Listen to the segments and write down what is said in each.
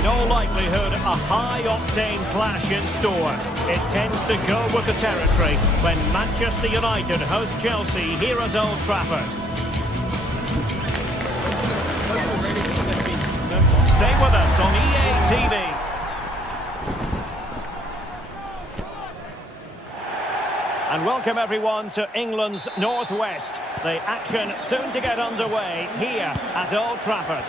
In all likelihood, a high-octane clash in store. It tends to go with the territory when Manchester United host Chelsea here at Old Trafford. Stay with us on EA TV. And welcome everyone to England's Northwest. The action soon to get underway here at Old Trafford.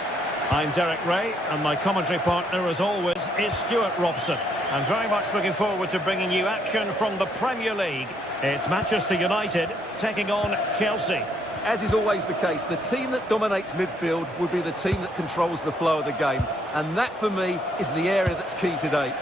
I'm Derek Ray, and my commentary partner, as always, is Stuart Robson. I'm very much looking forward to bringing you action from the Premier League. It's Manchester United taking on Chelsea. As is always the case, the team that dominates midfield will be the team that controls the flow of the game. And that, for me, is the area that's key today.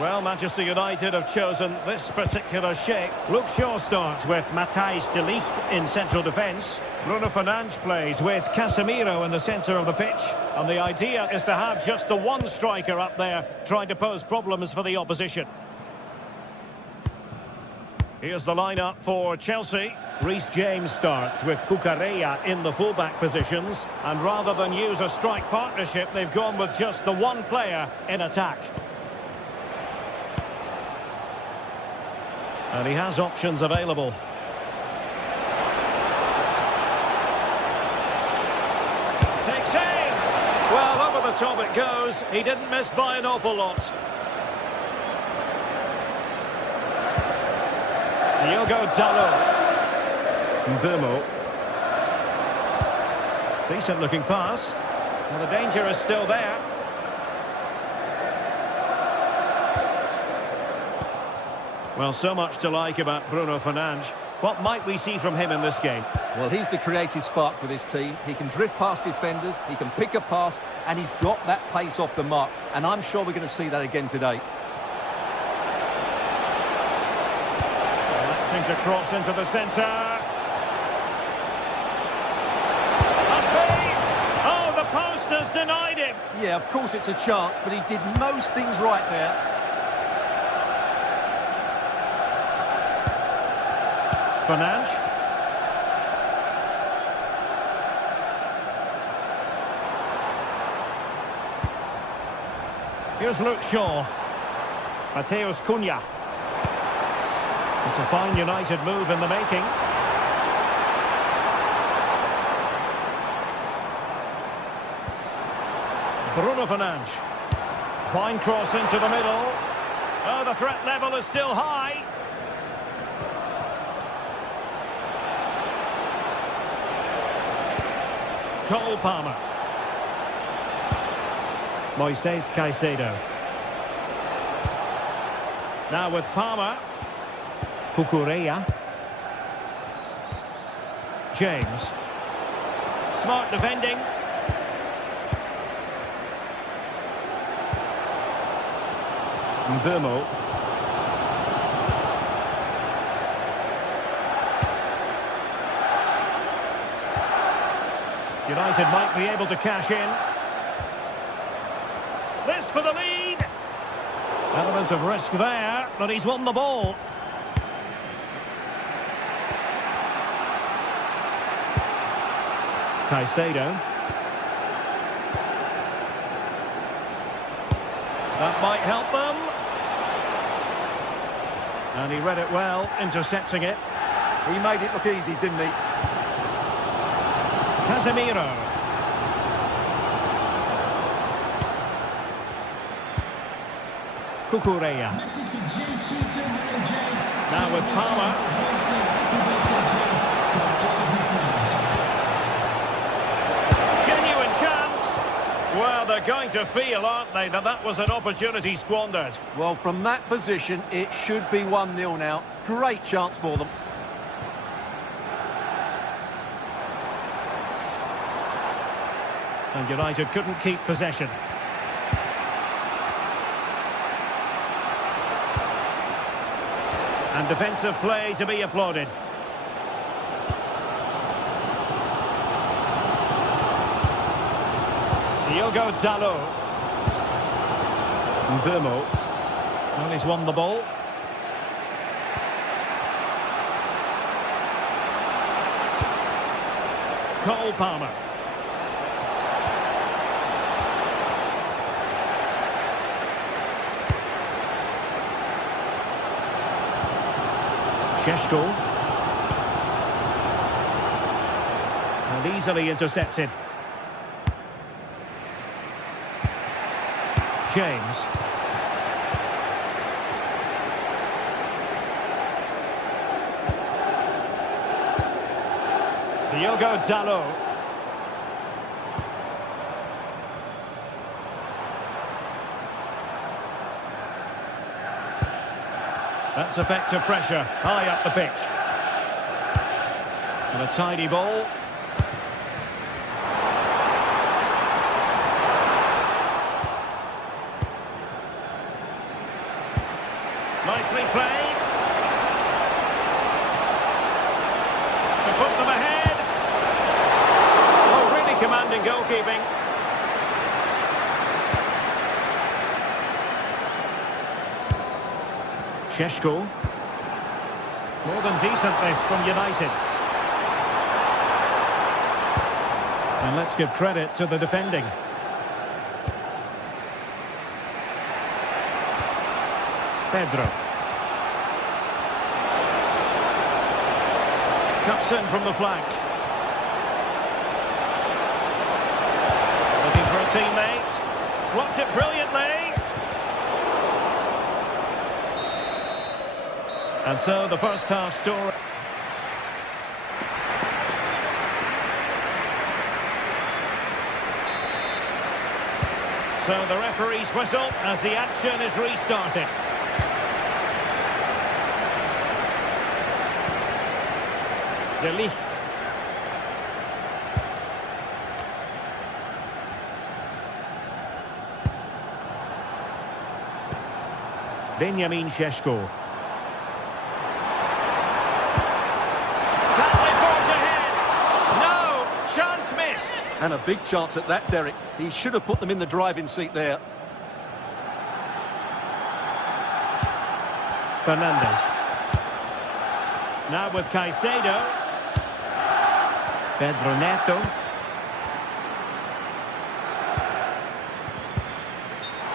Well, Manchester United have chosen this particular shape. Luke Shaw starts with Matthijs de Ligt in central defence. Bruno Fernandes plays with Casemiro in the centre of the pitch. And the idea is to have just the one striker up there trying to pose problems for the opposition. Here's the lineup for Chelsea. Reece James starts with Cucurella in the fullback positions. And rather than use a strike partnership, they've gone with just the one player in attack. And he has options available. Takes aim! Well, over the top it goes. He didn't miss by an awful lot. Diogo Dalot. Mbeumo. Decent looking pass. Well, the danger is still there. Well, so much to like about Bruno Fernandes. What might we see from him in this game? Well, he's the creative spark for this team. He can drift past defenders, he can pick a pass, and he's got that pace off the mark. And I'm sure we're going to see that again today. Electing to cross into the centre. Must be! Oh, the post has denied him. Yeah, of course it's a chance, but he did most things right there. Fernandes. Here's Luke Shaw. Matheus Cunha. It's a fine United move in the making. Bruno Fernandes. Fine cross into the middle. Oh, the threat level is still high. Cole Palmer. Moises Caicedo. Now with Palmer. Cucurella. James. Smart defending. Mbeumo. United might be able to cash in. This for the lead. Element of risk there, but he's won the ball. Caicedo. That might help them. And he read it well, intercepting it. He made it look easy, didn't he? Casemiro. Cucurella. Now with Palmer. Genuine chance. Well, they're going to feel, aren't they, that that was an opportunity squandered. Well, from that position, it should be 1-0 now. Great chance for them. And United couldn't keep possession. And defensive play to be applauded. Diogo Dalot. Mbeumo. Well, he's won the ball. Cole Palmer. Šeško. And easily intercepted. James. Diogo Dalot. That's effective pressure, high up the pitch. And a tidy ball. Nicely played. To put them ahead. Oh, really commanding goalkeeping. Šeško. More than decent this from United. And let's give credit to the defending. Pedro. Cuts in from the flank. Looking for a teammate. Blocked it brilliantly. And so the first half story. So the referee's whistle as the action is restarted. De Ligt. Benjamin Šeško. And a big chance at that, Derek. He should have put them in the driving seat there. Fernandes. Now with Caicedo. Pedro Neto.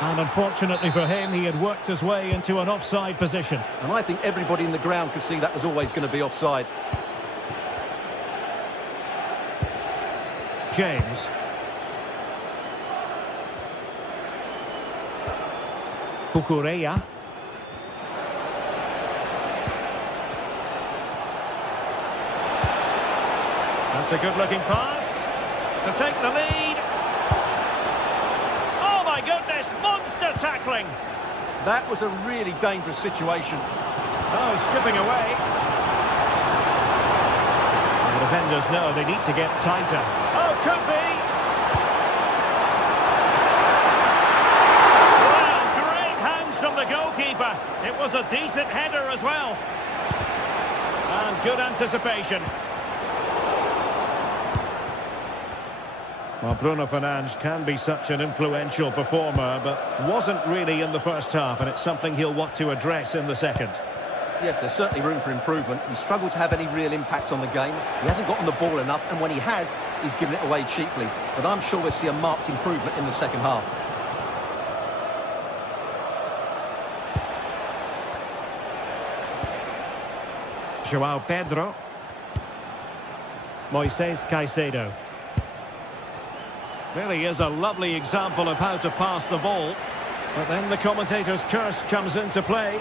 And unfortunately for him, he had worked his way into an offside position. And I think everybody in the ground could see that was always going to be offside. James. Cucurella. That's a good-looking pass to take the lead. Oh my goodness, monster tackling. That was a really dangerous situation. Oh, skipping away. The defenders know they need to get tighter. Oh, could be. Well, great hands from the goalkeeper. It was a decent header as well. And good anticipation. Well, Bruno Fernandes can be such an influential performer, but wasn't really in the first half, and it's something he'll want to address in the second. Yes, there's certainly room for improvement. He struggled to have any real impact on the game. He hasn't gotten the ball enough, and when he has, he's given it away cheaply. But I'm sure we'll see a marked improvement in the second half. João Pedro. Moises Caicedo. Really is a lovely example of how to pass the ball. But then the commentator's curse comes into play.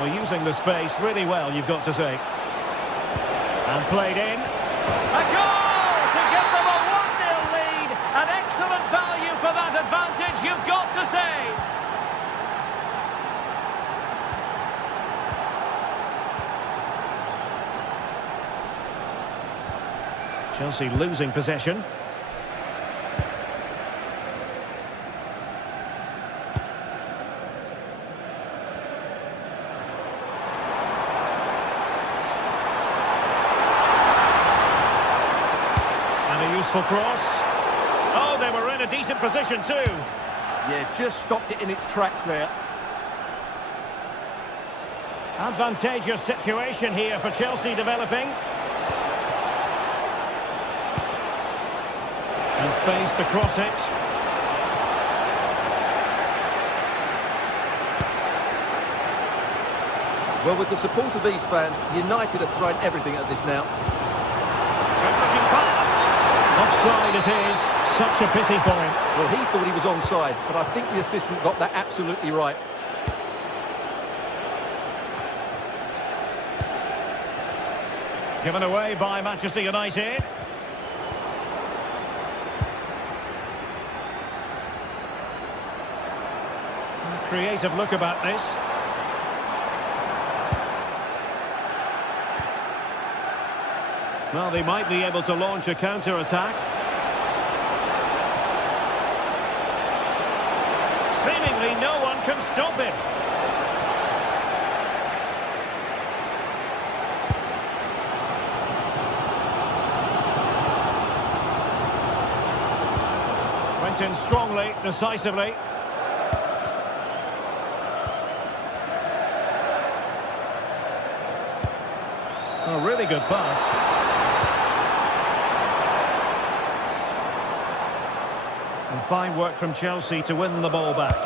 Well, using the space really well, you've got to say. And played in. A goal to give them a 1-0 lead. An excellent value for that advantage, you've got to say. Chelsea losing possession. And a useful cross. Oh, they were in a decent position too. Yeah, just stopped it in its tracks there. Advantageous situation here for Chelsea developing. And space to cross it. Well, with the support of these fans, United are throwing everything at this now. Good looking pass. Offside it is. Such a pity for him. Well, he thought he was onside, but I think the assistant got that absolutely right. Given away by Manchester United. Creative look about this. Well, they might be able to launch a counter-attack. Seemingly no one can stop him. Went in strongly, decisively. A really good pass. And fine work from Chelsea to win the ball back.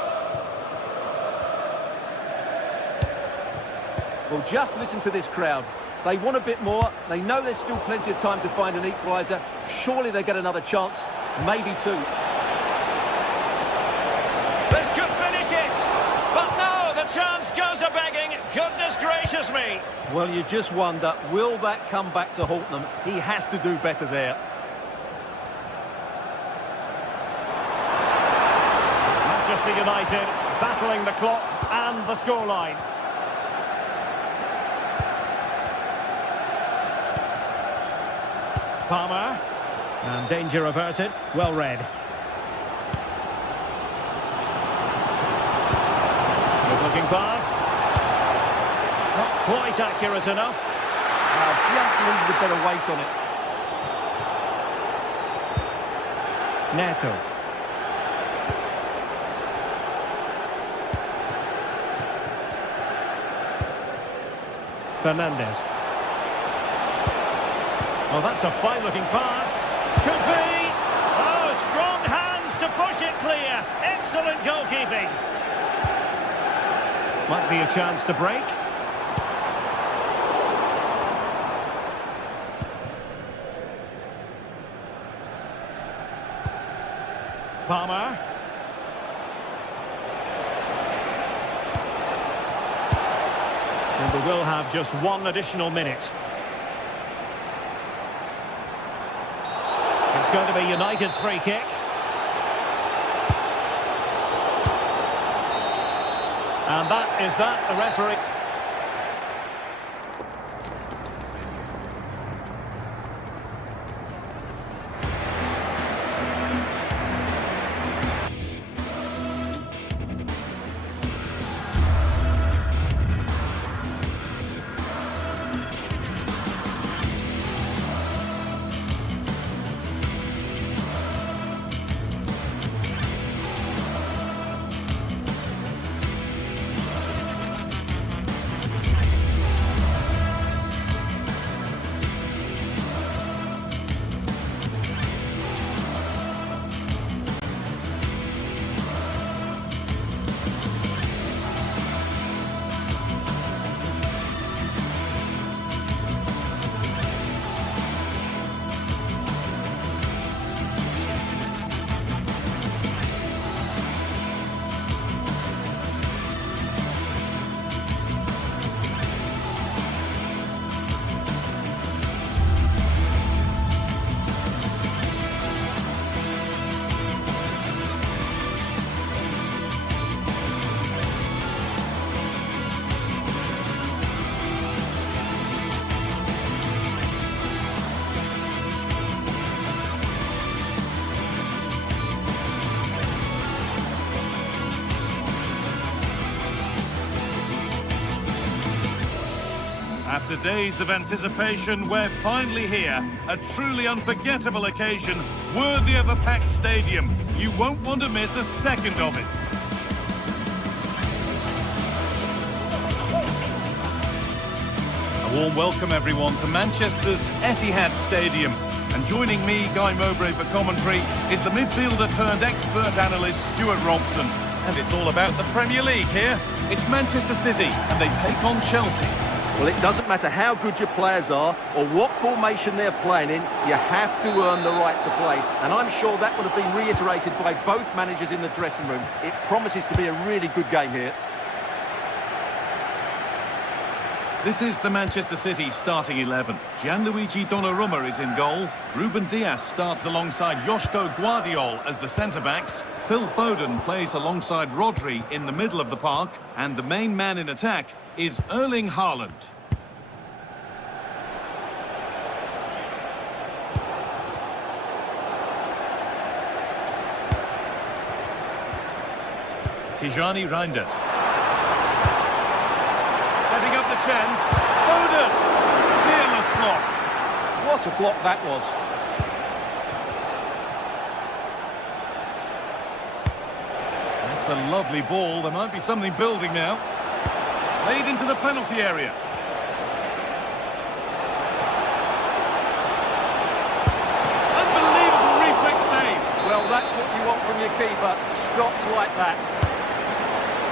Well, just listen to this crowd. They want a bit more. They know there's still plenty of time to find an equaliser. Surely they get another chance, maybe two. This could finish it. But no, the chance goes a-begging. Goodness gracious me. Well, you just wonder, will that come back to haunt them? He has to do better there. Manchester United battling the clock and the scoreline. Palmer. And danger averted. Well read. Good looking pass. Not quite accurate enough. Just needed a better weight on it. Neto. Fernandez. Oh, that's a fine-looking pass. Could be. Oh, strong hands to push it clear. Excellent goalkeeping. Might be a chance to break. Palmer. And we will have just one additional minute. It's going to be United's free kick. And that is that, the referee. After days of anticipation, we're finally here. A truly unforgettable occasion, worthy of a packed stadium. You won't want to miss a second of it. A warm welcome, everyone, to Manchester's Etihad Stadium. And joining me, Guy Mowbray, for commentary is the midfielder-turned-expert analyst Stuart Robson. And it's all about the Premier League here. It's Manchester City, and they take on Chelsea. Well, it doesn't matter how good your players are or what formation they're playing in, you have to earn the right to play. And I'm sure that would have been reiterated by both managers in the dressing room. It promises to be a really good game here. This is the Manchester City starting 11. Gianluigi Donnarumma is in goal. Ruben Dias starts alongside Joško Guardiol as the centre-backs. Phil Foden plays alongside Rodri in the middle of the park. And the main man in attack is Erling Haaland. Tijani Reinders. Setting up the chance. Foden! Fearless block. What a block that was. That's a lovely ball. There might be something building now. Played into the penalty area. Unbelievable reflex save. Well, that's what you want from your keeper. Stops like that.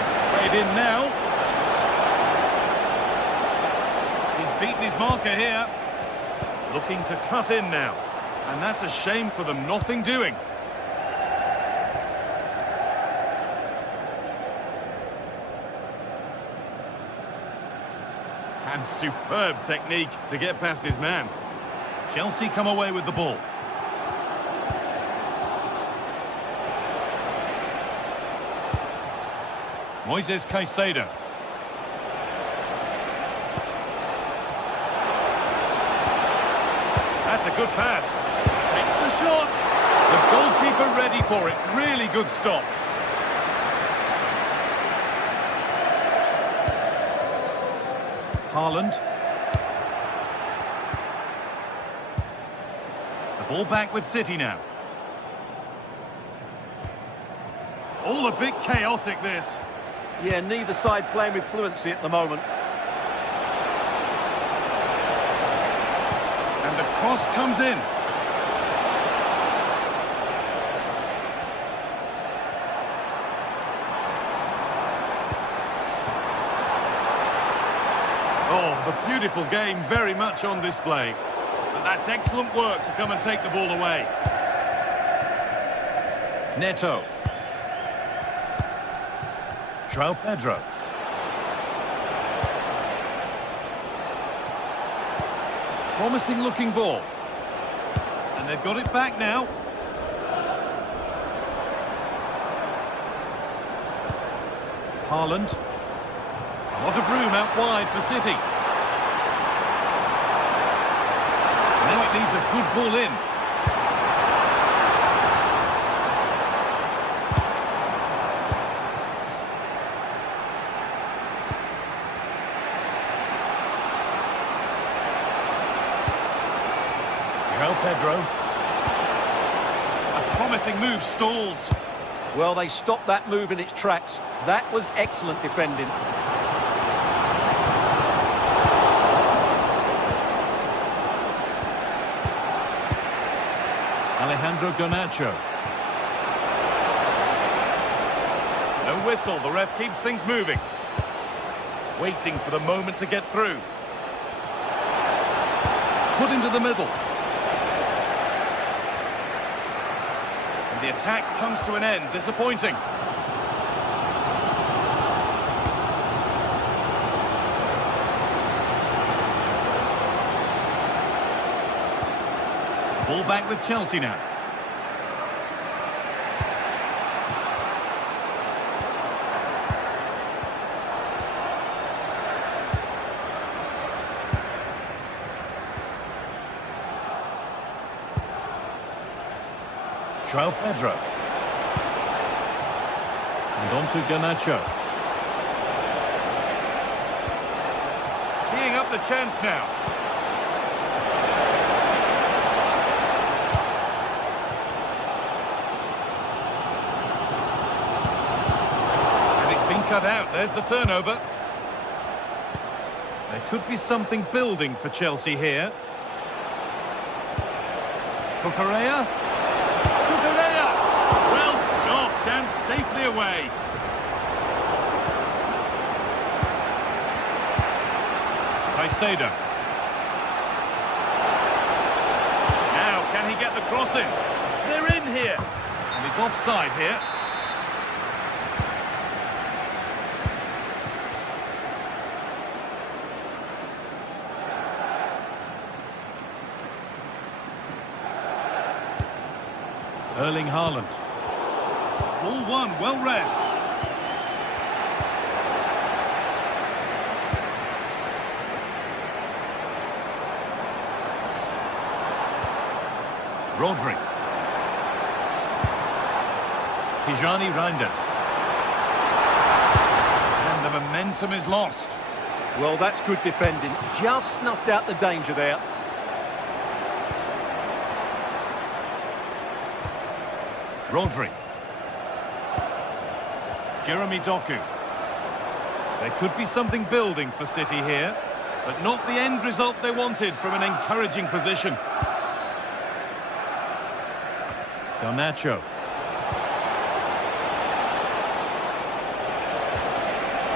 It's played in now. He's beaten his marker here. Looking to cut in now. And that's a shame for them. Nothing doing. And superb technique to get past his man. Chelsea come away with the ball. Moises Caicedo. That's a good pass. Takes the shot. The goalkeeper ready for it. Really good stop. Haaland. The ball back with City now. All a bit chaotic, this. Yeah, neither side playing with fluency at the moment. And the cross comes in. Oh, the beautiful game very much on display. And that's excellent work to come and take the ball away. Neto. João Pedro. Promising looking ball. And they've got it back now. Haaland. What a broom out wide for City. Now it needs a good ball in. João Pedro. A promising move stalls. Well, they stopped that move in its tracks. That was excellent defending. Alejandro Garnacho. No whistle, the ref keeps things moving. Waiting for the moment to get through. Put into the middle. And the attack comes to an end, disappointing. Ball back with Chelsea now. João Pedro. And on to Garnacho. Teeing up the chance now. Cut out, there's the turnover. There could be something building for Chelsea here. Cucurella. Cucurella! Well stopped and safely away. Caicedo. Now, can he get the cross in? They're in here. And he's offside here. Erling Haaland. Ball one, well read. Rodri. Tijani Reinders. And the momentum is lost. Well, that's good defending. Just snuffed out the danger there. Rodri. Jeremy Doku. There could be something building for City here, but not the end result they wanted from an encouraging position. Garnacho.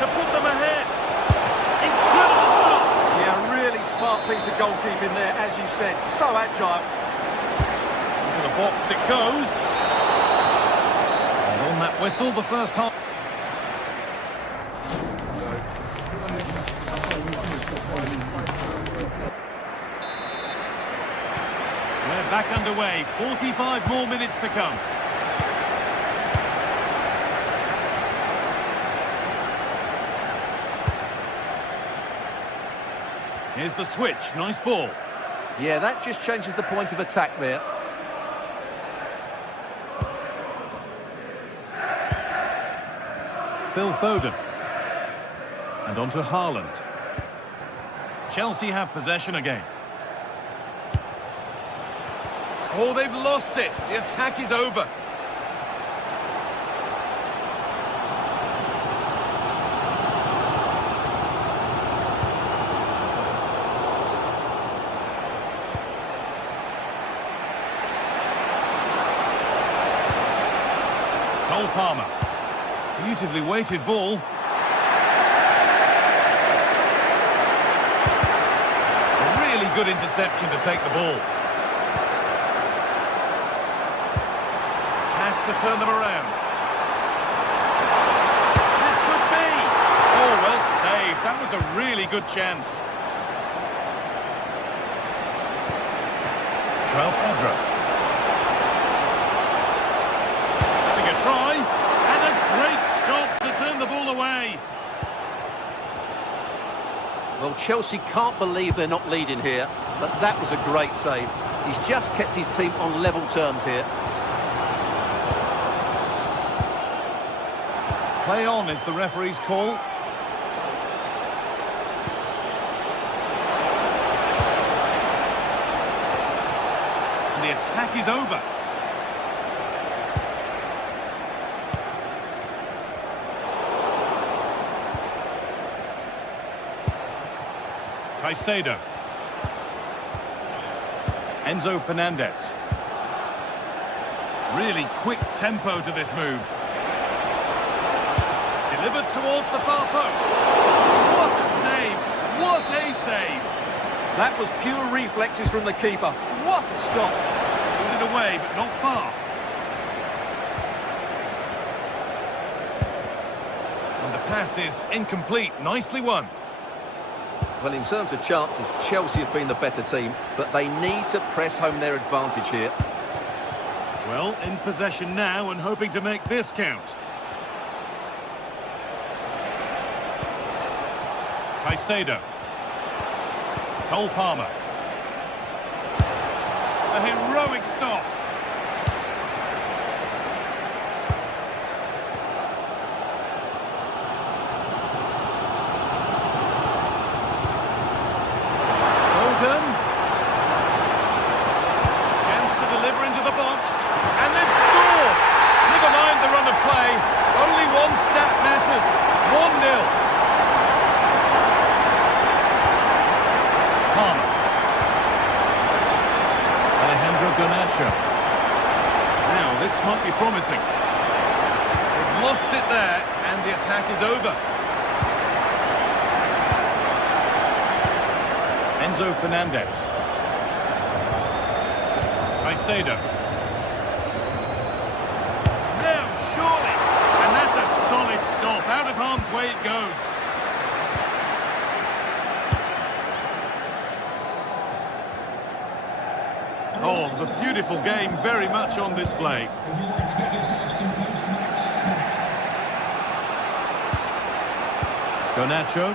To put them ahead. Incredible stop. Yeah, really smart piece of goalkeeping there, as you said. So agile. Into the box it goes. And on that whistle, the first half. We're back underway. 45 more minutes to come. Here's the switch. Nice ball. Yeah, that just changes the point of attack there. Phil Foden. And on to Haaland. Chelsea have possession again. Oh, they've lost it. The attack is over. Cole Palmer. Beautifully weighted ball. A really good interception to take the ball. Has to turn them around. This could be. Oh, well saved. That was a really good chance. João Pedro. Having a try. And a great stop to turn the ball away. Well, Chelsea can't believe they're not leading here, but that was a great save. He's just kept his team on level terms here. Play on is the referee's call. And the attack is over. Caicedo. Enzo Fernandez. Really quick tempo to this move. Delivered towards the far post. What a save! What a save! That was pure reflexes from the keeper. What a stop! Put it away, but not far. And the pass is incomplete. Nicely won. Well, in terms of chances, Chelsea have been the better team, but they need to press home their advantage here. Well, in possession now and hoping to make this count. Caicedo. Cole Palmer. A heroic stop. Foden. Chance to deliver into the box. And they've scored! Never mind the run of play. Only one stat matters. 1-0. Garnacho. and the attack is over. Enzo Fernandez. Caicedo. Now, surely! And that's a solid stop. Out of harm's way it goes. Oh, the beautiful game very much on display. Garnacho. Oh,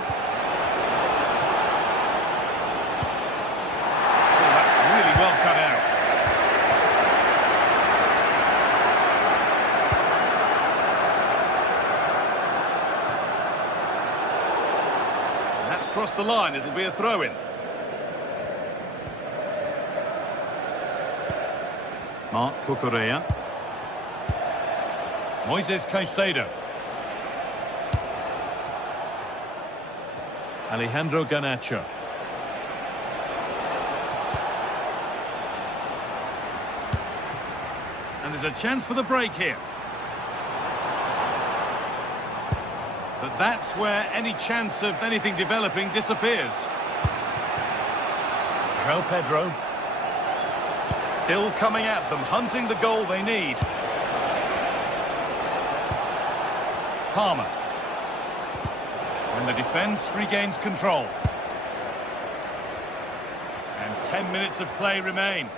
that's really well cut out. And that's crossed the line. It'll be a throw-in. Marc Cucurella. Moises Caicedo. Alejandro Garnacho. And there's a chance for the break here. But that's where any chance of anything developing disappears. João Pedro. Still coming at them, hunting the goal they need. Palmer. And the defence regains control. And 10 minutes of play remain.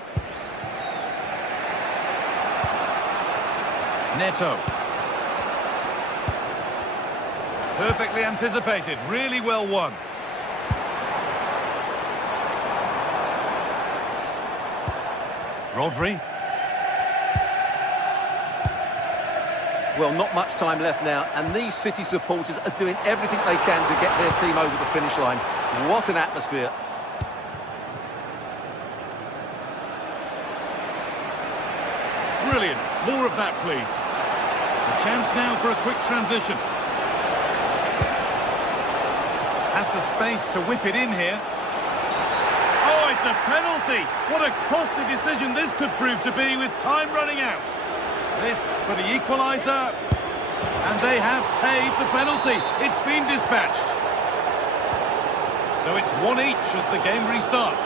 Neto. Perfectly anticipated, really well won. Rodri. Well, not much time left now, and these City supporters are doing everything they can to get their team over the finish line. What an atmosphere. Brilliant. More of that, please. A chance now for a quick transition. Has the space to whip it in here. Oh, it's a penalty. What a costly decision this could prove to be with time running out. This for the equaliser. And they have paid the penalty. It's been dispatched. So it's 1 each as the game restarts.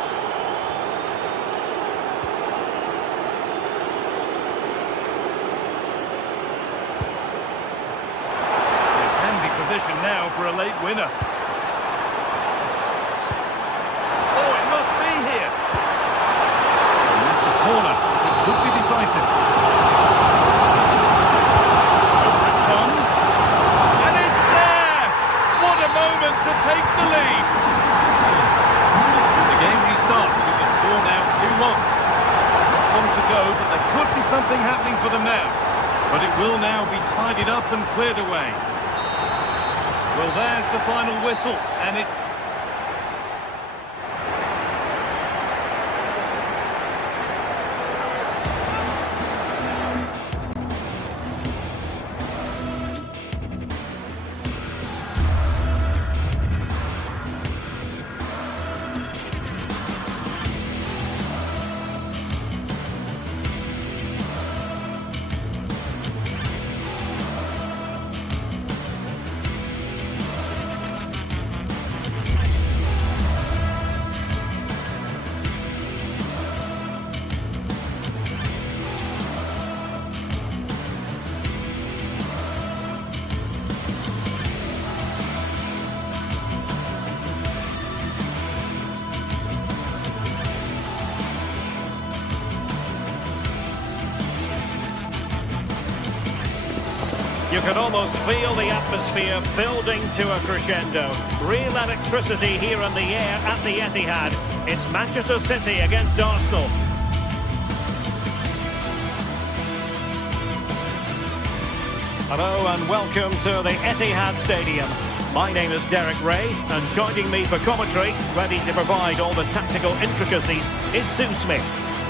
Handy position now for a late winner. Oh, it must be here. And that's a corner. It could be decisive. Over it comes. And it's there! What a moment to take the lead. The game restarts with the score now 2-1. Not long to go, but there could be something happening for them now. But it will now be tidied up and cleared away. Well, there's the final whistle, and it... You can almost feel the atmosphere building to a crescendo. Real electricity here in the air at the Etihad. It's Manchester City against Arsenal. Hello and welcome to the Etihad Stadium. My name is Derek Ray, and joining me for commentary, ready to provide all the tactical intricacies, is Sue Smith.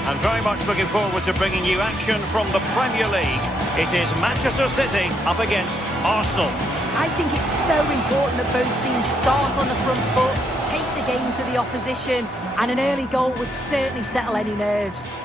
I'm very much looking forward to bringing you action from the Premier League. It is Manchester City up against Arsenal. I think it's so important that both teams start on the front foot, take the game to the opposition, and an early goal would certainly settle any nerves.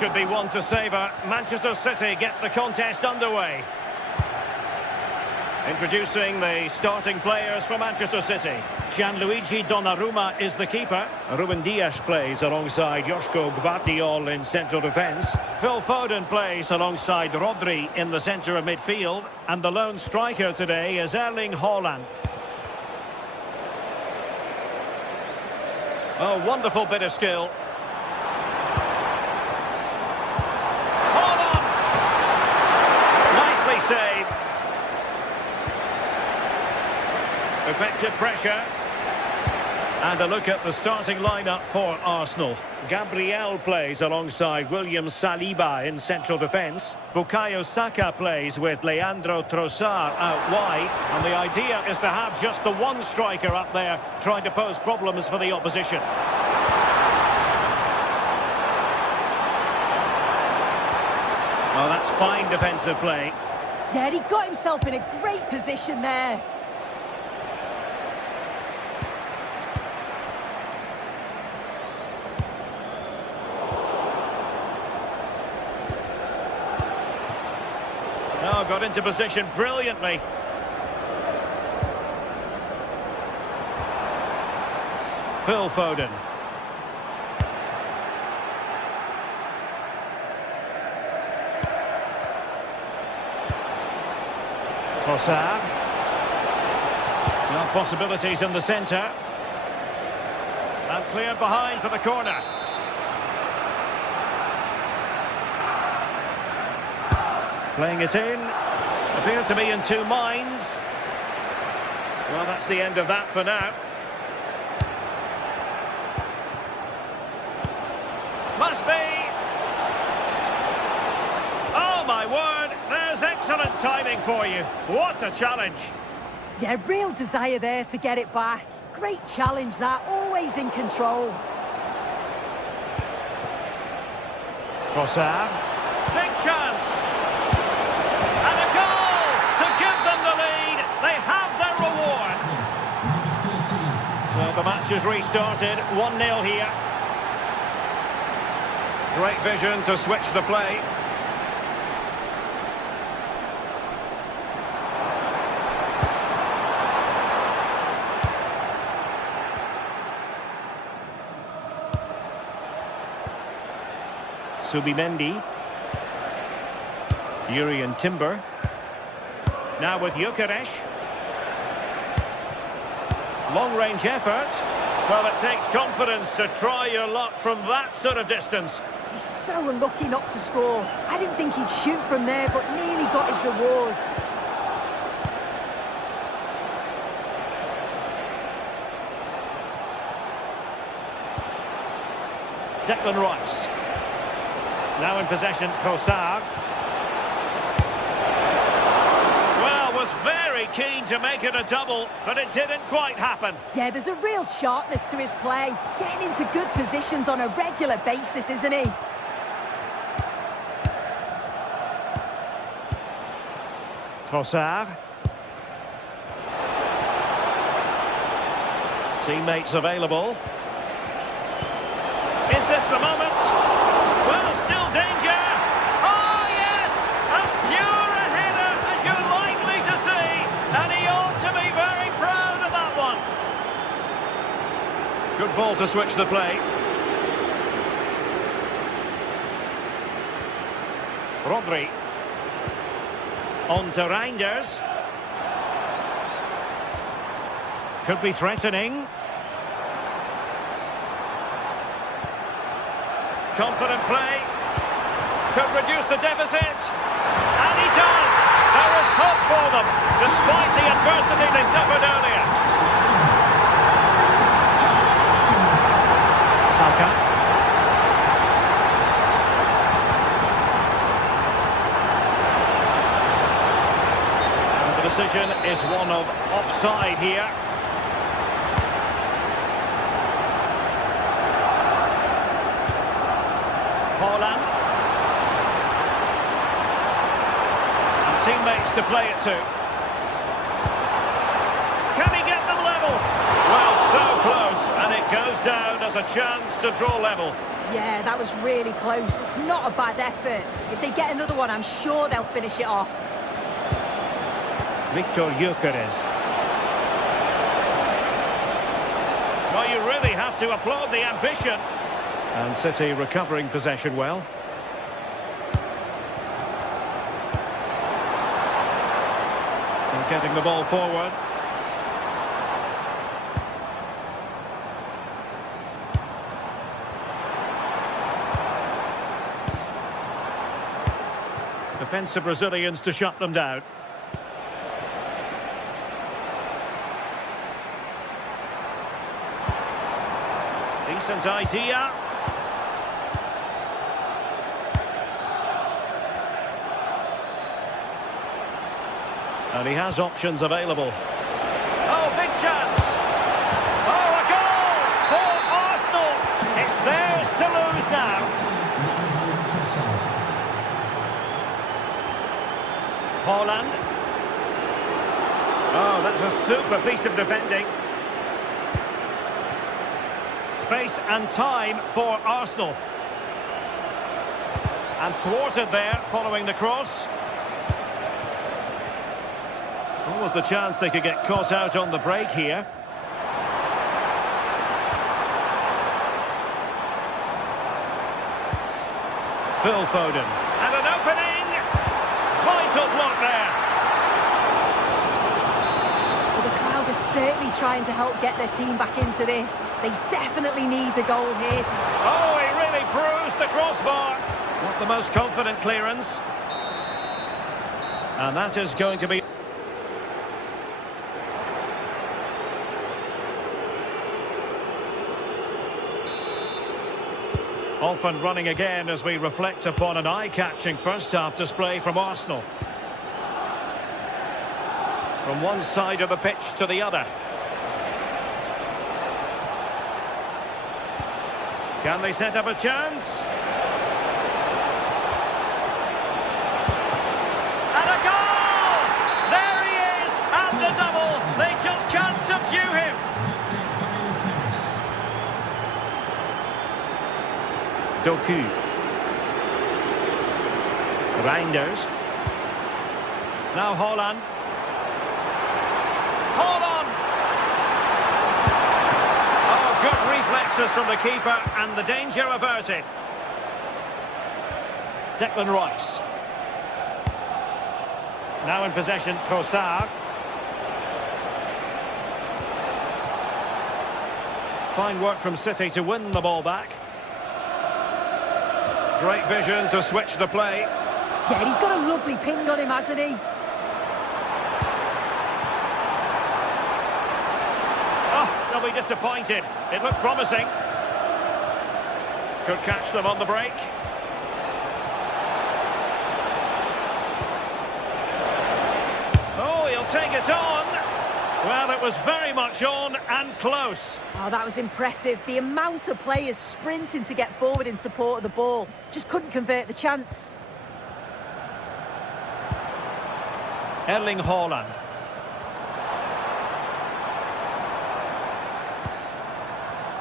should be one to savour. Manchester City get the contest underway. Introducing the starting players for Manchester City. Gianluigi Donnarumma is the keeper. Ruben Dias plays alongside Joško Gvardiol in central defence. Phil Foden plays alongside Rodri in the centre of midfield. And the lone striker today is Erling Haaland. Oh, wonderful bit of skill. Haaland! Nicely saved. Effective pressure. And a look at the starting lineup for Arsenal. Gabriel plays alongside William Saliba in central defence. Bukayo Saka plays with Leandro Trossard out wide. And the idea is to have just the one striker up there trying to pose problems for the opposition. Oh, that's fine defensive play. Yeah, he got himself in a great position there. Oh, got into position brilliantly. Phil Foden. Trossard. Well, possibilities in the centre. And cleared behind for the corner. Playing it in. Appeared to be in two minds. Well, that's the end of that for now. Must be. Oh, my word. There's excellent timing for you. What a challenge. Yeah, real desire there to get it back. Great challenge that, always in control. Trossard. Big chance. And a goal to give them the lead. They have their reward. So the match is restarted. 1-0 here. Great vision to switch the play. Subimendi. Jurriën Timber. Now with Gyökeres. Long-range effort. Well, it takes confidence to try your luck from that sort of distance. He's so unlucky not to score. I didn't think he'd shoot from there, but nearly got his reward. Declan Rice. Now in possession, Trossard. Well, was very keen to make it a double, but it didn't quite happen. Yeah, there's a real sharpness to his play. Getting into good positions on a regular basis, isn't he? Trossard. Teammates available. Is this the moment? Well, still danger. Oh, yes! As pure a header as you're likely to see. And he ought to be very proud of that one. Good ball to switch the play. Rodri. On to Reinders. Could be threatening. Confident play. Could reduce the deficit. And he does. There is hope for them, despite the adversity they suffered earlier. Saka. And the decision is one of offside here. Haaland. And teammates to play it to. Can he get them level? Well, so close, and it goes down as a chance to draw level. Yeah, that was really close. It's not a bad effort. If they get another one, I'm sure they'll finish it off. Victor Gyökeres. Well, you really have to applaud the ambition. And City recovering possession well. And getting the ball forward. Defensive Brazilians to shut them down. Decent idea. And he has options available. Oh, big chance! Oh, a goal for Arsenal! It's theirs to lose now. Haaland. Oh, that's a super piece of defending. Space and time for Arsenal. And thwarted there following the cross. What was the chance they could get caught out on the break here? Phil Foden. And an opening! Vital block there. Well, the crowd is certainly trying to help get their team back into this. They definitely need a goal here. Oh, he really bruised the crossbar. Not the most confident clearance. And that is going to be... Off and running again as we reflect upon an eye-catching first-half display from Arsenal. From one side of the pitch to the other. Can they set up a chance? And a goal! There he is! And the double! They just can't subdue him! Doku. Reinders. Now Haaland. Haaland! Oh, good reflexes from the keeper and the danger averted. Declan Rice. Now in possession, Trossard. Fine work from City to win the ball back. Great vision to switch the play. Yeah, he's got a lovely ping on him, hasn't he? Oh, they'll be disappointed. It looked promising. Could catch them on the break. Oh, he'll take it on. Well, it was very much on and close. Oh, that was impressive. The amount of players sprinting to get forward in support of the ball. Just couldn't convert the chance. Erling Haaland.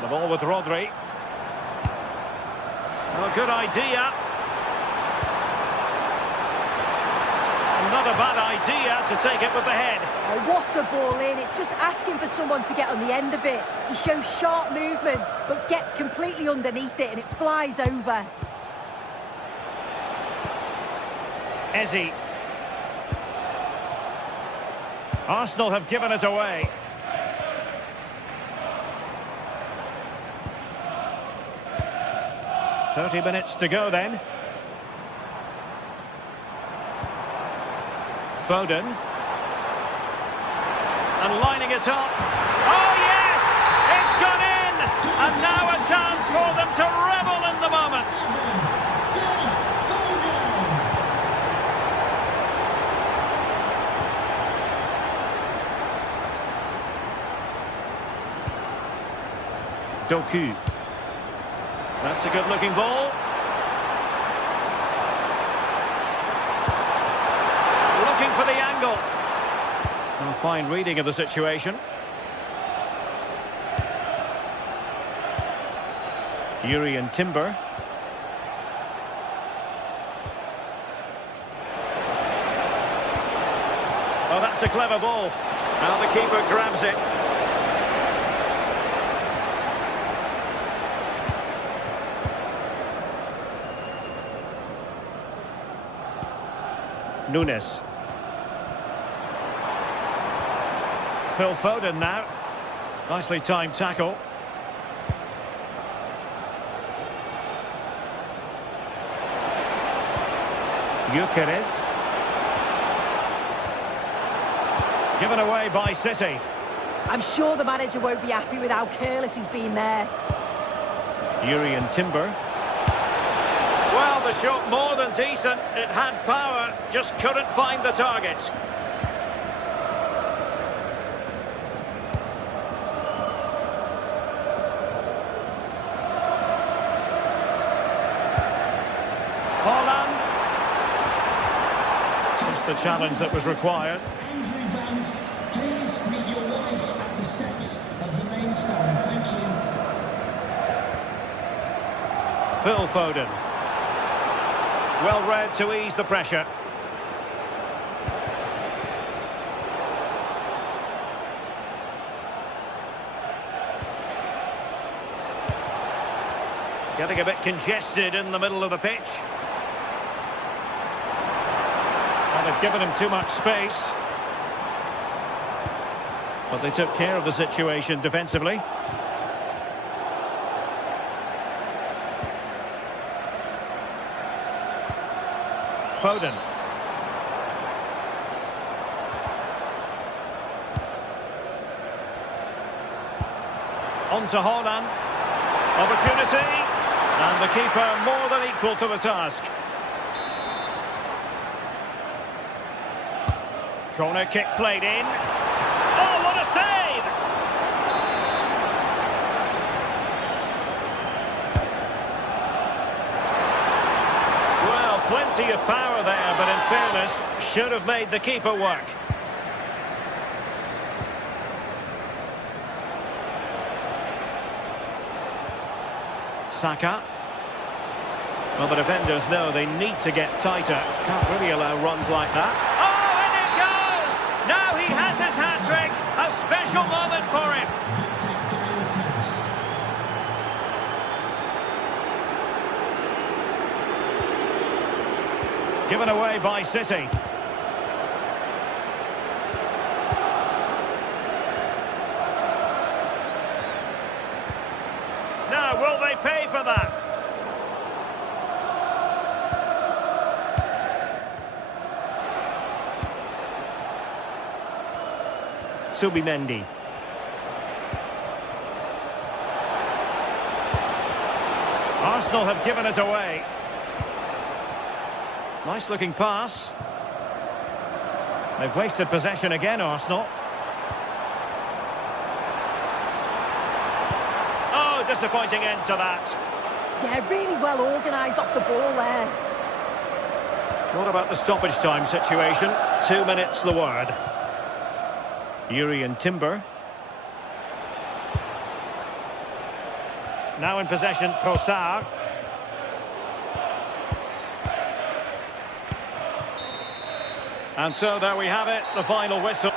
The ball with Rodri. Oh, good idea. Not a bad idea to take it with the head. Oh, what a ball in. It's just asking for someone to get on the end of it. He shows sharp movement, but gets completely underneath it and it flies over. Eze. Arsenal have given it away. "30 minutes to go then. Foden. And lining it up. Oh, yes! It's gone in! And now a chance for them to revel in the moment. Doku. That's a good-looking ball. Looking for the angle. A fine reading of the situation. Urian Timber. Oh, that's a clever ball. Now the keeper grabs it. Nunes. Phil Foden now. Nicely timed tackle. Gyökeres. Given away by City. I'm sure the manager won't be happy with how careless he's been there. Urian Timber. Well, the shot more than decent. It had power, just couldn't find the target. Holland. Just the challenge that was required. Please meet your wife at the steps of the main stand. Thank you. Phil Foden. Well read to ease the pressure. Getting a bit congested in the middle of the pitch. And they've given him too much space. But they took care of the situation defensively. Foden. On to Holland. Opportunity. And the keeper more than equal to the task. Corner kick played in. Oh, what a save! Well, plenty of power there, but in fairness, should have made the keeper work. Saka. Well, the defenders know they need to get tighter. Can't really allow runs like that. Oh, and it goes! Now he has his hat-trick. A special moment for him. Given away by City. Now, will they pay for that? Subimendi. Arsenal have given us away. Nice looking pass. They've wasted possession again, Arsenal. Oh, disappointing end to that. Yeah, really well organised off the ball there. What about the stoppage time situation? 2 minutes the word. Urian Timber. Now in possession, Trossard. And so there we have it, the final whistle.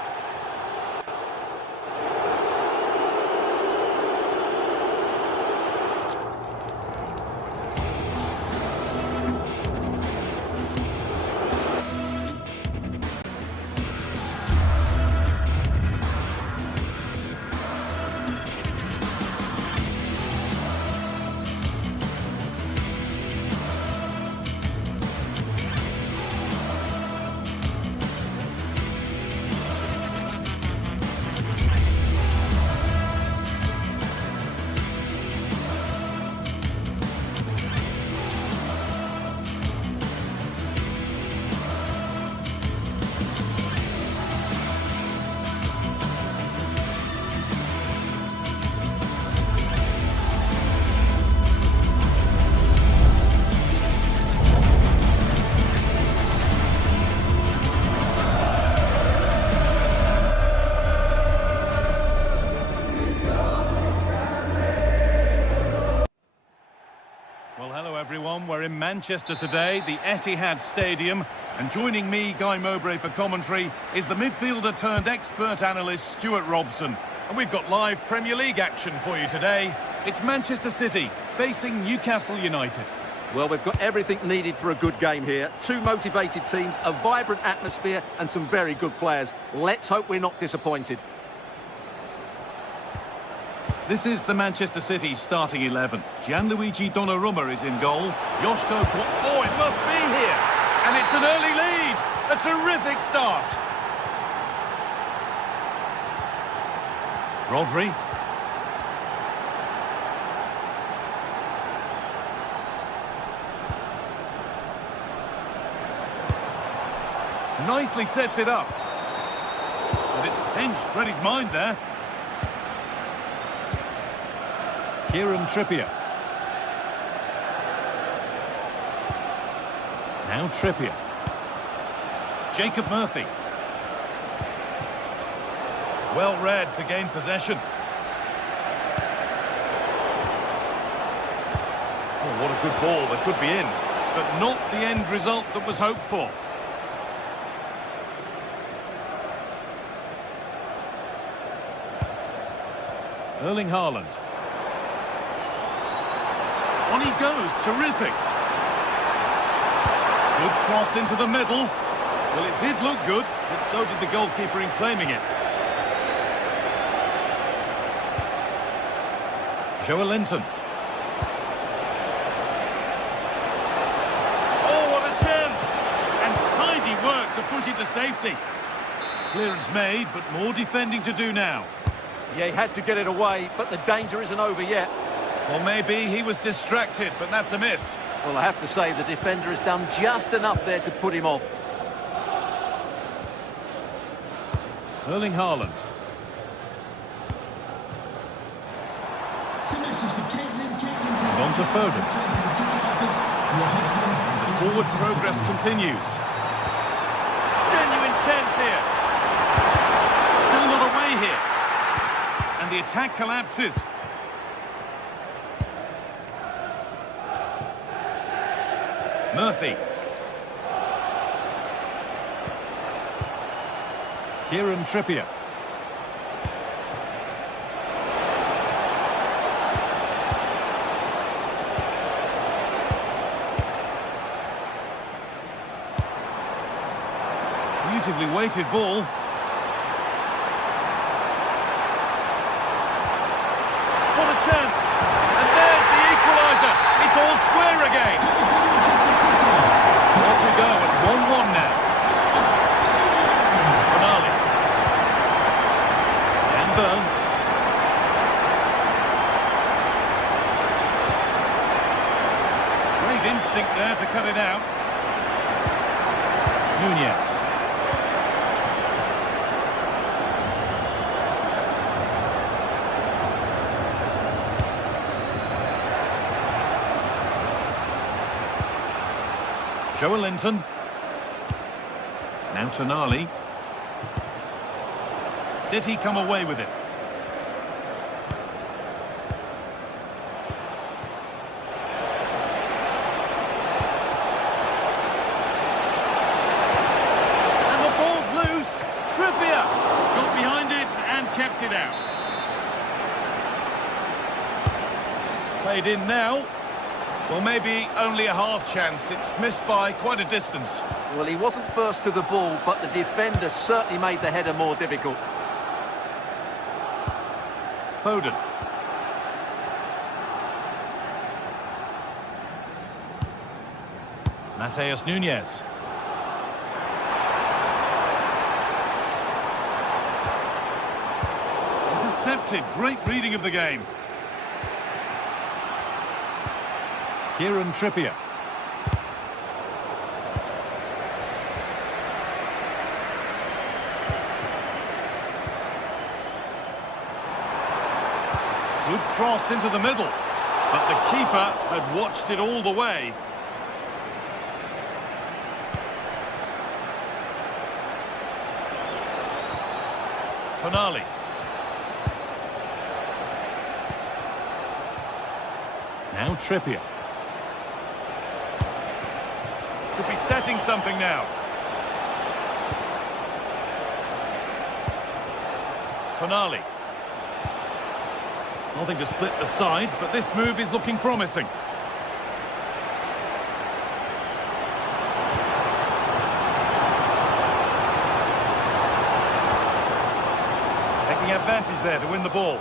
everyone. We're in Manchester today, the Etihad Stadium. And joining me, Guy Mowbray, for commentary is the midfielder turned expert analyst Stuart Robson. And we've got live Premier League action for you today. It's Manchester City facing Newcastle United. Well, we've got everything needed for a good game here. Two motivated teams, a vibrant atmosphere and some very good players. Let's hope we're not disappointed. This is the Manchester City starting 11. Gianluigi Donnarumma is in goal. Oh, it must be here. And it's an early lead. A terrific start. Rodri. Nicely sets it up. But it's pinched. Read his mind there. Kieran Trippier. Now Trippier. Jacob Murphy. Well read to gain possession. Oh, what a good ball. That could be in. But not the end result that was hoped for. Erling Haaland. On he goes, terrific. Good cross into the middle. Well, it did look good, but so did the goalkeeper in claiming it. Joelinton. Oh, what a chance! And tidy work to push it to safety. Clearance made, but more defending to do now. Yeah, he had to get it away, but the danger isn't over yet. Well, maybe he was distracted, but that's a miss. Well, I have to say, the defender has done just enough there to put him off. Erling Haaland. And on to Foden. The forward progress continues. Genuine chance here. Still not away here. And the attack collapses. Murphy. Kieran Trippier. Beautifully weighted ball. What a chance! And there's the equaliser. It's all square again. Off we go at 1-1 now. Finale. And Byrne. Great instinct there to cut it out. Nunez. Joelinton. Now Tonali. City come away with it. And the ball's loose. Trippier got behind it and kept it out. It's played in now. Well, maybe only a half chance. It's missed by quite a distance. Well, he wasn't first to the ball, but the defender certainly made the header more difficult. Foden. Matheus Nunez. Intercepted. Great reading of the game. Kieran Trippier. Good cross into the middle, but the keeper had watched it all the way. Tonali. Now Trippier. threating something now. Tonali. Nothing to split the sides, but this move is looking promising. Taking advantage there to win the ball.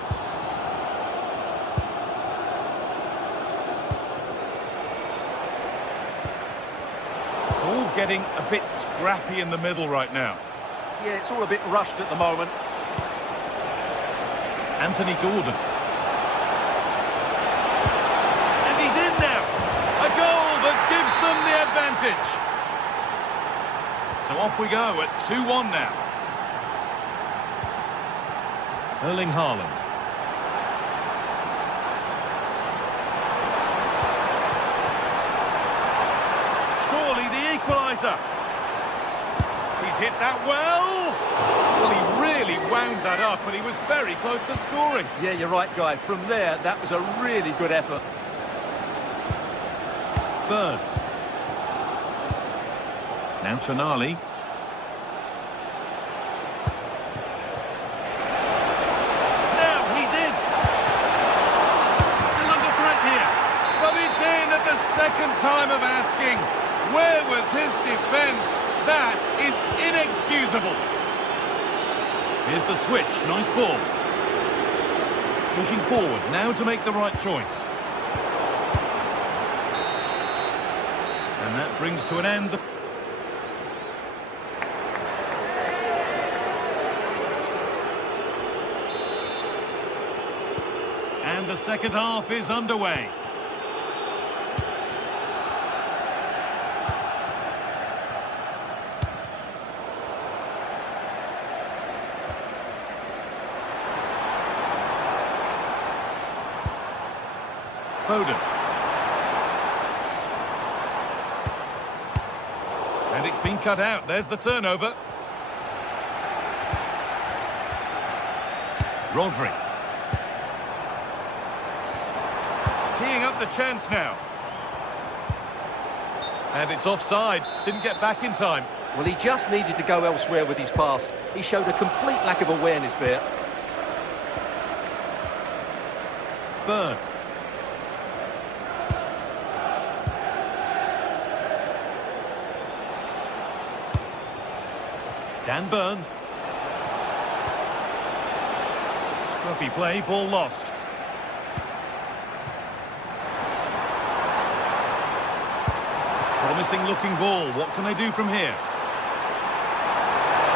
It's all getting a bit scrappy in the middle right now. Yeah, it's all a bit rushed at the moment. Anthony Gordon. And he's in now. A goal that gives them the advantage. So off we go at 2-1 now. Erling Haaland. Surely the equaliser. He's hit that well. Well, he really wound that up, and he was very close to scoring. Yeah, you're right, Guy. From there, that was a really good effort. Bird. Now Tonali. Now he's in. Still under threat here. But it's in at the second time of asking. Where was his defence? That is inexcusable. Here's the switch. Nice ball. Pushing forward now to make the right choice. And that brings to an end the... And the second half is underway. Foden. And it's been cut out. There's the turnover. Rodri. Teeing up the chance now. And it's offside. Didn't get back in time. Well, he just needed to go elsewhere with his pass. He showed a complete lack of awareness there. Bird. Dan Burn. Scruffy play, ball lost. Promising looking ball. What can they do from here?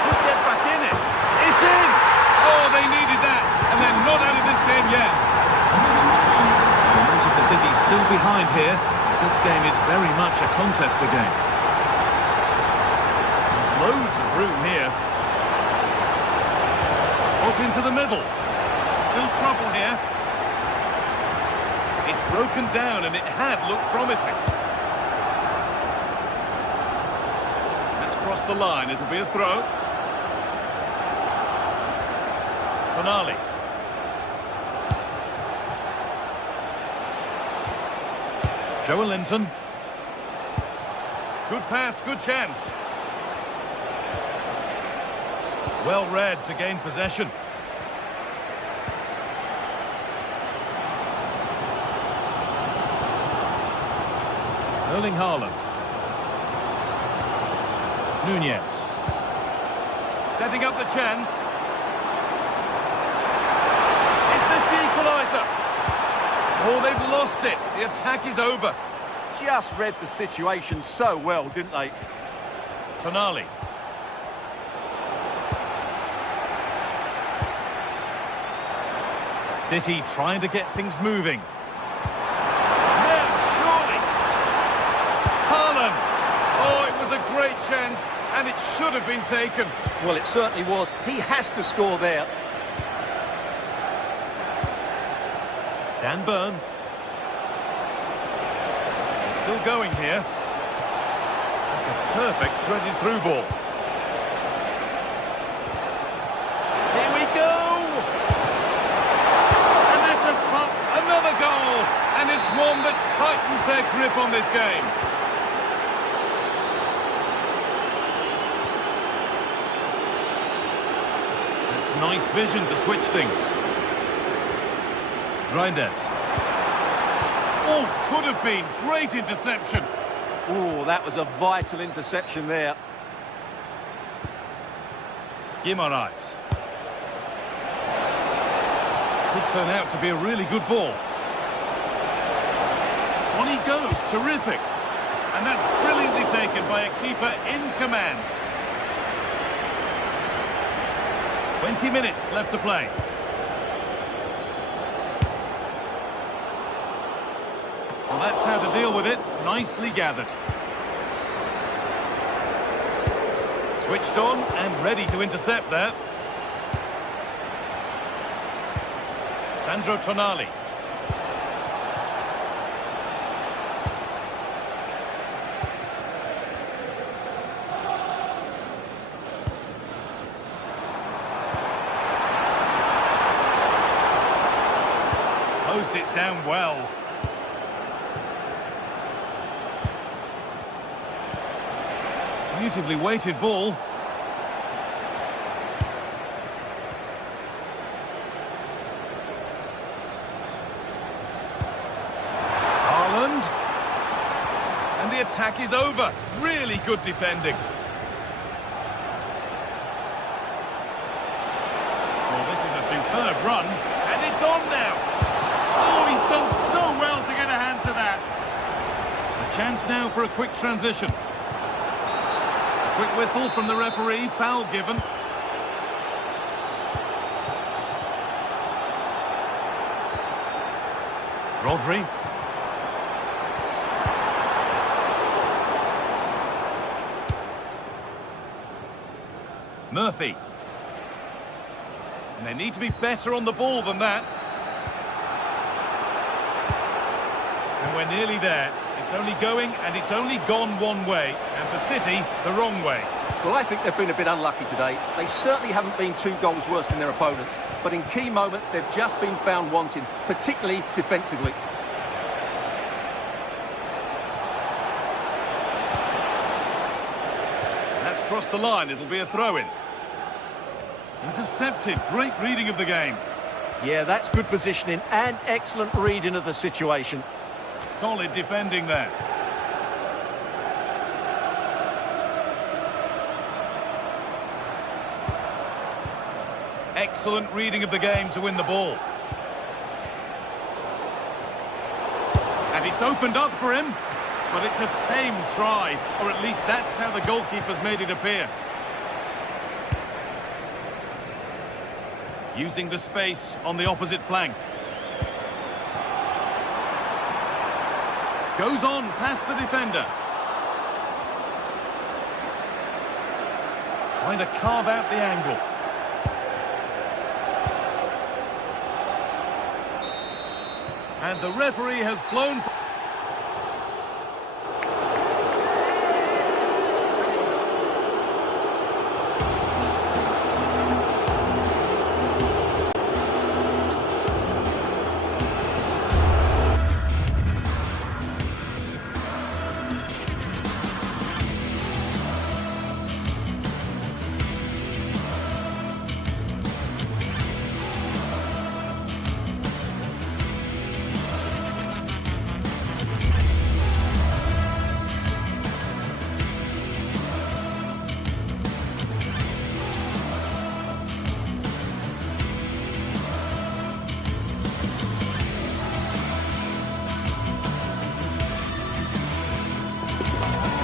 Could get back in it. It's in! Oh, they needed that. And they're not out of this game yet. Manchester City still behind here. This game is very much a contest again. Loads of room here. Put into the middle. Still trouble here. It's broken down and it had looked promising. That's crossed the line. It'll be a throw. Tonali. Joelinton. Good pass, good chance. Well read to gain possession. Erling Haaland. Nunez. Setting up the chance. Is this the equaliser? Oh, they've lost it. The attack is over. Just read the situation so well, didn't they? Tonali. City trying to get things moving. Now, surely. Haaland. Oh, it was a great chance, and it should have been taken. Well, it certainly was. He has to score there. Dan Burn. Still going here. That's a perfect threaded through ball. Here we go! And that's a pop, another goal! And it's one that tightens their grip on this game. nice vision to switch things. Reinders. Oh, could have been. Great interception. Oh, that was a vital interception there. Guimaraes. Could turn out to be a really good ball. On he goes. Terrific. And that's brilliantly taken by a keeper in command. 20 minutes left to play. Well, that's how to deal with it. Nicely gathered. Switched on and ready to intercept there. Sandro Tonali. Closed it down well. Beautifully weighted ball. Haaland. And the attack is over. Really good defending. Well, this is a superb run. And it's on now. Oh, he's done so well to get a hand to that. A chance now for a quick transition. Quick whistle from the referee, foul given. Rodri. Murphy. And they need to be better on the ball than that. And we're nearly there. It's only going and it's only gone one way. And for City, the wrong way. Well, I think they've been a bit unlucky today. They certainly haven't been 2 goals worse than their opponents. But in key moments, they've just been found wanting, particularly defensively. That's crossed the line. It'll be a throw-in. Intercepted. Great reading of the game. Yeah, that's good positioning and excellent reading of the situation. Solid defending there. Excellent reading of the game to win the ball. And it's opened up for him, but it's a tame try, or at least that's how the goalkeeper's made it appear. Using the space on the opposite flank. Goes on past the defender. Trying to carve out the angle. And the referee has blown...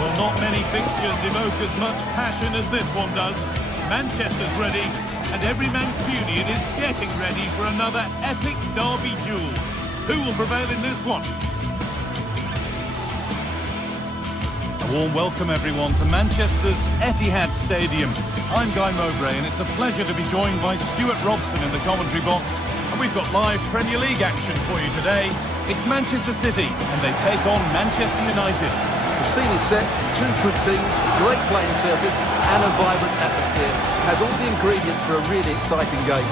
Well, not many fixtures evoke as much passion as this one does. Manchester's ready, and every Mancunian is getting ready for another epic derby duel. Who will prevail in this one? A warm welcome, everyone, to Manchester's Etihad Stadium. I'm Guy Mowbray, and it's a pleasure to be joined by Stuart Robson in the commentary box. And we've got live Premier League action for you today. It's Manchester City, and they take on Manchester United. The scene is set, 2 good teams, great playing surface and a vibrant atmosphere. Has all the ingredients for a really exciting game.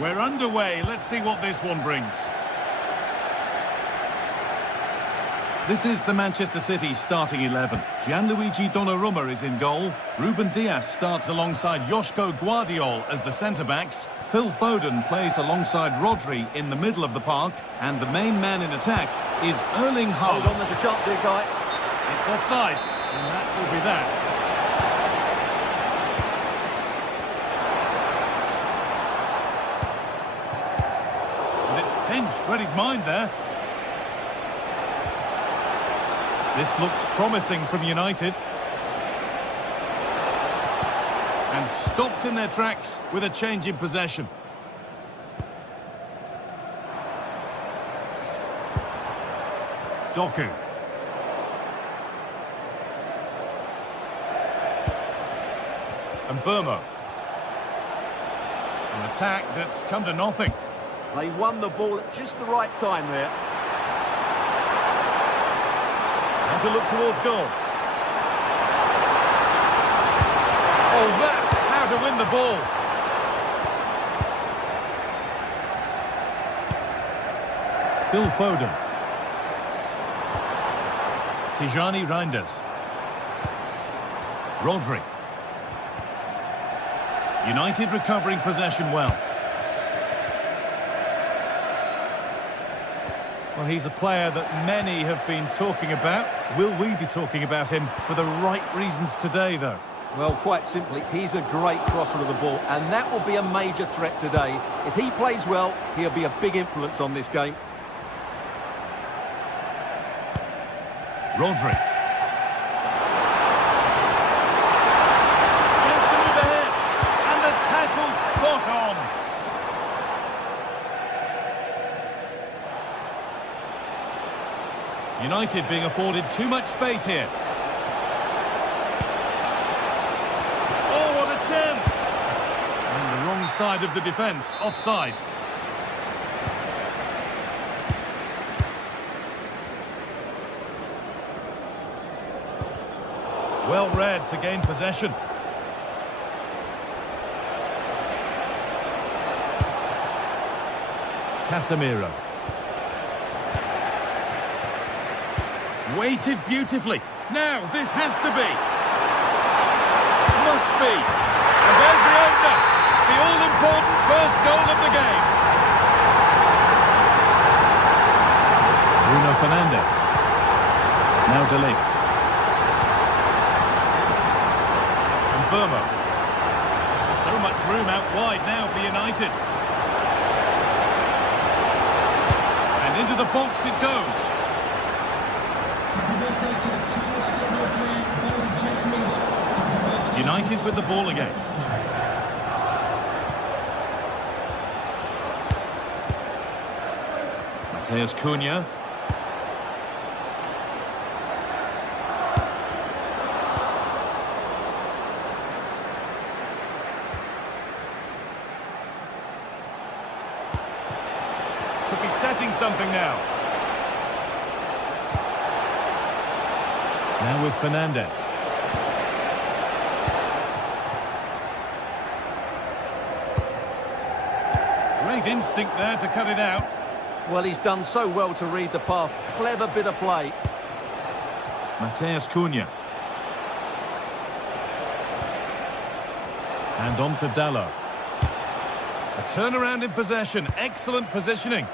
We're underway. Let's see what this one brings. This is the Manchester City starting 11. Gianluigi Donnarumma is in goal. Ruben Dias starts alongside Joško Gvardiol as the centre-backs. Phil Foden plays alongside Rodri in the middle of the park. And the main man in attack is Erling Haaland. Hold on, there's a chance here, Guy. It's offside, and that will be that. And it's pinched, read his mind there. This looks promising from United. And stopped in their tracks with a change in possession. Doku. And Burma. An attack that's come to nothing. They won the ball at just the right time there. And to look towards goal. Oh, that's how to win the ball. Phil Foden. Tijani Reinders. Rodri. United recovering possession well. Well, he's a player that many have been talking about. Will we be talking about him for the right reasons today, though? Well, quite simply, he's a great crosser of the ball, and that will be a major threat today. If he plays well, he'll be a big influence on this game. Rodri. Just to move ahead, and the tackle spot on. United being afforded too much space here. Oh, what a chance! And the wrong side of the defence, offside. Well read to gain possession. Casemiro. Waited beautifully. Now, this has to be. Must be. And there's the opener. The all-important first goal of the game. Bruno Fernandes. Now De Ligt. And Burma. So much room out wide now for United. And into the box it goes. United with the ball again. Matheus Cunha. Could be setting something now. Now with Fernandes. Great instinct there to cut it out. Well, he's done so well to read the pass. Clever bit of play. Matheus Cunha. And on to Dalot. A turnaround in possession. Excellent positioning.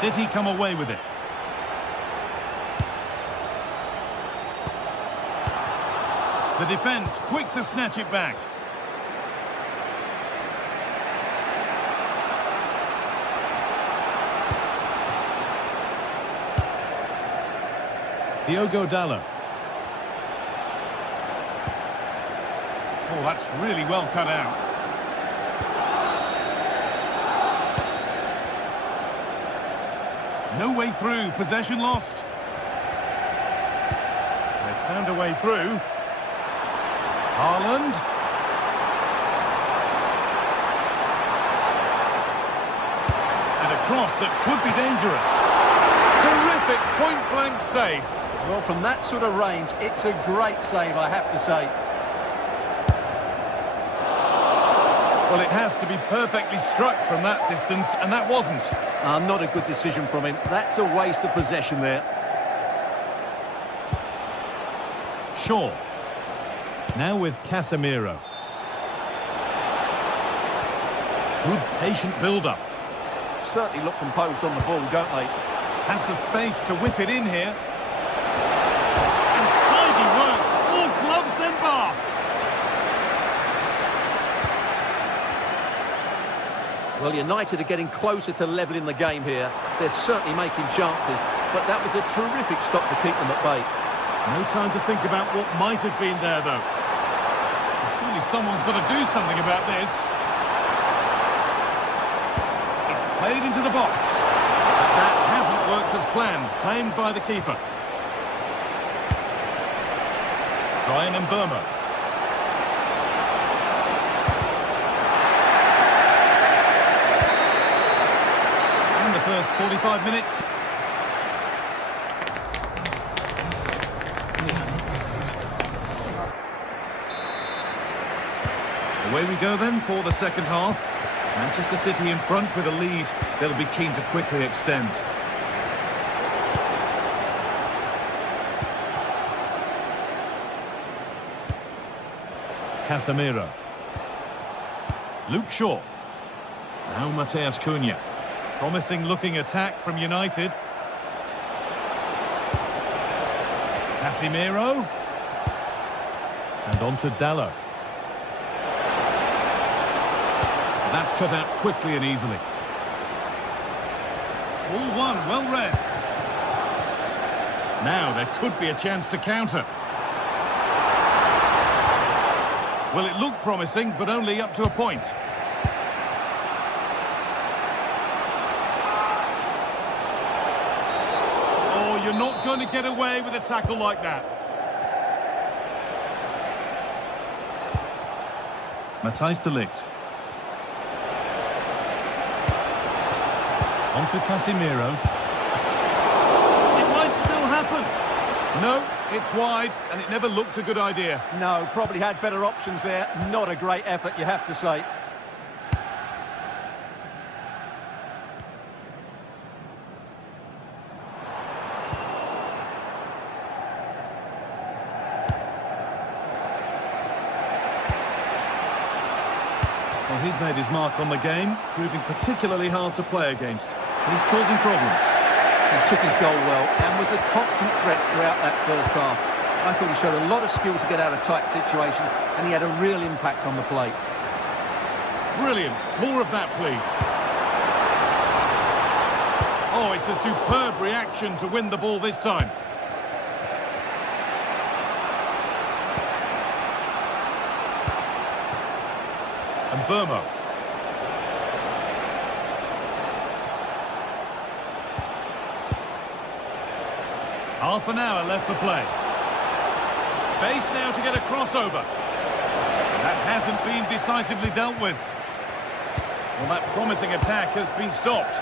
City come away with it. The defence quick to snatch it back. Diogo Dalot. Oh, that's really well cut out. No way through, possession lost. They found a way through. Haaland. And a cross that could be dangerous. Terrific point-blank brilliant save. Well, from that sort of range, it's a great save, I have to say. Well, it has to be perfectly struck from that distance, and that wasn't. Not a good decision from him. That's a waste of possession there. Shaw. Now with Casemiro. Good patient build-up. Certainly look composed on the ball, don't they? Has the space to whip it in here. And tidy work. All gloves then bar. Well, United are getting closer to levelling the game here. They're certainly making chances, but that was a terrific stop to keep them at bay. No time to think about what might have been there, though. Surely someone's got to do something about this. It's played into the box. But that hasn't worked as planned. Claimed by the keeper. Brian Mbeumo. In the first 45 minutes. Away we go then for the second half. Manchester City in front with a lead. They'll be keen to quickly extend. Casemiro. Luke Shaw. Now Mateus Cunha. Promising looking attack from United. Casemiro. And on to Dalot. That's cut out quickly and easily. All one, well read. Now there could be a chance to counter. Well, it looked promising, but only up to a point. Oh, you're not going to get away with a tackle like that. Matthijs de Ligt. On to Casemiro. It might still happen. No, it's wide, and it never looked a good idea. No, probably had better options there. Not a great effort, you have to say. Well, he's made his mark on the game, proving particularly hard to play against. He's causing problems. He took his goal well and was a constant threat throughout that first half. I thought he showed a lot of skills to get out of tight situations, and he had a real impact on the play. Brilliant. More of that, please. Oh, it's a superb reaction to win the ball this time. And Mbeumo. Half an hour left to play. Space now to get a crossover. That hasn't been decisively dealt with. Well, that promising attack has been stopped.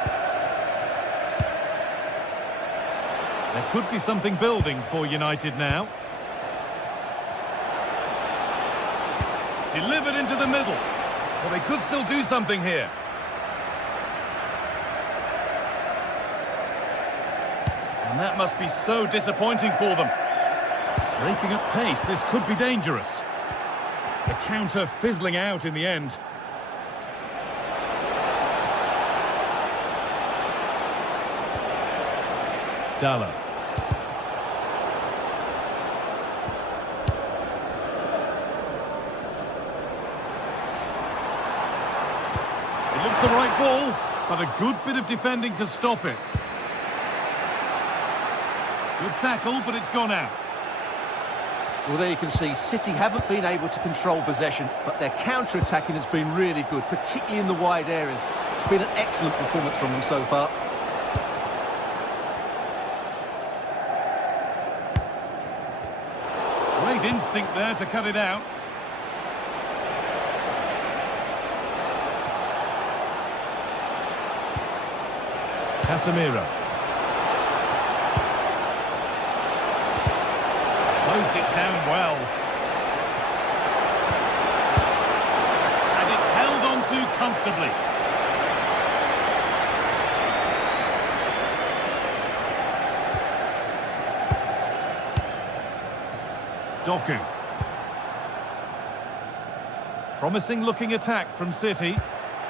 There could be something building for United now. Delivered into the middle. Well, they could still do something here. And that must be so disappointing for them. Breaking up pace, this could be dangerous. The counter fizzling out in the end. Dalot. It looks the right ball, but a good bit of defending to stop it. Good tackle, but it's gone out. Well, there you can see City haven't been able to control possession, but their counter-attacking has been really good, particularly in the wide areas. It's been an excellent performance from them so far. Great instinct there to cut it out. Casemiro. comfortably. Doku. Promising looking attack from City,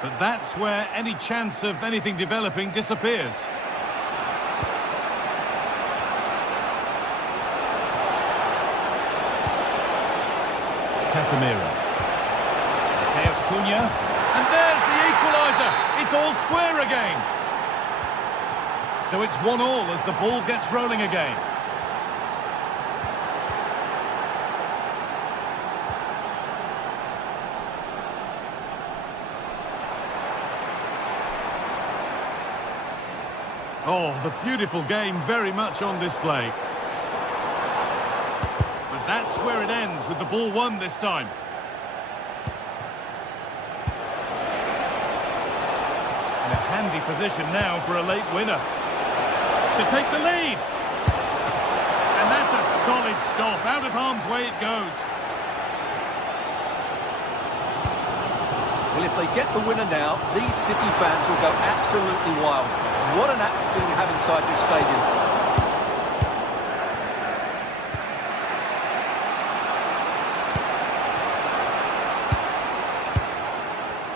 but that's where any chance of anything developing disappears. Casemiro. Mateus Cunha. And there's the equaliser. It's all square again. So it's 1-1 as the ball gets rolling again. Oh, the beautiful game very much on display. But that's where it ends, with the ball won this time. In a handy position now for a late winner. To take the lead. And that's a solid stop. Out of harm's way it goes. Well, if they get the winner now, these City fans will go absolutely wild. What an atmosphere we have inside this stadium.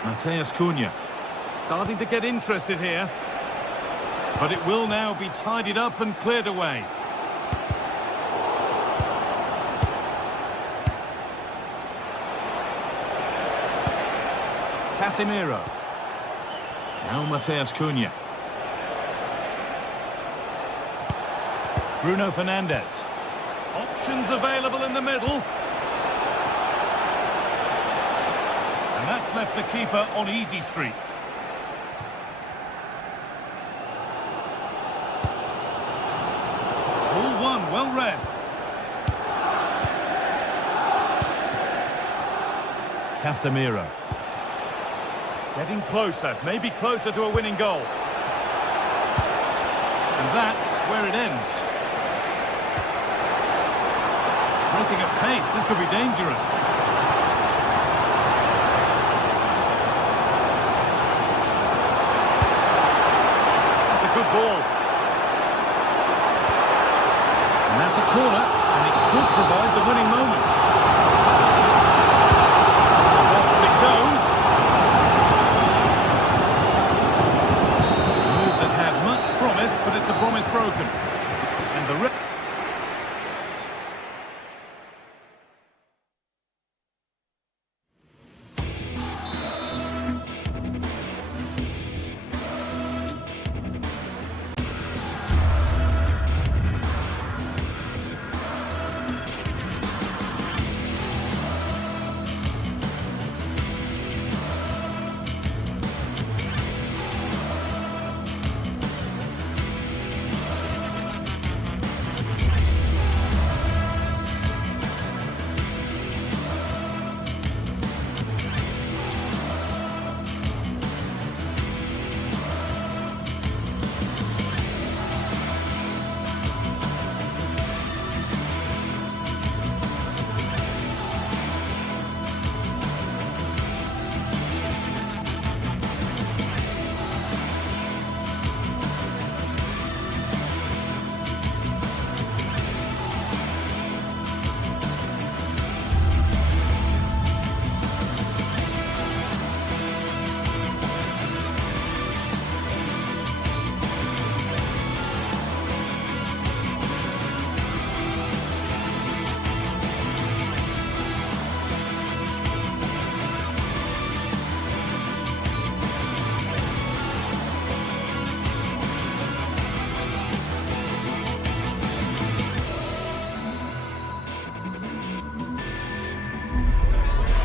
Mateus Cunha. Starting to get interested here. But it will now be tidied up and cleared away. Casemiro. Now Mateus Cunha. Bruno Fernandes. Options available in the middle. And that's left the keeper on easy street. Ball one, well read. Casemiro. Getting closer, maybe closer to a winning goal. And that's where it ends. Looking at pace, this could be dangerous. That's a good ball. And that's a corner, and it could provide the winning moment. Off it goes. A move that had much promise, but it's a promise broken. And the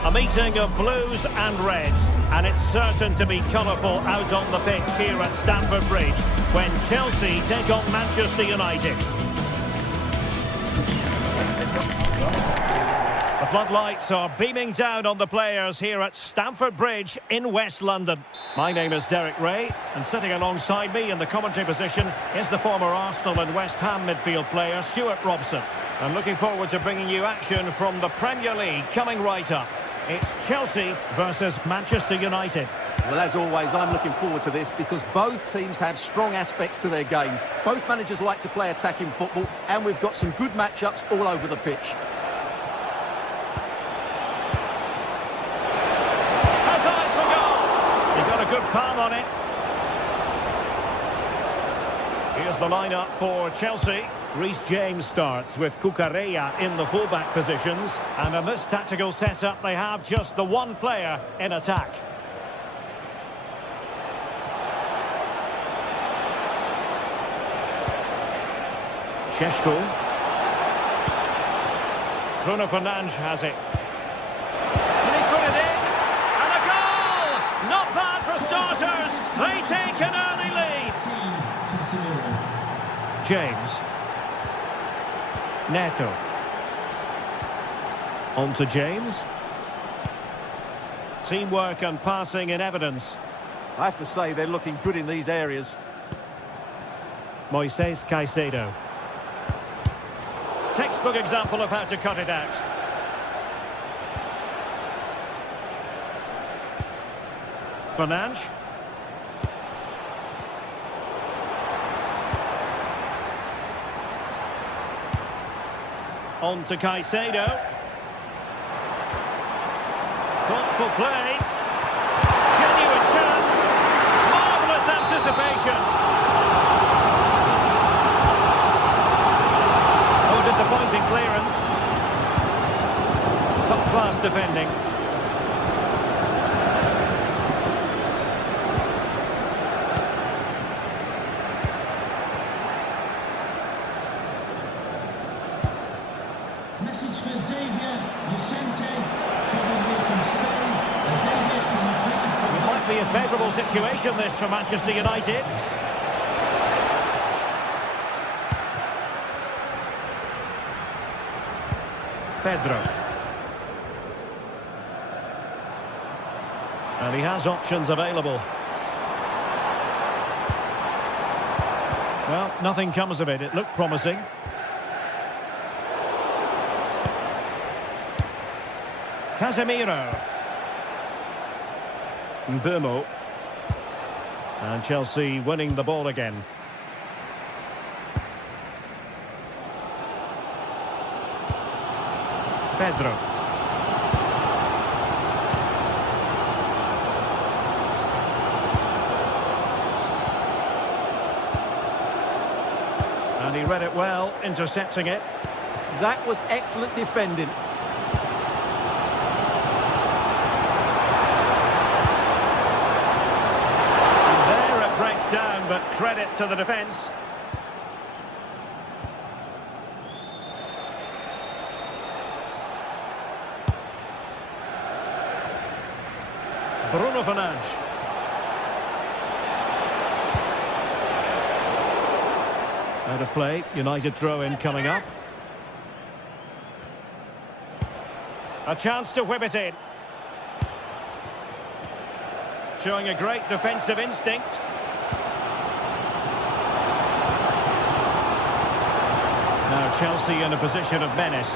A meeting of blues and reds, and it's certain to be colourful out on the pitch here at Stamford Bridge when Chelsea take on Manchester United. The floodlights are beaming down on the players here at Stamford Bridge in West London. My name is Derek Ray, and sitting alongside me in the commentary position is the former Arsenal and West Ham midfield player Stuart Robson. I'm looking forward to bringing you action from the Premier League coming right up. It's Chelsea versus Manchester United. Well, as always, I'm looking forward to this because both teams have strong aspects to their game. Both managers like to play attacking football, and we've got some good matchups all over the pitch. Has eyes for goal. He got a good palm on it. Here's the lineup for Chelsea. Reece James starts with Cucurella in the fullback positions. And in this tactical setup, they have just the one player in attack. Šeško. Bruno Fernandes has it. Can he put it in? And a goal! Not bad for starters. They take an early lead. James. Neto. On to James. Teamwork and passing in evidence. I have to say, they're looking good in these areas. Moises Caicedo. Textbook example of how to cut it out. Fernandes. On to Caicedo. Thoughtful play. Genuine chance. Marvellous anticipation. Disappointing clearance. Top-class defending. Message for Xavier Vicente, travelling here from Spain. Xavier, can you please... It might be a favourable situation, this, for Manchester United. Pedro. And he has options available. Well, nothing comes of it. It looked promising. Casemiro. Mbeumo. And Chelsea winning the ball again. Pedro. And he read it well, intercepting it. That was excellent defending. And there it breaks down, but credit to the defence. Bruno Fernandes. Out of play, United throw-in coming up. A chance to whip it in. Showing a great defensive instinct. Now Chelsea in a position of menace.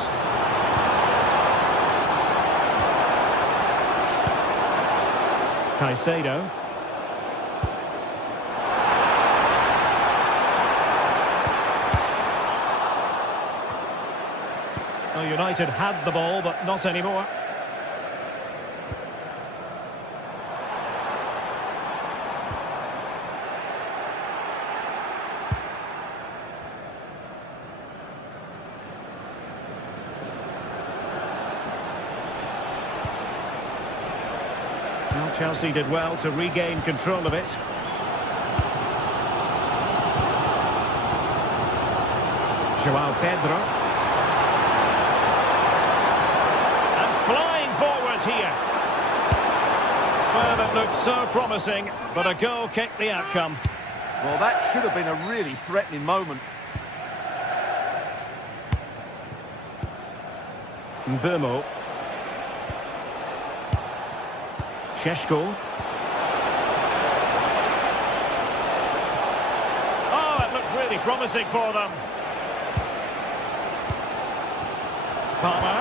Caicedo. Well, United had the ball, but not anymore. Well, Chelsea did well to regain control of it. João Pedro. Flying forwards here. Well, it looked so promising, but a goal kicked the outcome. Well, that should have been a really threatening moment. Mbeumo. Šeško. Oh, it looked really promising for them. Palmer.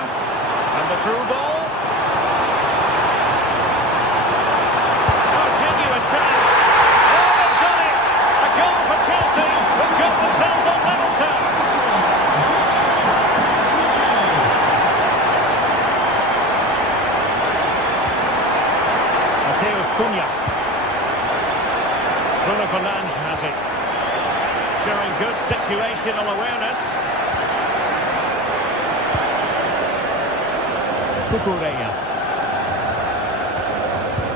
And the through ball. Oh, Puts themselves on level terms. Mateus Cunha. Bruno Fernandes has it. Showing good situational awareness. Cucurella.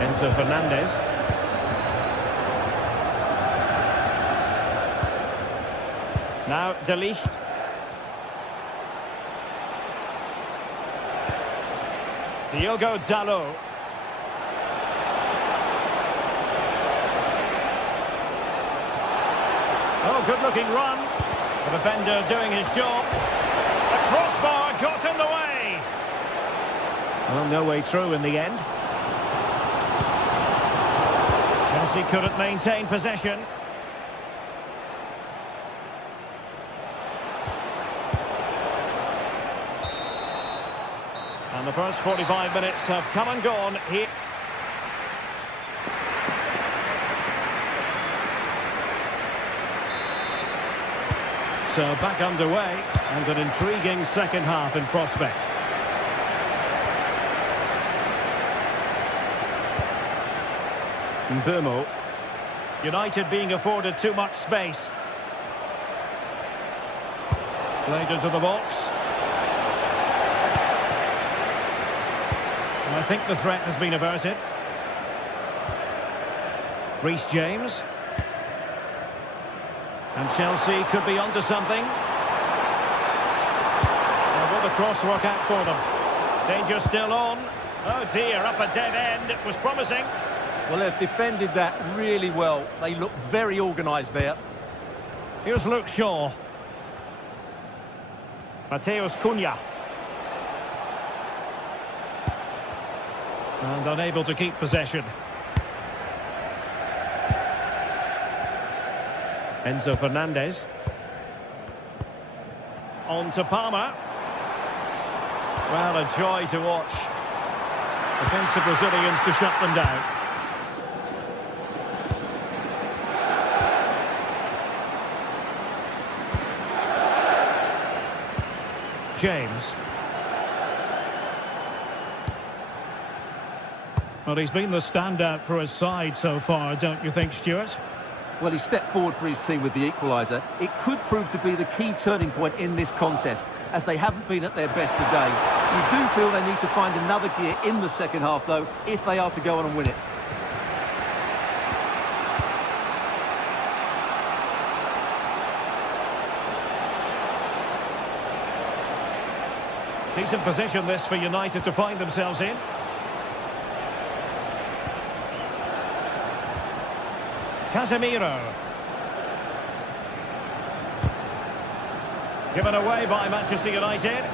Enzo Fernandez. Now De Ligt. Diogo Dalot. Oh, good-looking run. The defender doing his job. The crossbar got in the way. Well, no way through in the end. Chelsea couldn't maintain possession. And the first 45 minutes have come and gone here. So back underway, and an intriguing second half in prospect. Mbeumo. United being afforded too much space. Played into the box. And I think the threat has been averted. Reece James. And Chelsea could be onto something. And will the cross work out for them? Danger still on. Oh dear, up a dead end. It was promising. Well, they've defended that really well. They look very organised there. Here's Luke Shaw. Mateus Cunha. And unable to keep possession. Enzo Fernandez. On to Palmer. Well, a joy to watch. Defensive Brazilians to shut them down. James. Well, he's been the standout for his side so far, don't you think, Stuart? Well, he stepped forward for his team with the equaliser. It could prove to be the key turning point in this contest, as they haven't been at their best today. You do feel they need to find another gear in the second half, though, if they are to go on and win it. Decent position this for United to find themselves in. Casemiro. Given away by Manchester United.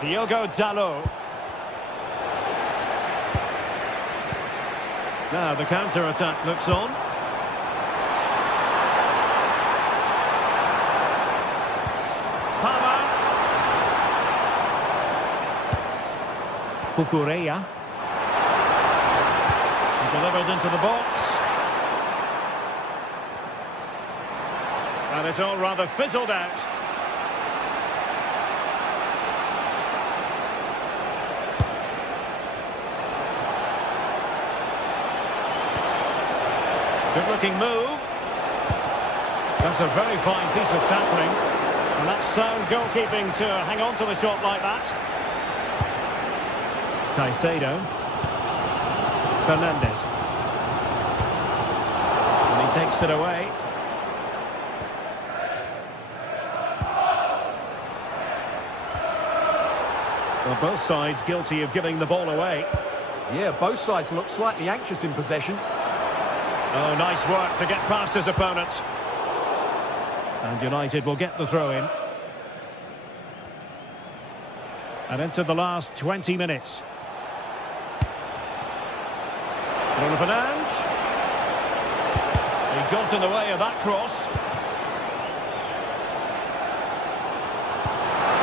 Diogo Dalot. Now the counter-attack looks on. Palmer. Cucurella. Delivered into the box. And it's all rather fizzled out. Good looking move. That's a very fine piece of tackling. And that's sound goalkeeping to hang on to the shot like that. Caicedo. Fernandez. And he takes it away. Well, both sides guilty of giving the ball away. Yeah, both sides look slightly anxious in possession. Oh, nice work to get past his opponents. And United will get the throw-in. And into the last 20 minutes. Bruno Fernandes. He got in the way of that cross.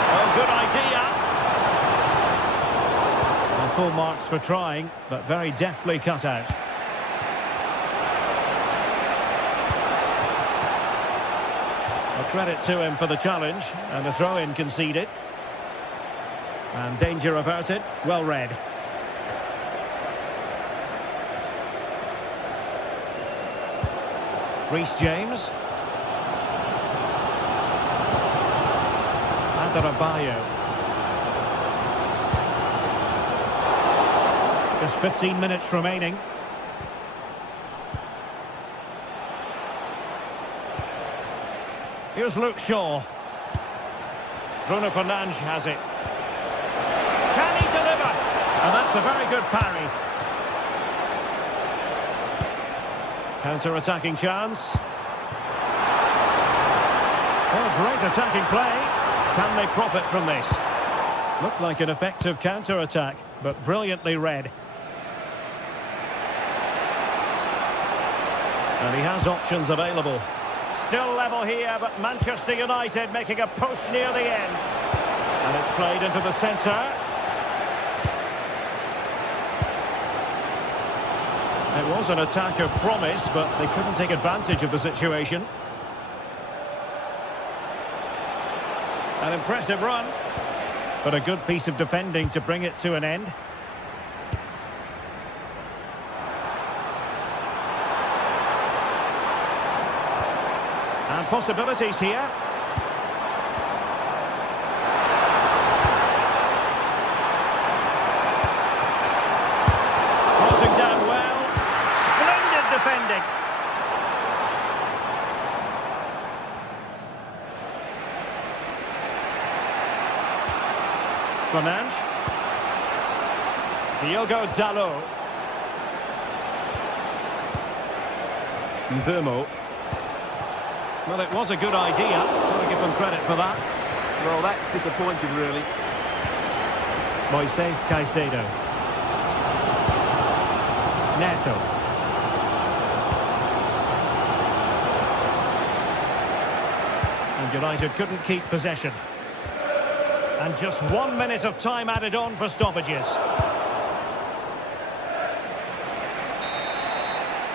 Oh, good idea. And full marks for trying, but very deftly cut out. A credit to him for the challenge, and a throw-in conceded. And danger averted, well read. Reece James. Adarabioyo. Just 15 minutes remaining. Here's Luke Shaw. Bruno Fernandes has it. Can he deliver? And that's a very good parry. Counter-attacking chance. Oh, great attacking play. Can they profit from this? Looked like an effective counter-attack, but brilliantly read. And he has options available. Still level here, but Manchester United making a push near the end. And it's played into the centre. It was an attack of promise, but they couldn't take advantage of the situation. An impressive run, but a good piece of defending to bring it to an end. And possibilities here. Closing down well. Splendid defending. Fernandes. Diogo Dalot. Mbumo. Well, it was a good idea. Got to give them credit for that. Well, that's disappointing, really. Moises Caicedo. Neto. And United couldn't keep possession. And just 1 minute of time added on for stoppages.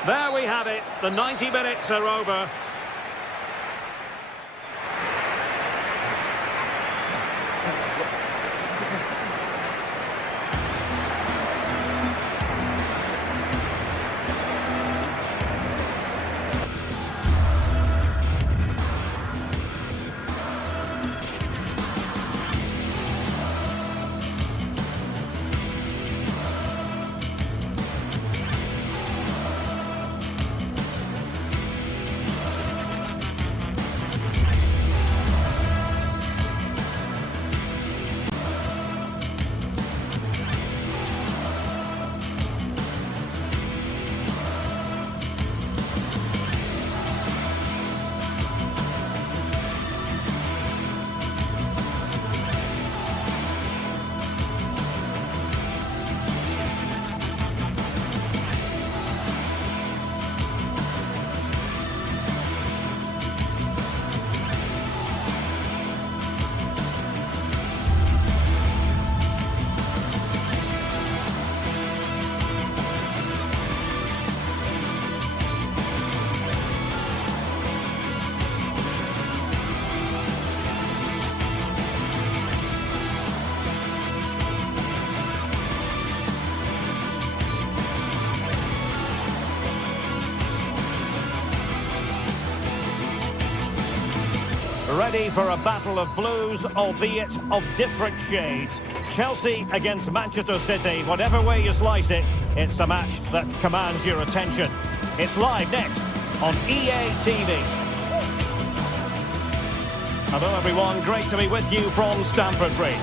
There we have it. The 90 minutes are over. Ready for a battle of blues, albeit of different shades. Chelsea against Manchester City. Whatever way you slice it, it's a match that commands your attention. It's live next on EA TV. Hello everyone, great to be with you from Stamford Bridge.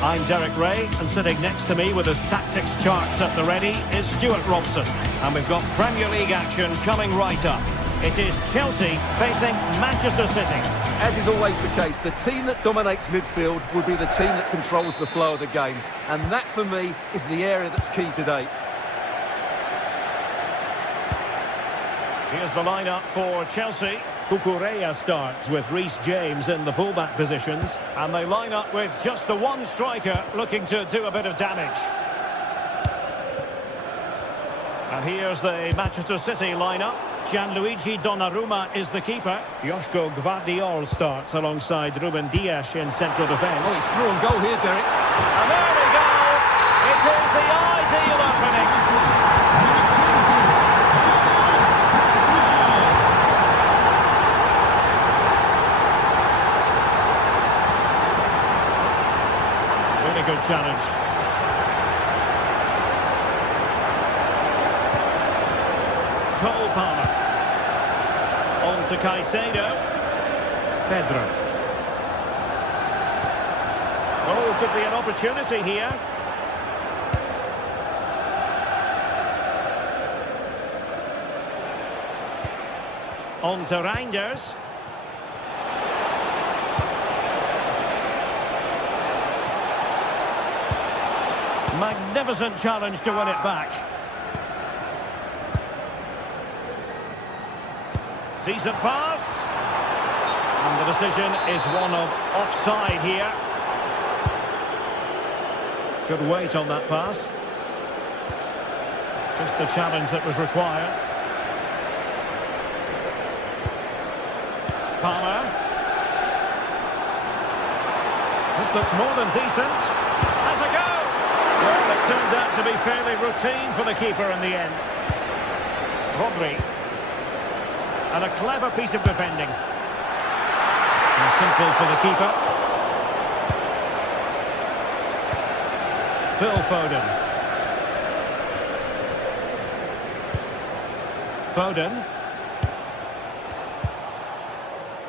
I'm Derek Ray, and sitting next to me with his tactics charts at the ready is Stuart Robson. And we've got Premier League action coming right up. It is Chelsea facing Manchester City. As is always the case, the team that dominates midfield will be the team that controls the flow of the game. And that, for me, is the area that's key today. Here's the lineup for Chelsea. Cucurella starts with Reece James in the fullback positions. And they line up with just the one striker looking to do a bit of damage. And here's the Manchester City lineup. Gianluigi Donnarumma is the keeper. Joško Gvardiol starts alongside Ruben Dias in central defence. Oh, he's through on goal here, Derek. And there we go! It is the ideal opening. Really good challenge. Cole Palmer. On to Caicedo. Pedro. Oh, could be an opportunity here. On to Reinders. Magnificent challenge to win it back. Decent pass. And the decision is one of offside here. Good weight on that pass. Just the challenge that was required. Palmer. This looks more than decent. Has a go! Well, it turned out to be fairly routine for the keeper in the end. Rodri. And a clever piece of defending. And simple for the keeper. Phil Foden. Foden.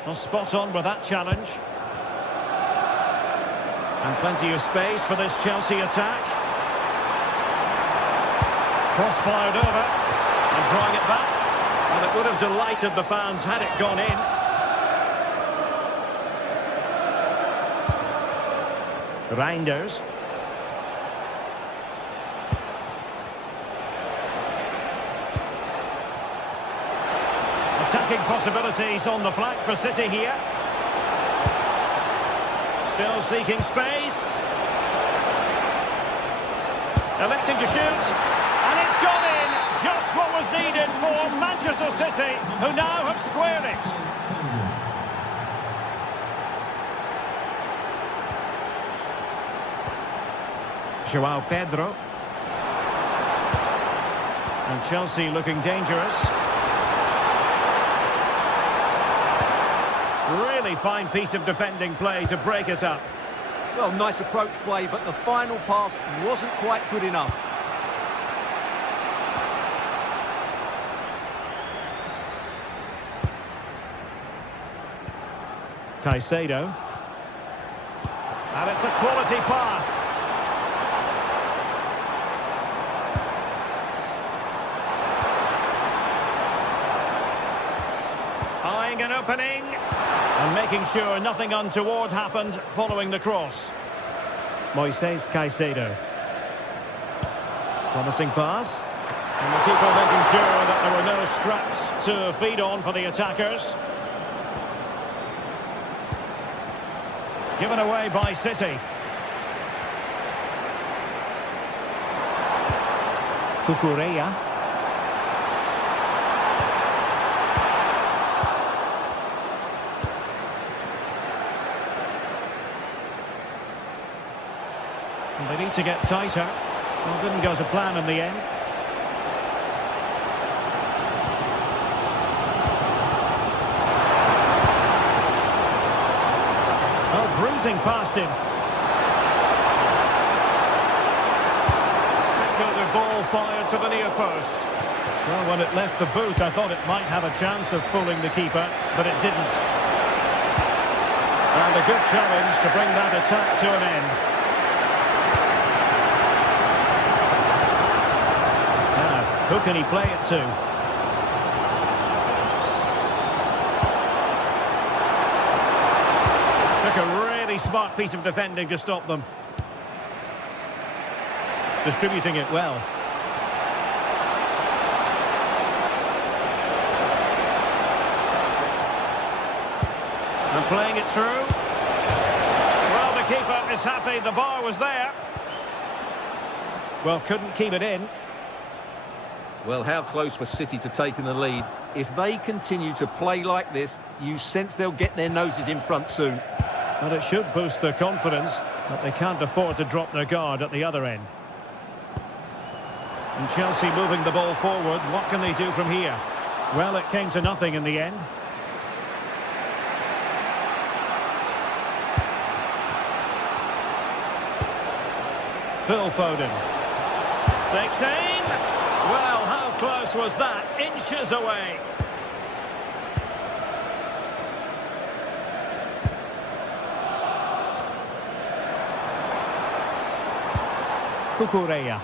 Well, spot on with that challenge. And plenty of space for this Chelsea attack. Cross fired over. And drawing it back. And it would have delighted the fans had it gone in. Reinders. Attacking possibilities on the flank for City here. Still seeking space. Electing to shoot. And it's gone in. Just what was needed for Manchester City, who now have squared it. João Pedro. And Chelsea looking dangerous. Really fine piece of defending play to break it up. Well, nice approach play, but the final pass wasn't quite good enough. Caicedo. And it's a quality pass. Eyeing an opening. And making sure nothing untoward happened following the cross. Moises Caicedo. Promising pass. And the keeper making sure that there were no scraps to feed on for the attackers. Given away by City. Cucurella. And they need to get tighter. Well, it didn't go to plan in the end. Breezing past him. Spectacular ball fired to the near post. Well, when it left the boot, I thought it might have a chance of fooling the keeper, but it didn't. And a good challenge to bring that attack to an end. Now, who can he play it to? A really smart piece of defending to stop them. Distributing it well. And playing it through. Well, the keeper is happy the bar was there. Well, couldn't keep it in. Well, how close was City to taking the lead? If they continue to play like this, you sense they'll get their noses in front soon. And it should boost their confidence, but they can't afford to drop their guard at the other end. And Chelsea moving the ball forward. What can they do from here? Well, it came to nothing in the end. Phil Foden takes aim. Well, how close was that? Inches away. Cucurella.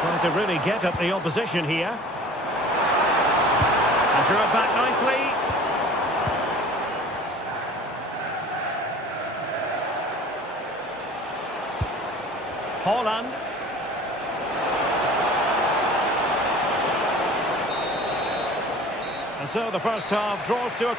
Trying to really get at the opposition here. And drew it back nicely. Haaland. And so the first half draws to a...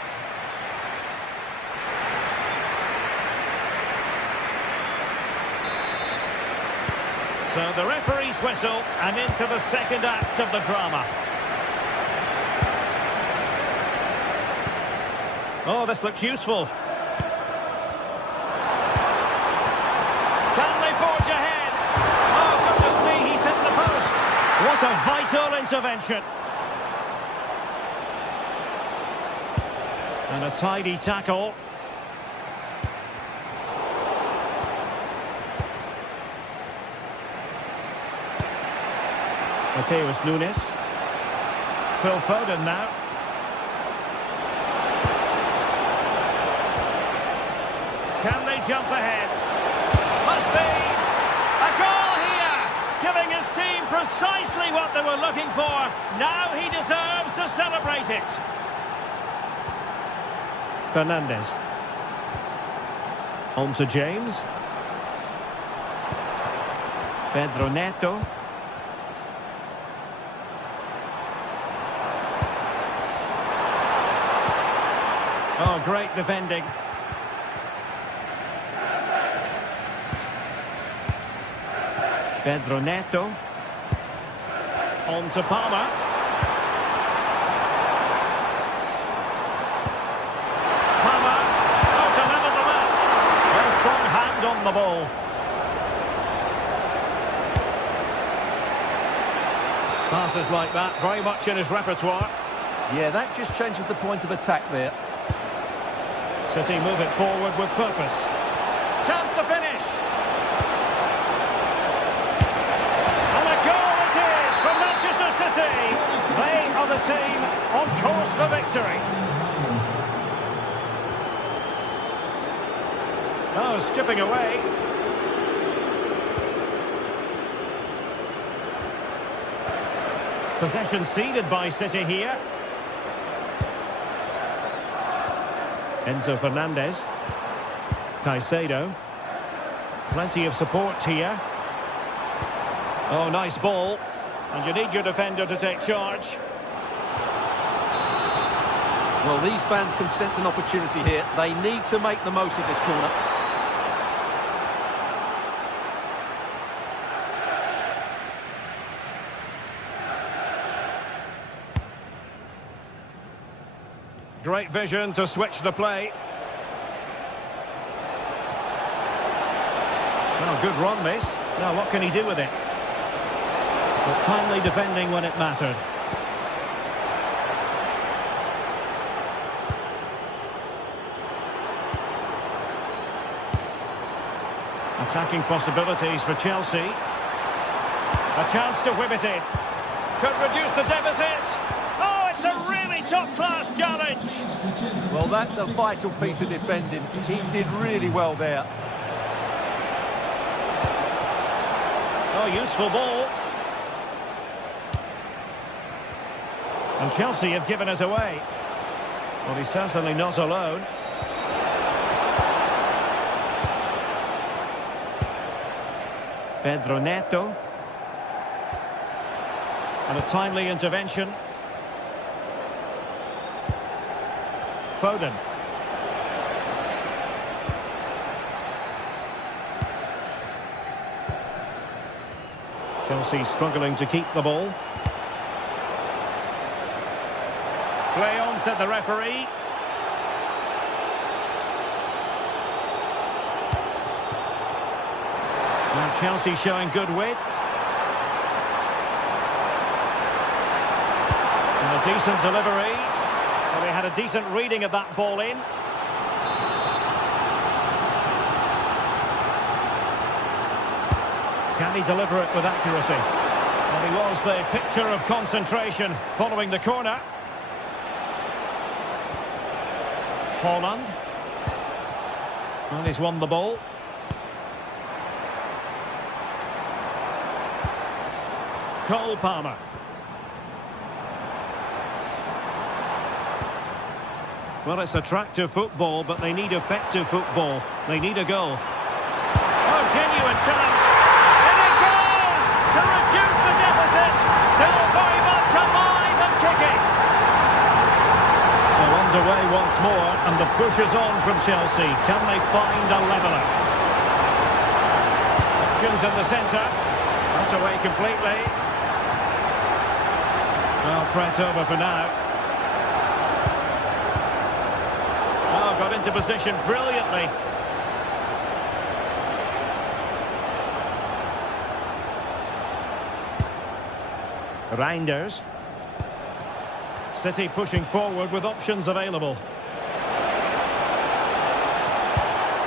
So the referee's whistle, and into the second act of the drama. Oh, this looks useful. Can they forge ahead? Oh, goodness me, he's hit the post. What a vital intervention. And a tidy tackle. Okay, it was Nunes. Phil Foden now. Can they jump ahead? Must be a goal here, giving his team precisely what they were looking for. Now he deserves to celebrate it. Fernandes. On to James. Pedro Neto. Oh, great defending. Pedro Neto. On to Palmer. Palmer. Oh, to level the match. A strong hand on the ball. Passes like that, very much in his repertoire. Yeah, that just changes the point of attack there. City move it forward with purpose. Chance to finish. And a goal it is for Manchester City. They are the team on course for victory. Oh, skipping away. Possession ceded by City here. Enzo Fernandez. Caicedo. Plenty of support here. Oh, nice ball. And you need your defender to take charge. Well, these fans can sense an opportunity here. They need to make the most of this corner. Great vision to switch the play. Oh, good run, this. Now, what can he do with it? But timely defending when it mattered. Attacking possibilities for Chelsea. A chance to whip it in. Could reduce the deficit. Oh, it's a really top-class challenge. Well, that's a vital piece of defending. He did really well there. Oh, useful ball. And Chelsea have given us away. Well, he's certainly not alone. Pedro Neto. And a timely intervention. Foden. Chelsea struggling to keep the ball. Play on, said the referee. Now Chelsea showing good width. And a decent delivery. Well, they had a decent reading of that ball in. Can he deliver it with accuracy? Well, he was the picture of concentration following the corner. Holland. And he's won the ball. Cole Palmer. Well, it's attractive football, but they need effective football. They need a goal. Oh, genuine chance. In it goes! To reduce the deficit. Still very much alive and kicking. So underway once more, and the push is on from Chelsea. Can they find a leveller? Options in the centre. Not away completely. Well, threat over for now. Oh, got into position brilliantly. Reinders. City pushing forward with options available.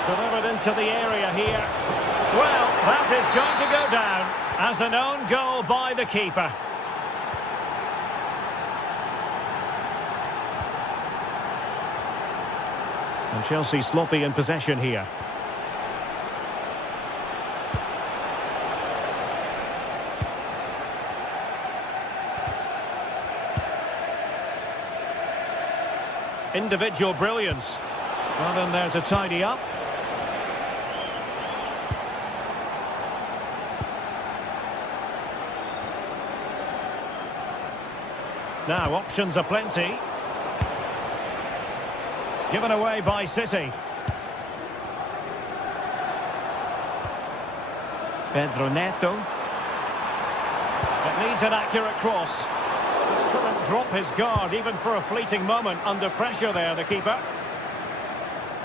Delivered into the area here. Well, that is going to go down as an own goal by the keeper. And Chelsea sloppy in possession here. Individual brilliance. Not in there to tidy up. Now, options are plenty. Given away by City. Pedro Neto. It needs an accurate cross. Just couldn't drop his guard even for a fleeting moment under pressure there, the keeper.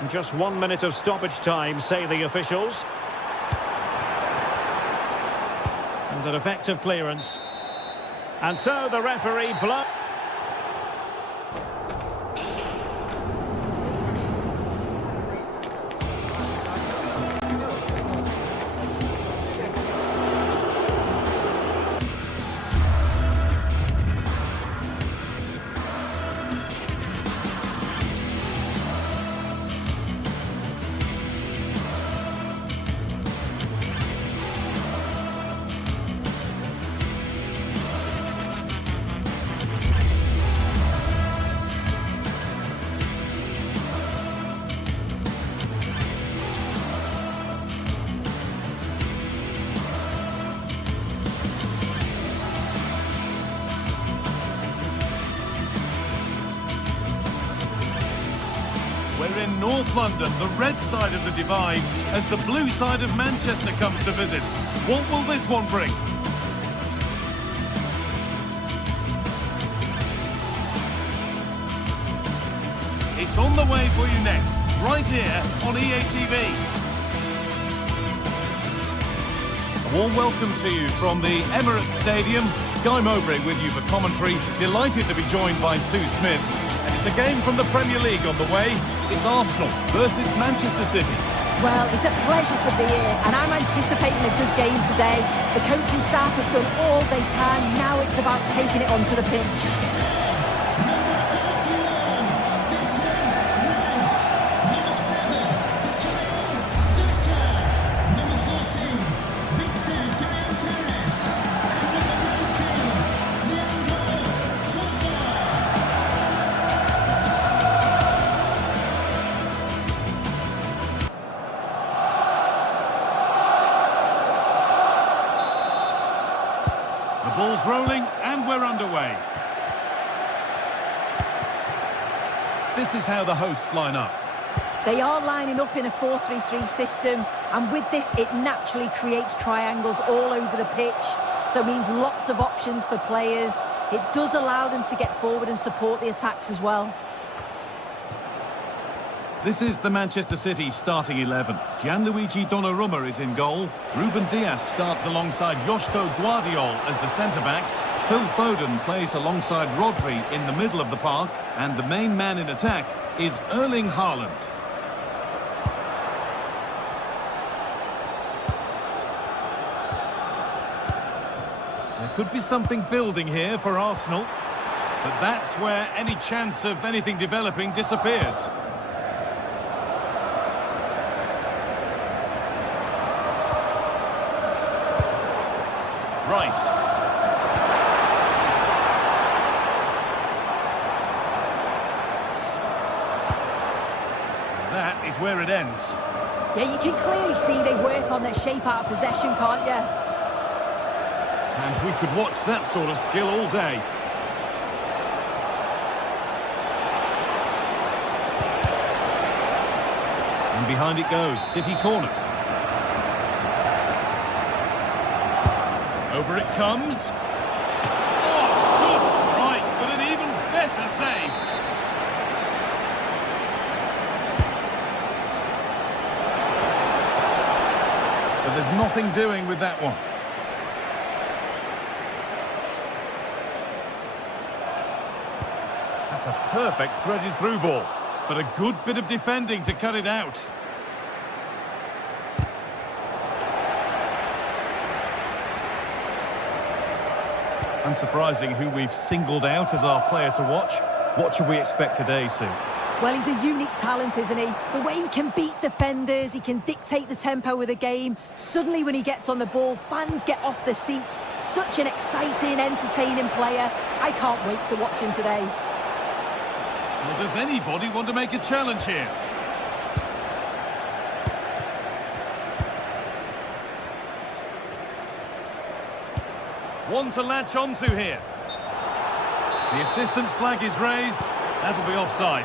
And just 1 minute of stoppage time, say the officials. And an effective clearance. And so the referee blows. We're in North London, the red side of the divide, as the blue side of Manchester comes to visit. What will this one bring? It's on the way for you next, right here on EA TV. A warm welcome to you from the Emirates Stadium. Guy Mowbray with you for commentary. Delighted to be joined by Sue Smith. And it's a game from the Premier League on the way. It's Arsenal versus Manchester City. Well, it's a pleasure to be here, and I'm anticipating a good game today. The coaching staff have done all they can. Now it's about taking it onto the pitch. The ball's rolling and we're underway. This is how the hosts line up. They are lining up in a 4-3-3 system, and with this it naturally creates triangles all over the pitch. so it means lots of options for players. It does allow them to get forward and support the attacks as well. This is the Manchester City starting 11. Gianluigi Donnarumma is in goal. Ruben Dias starts alongside Joško Gvardiol as the centre-backs. Phil Foden plays alongside Rodri in the middle of the park. And the main man in attack is Erling Haaland. There could be something building here for Arsenal. But that's where any chance of anything developing disappears. Rice. That is where it ends. Yeah, you can clearly see they work on their shape out of possession, can't you? And we could watch that sort of skill all day. And behind it goes, City corner. Over it comes. Oh, good strike, but an even better save. But there's nothing doing with that one. That's a perfect threaded through ball, but a good bit of defending to cut it out. Unsurprising who we've singled out as our player to watch. What should we expect today, Sue? Well, he's a unique talent, isn't he? The way he can beat defenders, he can dictate the tempo of the game. Suddenly, when he gets on the ball, fans get off their seats. Such an exciting, entertaining player. I can't wait to watch him today. Well, does anybody want to make a challenge here? One to latch onto here. The assistant's flag is raised. That'll be offside.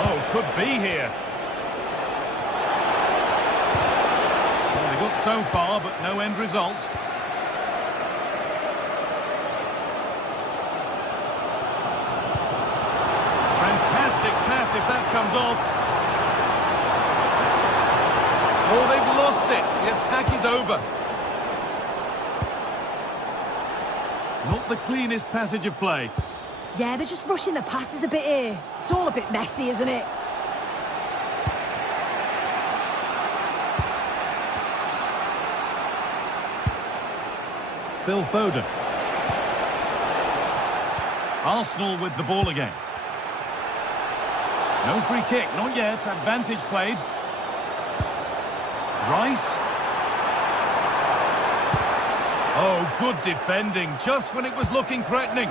Oh, could be here. Well, they got so far, but no end result. Fantastic pass if that comes off. Oh, they've lost it. The attack is over. Not the cleanest passage of play. Yeah, they're just rushing the passes a bit here. It's all a bit messy, isn't it? Phil Foden. Arsenal with the ball again. No free kick, not yet. Advantage played. Rice. Oh, good defending, just when it was looking threatening.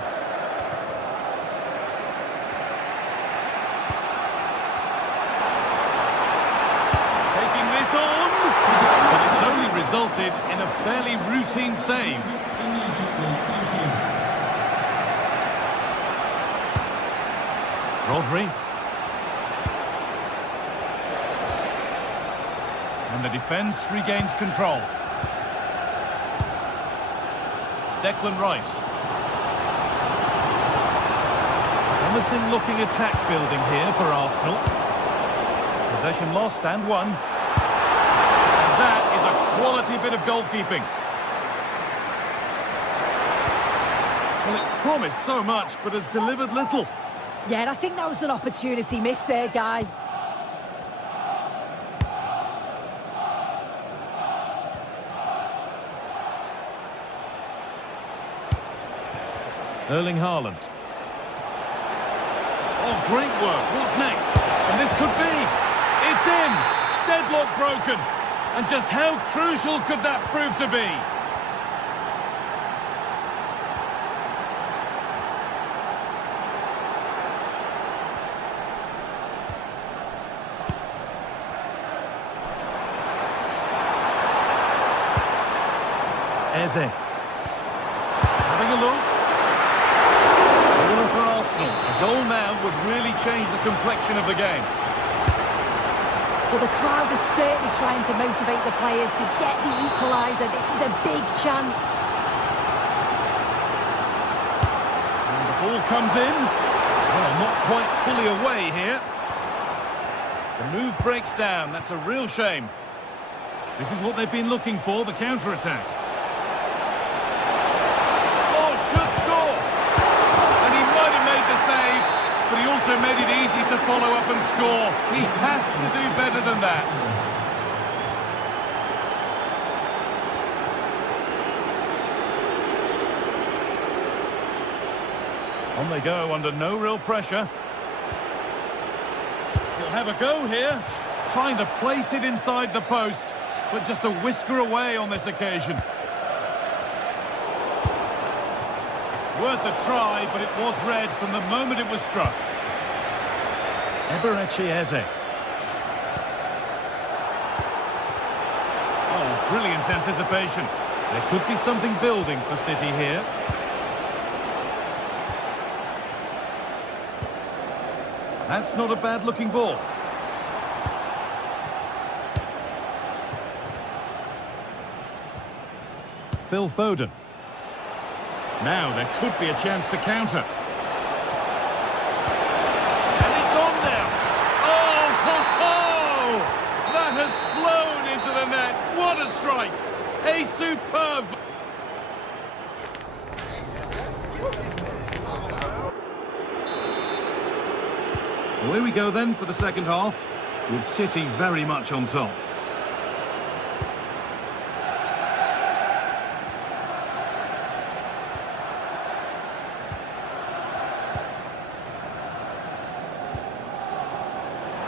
Taking this on, but it's only resulted in a fairly routine save. Rodri. And the defence regains control. Declan Rice. Promising looking attack building here for Arsenal. Possession lost and won. And that is a quality bit of goalkeeping. Well, it promised so much, but has delivered little. Yeah, and I think that was an opportunity missed there, Guy. Erling Haaland. Oh, great work. What's next? And this could be. It's in. Deadlock broken. And just how crucial could that prove to be? Eze. Having a look. Corner for Arsenal. A goal now would really change the complexion of the game. Well, the crowd is certainly trying to motivate the players to get the equaliser. This is a big chance. And the ball comes in. Well, not quite fully away here. The move breaks down. That's a real shame. This is what they've been looking for, the counter-attack. Oh, should score! And he might have made the save, but he also made it easy to follow up and score. He has to do better than that. On they go under no real pressure. He'll have a go here. Trying to place it inside the post, but just a whisker away on this occasion. Worth a try, but it was red from the moment it was struck. Eze. Oh, brilliant anticipation. There could be something building for City here. That's not a bad-looking ball. Phil Foden. Now there could be a chance to counter. And it's on now. Oh, ho, ho! That has flown into the net. What a strike! A superb... Away we go then for the second half, with City very much on top.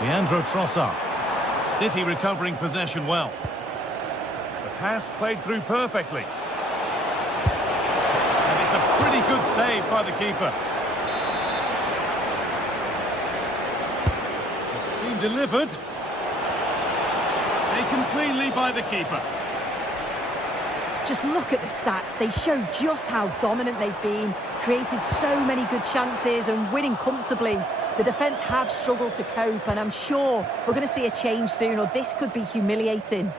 Leandro Trossard. City recovering possession well. The pass played through perfectly. And it's a pretty good save by the keeper. It's been delivered. Taken cleanly by the keeper. Just look at the stats. They show just how dominant they've been. Created so many good chances and winning comfortably. The defence have struggled to cope, and I'm sure we're going to see a change soon, or this could be humiliating.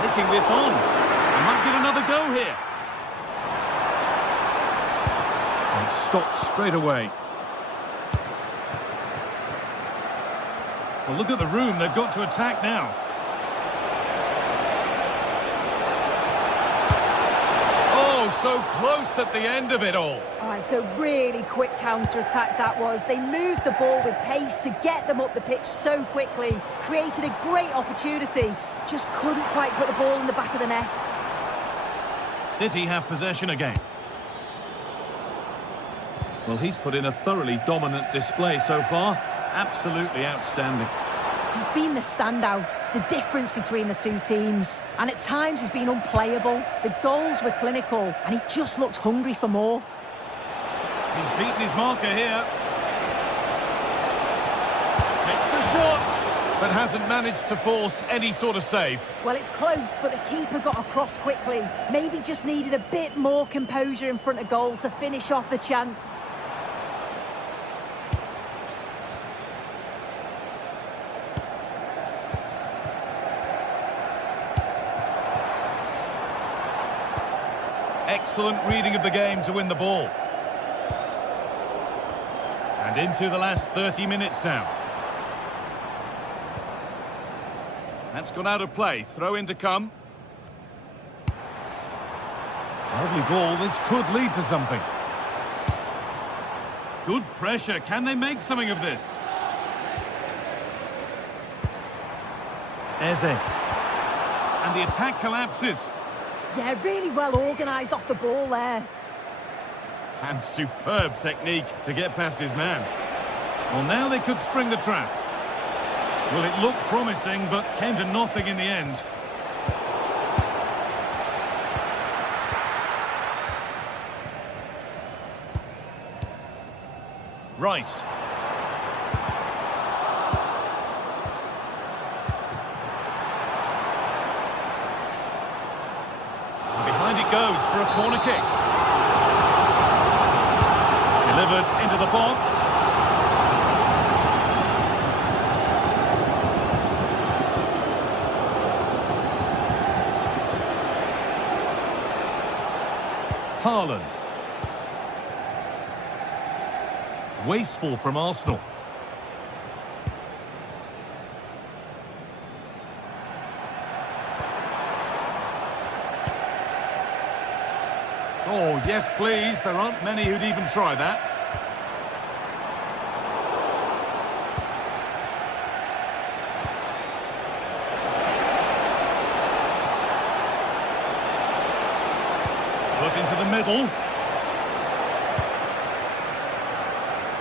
Taking this on. They might get another go here. And it's stopped straight away. Well, look at the room they've got to attack now. So close at the end of it all. Oh, it's a really quick counter-attack that was. They moved the ball with pace to get them up the pitch so quickly. Created a great opportunity. Just couldn't quite put the ball in the back of the net. City have possession again. Well, he's put in a thoroughly dominant display so far. Absolutely outstanding. He's been the standout, the difference between the two teams. And at times he's been unplayable. The goals were clinical, and he just looks hungry for more. He's beaten his marker here. Takes the shot, but hasn't managed to force any sort of save. Well, it's close, but the keeper got across quickly. Maybe just needed a bit more composure in front of goal to finish off the chance. Excellent reading of the game to win the ball. And into the last 30 minutes now. That's gone out of play. Throw in to come. Lovely ball. This could lead to something. Good pressure. Can they make something of this? Eze. And the attack collapses. Yeah, really well organised off the ball there. And superb technique to get past his man. Well, now they could spring the trap. Well, it looked promising, but came to nothing in the end. Rice. Goes for a corner kick. Delivered into the box. Haaland. Wasteful from Arsenal. Oh, yes, please. There aren't many who'd even try that. Put into the middle.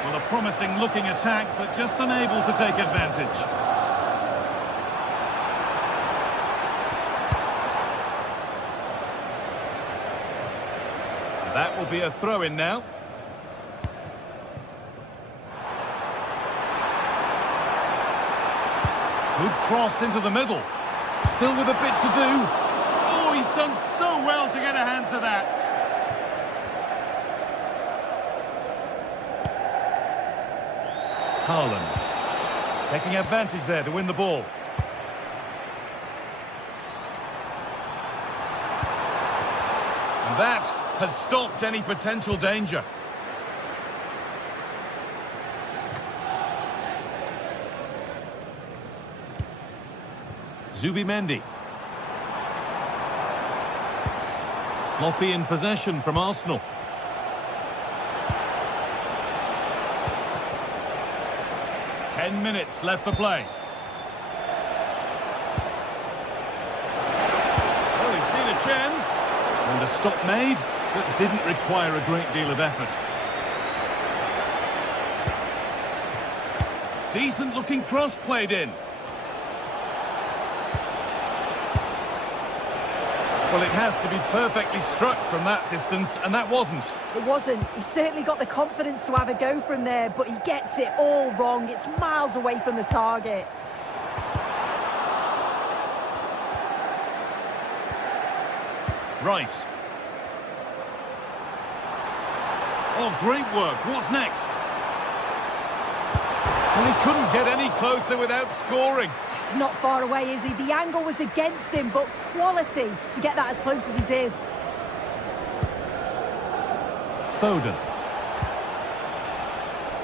Well, a promising looking attack, but just unable to take advantage. That will be a throw-in now. Good cross into the middle. Still with a bit to do. Oh, he's done so well to get a hand to that. Haaland. Taking advantage there to win the ball. And that has stopped any potential danger. Zubimendi. Sloppy in possession from Arsenal. Ten minutes left for play. Well, he's seen a chance. And a stop made. That didn't require a great deal of effort. Decent looking cross played in. Well, it has to be perfectly struck from that distance, and that wasn't. It wasn't. He's certainly got the confidence to have a go from there, but he gets it all wrong. It's miles away from the target. Rice. Oh, great work. What's next? Well, he couldn't get any closer without scoring. He's not far away, is he? The angle was against him, but quality to get that as close as he did. Foden.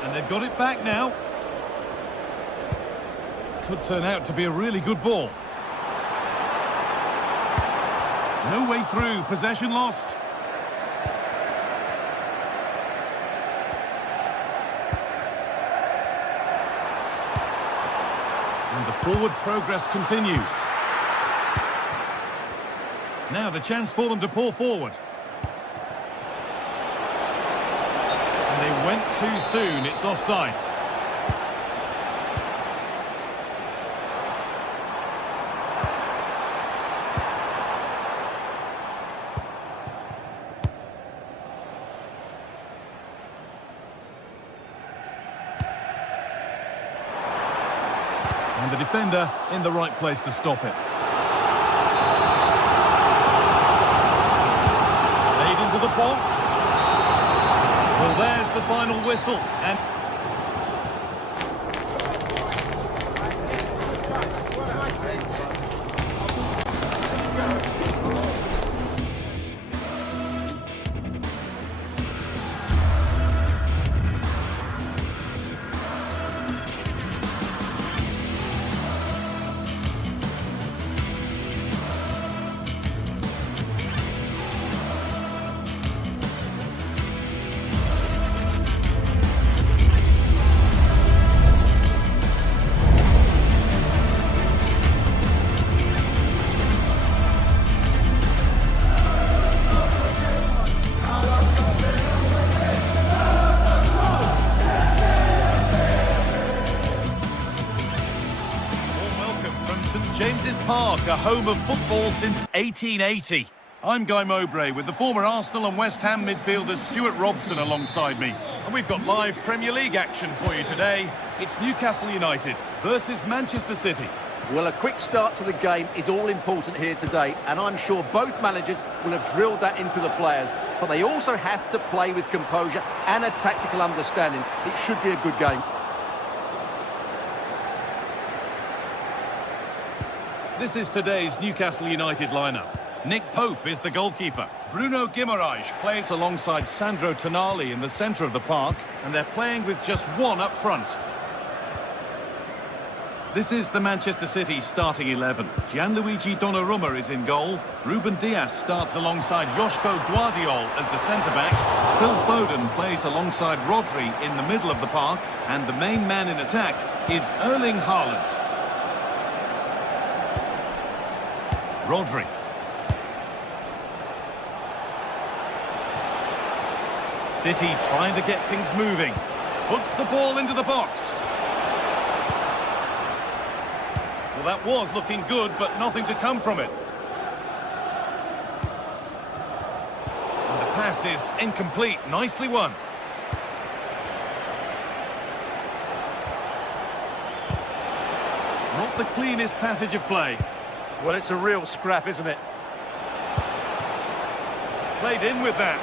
And they've got it back now. Could turn out to be a really good ball. No way through. Possession lost. And the forward progress continues. Now the chance for them to pull forward. And they went too soon. It's offside. And the defender in the right place to stop it. Laid into the box. Well, there's the final whistle. And James's Park, a home of football since 1880. I'm Guy Mowbray with the former Arsenal and West Ham midfielder Stuart Robson alongside me. And we've got live Premier League action for you today. It's Newcastle United versus Manchester City. Well, a quick start to the game is all important here today, and I'm sure both managers will have drilled that into the players. But they also have to play with composure and a tactical understanding. It should be a good game. This is today's Newcastle United lineup. Nick Pope is the goalkeeper. Bruno Guimaraes plays alongside Sandro Tonali in the centre of the park, and they're playing with just one up front. This is the Manchester City starting 11. Gianluigi Donnarumma is in goal. Ruben Dias starts alongside Joško Guardiol as the centre-backs. Phil Foden plays alongside Rodri in the middle of the park, and the main man in attack is Erling Haaland. Rodri. City trying to get things moving. Puts the ball into the box. Well, that was looking good, but nothing to come from it. And the pass is incomplete. Nicely won. Not the cleanest passage of play. Well, it's a real scrap, isn't it? Played in with that.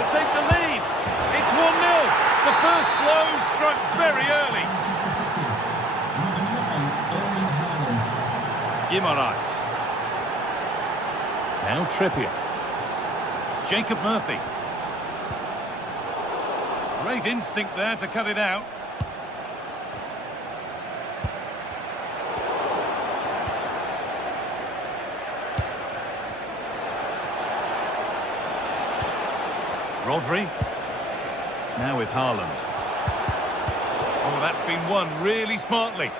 To take the lead. It's 1-0. The first blow struck very early. Manchester City. Number 9, Erling Haaland. Guimaraes. Now Trippier. Jacob Murphy. Great instinct there to cut it out. Rodri. Now with Haaland. Oh, that's been won really smartly.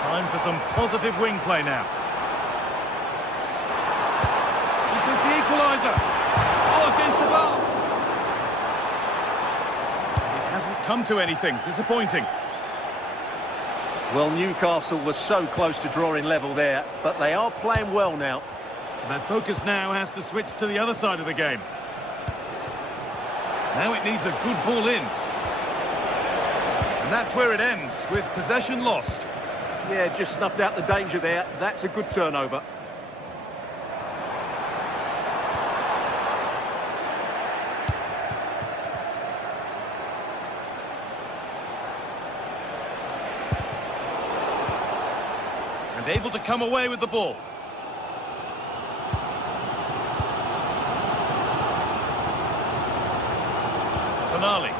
Time for some positive wing play now. Is this the equaliser? Oh, against the bar. It hasn't come to anything. Disappointing. Well, Newcastle was so close to drawing level there, but they are playing well now. Their focus now has to switch to the other side of the game. Now it needs a good ball in. And that's where it ends, with possession lost. Yeah, just snuffed out the danger there. That's a good turnover. And able to come away with the ball. Tonali.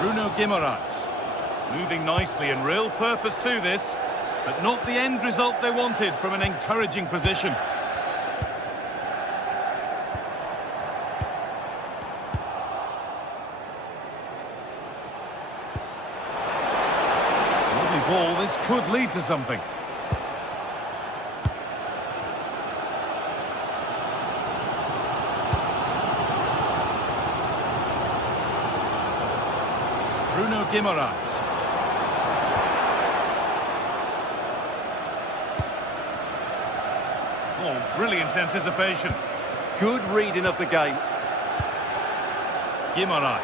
Bruno Guimaraes. Moving nicely and real purpose to this, but not the end result they wanted from an encouraging position. Lovely ball, this could lead to something. Bruno Guimaraes. Oh, brilliant anticipation. Good reading of the game. Guimaraes.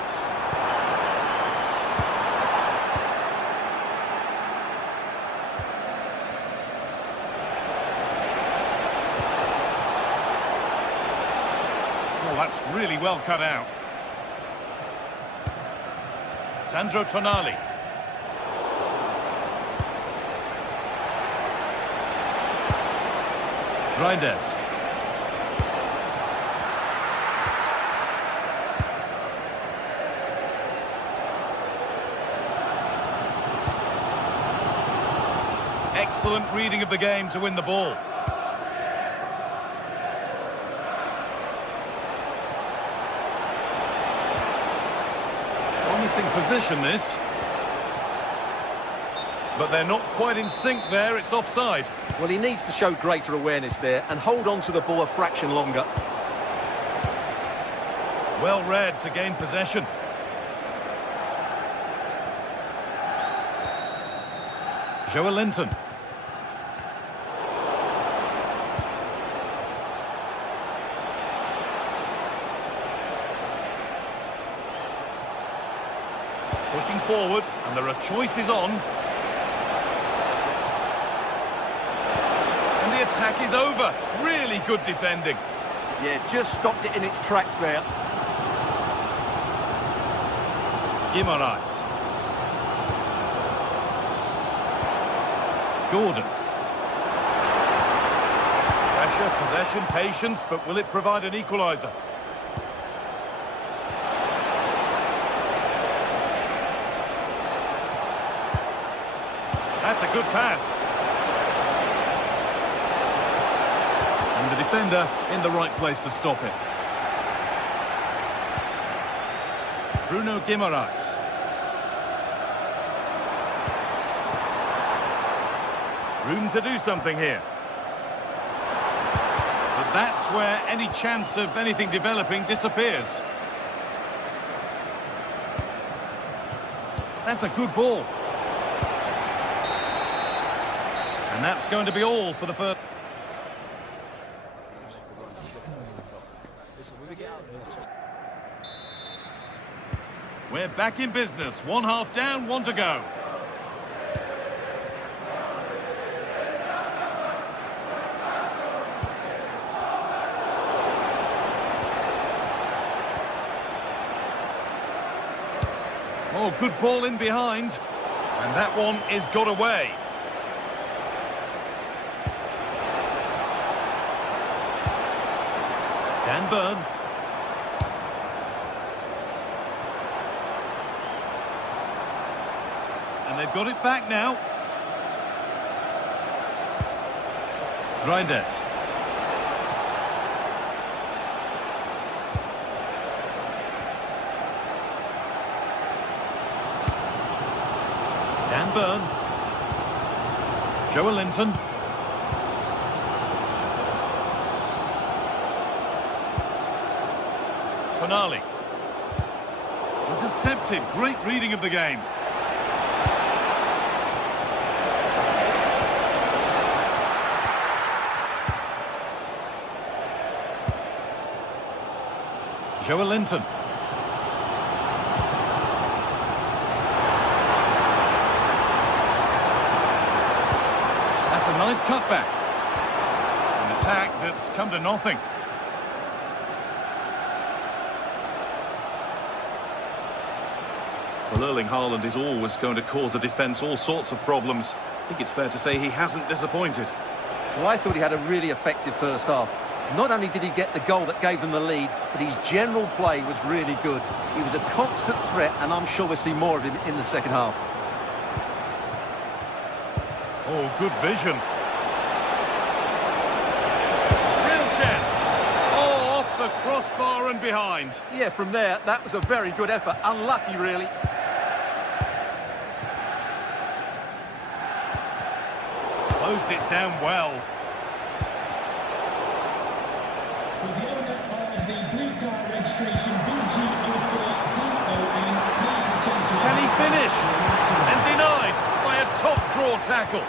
Oh, that's really well cut out. Sandro Tonali. Reinders. Excellent reading of the game to win the ball. Promising position this. But they're not quite in sync there, it's offside. Well, he needs to show greater awareness there and hold on to the ball a fraction longer. Well read to gain possession. Joelinton. Pushing forward, and there are choices on. And the attack is over. Really good defending. Yeah, just stopped it in its tracks there. Guimaraes. Gordon. Pressure, possession, patience, but will it provide an equaliser? That's a good pass. And the defender in the right place to stop it. Bruno Guimaraes. Room to do something here. But that's where any chance of anything developing disappears. That's a good ball. And that's going to be all for the first. We're back in business. 1 half down, 1 to go. Oh, good ball in behind. And that one is got away. Dan Burn. And they've got it back now. Reinders. Dan Burn. Joe Linton. Tonali. Intercepted. Great reading of the game. Joe Linton. That's a nice cutback. An attack that's come to nothing. Well, Erling Haaland is always going to cause a defence all sorts of problems. I think it's fair to say he hasn't disappointed. Well, I thought he had a really effective first half. Not only did he get the goal that gave them the lead, but his general play was really good. He was a constant threat, and I'm sure we'll see more of him in the second half. Oh, good vision. Real chance. Oh, off the crossbar and behind. Yeah, from there, that was a very good effort. Unlucky, really. Closed it down well. For the owner of the blue car registration, BG04DON, please return to... Can he finish? And denied by a top draw tackle.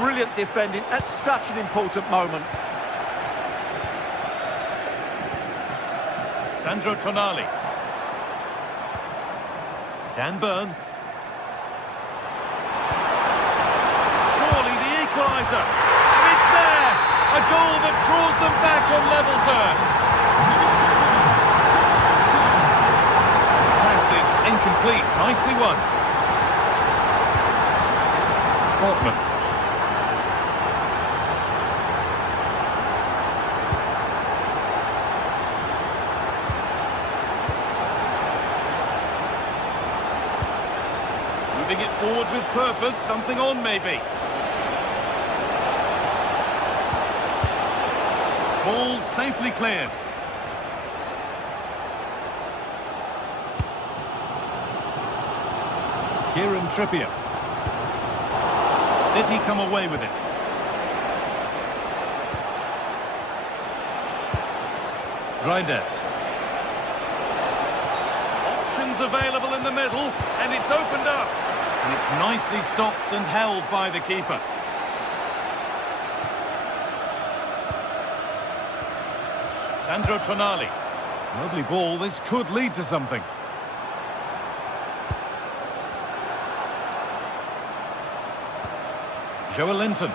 Brilliant defending at such an important moment. Sandro Tonali. Dan Burn. Surely the equaliser. And it's there! A goal that draws them back on level terms. Pass is incomplete. Nicely won. Dortmund. Moving it forward with purpose, something on maybe. Ball safely cleared. Kieran Trippier. City come away with it. Reinders. Options available in the middle, and it's opened up. And it's nicely stopped and held by the keeper. Sandro Tonali. Lovely ball, this could lead to something. Joe Linton.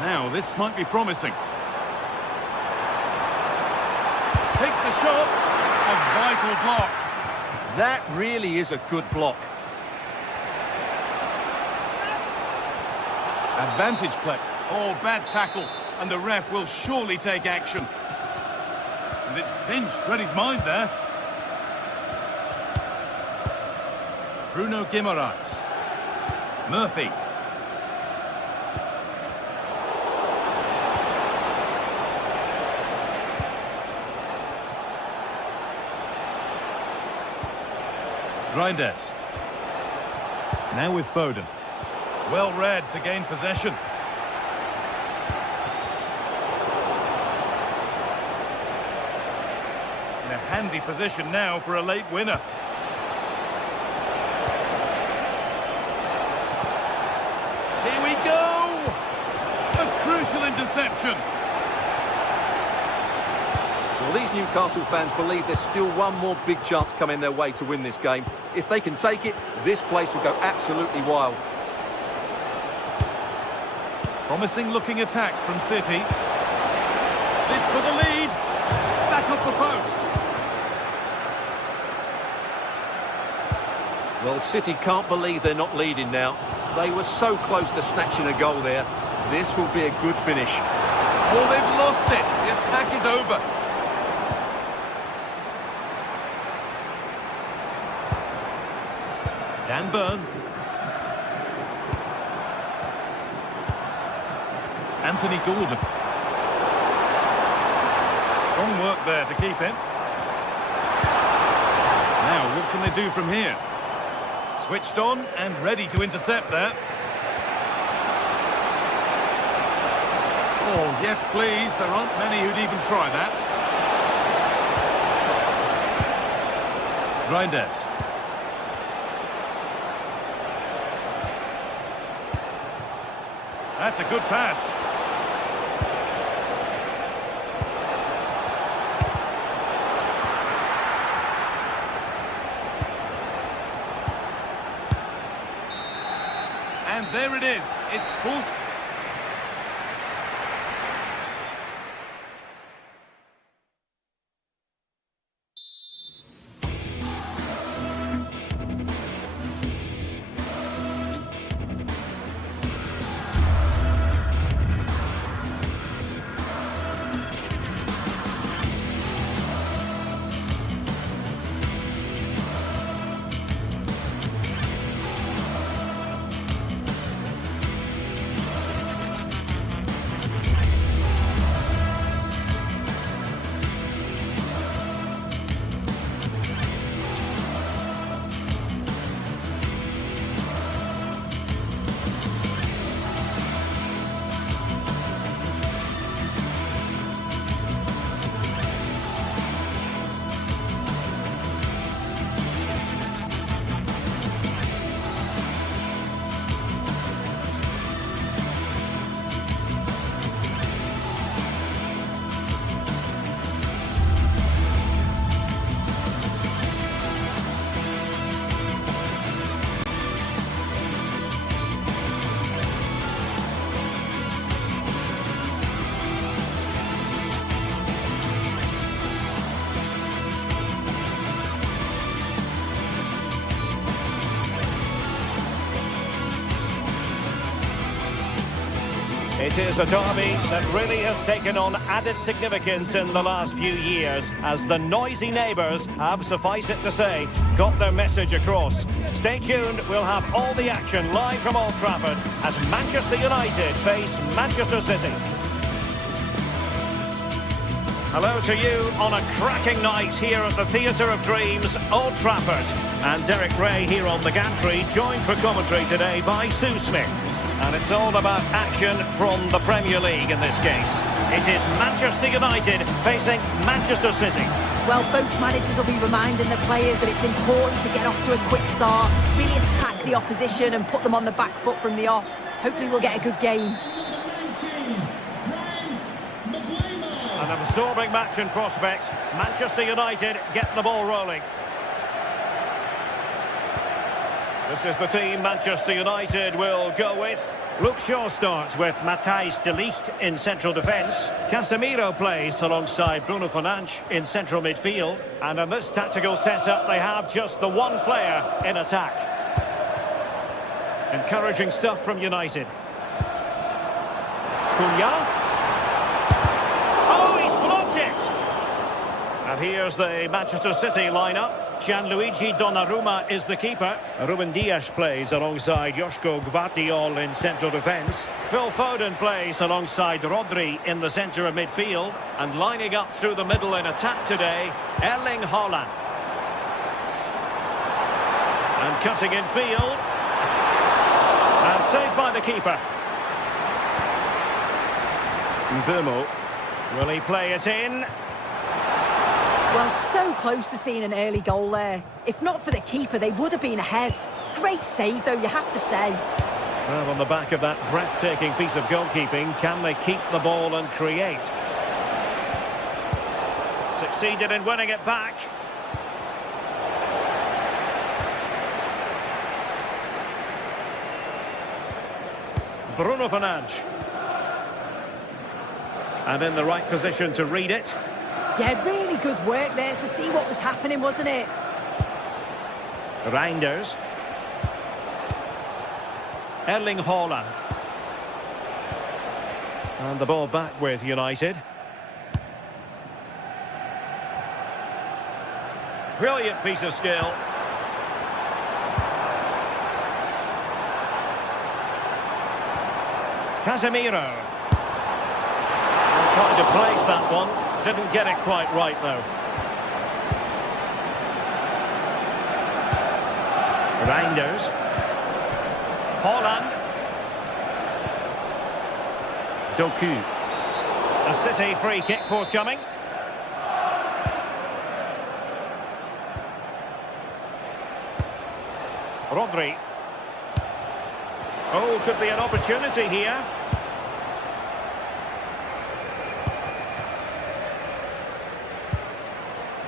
Now, this might be promising. Takes the shot. A vital block. That really is a good block. Advantage play. Oh, bad tackle. And the ref will surely take action. And it's pinched. Read his mind there. Bruno Guimaraes. Murphy. Reinders. Now with Foden. Well read to gain possession. In a handy position now for a late winner. Here we go! A crucial interception. Well, these Newcastle fans believe there's still one more big chance coming their way to win this game. If they can take it, this place will go absolutely wild. Promising looking attack from City. This for the lead. Back off the post. Well, City can't believe they're not leading now. They were so close to snatching a goal there. This will be a good finish. Oh, they've lost it. The attack is over. Dan Burn. Anthony Gordon. Strong work there to keep it. Now, what can they do from here? Switched on and ready to intercept there. Oh, yes, please. There aren't many who'd even try that. Reinders. That's a good pass. And there it is. It's full. It is a derby that really has taken on added significance in the last few years as the noisy neighbours have, suffice it to say, got their message across. Stay tuned, we'll have all the action live from Old Trafford as Manchester United face Manchester City. Hello to you on a cracking night here at the Theatre of Dreams, Old Trafford. And Derek Ray here on the gantry, joined for commentary today by Sue Smith. And it's all about action from the Premier League in this case. It is Manchester United facing Manchester City. Well, both managers will be reminding the players that it's important to get off to a quick start, really attack the opposition and put them on the back foot from the off. Hopefully we'll get a good game. An absorbing match in prospect. Manchester United get the ball rolling. This is the team Manchester United will go with. Luke Shaw starts with Matthijs de Ligt in central defence. Casemiro plays alongside Bruno Fernandes in central midfield. And in this tactical setup, they have just the one player in attack. Encouraging stuff from United. Cunha. Oh, he's blocked it! And here's the Manchester City lineup. Gianluigi Donnarumma is the keeper. Ruben Dias plays alongside Joško Gvardiol in central defence. Phil Foden plays alongside Rodri in the centre of midfield. And lining up through the middle in attack today, Erling Haaland. And cutting in field. And saved by the keeper. Mbeumo. Will he play it in? Well, so close to seeing an early goal there. If not for the keeper, they would have been ahead. Great save, though, you have to say. Well, on the back of that breathtaking piece of goalkeeping, can they keep the ball and create? Succeeded in winning it back. Bruno Fernandes. And in the right position to read it. Yeah, really good work there to see what was happening, wasn't it? Reinders. Erling Haaland. And the ball back with United. Brilliant piece of skill. Casemiro. Trying to place that one. Didn't get it quite right, though. Reinders. Haaland. Doku. A City free kick forthcoming. Rodri. Oh, could be an opportunity here.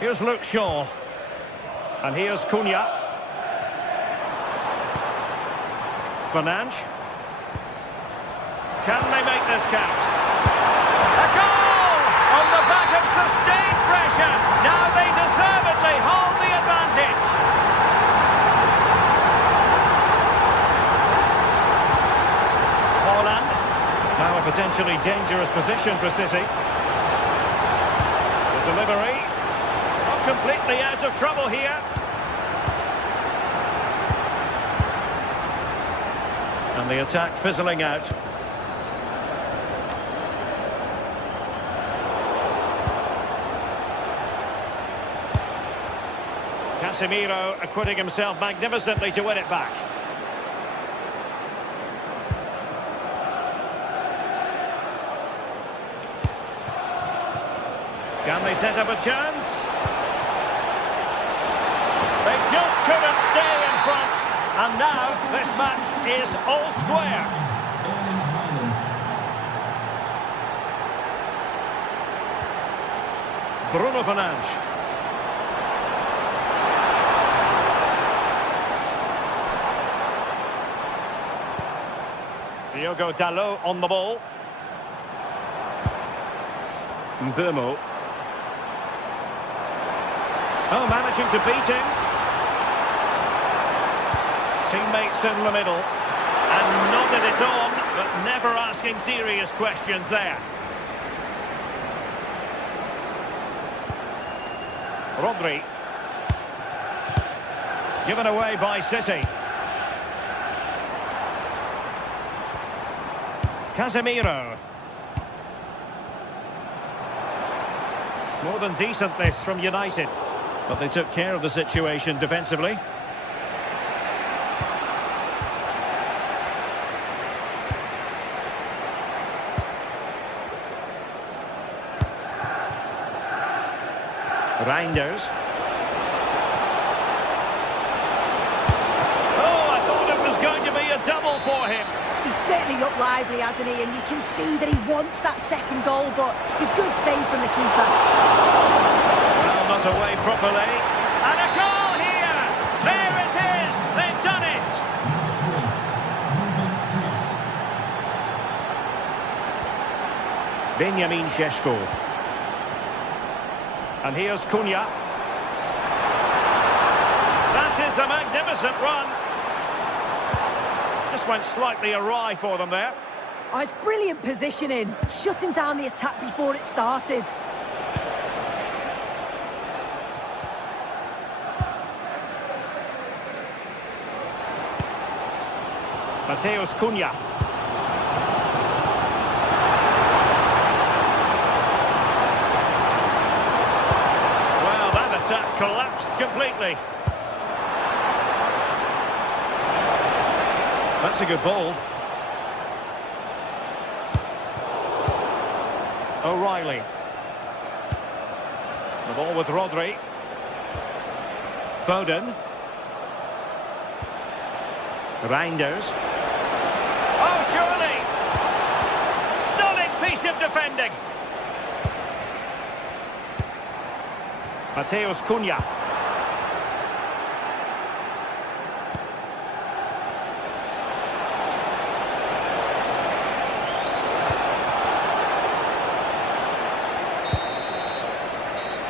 Here's Luke Shaw. And here's Cunha. Fernandes. Can they make this count? A goal! On the back of sustained pressure. Now they deservedly hold the advantage. Haaland. Now a potentially dangerous position for City. The delivery. Completely out of trouble here. And the attack fizzling out. Casemiro acquitting himself magnificently to win it back. Can they set up a chance? They just couldn't stay in front. And now this match is all square. Bruno Fernandes. Diogo Dalot on the ball. Mbeumo. Oh, managing to beat him. Teammates in the middle. And nodded it on, but never asking serious questions there. Rodri. Given away by City. Casemiro. More than decent this from United. But they took care of the situation defensively. Reinders. Oh, I thought it was going to be a double for him. He's certainly looked lively, hasn't he? And you can see that he wants that second goal, but it's a good save from the keeper. Well, not away properly. And a goal here! There it is! They've done it! Benjamin Šeško. And here's Cunha. That is a magnificent run. Just went slightly awry for them there. Oh, it's brilliant positioning, shutting down the attack before it started. Mateus Cunha. Well, that attack collapsed completely. That's a good ball. O'Reilly. The ball with Rodri. Foden. Reinders. Oh, surely! Stunning piece of defending. Mateus Cunha.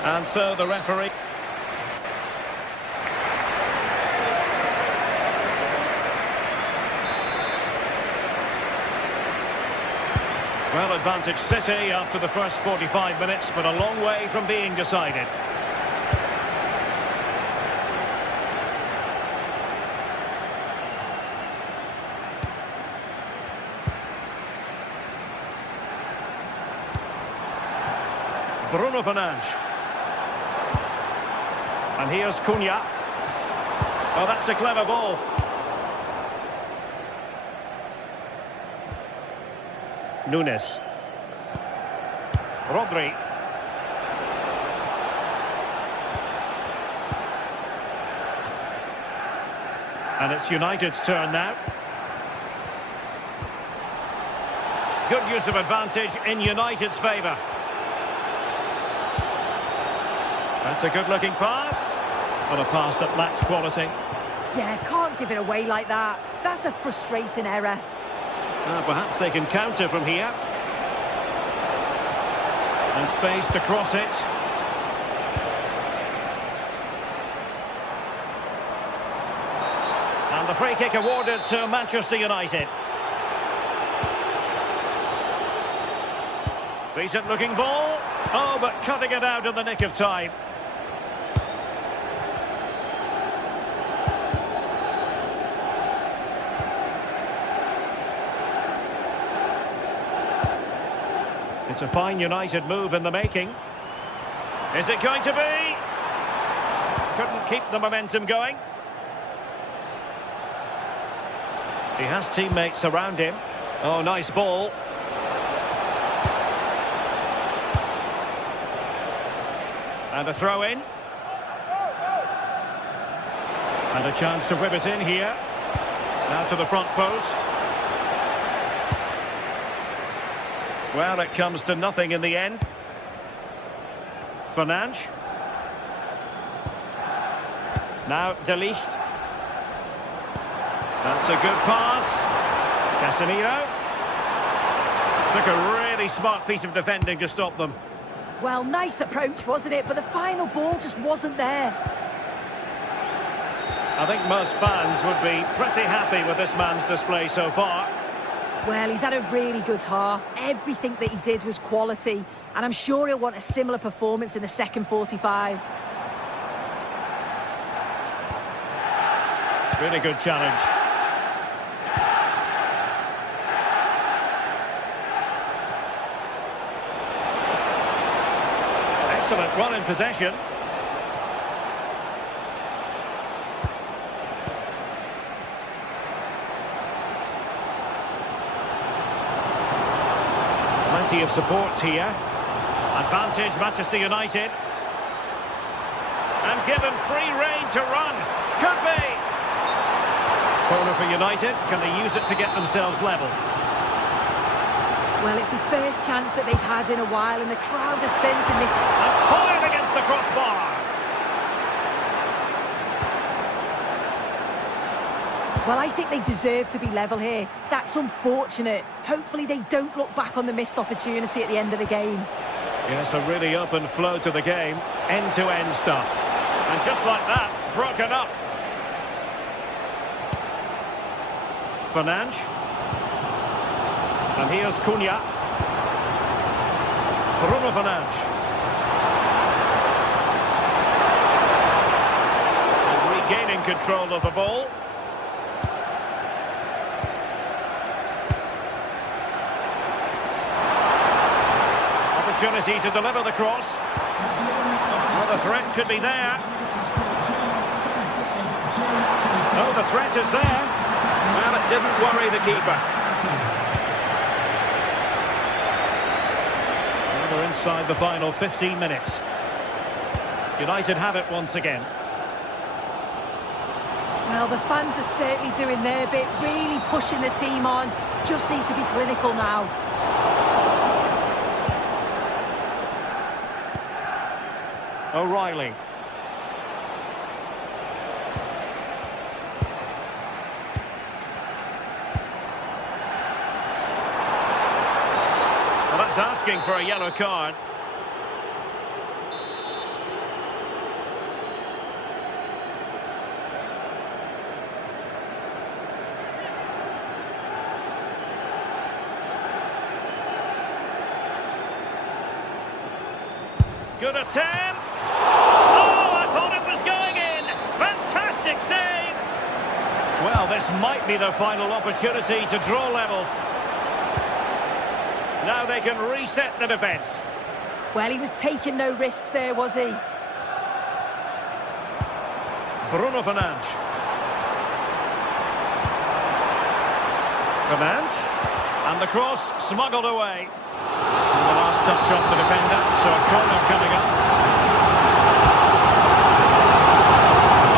And so the referee... Well, advantage City after the first 45 minutes, but a long way from being decided. Bruno Fernandes. And here's Cunha. Oh, that's a clever ball. Nunes. Rodri. And it's United's turn now. Good use of advantage in United's favour. That's a good-looking pass. Well, a pass that lacks quality. Yeah, can't give it away like that. That's a frustrating error. Perhaps they can counter from here. And space to cross it. And the free kick awarded to Manchester United. Decent looking ball. Oh, but cutting it out in the nick of time. It's a fine United move in the making. Is it going to be? Couldn't keep the momentum going. He has teammates around him. Oh, nice ball. And a throw in. And a chance to whip it in here. Now to the front post. Well, it comes to nothing in the end. Fernandes. Now De Ligt. That's a good pass. Casemiro. Took a really smart piece of defending to stop them. Well, nice approach, wasn't it? But the final ball just wasn't there. I think most fans would be pretty happy with this man's display so far. Well, he's had a really good half. Everything that he did was quality. And I'm sure he'll want a similar performance in the second 45. Really good challenge. Excellent run in possession. Plenty of support here. Advantage Manchester United. And given free rein to run. Could be. Corner for United. Can they use it to get themselves level? Well, it's the first chance that they've had in a while, and the crowd are sensing this. And foiled against the crossbar. Well, I think they deserve to be level here. That's unfortunate. Hopefully they don't look back on the missed opportunity at the end of the game. Yes, a really open flow to the game. End-to-end stuff. And just like that, broken up. Fernandes. And here's Cunha. Bruno Fernandes. And regaining control of the ball. Opportunity to deliver the cross. Well, the threat could be there. Oh, the threat is there. Well, it didn't worry the keeper. We're inside the final 15 minutes. United have it once again. Well, the fans are certainly doing their bit, really pushing the team on. Just need to be clinical now. O'Reilly. Well, that's asking for a yellow card. Good attempt. Oh, I thought it was going in. Fantastic save. Well, this might be their final opportunity to draw level. Now they can reset the defence. Well, he was taking no risks there, was he? Bruno Fernandes. Fernandes. And the cross smuggled away. And the last touch off the defender, so a corner coming up.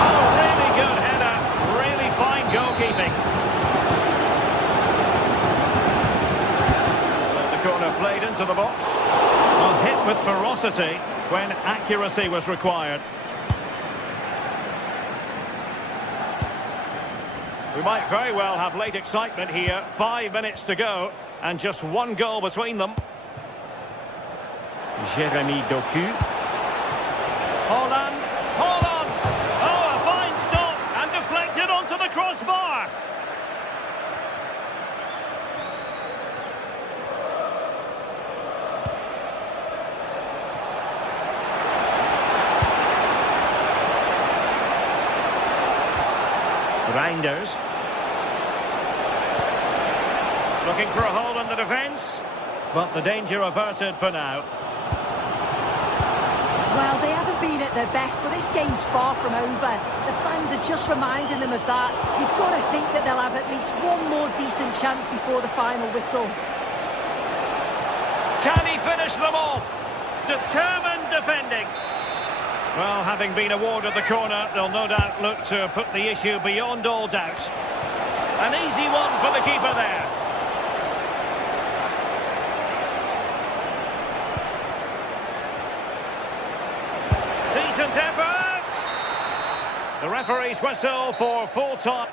Oh, really good header. Really fine goalkeeping. So the corner played into the box. Well, hit with ferocity when accuracy was required. We might very well have late excitement here. 5 minutes to go and just one goal between them. Jeremy Doku. Holland. Holland. Oh, a fine stop and deflected onto the crossbar. Reinders. Looking for a hole in the defence, but the danger averted for now. Well, they haven't been at their best, but this game's far from over. The fans are just reminding them of that. You've got to think that they'll have at least one more decent chance before the final whistle. Can he finish them off? Determined defending. Well, having been awarded the corner, they'll no doubt look to put the issue beyond all doubt. An easy one for the keeper there. Decent effort. The referee's whistle for full time.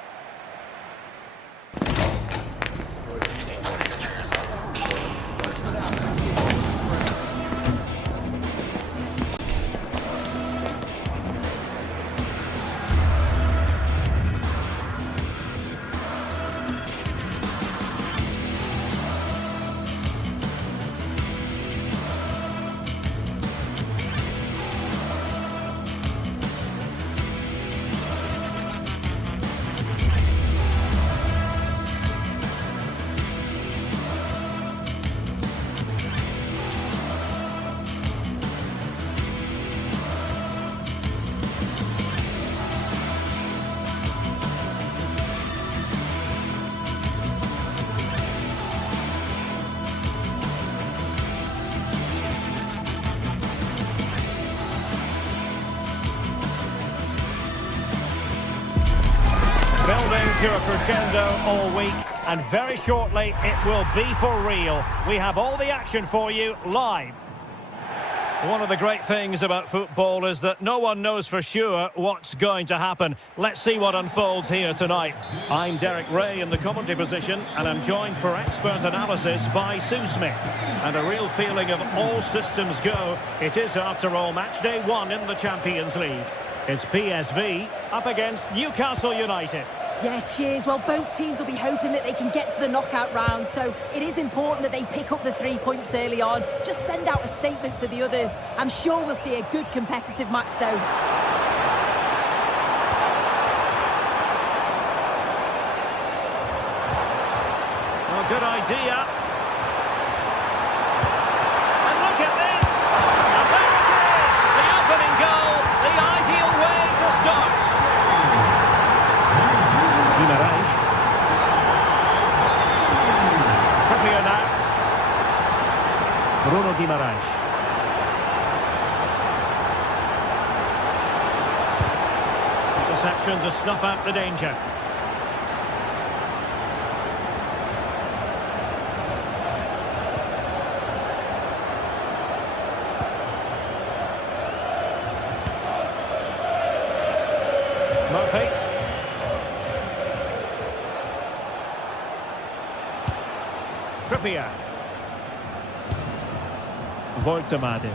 Building to a crescendo all week, and very shortly it will be for real. We have all the action for you live. One of the great things about football is that no one knows for sure what's going to happen. Let's see what unfolds here tonight. I'm Derek Ray in the commentary position, and I'm joined for expert analysis by Sue Smith. And a real feeling of all systems go. It is, after all, match day 1 in the Champions League. It's PSV up against Newcastle United. Yeah, cheers. Well, both teams will be hoping that they can get to the knockout round, so it is important that they pick up the 3 points early on. Just send out a statement to the others. I'm sure we'll see a good competitive match, though. Well, good idea. And look at this! And there it is! The opening goal, the ideal way to start. Guimarães. Trippier now. Bruno Guimarães. Interception to snuff out the danger. Murphy. Trippier. Voitamade.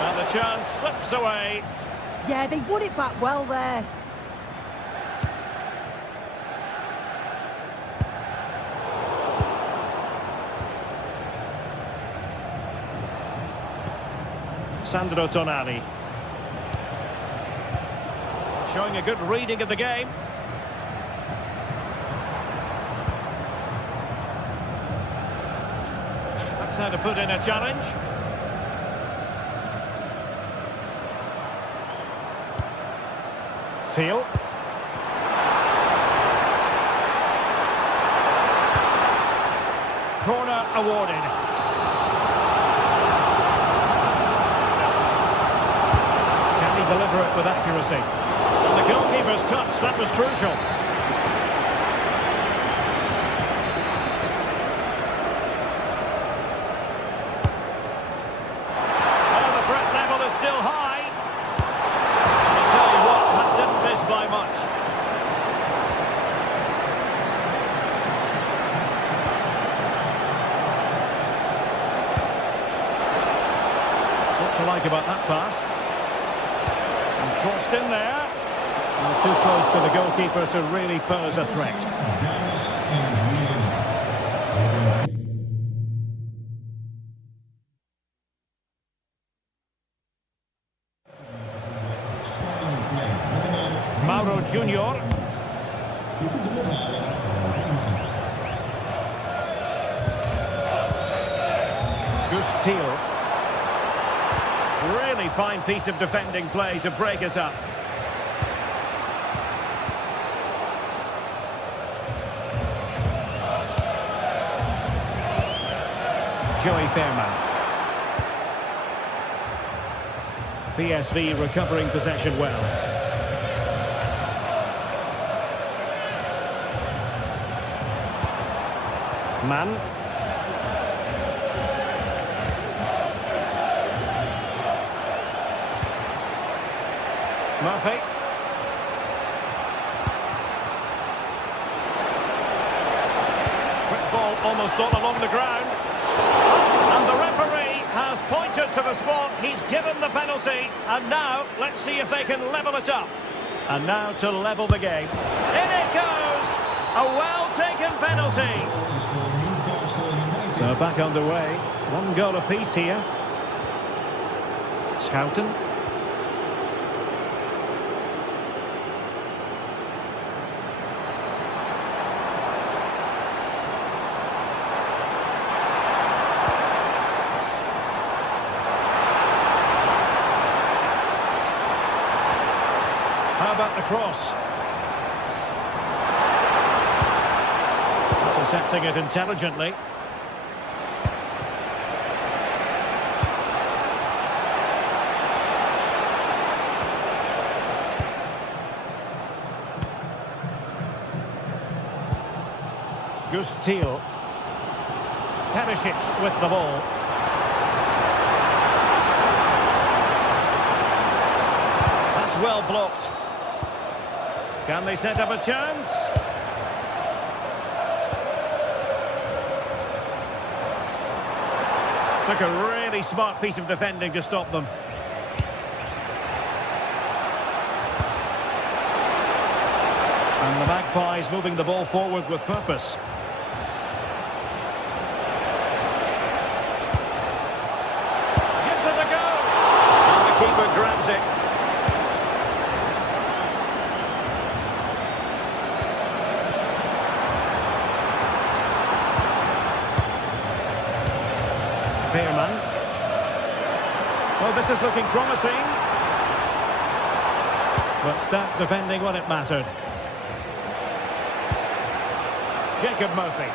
And the chance slips away. Yeah, they won it back well there. Sandro Tonali. Showing a good reading of the game. That's how to put in a challenge. Teal. Corner awarded. Can he deliver it with accuracy? And the goalkeeper's touch, that was crucial. Oh, the threat level is still high. I'll tell you what, that didn't miss by much. What to like about that pass? And crossed in there. And too close to the goalkeeper to really pose a threat. Mauro Junior. Teal. Really fine piece of defending play to break us up. Joey Fairman. PSV recovering possession well. Mann. Murphy. Quick ball almost all along the ground. And the referee has pointed to the spot. He's given the penalty. And now, let's see if they can level it up. And now to level the game. In it goes! A well-taken penalty. So back underway. 1 goal apiece here. Schouten. How about the cross? Intercepting it intelligently. Teal. Perisic with the ball. That's well blocked. Can they set up a chance? Took a really smart piece of defending to stop them. Magpies moving the ball forward with purpose. Gives it a go. And the keeper grabs it. Veerman. Well, this is looking promising. But stat defending when it mattered. Jacob Murphy.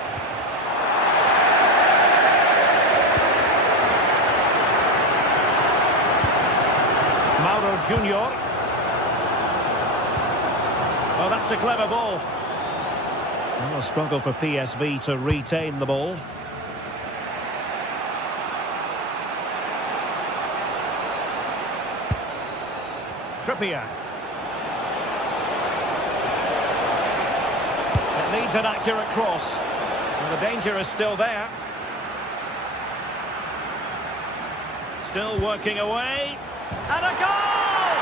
Mauro Junior. Oh, that's a clever ball. Well, a struggle for PSV to retain the ball. Trippier. It needs an accurate cross. And the danger is still there. Still working away. And a goal!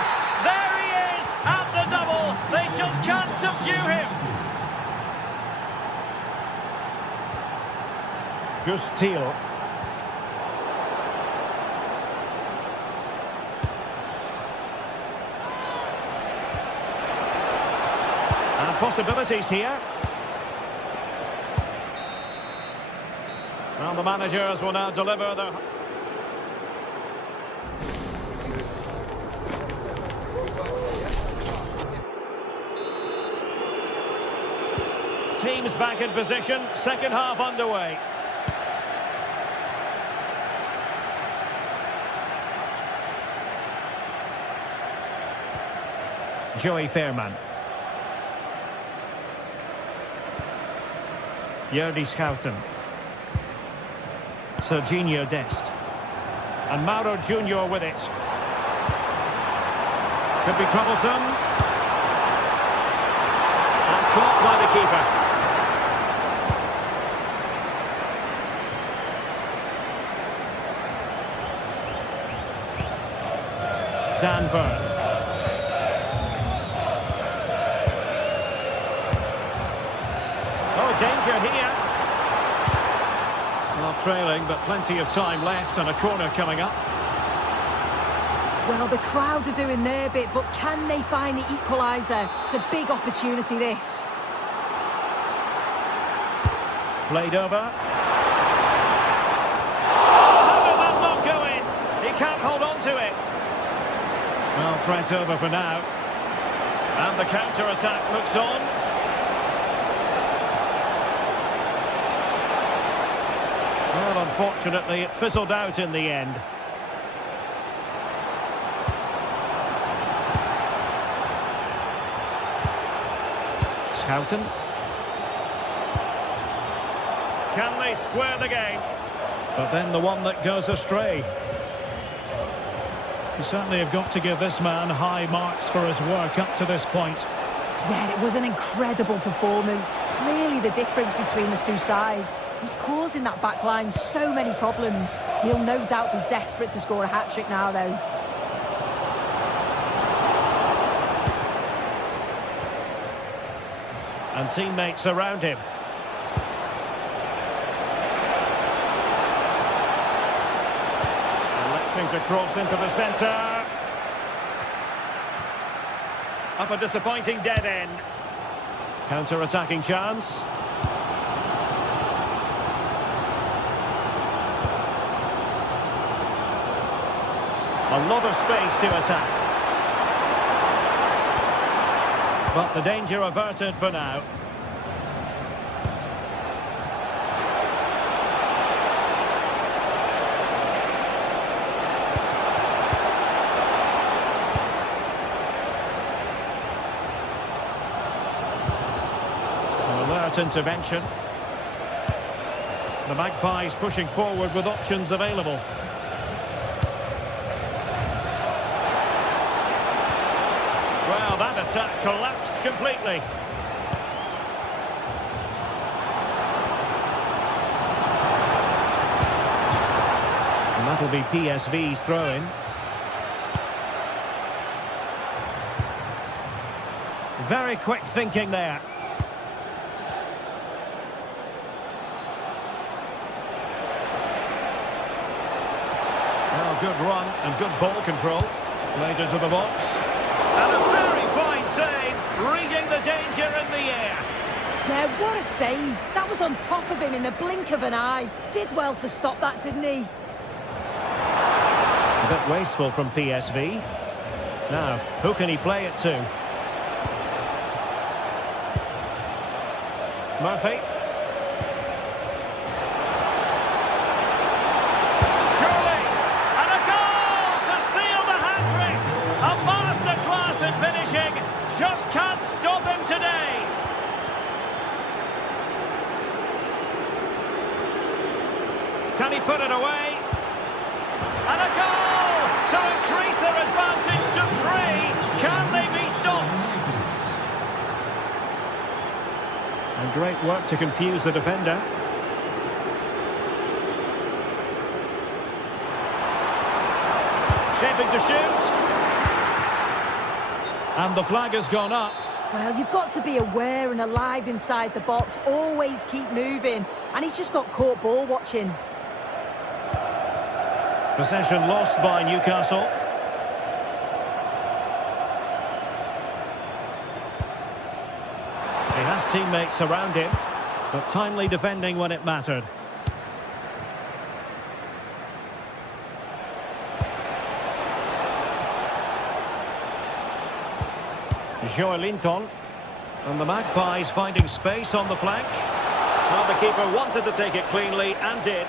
There he is at the double. They just can't subdue him. Gus Thiel. And possibilities here. Well, the managers will now deliver their... Teams back in position, second half underway. Joey Veerman. Jordi Schouten. Serginho Dest. And Mauro Junior with it. Could be troublesome. And caught by the keeper. Dan Burn. Oh, danger here. Well, trailing, but plenty of time left and a corner coming up. Well, the crowd are doing their bit, but can they find the equaliser? It's a big opportunity, this. Played over. Oh, how did that not go in? He can't hold on to it. Well, threat over for now. And the counter-attack looks on. Well, unfortunately, it fizzled out in the end. Schouten. Can they square the game? But then the one that goes astray. You certainly have got to give this man high marks for his work up to this point. Yeah, it was an incredible performance. Clearly the difference between the two sides. He's causing that back line so many problems. He'll no doubt be desperate to score a hat-trick now, though. And teammates around him. Electing to cross into the centre. Up a disappointing dead end. Counter-attacking chance. A lot of space to attack. But the danger averted for now. Alert intervention. The Magpies pushing forward with options available. Well, that attack collapsed completely. And that'll be PSV's throw-in. Very quick thinking there. good run and good ball control. Laid into the box. And a very fine save, reading the danger in the air. Yeah, what a save. That was on top of him in the blink of an eye. Did well to stop that, didn't he? A bit wasteful from PSV. Now, who can he play it to? Murphy. Surely! And a goal to seal the hat-trick! A masterclass in finishing. Just can't stop him today. Can he put it away? And a goal to increase their advantage to 3. Can they be stopped? And great work to confuse the defender. Shaping to shoot. And the flag has gone up. Well, you've got to be aware and alive inside the box. Always keep moving. And he's just got caught ball watching. Possession lost by Newcastle. He has teammates around him, but timely defending when it mattered. Joelinton. And the Magpies finding space on the flank. Well, the keeper wanted to take it cleanly and did.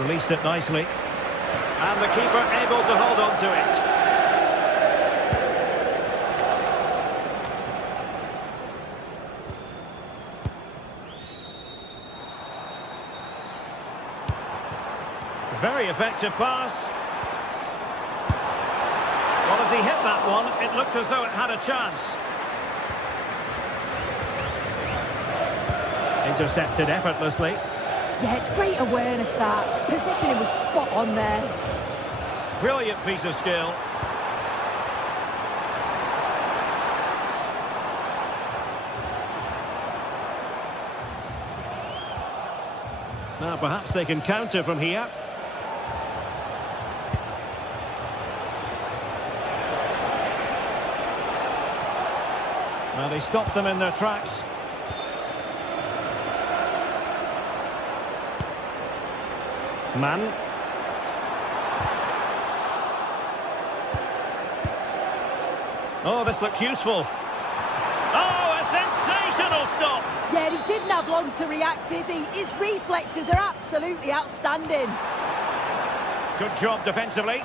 Released it nicely. And the keeper able to hold on to it. Very effective pass. Well, as he hit that one, it looked as though it had a chance. Intercepted effortlessly. Yeah, it's great awareness, that. Positioning was spot on there. Brilliant piece of skill. Now perhaps they can counter from here. Now they stopped them in their tracks. Man. Oh, this looks useful. Oh, a sensational stop. Yeah, he didn't have long to react, did he? His reflexes are absolutely outstanding. Good job defensively.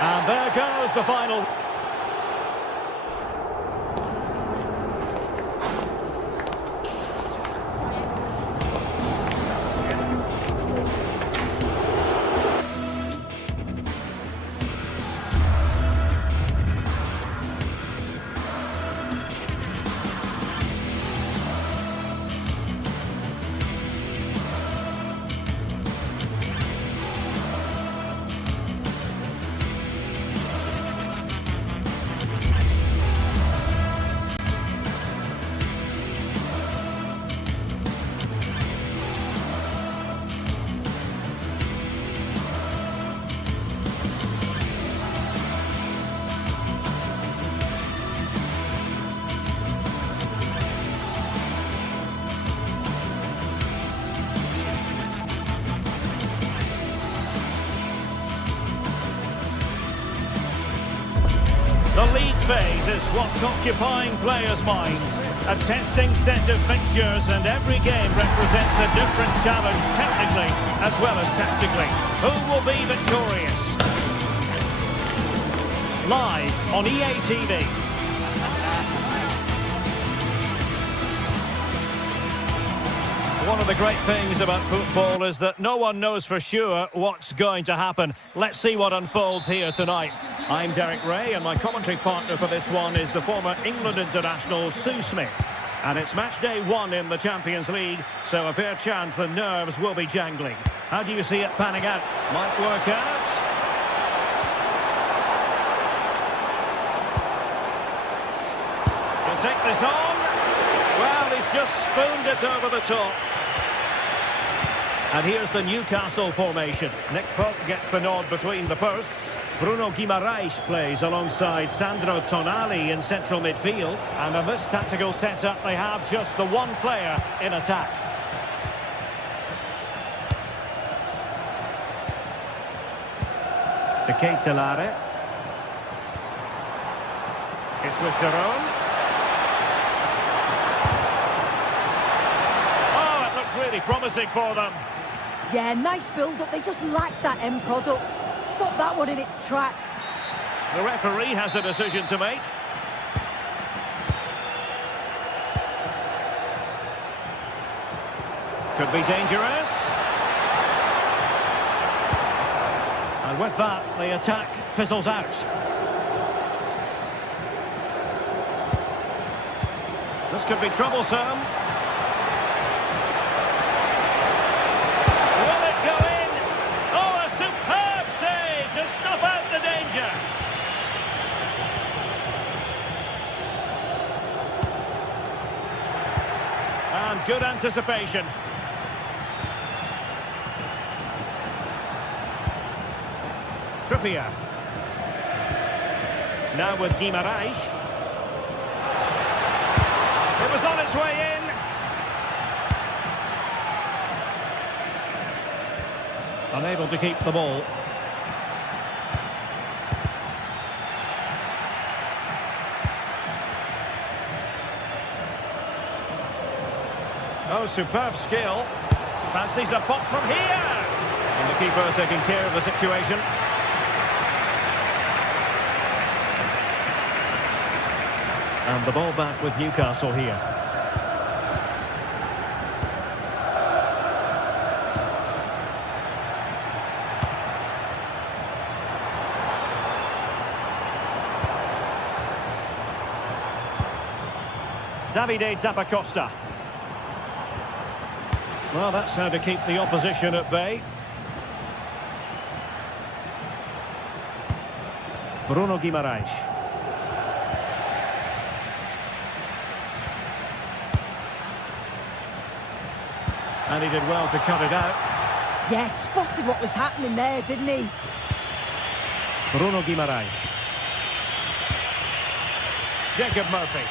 And there goes the final. The league phase is what's occupying players' minds. A testing set of fixtures, and every game represents a different challenge technically as well as tactically. Who will be victorious? Live on EA TV. One of the great things about football is that no one knows for sure what's going to happen. Let's see what unfolds here tonight. I'm Derek Ray, and my commentary partner for this one is the former England international Sue Smith. And it's match day 1 in the Champions League, so a fair chance the nerves will be jangling. How do you see it panning out? Might work out. He'll take this on. Well, he's just spooned it over the top. And here's the Newcastle formation. Nick Pope gets the nod between the posts. Bruno Guimaraes plays alongside Sandro Tonali in central midfield. And in this tactical setup, they have just the one player in attack. De Ketelare. It's with Daron. Oh, it looked really promising for them. Yeah, nice build-up. They just lack that end product. Stop that one in its tracks. The referee has a decision to make. Could be dangerous. And with that, the attack fizzles out. This could be troublesome. Will it go in? Oh, a superb save to snuff out the danger. And good anticipation. Trippier. Now with Guimaraes. It was on its way in. Unable to keep the ball. Oh, superb skill. Fancies a pop from here. And the keeper taking care of the situation. And the ball back with Newcastle here. Davide Zappacosta. Well, that's how to keep the opposition at bay. Bruno Guimaraes. And he did well to cut it out. Yeah, spotted what was happening there, didn't he? Bruno Guimaraes. Jacob Murphy.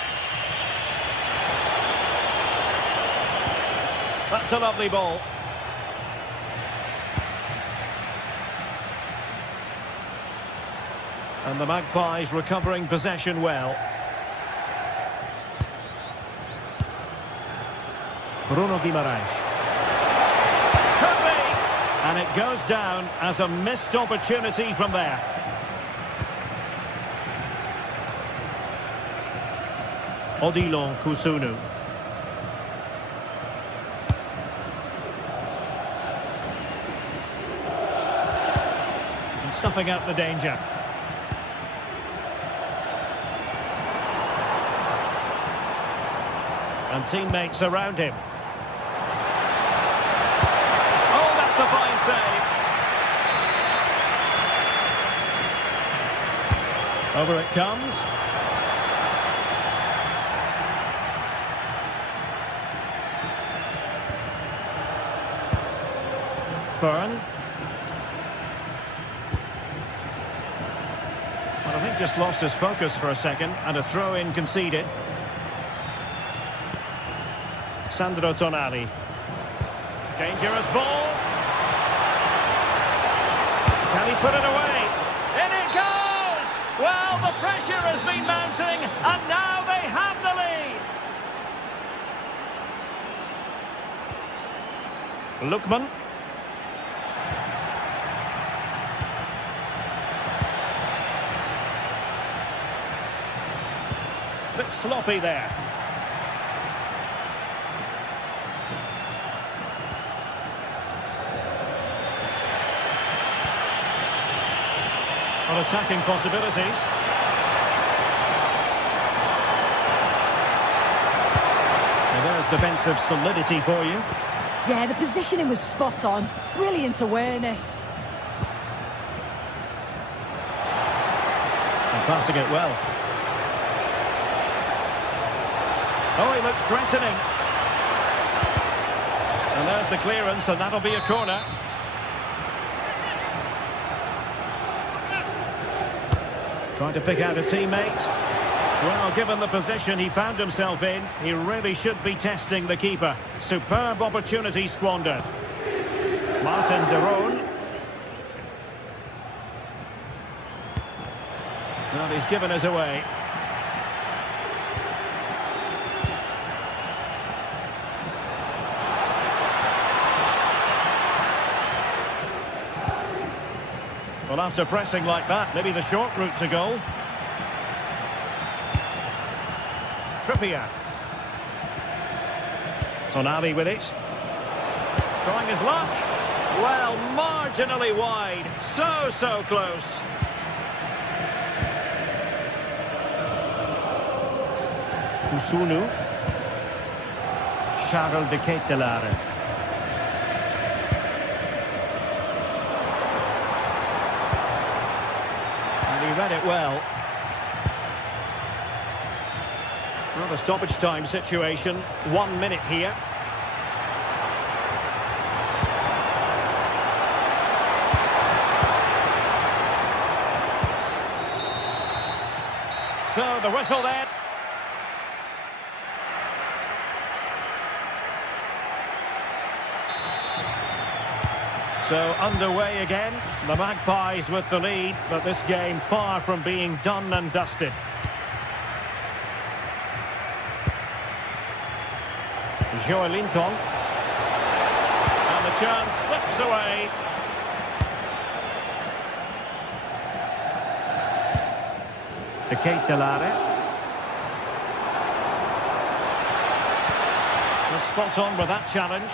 That's a lovely ball. And the Magpies recovering possession well. Bruno Guimaraes. Could be! And it goes down as a missed opportunity from there. Odilon Kusunu. And snuffing out the danger. And teammates around him. Oh, that's a fine save. Over it comes. Byrne. Well, I think just lost his focus for a second, and a throw-in conceded. Sandro Tonali. Dangerous ball. Can he put it away? In it goes! Well, the pressure has been mounting, and now they have the lead. Lookman. Bit sloppy there. On attacking possibilities. defensive solidity for you. Yeah, the positioning was spot on. Brilliant awareness. And passing it well. Oh, he looks threatening. And there's the clearance, and that'll be a corner. Trying to pick out a teammate. Well, given the position he found himself in, he really should be testing the keeper. Superb opportunity squandered. Martin de Roon. Well, he's given us away. Well, after pressing like that, maybe the short route to goal. Trippier. Tonali with it. Trying his luck. Well, marginally wide. So close. Kusunu. Charles de Ketelaere. And he read it well. Well, a stoppage time situation. 1 minute here. So the whistle then. So underway again. The Magpies with the lead, but this game far from being done and dusted. Joelinton. And the chance slips away. De Ketelaere. Was spot on with that challenge.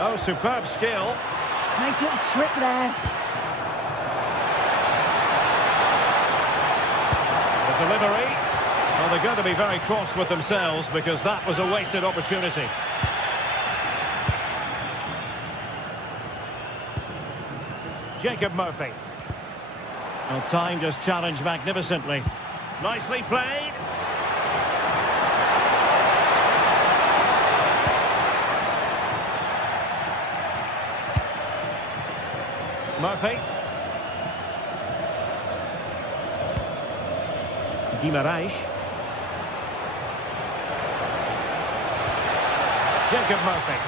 Oh, superb skill. Nice little trick there. The delivery. Well, they're going to be very cross with themselves because that was a wasted opportunity. Jacob Murphy. Well, timed his challenge magnificently. Nicely played. Murphy. Guimarães. Jacob Murphy.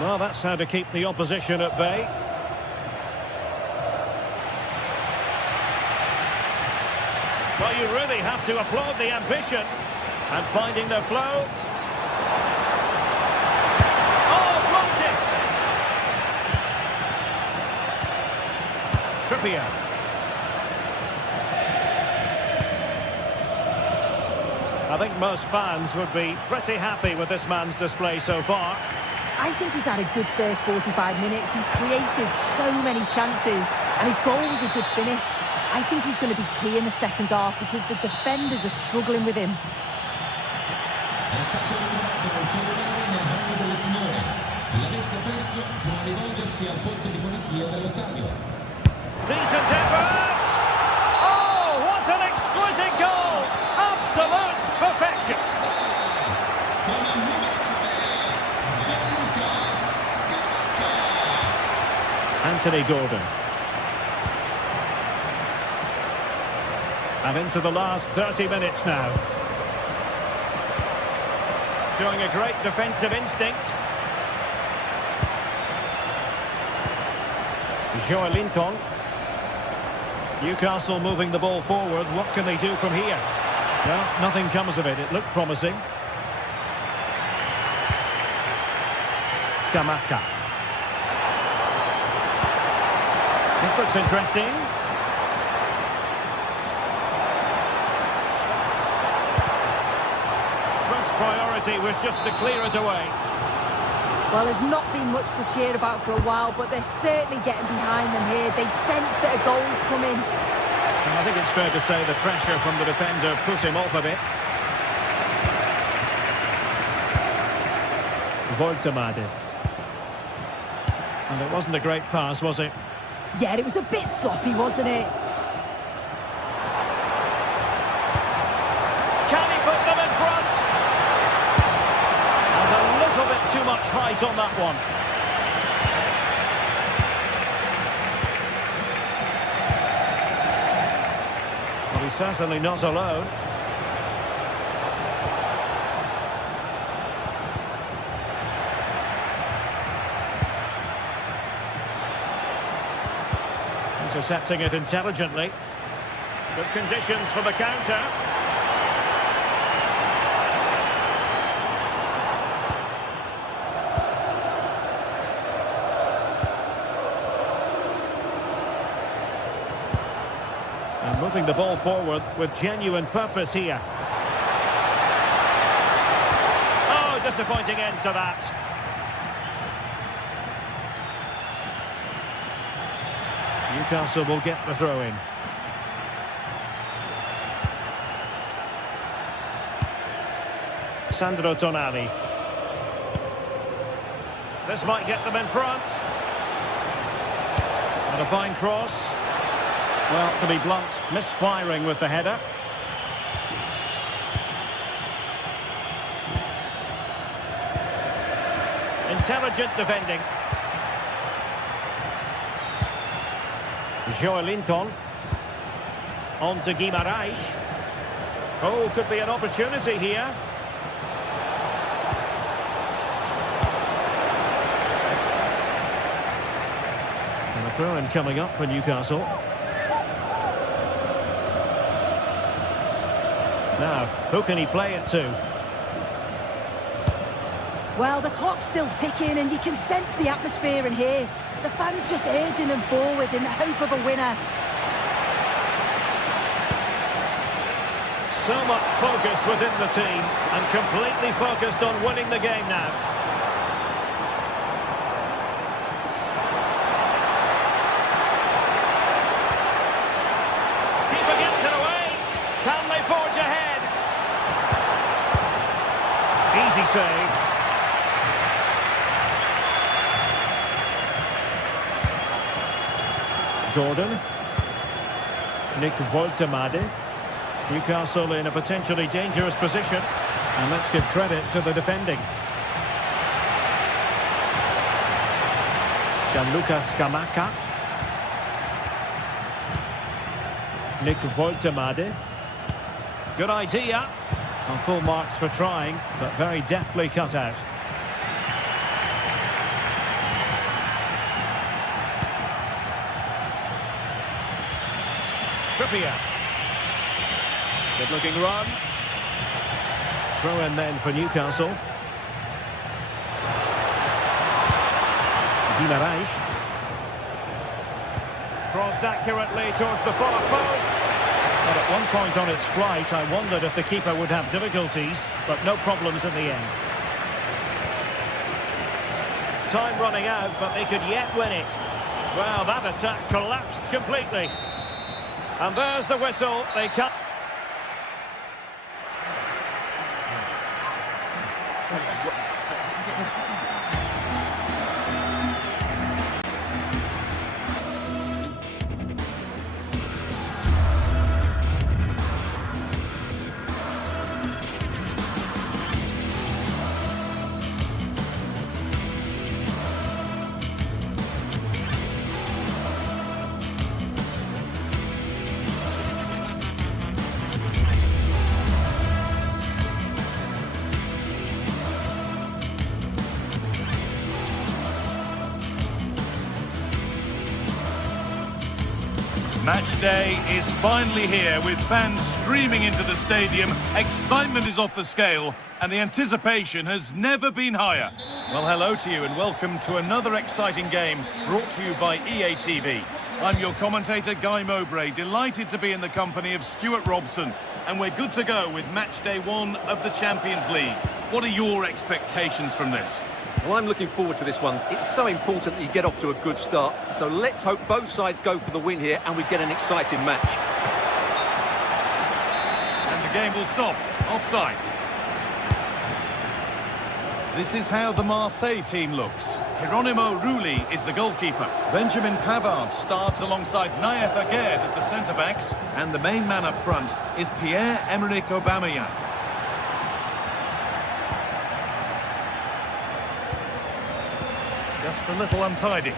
Well, that's how to keep the opposition at bay. Well, you really have to applaud the ambition and finding the flow. Oh, blocked it! Trippier. I think most fans would be pretty happy with this man's display so far. I think he's had a good first 45 minutes. He's created so many chances, and his goal was a good finish. I think he's going to be key in the second half because the defenders are struggling with him. Decent effort! Oh, what an exquisite goal! Absolute perfection! Anthony Gordon. And into the last 30 minutes now. Showing a great defensive instinct. Joelinton. Newcastle moving the ball forward. What can they do from here? Well, nothing comes of it. It looked promising. Scamacca. This looks interesting. First priority was just to clear it away. Well, there's not been much to cheer about for a while, but they're certainly getting behind them here. They sense that a goal's coming. And I think it's fair to say the pressure from the defender put him off a bit. Voltemade. And it wasn't a great pass, was it? Yeah, it was a bit sloppy, wasn't it? Can he put them in front? And a little bit too much height on that one. Well, he's certainly not alone. Intercepting it intelligently. Good conditions for the counter. And moving the ball forward with genuine purpose here. Oh, disappointing end to that. Newcastle will get the throw-in. Sandro Tonali. This might get them in front. And a fine cross. Well, to be blunt, misfiring with the header. Intelligent defending. Joelinton. On to Guimarães. Oh, could be an opportunity here. And a throw-in coming up for Newcastle. Now, who can he play it to? Well, the clock's still ticking and you can sense the atmosphere in here. The fans just urging them forward in the hope of a winner. So much focus within the team and completely focused on winning the game now. Keeper gets it away. Can they forge ahead? Easy save. Gordon. Nick Voltemade. Newcastle in a potentially dangerous position. And let's give credit to the defending. Gianluca Scamacca. Nick Voltemade. Good idea. On full marks for trying, but very deftly cut out. Trippier. Good looking run. Throw in then for Newcastle. Guimarães. Crossed accurately towards the far post. But at one point on its flight, I wondered if the keeper would have difficulties, but no problems in the end. Time running out, but they could yet win it. Well, that attack collapsed completely. And there's the whistle. They can't. Match day is finally here with fans streaming into the stadium. Excitement is off the scale and the anticipation has never been higher. Well, hello to you and welcome to another exciting game brought to you by EA TV. I'm your commentator, Guy Mowbray, delighted to be in the company of Stuart Robson. And we're good to go with match day 1 of the Champions League. What are your expectations from this? Well, I'm looking forward to this one. It's so important that you get off to a good start. So let's hope both sides go for the win here and we get an exciting match. And the game will stop. Offside. This is how the Marseille team looks. Hieronymo Rulli is the goalkeeper. Benjamin Pavard starts alongside Naïef Aguerd as the centre-backs. And the main man up front is Pierre-Emerick Aubameyang. Just a little untidy.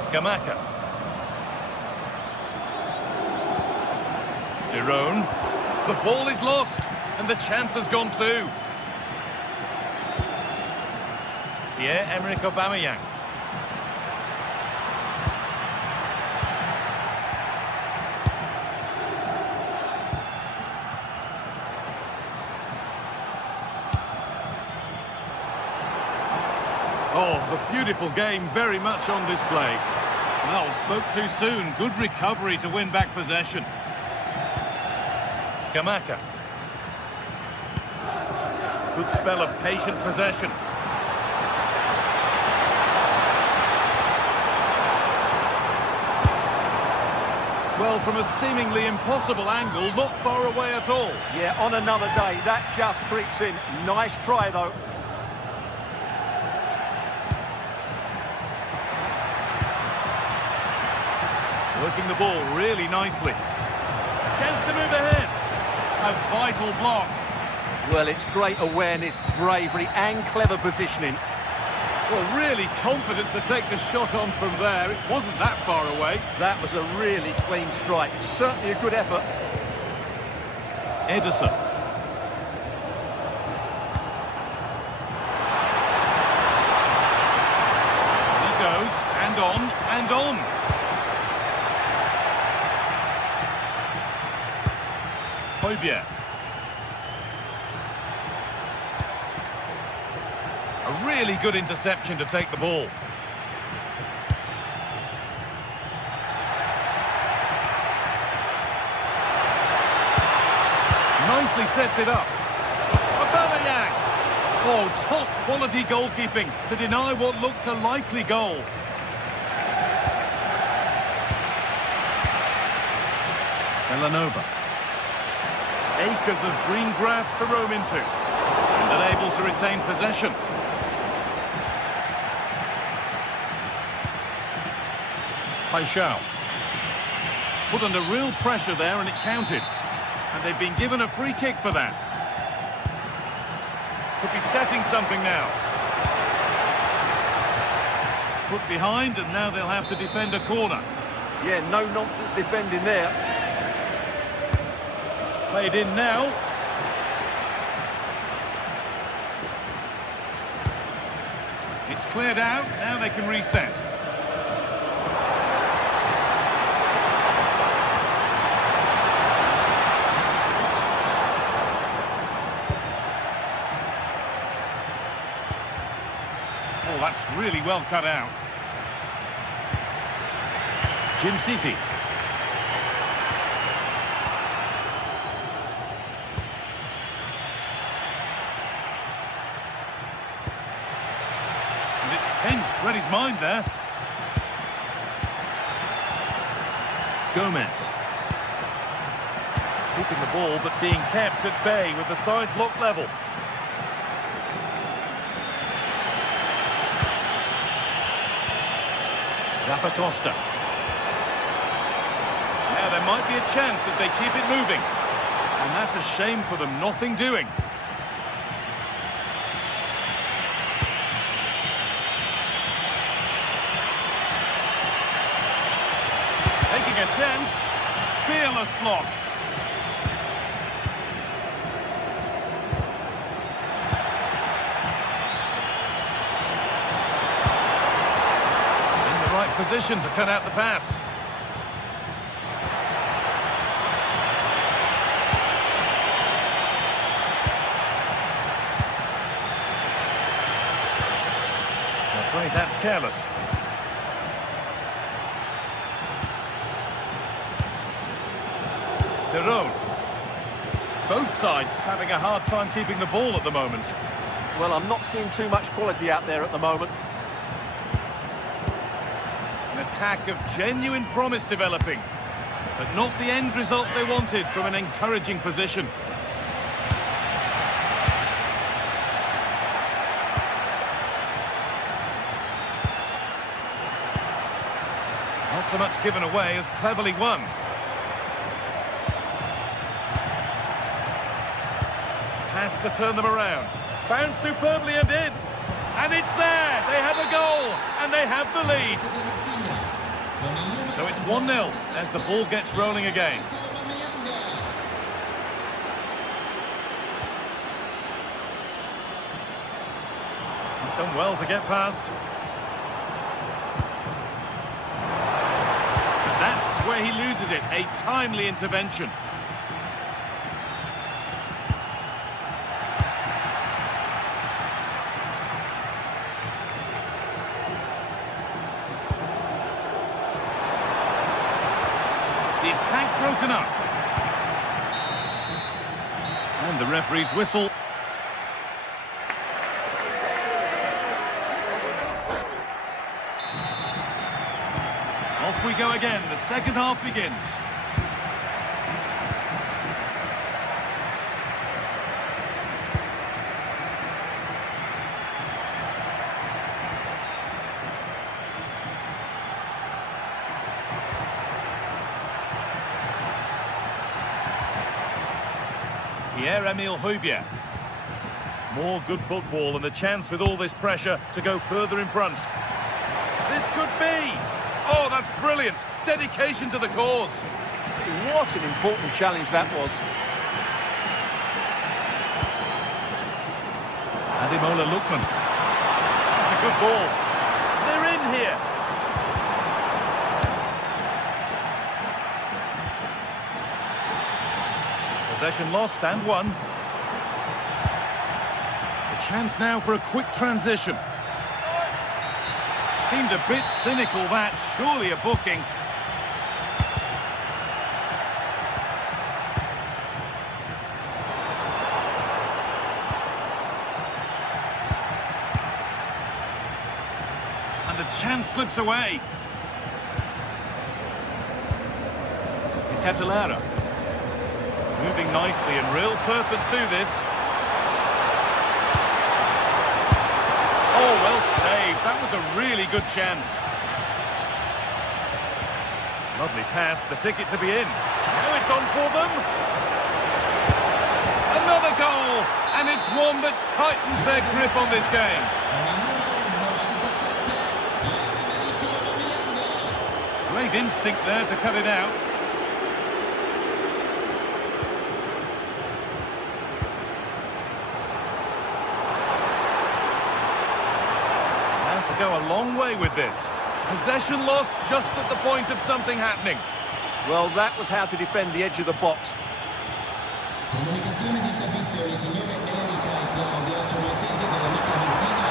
Scamacca. Derone. The ball is lost, and the chance has gone too. Pierre-Emerick Aubameyang. Oh, the beautiful game very much on display. Well, spoke too soon. Good recovery to win back possession. Scamacca. Good spell of patient possession. Well, from a seemingly impossible angle, not far away at all. Yeah, on another day, that just creeps in. Nice try, though. Working the ball really nicely. Chance to move ahead. A vital block. Well, it's great awareness, bravery and clever positioning. Well, really confident to take the shot on from there. It wasn't that far away. That was a really clean strike. Certainly a good effort. Ederson. He goes, and on, and on. Højbjerg. A really good interception to take the ball. Nicely sets it up. Aubameyang. Oh, top quality goalkeeping to deny what looked a likely goal. Villanova. Acres of green grass to roam into. And unable to retain possession. Paixão. Put under real pressure there and it counted. And they've been given a free kick for that. Could be setting something now. Put behind and now they'll have to defend a corner. Yeah, no nonsense defending there. It's played in now. It's cleared out, now they can reset. Oh, that's really well cut out. Jim City. And it's Pence read his mind there. Gomez. Keeping the ball but being kept at bay with the sides locked level. Zappacosta. Now there might be a chance as they keep it moving. And that's a shame for them, nothing doing. Taking a chance. Fearless block. Position to cut out the pass. I'm afraid that's careless. Derone. Both sides having a hard time keeping the ball at the moment. Well, I'm not seeing too much quality out there at the moment. An attack of genuine promise developing, but not the end result they wanted from an encouraging position. Not so much given away as cleverly won. Has to turn them around. Found superbly and in. And it's there! They have a goal! And they have the lead. So it's 1-0 as the ball gets rolling again. He's done well to get past. And that's where he loses it. A timely intervention. The attack broken up. And the referee's whistle. Off we go again. The second half begins. Pierre-Emile Højbjerg. More good football and the chance with all this pressure to go further in front. This could be! Oh, that's brilliant! Dedication to the cause. What an important challenge that was. Ademola Lookman. That's a good ball. They're in here. Possession lost and won. A chance now for a quick transition. Seemed a bit cynical that, surely a booking. And the chance slips away. Catalera. Moving nicely and real purpose to this. Oh, well saved. That was a really good chance. Lovely pass, the ticket to be in. Now it's on for them. Another goal, and it's one that tightens their grip on this game. Great instinct there to cut it out. Go a long way with this. Possession lost just at the point of something happening. Well, that was how to defend the edge of the box.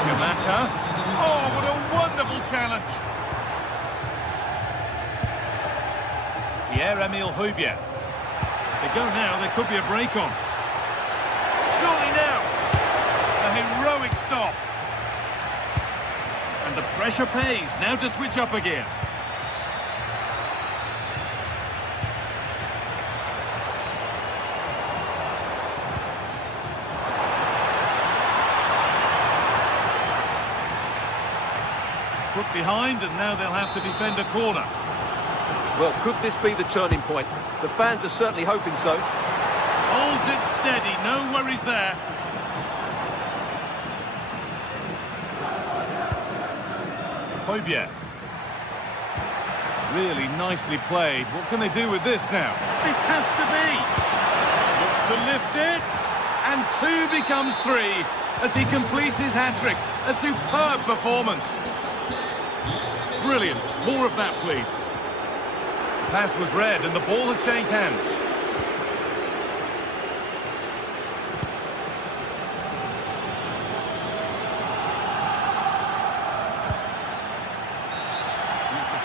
Scamacca. Oh, what a wonderful challenge. Pierre-Emile Højbjerg. They go now, there could be a break on. Surely now. A heroic stop. And the pressure pays. Now to switch up again. Put behind, and now they'll have to defend a corner. Well, could this be the turning point? The fans are certainly hoping so. Holds it steady, no worries there. Højbjerg. Really nicely played. What can they do with this now? This has to be. Looks to lift it. And 2 becomes 3 as he completes his hat-trick. A superb performance. Brilliant. More of that, please. Pass was read and the ball has changed hands.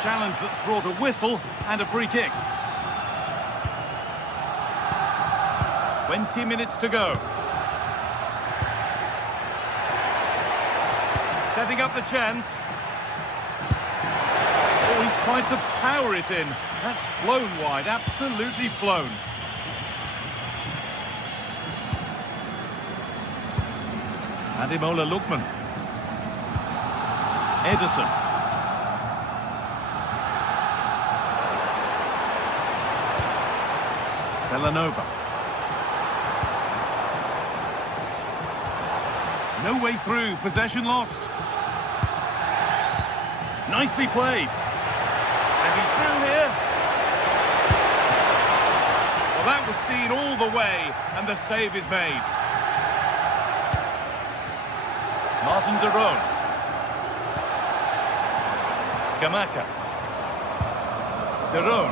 Challenge that's brought a whistle and a free kick. 20 minutes to go. Setting up the chance. Oh, he tried to power it in. That's flown wide, absolutely flown. Ademola Lookman. Ederson. Villanova. No way through, possession lost. Nicely played. And he's through here. Well, that was seen all the way, and the save is made. Martin de Roon. Scamacca. De Roon.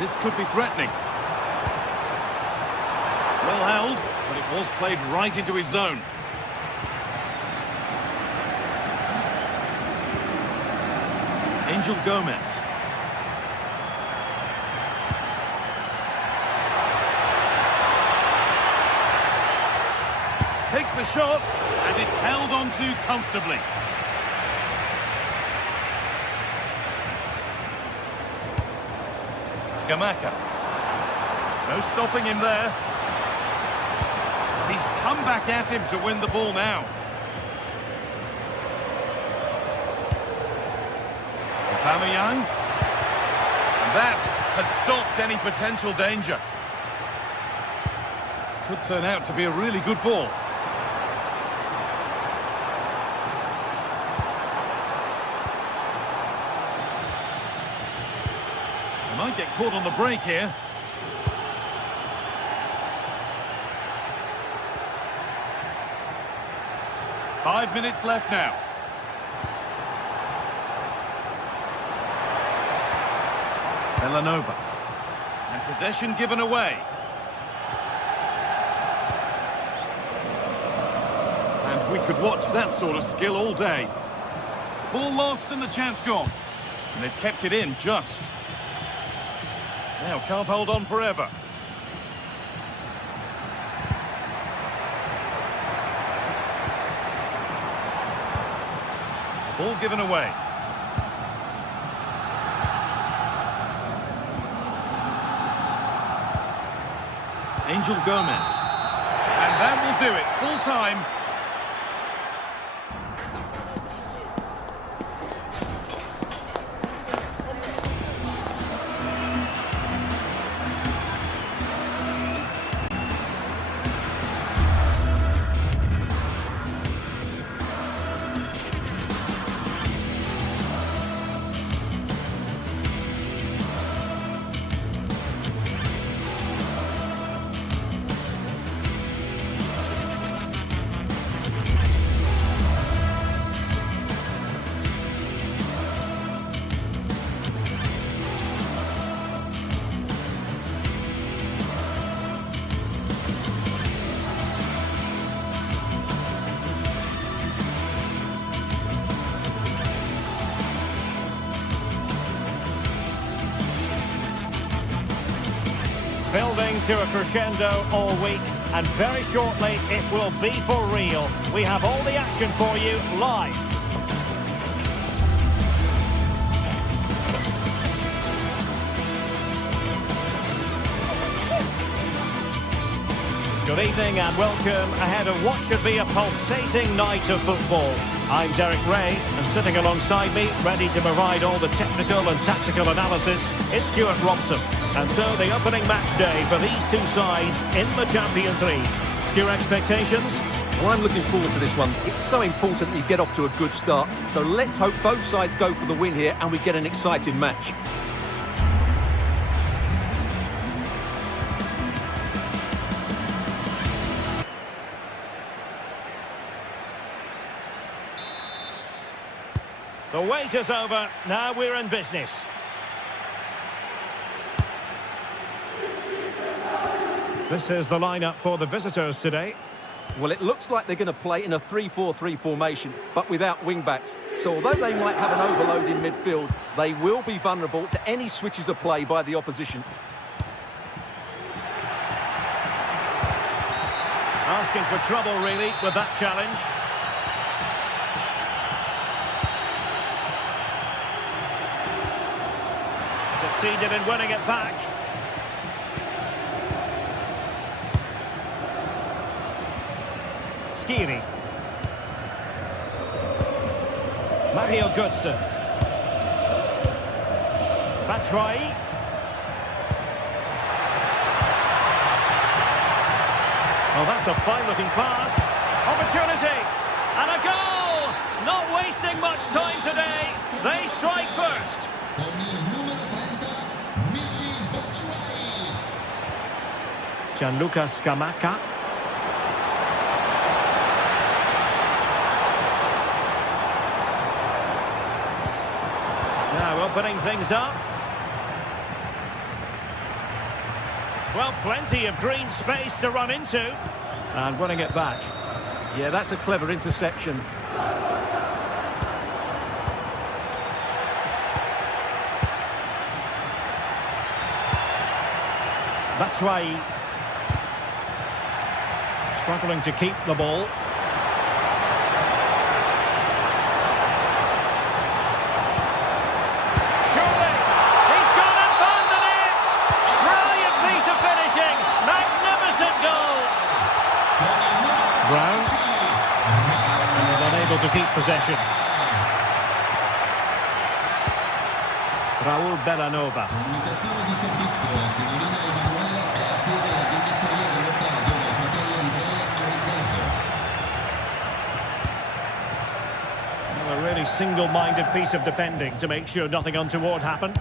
This could be threatening. Well held, but it was played right into his zone. Angel Gomez. Takes the shot, and it's held on to comfortably. Scamacca. No stopping him there. He's come back at him to win the ball now. Aubameyang. And that has stopped any potential danger. Could turn out to be a really good ball. They might get caught on the break here. Five minutes left now. Villanova. And possession given away. And we could watch that sort of skill all day. Ball lost and the chance gone. And they've kept it in just. Now can't hold on forever. Ball given away. Angel Gomez. And that will do it. Full time. Building to a crescendo all week, and very shortly it will be for real. We have all the action for you live. Good evening and welcome ahead of what should be a pulsating night of football. I'm Derek Ray, and sitting alongside me, ready to provide all the technical and tactical analysis, is Stuart Robson. And so the opening match day for these two sides in the Champions League. Your expectations? Well, I'm looking forward to this one. It's so important that you get off to a good start. So let's hope both sides go for the win here and we get an exciting match. The wait is over. Now we're in business. This is the lineup for the visitors today. Well, it looks like they're going to play in a 3-4-3 formation, but without wing-backs. So although they might have an overload in midfield, they will be vulnerable to any switches of play by the opposition. Asking for trouble, really, with that challenge. Succeeded in winning it back. Skiri. Mario Götze. Batshuayi. Oh, that's a fine-looking pass. Opportunity. And a goal! Not wasting much time today. They strike first. Con il numero 30, Batshuayi. Gianluca Scamacca. Now opening things up. Well, plenty of green space to run into. And running it back. Yeah, that's a clever interception. Batshuayi. Struggling to keep the ball. Surely! He's gone and found the net! Brilliant piece of finishing! Magnificent goal! Brown. And unable to keep possession. Raul Bellanova. Comunicazione di servizio, signorina Emanuele è attesa la biglietteria dello stadio dai fratelli Andrea e Riccardo. Well, a really single-minded piece of defending to make sure nothing untoward happened.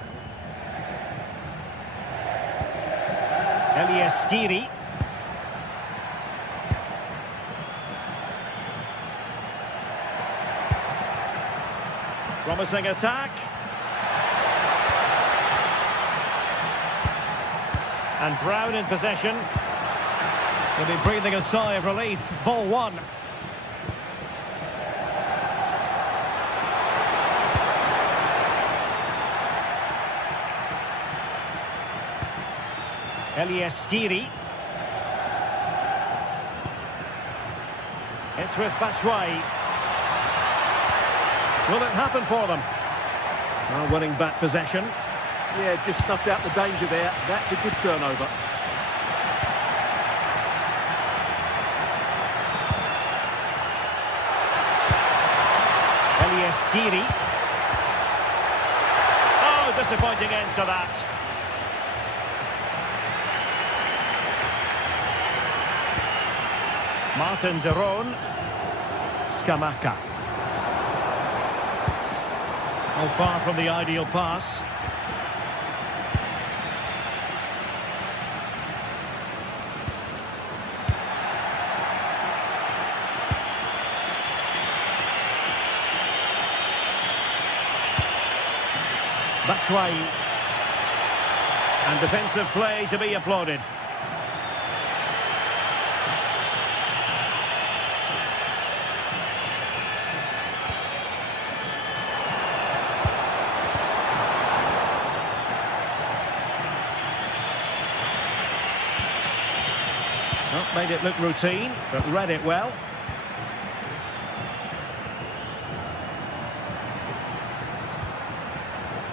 Elias Skiri. Promising attack. And Brown in possession. Will be breathing a sigh of relief. Ball one. Elias Skiri. It's with Batshuayi. Will it happen for them? Well, winning back possession. Yeah, just snuffed out the danger there. That's a good turnover. Elias Skiri. Oh, disappointing end to that. Martin de Roon. Scamacca. Oh, far from the ideal pass. Batshuayi. And defensive play to be applauded. Well, made it look routine, but read it well.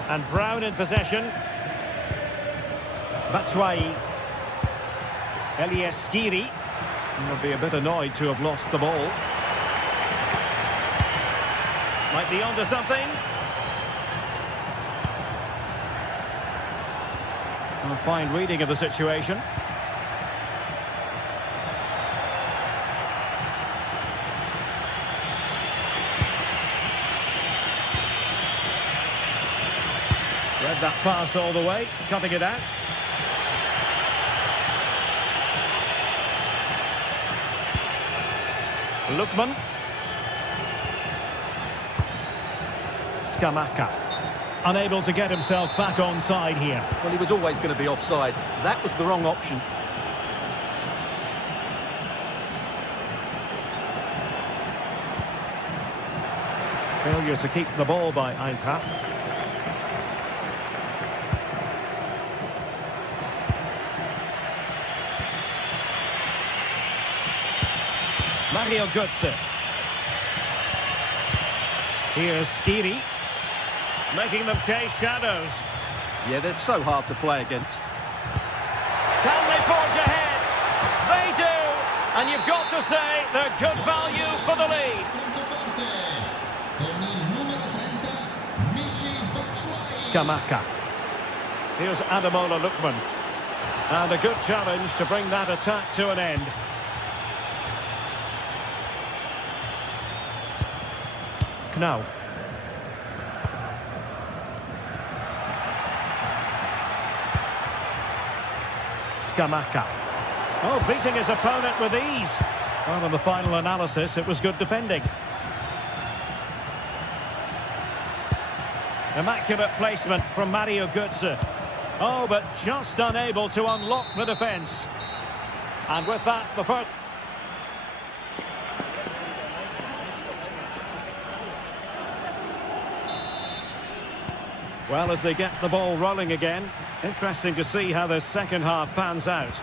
And Brown in possession. Batshuayi. Elias Skiri. Would be a bit annoyed to have lost the ball. Might be onto something. A fine reading of the situation. Read that pass all the way, cutting it out. Lookman. Scamacca. Unable to get himself back on side here. Well, he was always going to be offside. That was the wrong option. Failure to keep the ball by Eintracht. Mario Götze. Here's Skiri. Making them chase shadows. Yeah, they're so hard to play against. Can they forge ahead? They do! And you've got to say they're good value for the lead. Con il numero 30, Matchday. Scamacca. Here's Ademola Lookman. And a good challenge to bring that attack to an end. Knauf. Scamacca. Oh, beating his opponent with ease. Well, in the final analysis, it was good defending. Immaculate placement from Mario Götze. Oh, but just unable to unlock the defence. And with that, the first... Well, as they get the ball rolling again, interesting to see how this second half pans out.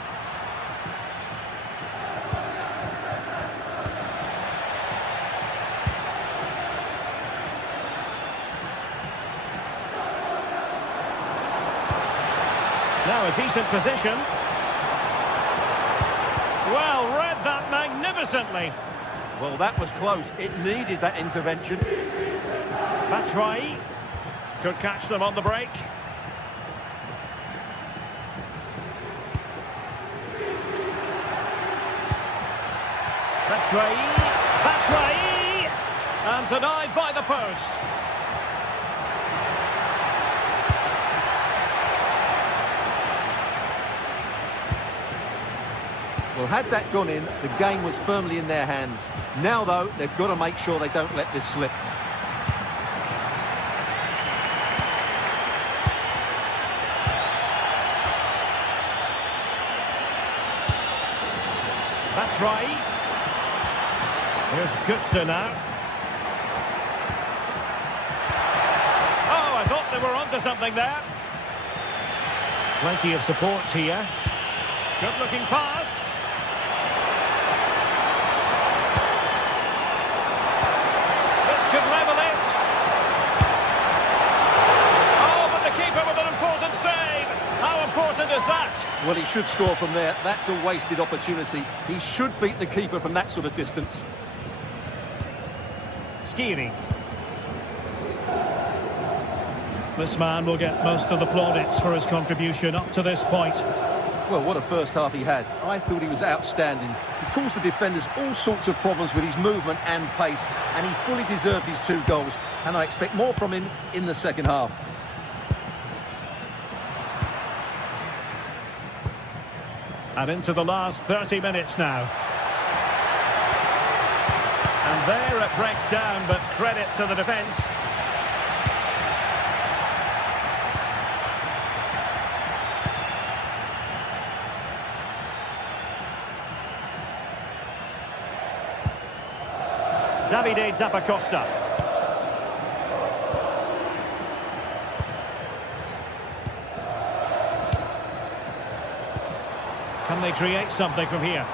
Now a decent position. Well, read that magnificently. Well, that was close. It needed that intervention. Matchday could catch them on the break. Matchday, and denied by the post. Well, had that gone in, the game was firmly in their hands. Now, though, they've got to make sure they don't let this slip. That's right. Here's Götze now. Oh, I thought they were onto something there. Plenty of support here. Good-looking pass. This could level it. Oh, but the keeper with an important save. How important is that? Well, he should score from there. That's a wasted opportunity. He should beat the keeper from that sort of distance. Skiri. This man will get most of the plaudits for his contribution up to this point. Well, what a first half he had. I thought he was outstanding. He caused the defenders all sorts of problems with his movement and pace, and he fully deserved his 2 goals, and I expect more from him in the second half. And into the last 30 minutes now. And there it breaks down, but credit to the defence. Davide Zappacosta. Can they create something from here?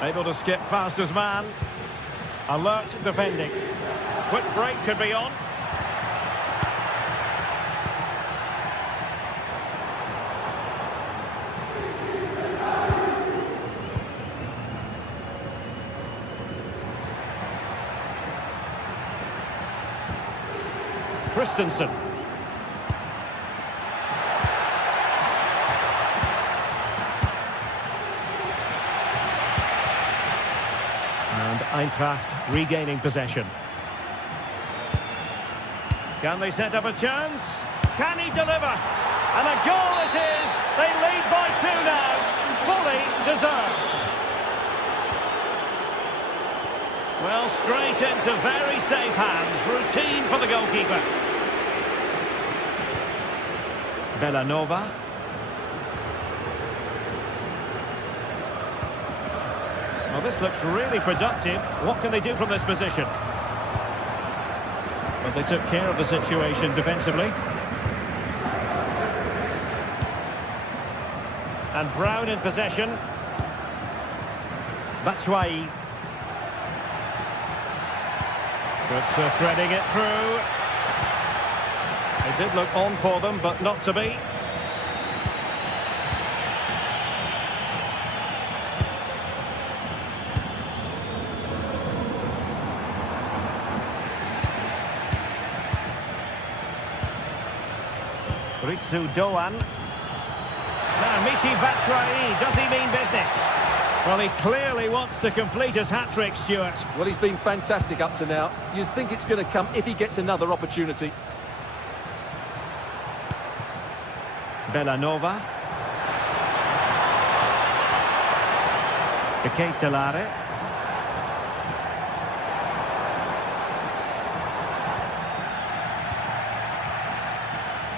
Able to skip past his man. Alert defending. Quick break could be on. Christensen. And Eintracht regaining possession. Can they set up a chance? Can he deliver? And a goal it is! They lead by 2 now. Fully deserved. Well, straight into very safe hands. Routine for the goalkeeper. Bellanova. Well, this looks really productive. What can they do from this position? But they took care of the situation defensively. And Brown in possession. Matchday. Good, threading it through. It did look on for them, but not to be. Ritsu Doan. Now, Michy Batshuayi, does he mean business? Well, he clearly wants to complete his hat-trick, Stuart. Well, he's been fantastic up to now. You'd think it's going to come if he gets another opportunity. Bellanova. Keitelare.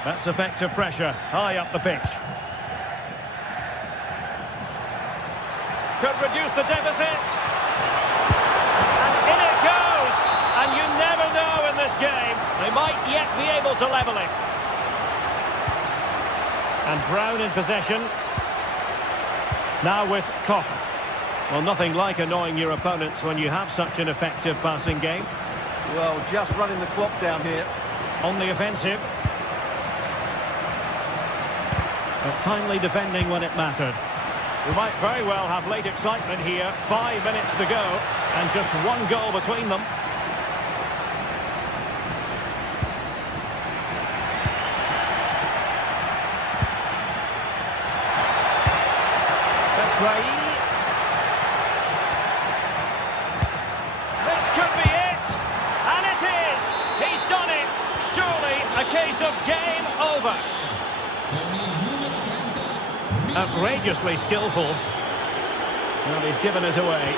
That's effective pressure, high up the pitch. Could reduce the deficit. And in it goes. And you never know in this game. They might yet be able to level it. And Brown in possession. Now with Koch. Well, nothing like annoying your opponents when you have such an effective passing game. Well, just running the clock down here. On the offensive. But timely defending when it mattered. We might very well have late excitement here. 5 minutes to go, and just one goal between them. Batshuayi. This could be it, and it is. He's done it. Surely a case of game over. Outrageously skillful. Well, he's given us away.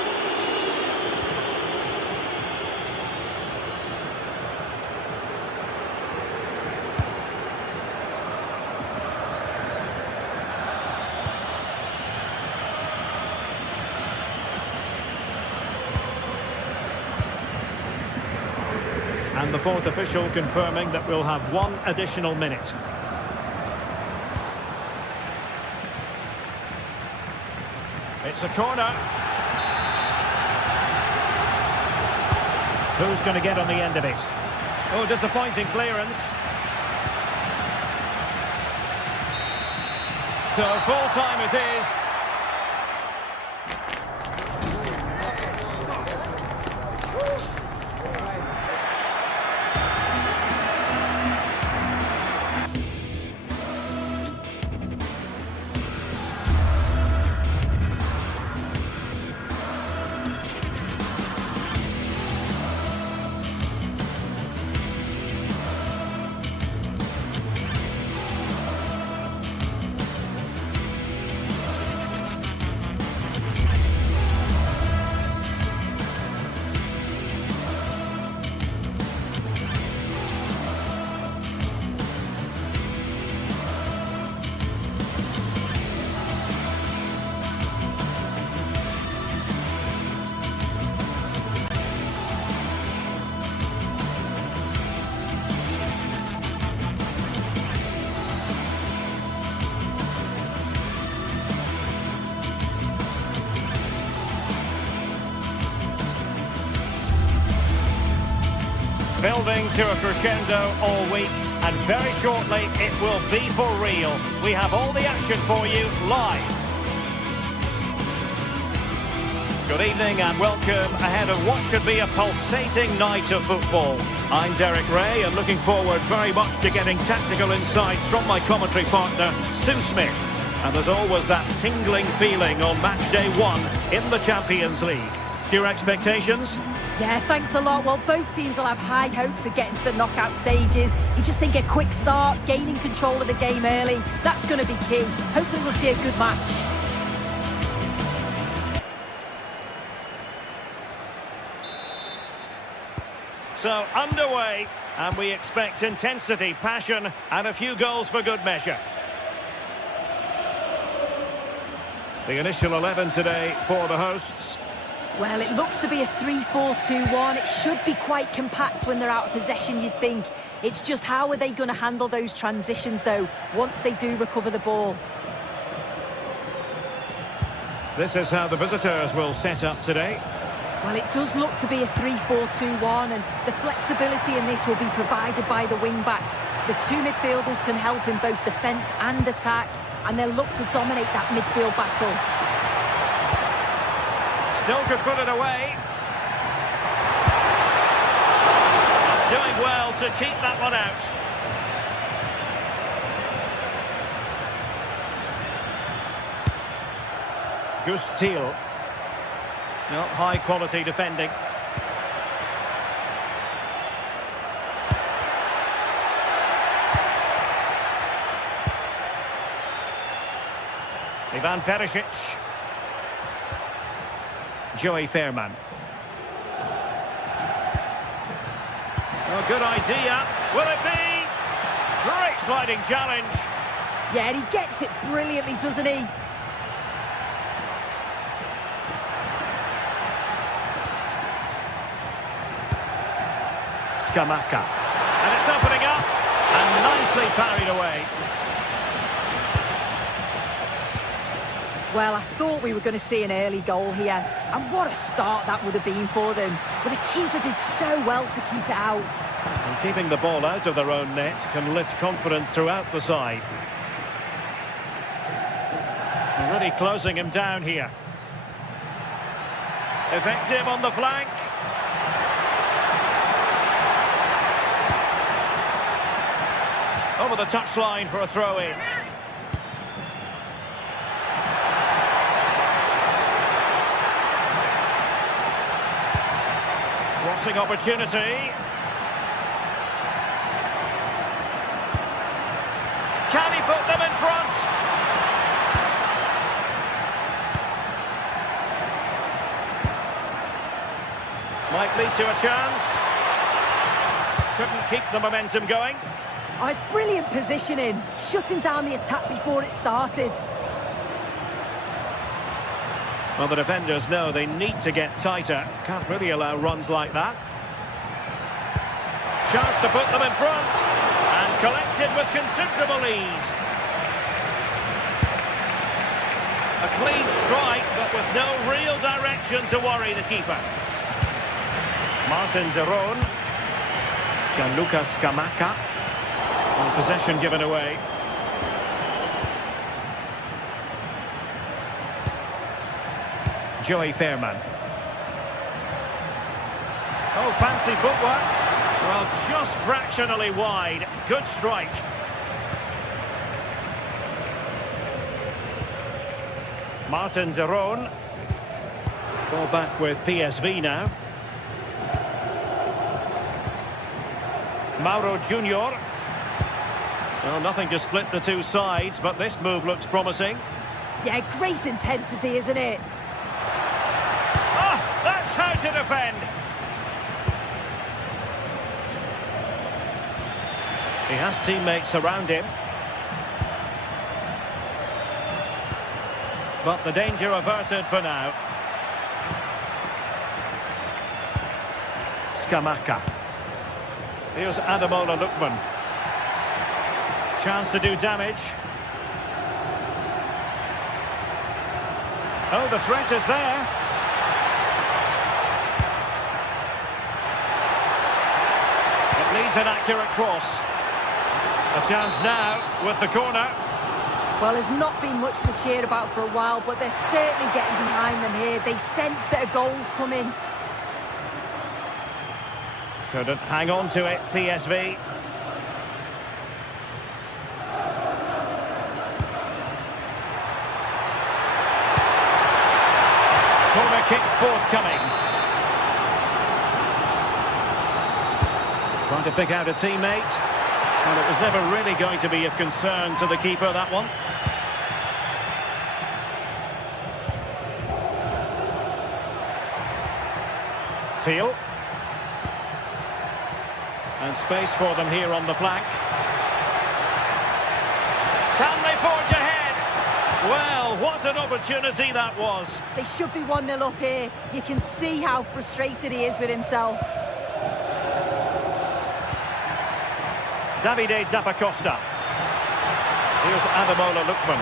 And the fourth official confirming that we'll have one additional minute. It's a corner. Who's going to get on the end of it? Oh, disappointing clearance. So full time it is. Building to a crescendo all week, and very shortly it will be for real. We have all the action for you live. Good evening and welcome ahead of what should be a pulsating night of football. I'm Derek Ray and looking forward very much to getting tactical insights from my commentary partner, Sue Smith. And there's always that tingling feeling on match day 1 in the Champions League. Your expectations? Yeah, thanks a lot. Well, both teams will have high hopes of getting to the knockout stages. You just think a quick start, gaining control of the game early, that's going to be key. Hopefully we'll see a good match. So, underway, and we expect intensity, passion, and a few goals for good measure. The initial 11 today for the hosts. Well, it looks to be a 3-4-2-1. It should be quite compact when they're out of possession, you'd think. It's just how are they going to handle those transitions, though, once they do recover the ball? This is how the visitors will set up today. Well, it does look to be a 3-4-2-1, and the flexibility in this will be provided by the wing-backs. The two midfielders can help in both defence and attack, and they'll look to dominate that midfield battle. Still could put it away. Doing well to keep that one out. Gustil. No, high quality defending. Ivan Perisic. Joey Fairman. Oh, good idea. Will it be? Great sliding challenge. Yeah, and he gets it brilliantly, doesn't he? Scamacca. And it's opening up. And nicely parried away. Well, I thought we were going to see an early goal here. And what a start that would have been for them. But the keeper did so well to keep it out. And keeping the ball out of their own net can lift confidence throughout the side. Really closing him down here. Effective on the flank. Over the touchline for a throw-in. Crossing opportunity. Can he put them in front? Might lead to a chance. Couldn't keep the momentum going. Oh, it's brilliant positioning, shutting down the attack before it started. Well, the defenders know they need to get tighter. Can't really allow runs like that. Chance to put them in front. And collected with considerable ease. A clean strike, but with no real direction to worry the keeper. Martin de Roon. Gianluca Scamacca. And possession given away. Joey Fairman. Oh, fancy footwork. Well, just fractionally wide. Good strike. Martin de Roon. Ball back with PSV now. Mauro Junior. Well, nothing to split the two sides, but this move looks promising. Yeah, great intensity, isn't it? Ah, that's how to defend. He has teammates around him. But the danger averted for now. Scamacca. Here's Ademola Lookman. Chance to do damage. Oh, the threat is there. It needs an accurate cross. A chance now with the corner. Well, there's not been much to cheer about for a while, but they're certainly getting behind them here. They sense that a goal's coming. Couldn't hang on to it, PSV. Corner kick forthcoming. Trying to pick out a teammate. And it was never really going to be of concern to the keeper, that one. Teal. And space for them here on the flank. Can they forge ahead? Well, what an opportunity that was. They should be 1-0 up here. You can see how frustrated he is with himself. Davide Zappacosta. Here's Ademola Lookman.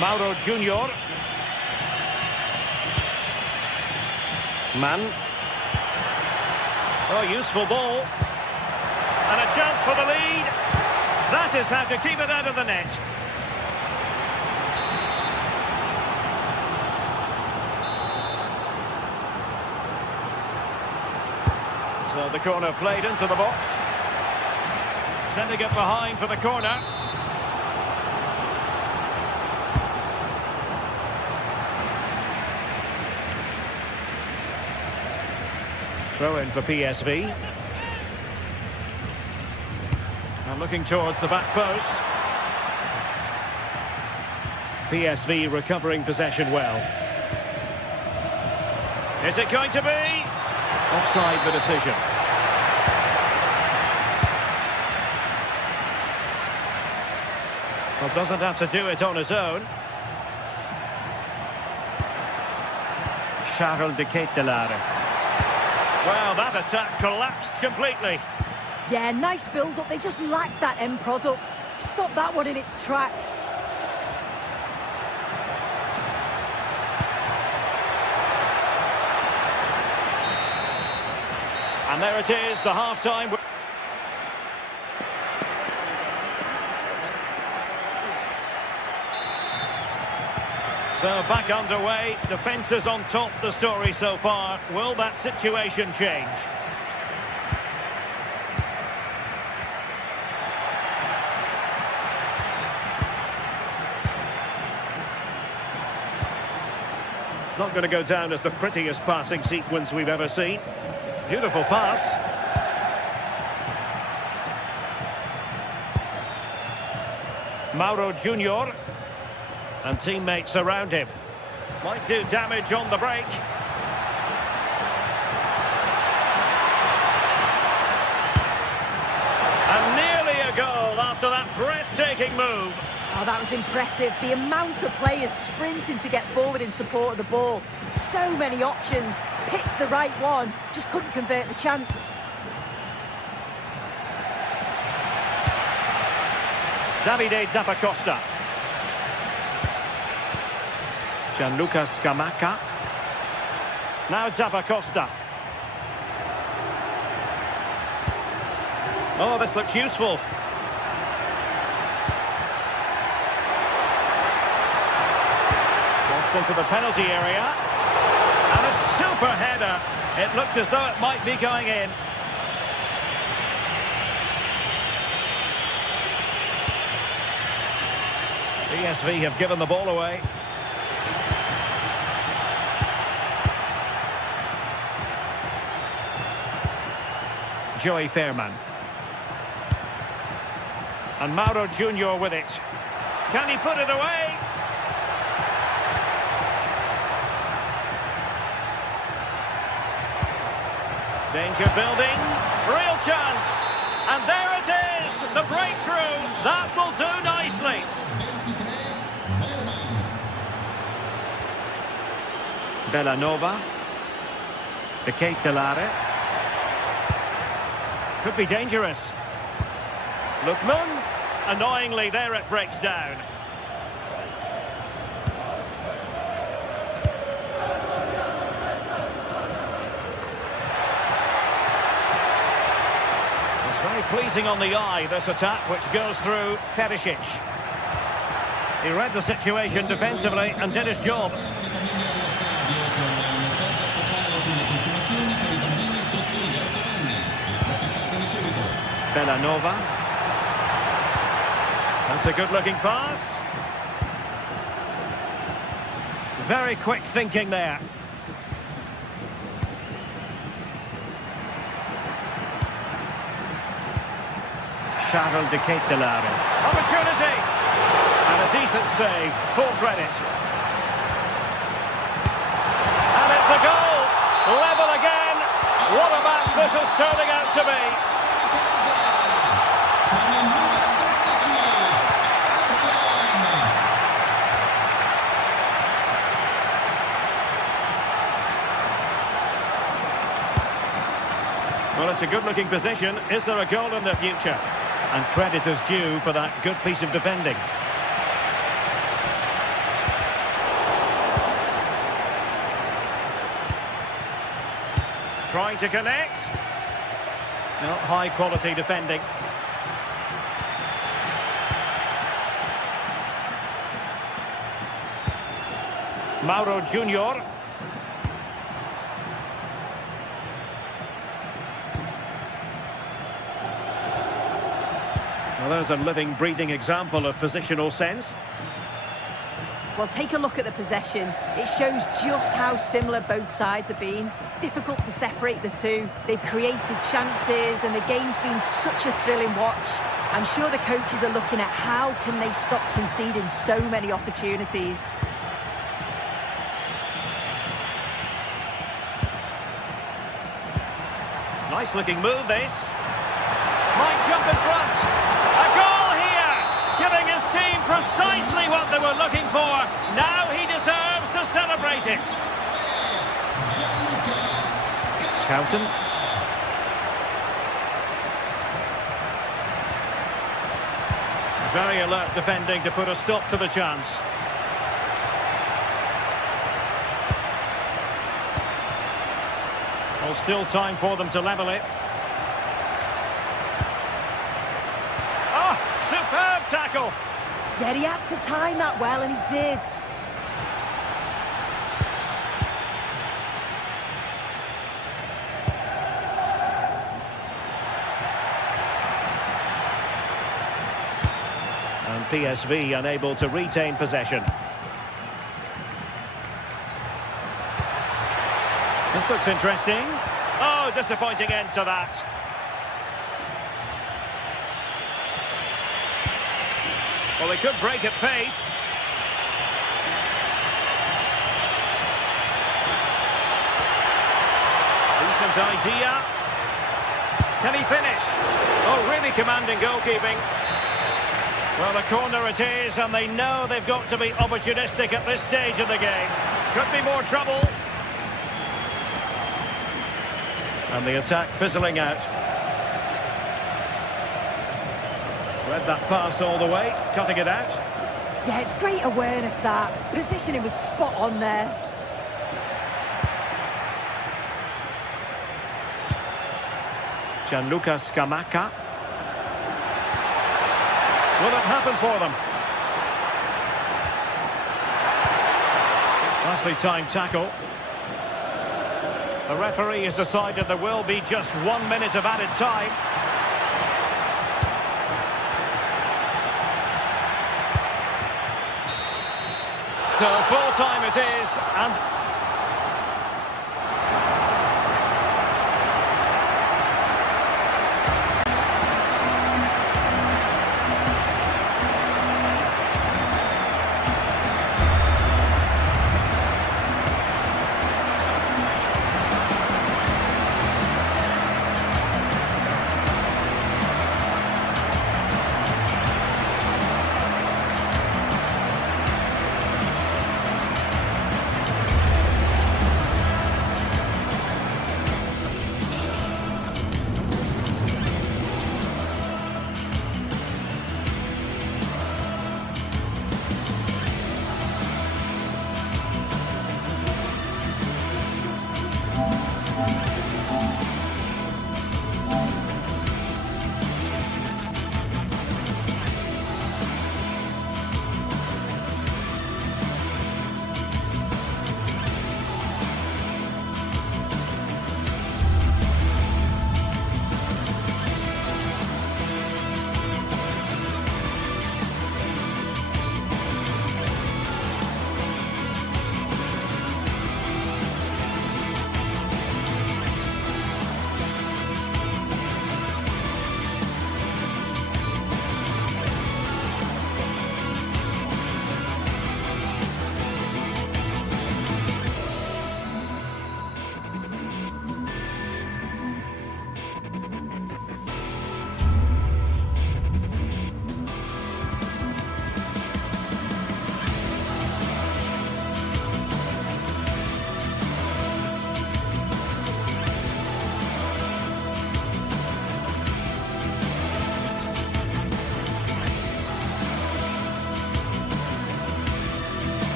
Mauro Junior. Mann. Oh, useful ball. And a chance for the lead. That is how to keep it out of the net. So the corner played into the box. Sending it behind for the corner. Throw in for PSV. And looking towards the back post. PSV recovering possession well. Is it going to be? Offside the decision. Well, doesn't have to do it on his own. Charles de Ketelaere. Well, that attack collapsed completely. Yeah, nice build-up. They just lack that end product. Stop that one in its tracks. And there it is, the half-time. So back underway, defence is on top, the story so far. Will that situation change? It's not going to go down as the prettiest passing sequence we've ever seen. Beautiful pass. Mauro Junior. And teammates around him. Might do damage on the break. And nearly a goal after that breathtaking move. Oh, that was impressive. The amount of players sprinting to get forward in support of the ball. So many options. Picked the right one. Just couldn't convert the chance. Davide Zappacosta. Gianluca Scamacca. Now Zappacosta. Oh, this looks useful. Crossed into the penalty area. And a super header. It looked as though it might be going in. PSV have given the ball away. Joey Fairman. And Mauro Junior with it. Can he put it away? Danger building. Real chance. And there it is. The breakthrough. That will do nicely. Bellanova. De Ketelaere. Could be dangerous. Lookman. Annoyingly, there it breaks down. It's very pleasing on the eye, this attack, which goes through Perisic. He read the situation defensively and did his job. Bellanova. That's a good-looking pass. Very quick thinking there. Charles de Ketelaere. Opportunity! And a decent save. Full credit. And it's a goal! Level again. What a match this is turning out to be. Con il numero 13, Ederson. Well, it's a good-looking position. Is there a goal in the future? And credit is due for that good piece of defending. Trying to connect. No, high-quality defending. Mauro Junior. Well, there's a living, breathing example of positional sense. Well, take a look at the possession. It shows just how similar both sides have been. It's difficult to separate the two. They've created chances and the game's been such a thrilling watch. I'm sure the coaches are looking at how can they stop conceding so many opportunities. Nice looking move, this. Might jump in front. A goal here, giving his team precisely what they were looking for. Now he deserves to celebrate it. Scouten. Very alert defending to put a stop to the chance. Well, still time for them to level it. Oh, superb tackle. Yeah, he had to time that well, and he did. And PSV unable to retain possession. This looks interesting. Oh, disappointing end to that. Well, they could break at pace. Decent idea. Can he finish? Oh, really commanding goalkeeping. Well, a corner it is, and they know they've got to be opportunistic at this stage of the game. Could be more trouble. And the attack fizzling out. Read that pass all the way, cutting it out. Yeah, it's great awareness, that. Positioning was spot on there. Gianluca Scamacca. Will it happen for them? Nicely timed tackle. The referee has decided there will be just 1 minute of added time. So full time it is, and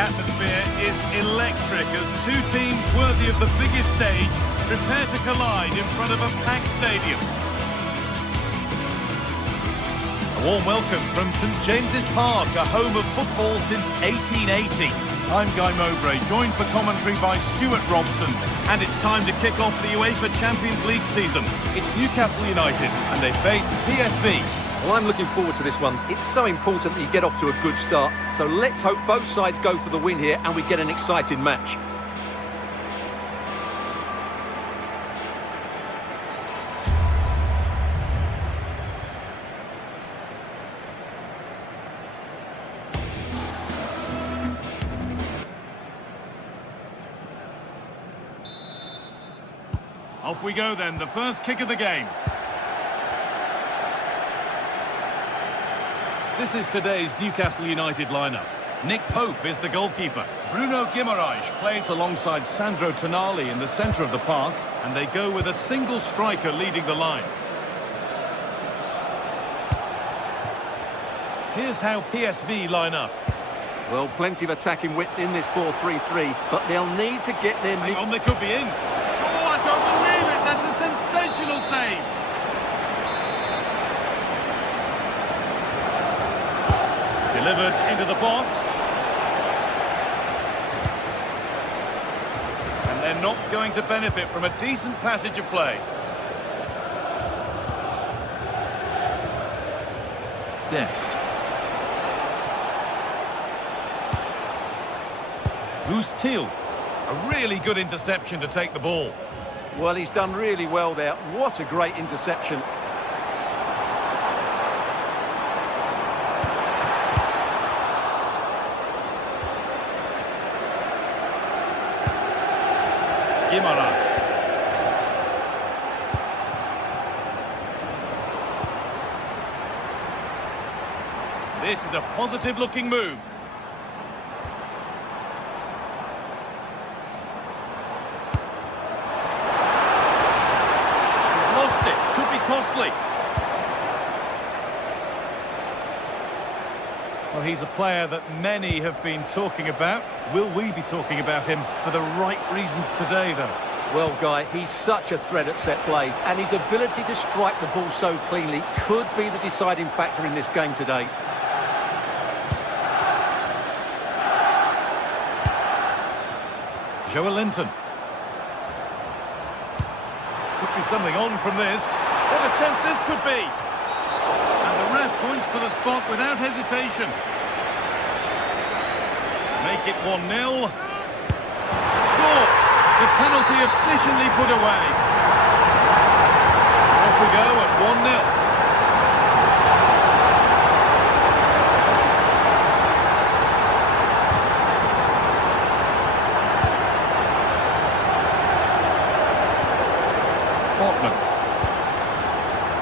atmosphere is electric as two teams worthy of the biggest stage prepare to collide in front of a packed stadium. A warm welcome from St James's Park, a home of football since 1880. I'm Guy Mowbray, joined for commentary by Stuart Robson. And it's time to kick off the UEFA Champions League season. It's Newcastle United and they face PSV. Well, I'm looking forward to this one. It's so important that you get off to a good start. So let's hope both sides go for the win here and we get an exciting match. Off we go then, the first kick of the game. This is today's Newcastle United lineup. Nick Pope is the goalkeeper. Bruno Guimaraes plays alongside Sandro Tonali in the centre of the park, and they go with a single striker leading the line. Here's how PSV line up. Well, plenty of attacking width in this 4-3-3, but they'll need to get their... Hang on, they could be in. Oh, I don't believe it! That's a sensational save! Delivered into the box. And they're not going to benefit from a decent passage of play. Dest. Who's Teal? A really good interception to take the ball. Well, he's done really well there. What a great interception. Guimaraes. This is a positive-looking move. He's lost it. Could be costly. Well, he's a player that many have been talking about. Will we be talking about him for the right reasons today, though? Well, Guy, he's such a threat at set plays, and his ability to strike the ball so cleanly could be the deciding factor in this game today. Joelinton. Could be something on from this. What a chance this could be! And the ref points to the spot without hesitation. Make it 1-0. Scores! The penalty efficiently put away. Off we go at 1-0.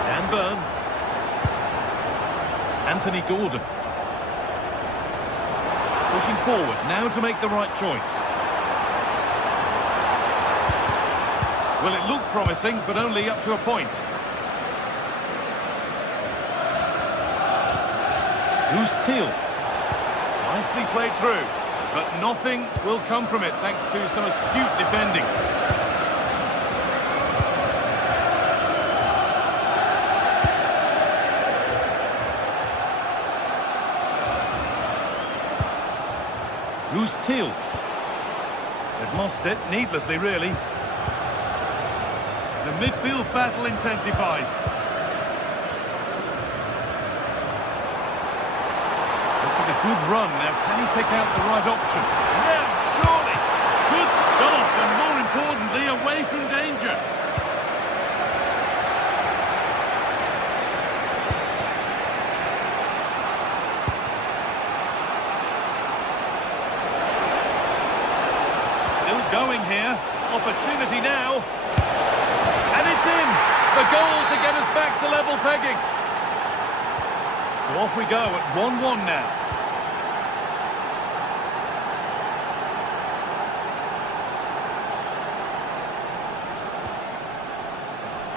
Dan Burn. Anthony Gordon. Pushing forward now to make the right choice. Well, it looked promising, but only up to a point. Who's Teal? Nicely played through, but nothing will come from it thanks to some astute defending. Who's Teal? They've lost it, needlessly really. The midfield battle intensifies. This is a good run. Now, can he pick out the right option? Yeah, surely. Good stop, and more importantly, away from danger. Going here, opportunity now, and it's in, the goal to get us back to level pegging. So off we go at 1-1 now.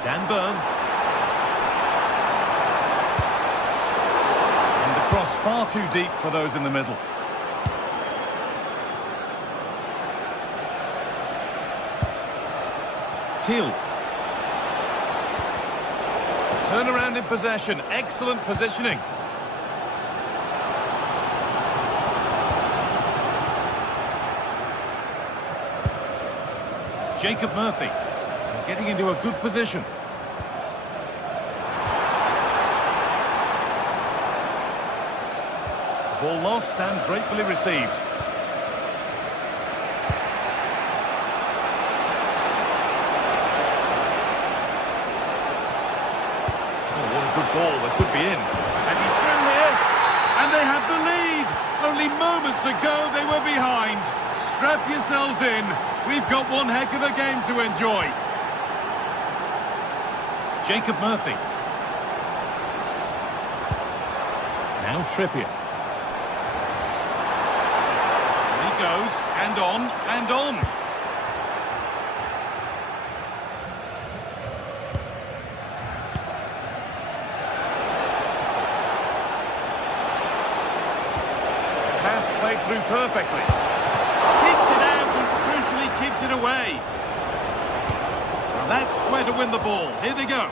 Dan Burn. And the cross far too deep for those in the middle. Teal. Turn around in possession. Excellent positioning. Jacob Murphy. Getting into a good position. Ball lost and gratefully received. Ball that could be in, and he's through here, and they have the lead. Only moments ago they were behind. Strap yourselves in, we've got one heck of a game to enjoy. Jacob Murphy. Now Trippier. There he goes, and on, and on. Played through perfectly. Keeps it out and crucially keeps it away. Well, that's where to win the ball. Here they go.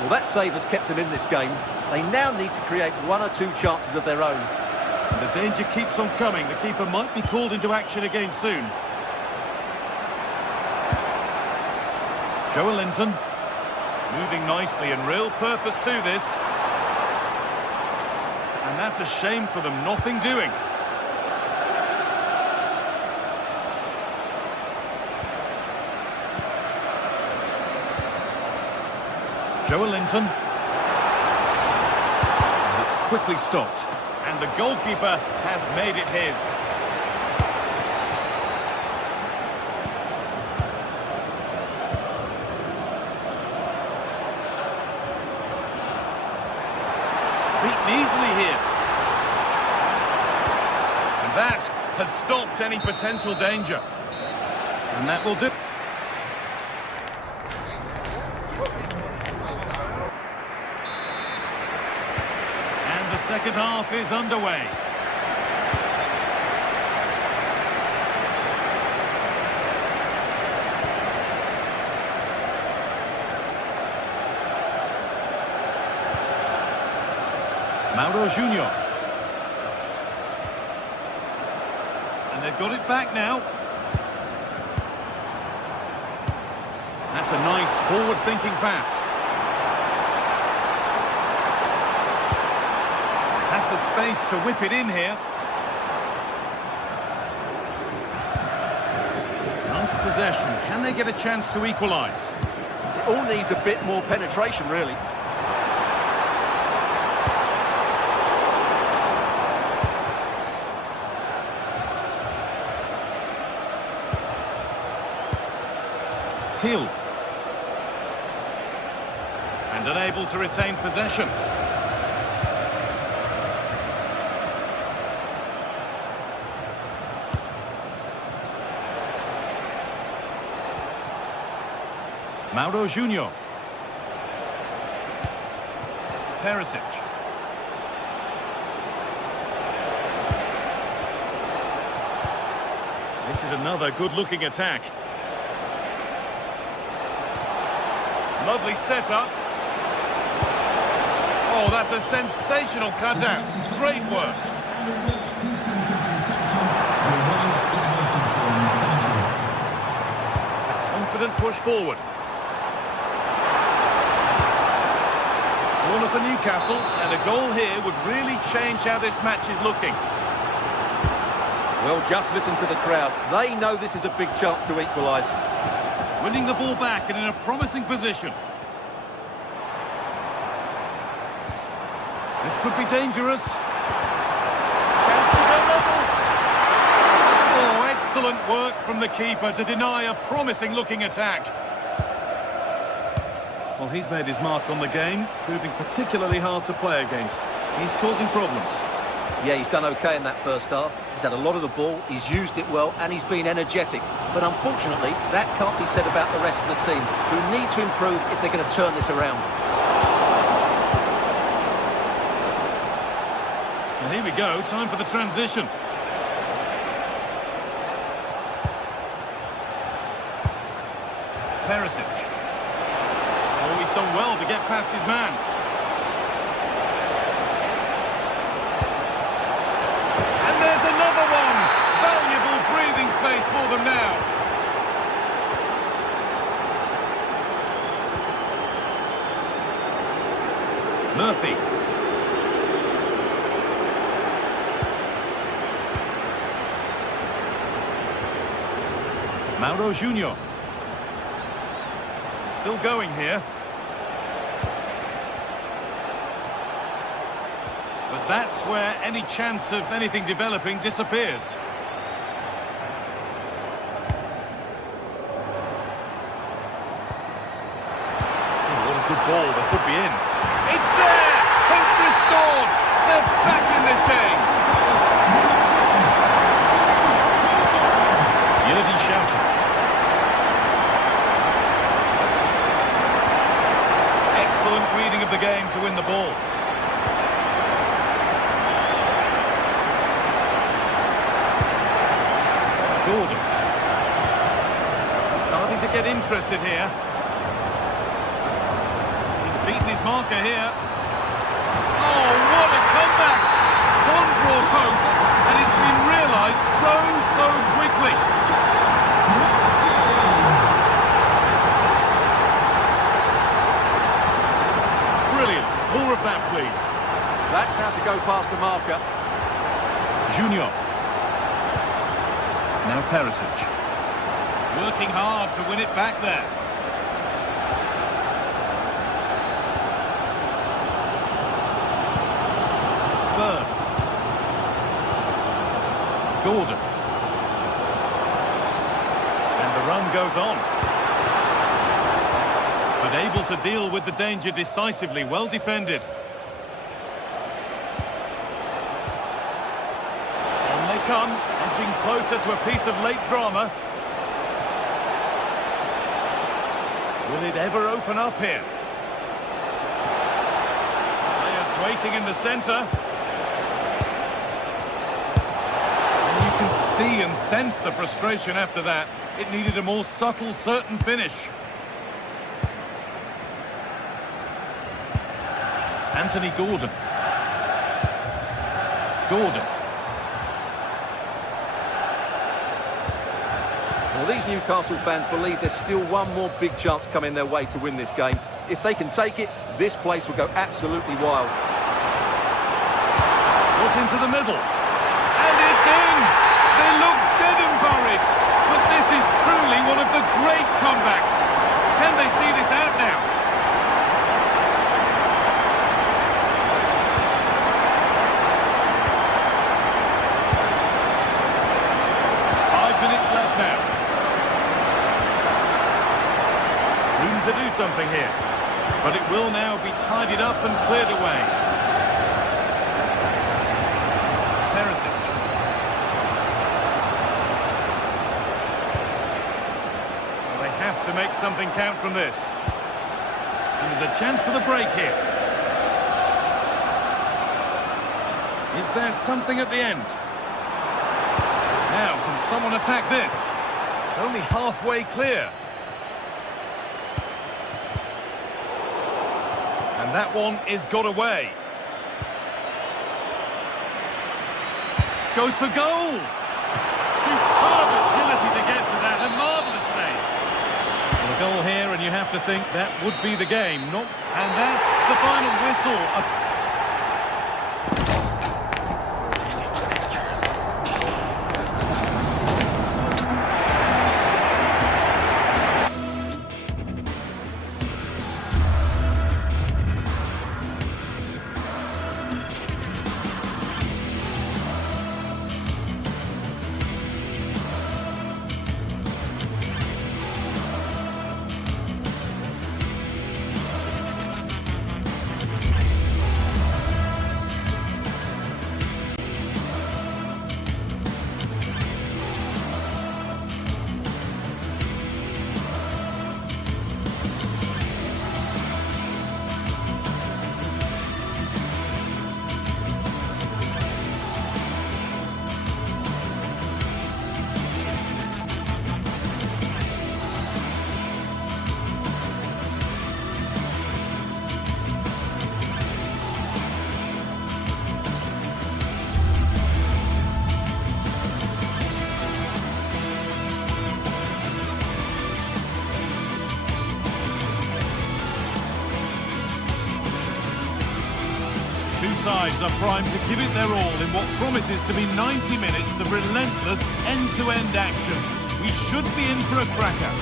Well, that save has kept them in this game. They now need to create one or two chances of their own. And the danger keeps on coming. The keeper might be called into action again soon. Joe Linton. Moving nicely and real purpose to this. And that's a shame for them, nothing doing. Joe Linton. And it's quickly stopped. And the goalkeeper has made it his. Beaten easily here. And that has stopped any potential danger. And that will do. And the second half is underway. Mauro Junior. And they've got it back now. That's a nice forward-thinking pass. Has the space to whip it in here. Nice possession. Can they get a chance to equalise? It all needs a bit more penetration, really. Teal. And unable to retain possession. Mauro Junior. Perisic. This is another good-looking attack. Lovely setup. Oh, that's a sensational cutout. Great work. It's a confident push forward. Corner for Newcastle, and a goal here would really change how this match is looking. Well, just listen to the crowd. They know this is a big chance to equalise. Winning the ball back and in a promising position. This could be dangerous. Chance to go level. Oh, excellent work from the keeper to deny a promising-looking attack. Well, he's made his mark on the game, proving particularly hard to play against. He's causing problems. Yeah, he's done okay in that first half. He's had a lot of the ball, he's used it well, and he's been energetic. But unfortunately, that can't be said about the rest of the team, who need to improve if they're going to turn this around. And here we go, time for the transition. Perisic. Oh, he's done well to get past his man. And there's another one! Valuable breathing space for them now. Murphy. Mauro Junior. Still going here. But that's where any chance of anything developing disappears. Oh, what a good ball, that could be in. It's there! Hope restored! They're back in this game! Jürgen shouting. Excellent reading of the game to win the ball. Gordon. Starting to get interested here. He's beaten his marker here. Oh, what a comeback! One brought hope, and it's been realised so quickly. Brilliant. More of that, please. That's how to go past the marker. Junior. Now Perisic. Working hard to win it back there. Bird. Gordon. And the run goes on. But able to deal with the danger decisively, well defended. On they come, edging closer to a piece of late drama. Will it ever open up here? Players waiting in the centre. And you can see and sense the frustration after that. It needed a more subtle, certain finish. Anthony Gordon. Gordon. Well, these Newcastle fans believe there's still one more big chance coming their way to win this game. If they can take it, this place will go absolutely wild. Got into the middle. And it's in! They look dead and buried. But this is truly one of the great comebacks. Can they see this out now? Minutes left now. Room to do something here, but it will now be tidied up and cleared away. Perisic. Well, they have to make something count from this. And there's a chance for the break here. Is there something at the end? Now, can someone attack this? It's only halfway clear. And that one is got away. Goes for goal! Superb agility to get to that, a marvellous save. Well, a goal here, and you have to think that would be the game. And that's the final whistle. Two sides are primed to give it their all in what promises to be 90 minutes of relentless end-to-end action. We should be in for a cracker.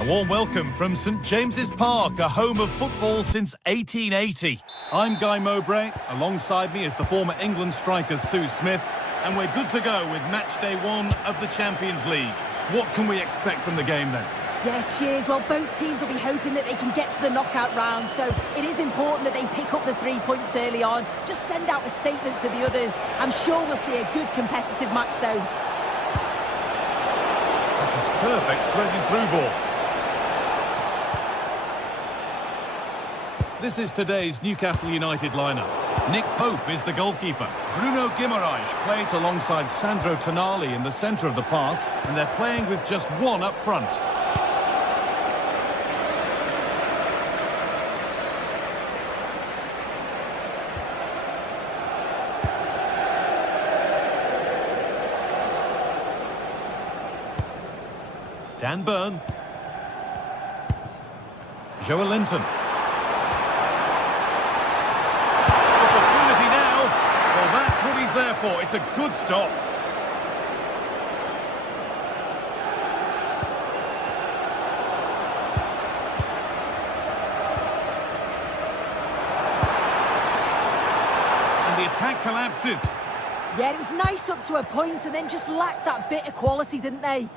A warm welcome from St James's Park, a home of football since 1880. I'm Guy Mowbray. Alongside me is the former England striker Sue Smith, and we're good to go with match day 1 of the Champions League. What can we expect from the game then? Yeah, cheers. Well, both teams will be hoping that they can get to the knockout round, so it is important that they pick up the 3 points early on. Just send out a statement to the others. I'm sure we'll see a good competitive match, though. That's a perfect threaded through ball. This is today's Newcastle United lineup. Nick Pope is the goalkeeper. Bruno Guimaraes plays alongside Sandro Tonali in the centre of the park, and they're playing with just one up front. Dan Burn. Joelinton. That's what he's there for. It's a good stop. And the attack collapses. Yeah, it was nice up to a point and then just lacked that bit of quality, didn't they?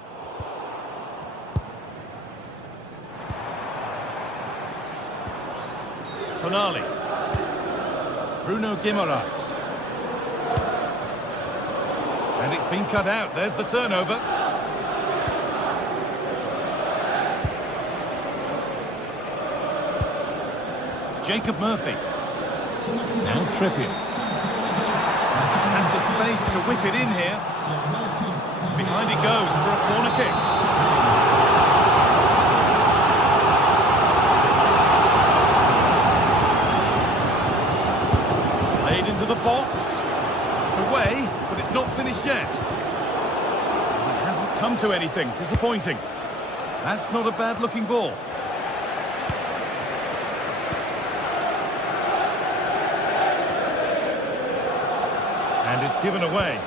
Tonali. Bruno Guimaraes. And it's been cut out. There's the turnover. Jacob Murphy. Now Trippier. Has the space to whip it in here. Behind it goes for a corner kick. Played into the box. It's away, but it's not finished yet. It hasn't come to anything. Disappointing. That's not a bad-looking ball. And it's given away.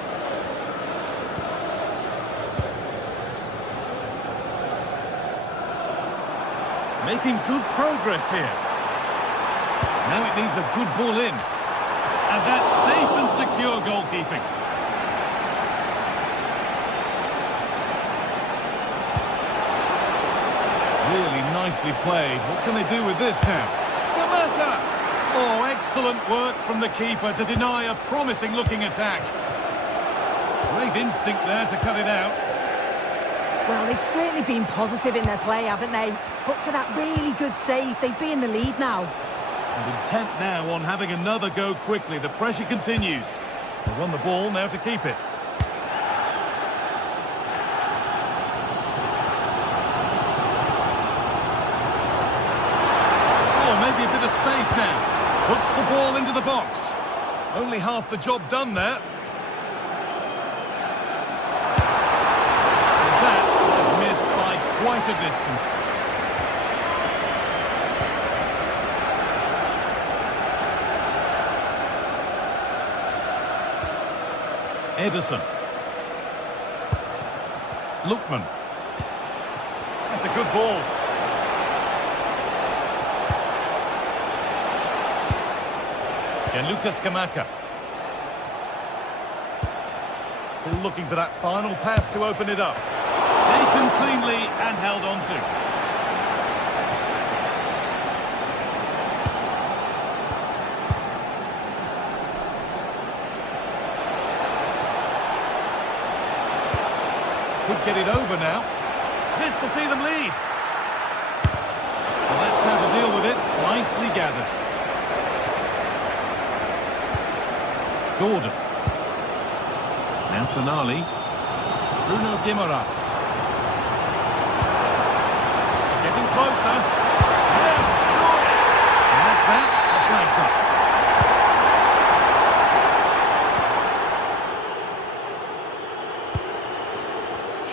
Making good progress here. Now it needs a good ball in. And that's safe and secure goalkeeping. Really nicely played. What can they do with this now? Skamaka! Oh, excellent work from the keeper to deny a promising-looking attack. Great instinct there to cut it out. Well, they've certainly been positive in their play, haven't they? But for that really good save, they'd be in the lead now. And intent now on having another go quickly. The pressure continues. They won the ball, now to keep it. Oh, maybe a bit of space now. Puts the ball into the box. Only half the job done there. And that was missed by quite a distance. Ederson. Lookman. That's a good ball. Gianluca Scamacca. Still looking for that final pass to open it up. Taken cleanly and held on to. Could get it over now. This to see them lead. Well, that's how to deal with it. Nicely gathered. Gordon. Now Tonali. Bruno Guimaraes. Getting closer. Yeah, sure. And that's that. The flag's up.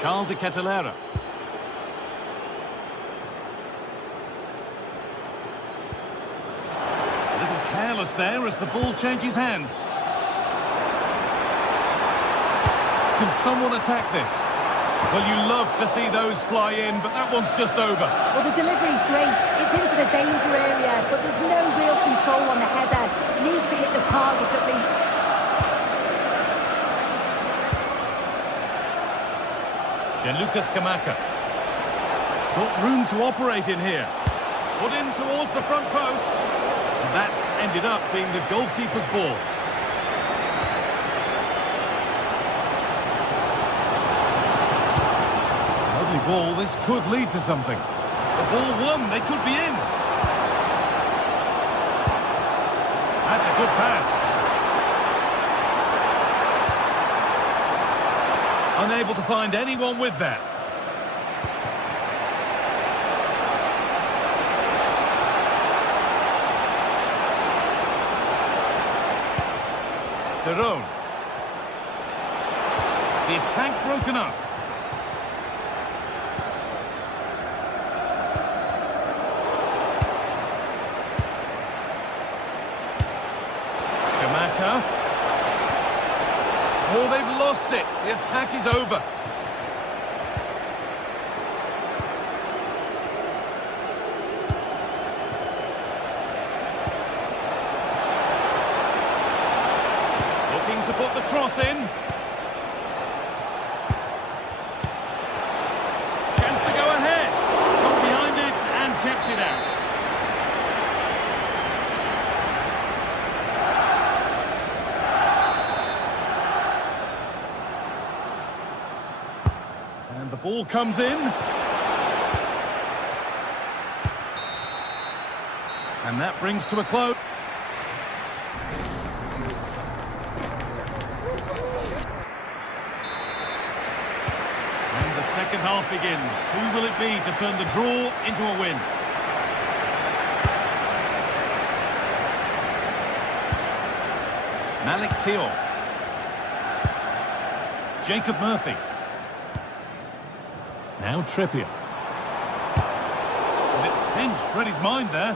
Charles de Ketelera. A little careless there as the ball changes hands. Can someone attack this? Well, you love to see those fly in, but that one's just over. Well, the delivery's great. It's into the danger area, but there's no real control on the header. Needs to hit the target at least. Gianluca Scamacca. Got room to operate in here. Put in towards the front post. And that's ended up being the goalkeeper's ball. Lovely ball. This could lead to something. The ball won. They could be in. That's a good pass. Unable to find anyone with that. Theron. The attack broken up. Scamacca. Oh, they've lost it. The attack is over. Looking to put the cross in. Chance to go ahead. Got behind it and kept it out. And the ball comes in. And that brings to a close. And the second half begins. Who will it be to turn the draw into a win? Malik Thiaw. Jacob Murphy. Now Trippier. And it's pinched Reddy's mind there.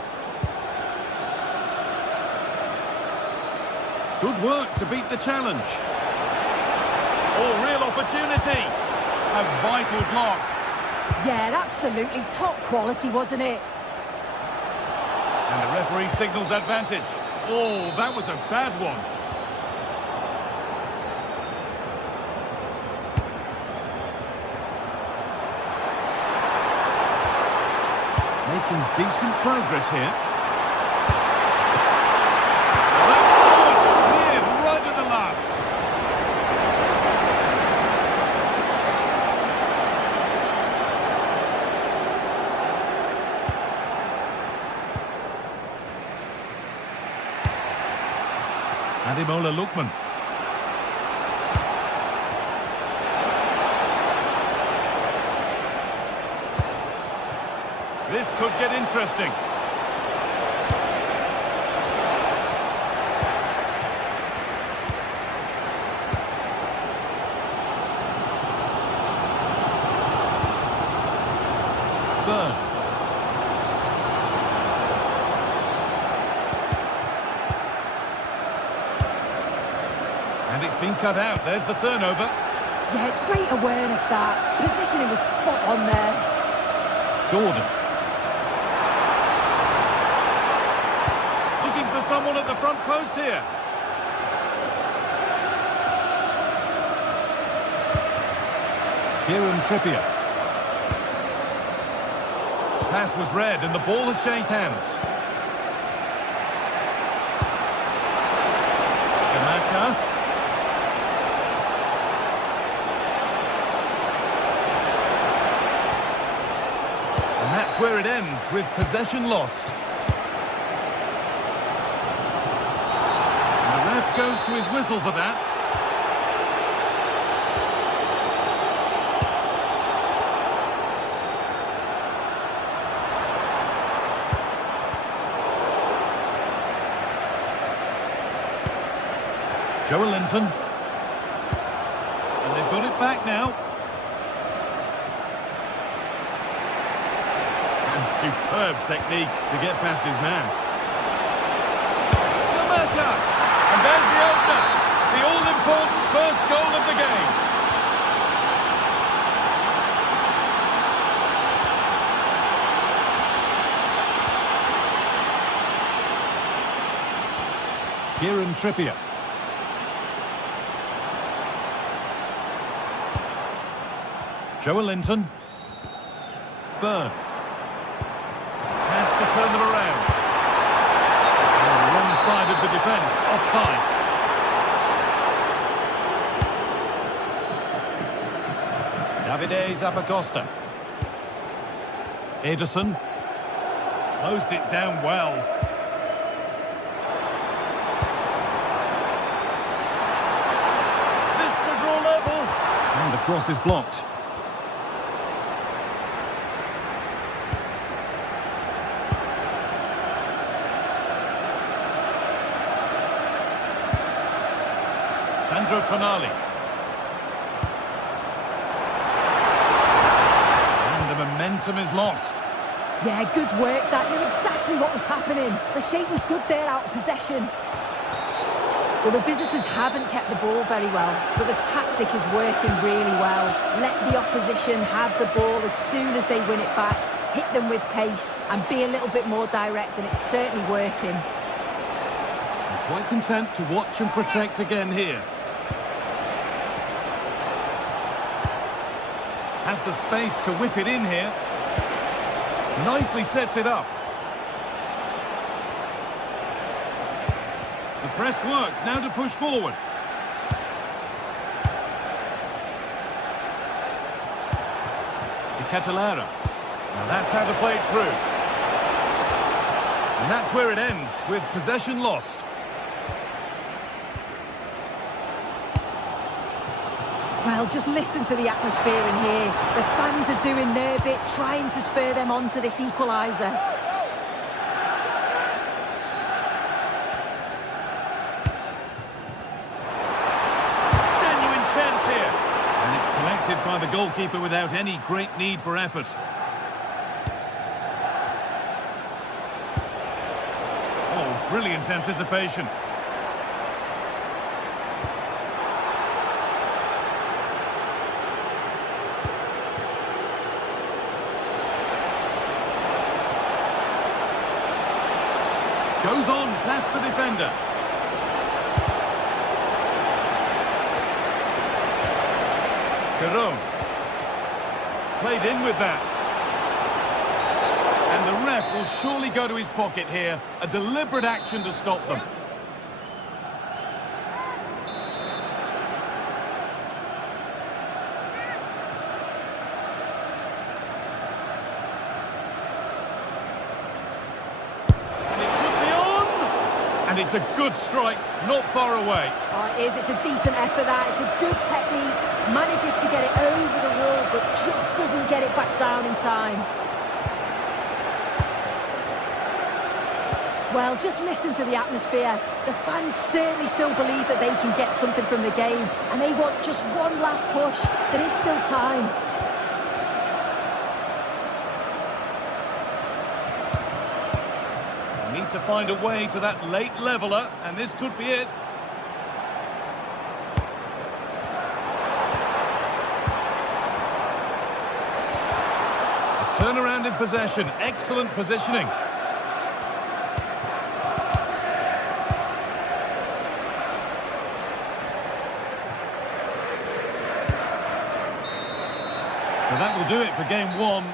Good work to beat the challenge. Oh, real opportunity. A vital block. Yeah, absolutely top quality, wasn't it? And the referee signals advantage. Oh, that was a bad one. Making decent progress here. Oh, it's cleared right at the last. Ademola Lookman. This could get interesting. Burn. And it's been cut out. There's the turnover. Yeah, it's great awareness, that. Positioning was spot on there. Gordon. Looking for someone at the front post here. Kieran Trippier. Pass was read and the ball has changed hands. Scamacca. And that's where it ends, with possession lost. And the ref goes to his whistle for that. Joe Linton. And they've got it back now. superb technique to get past his man. Skamaka! And there's the opener. The all-important first goal of the game. Kieran Trippier. Joelinton. Byrne. Has to turn them around. On the wrong side of the defence, offside. Davide Zappacosta. Ederson. Closed it down well. This to draw level. And the cross is blocked. Sandro Tonali. And the momentum is lost. Yeah, good work. That knew exactly what was happening. The shape was good there out of possession. Well, the visitors haven't kept the ball very well, but the tactic is working really well. Let the opposition have the ball as soon as they win it back, hit them with pace, and be a little bit more direct, and it's certainly working. I'm quite content to watch and protect again here. Has the space to whip it in here. Nicely sets it up. The press works, now to push forward. De Catalera. Now that's how to play it through. And that's where it ends, with possession lost. Well, just listen to the atmosphere in here. The fans are doing their bit, trying to spur them on to this equaliser. Genuine chance here. And it's collected by the goalkeeper without any great need for effort. Oh, brilliant anticipation. Goes on past the defender. Caron. Played in with that. And the ref will surely go to his pocket here. A deliberate action to stop them. And it's a good strike, not far away. Oh, it is. It's a decent effort, that. It's a good technique. Manages to get it over the wall, but just doesn't get it back down in time. Well, just listen to the atmosphere. The fans certainly still believe that they can get something from the game, and they want just one last push. There is still time. Need to find a way to that late leveller, and this could be it. A turnaround in possession, excellent positioning. So that will do it for game one.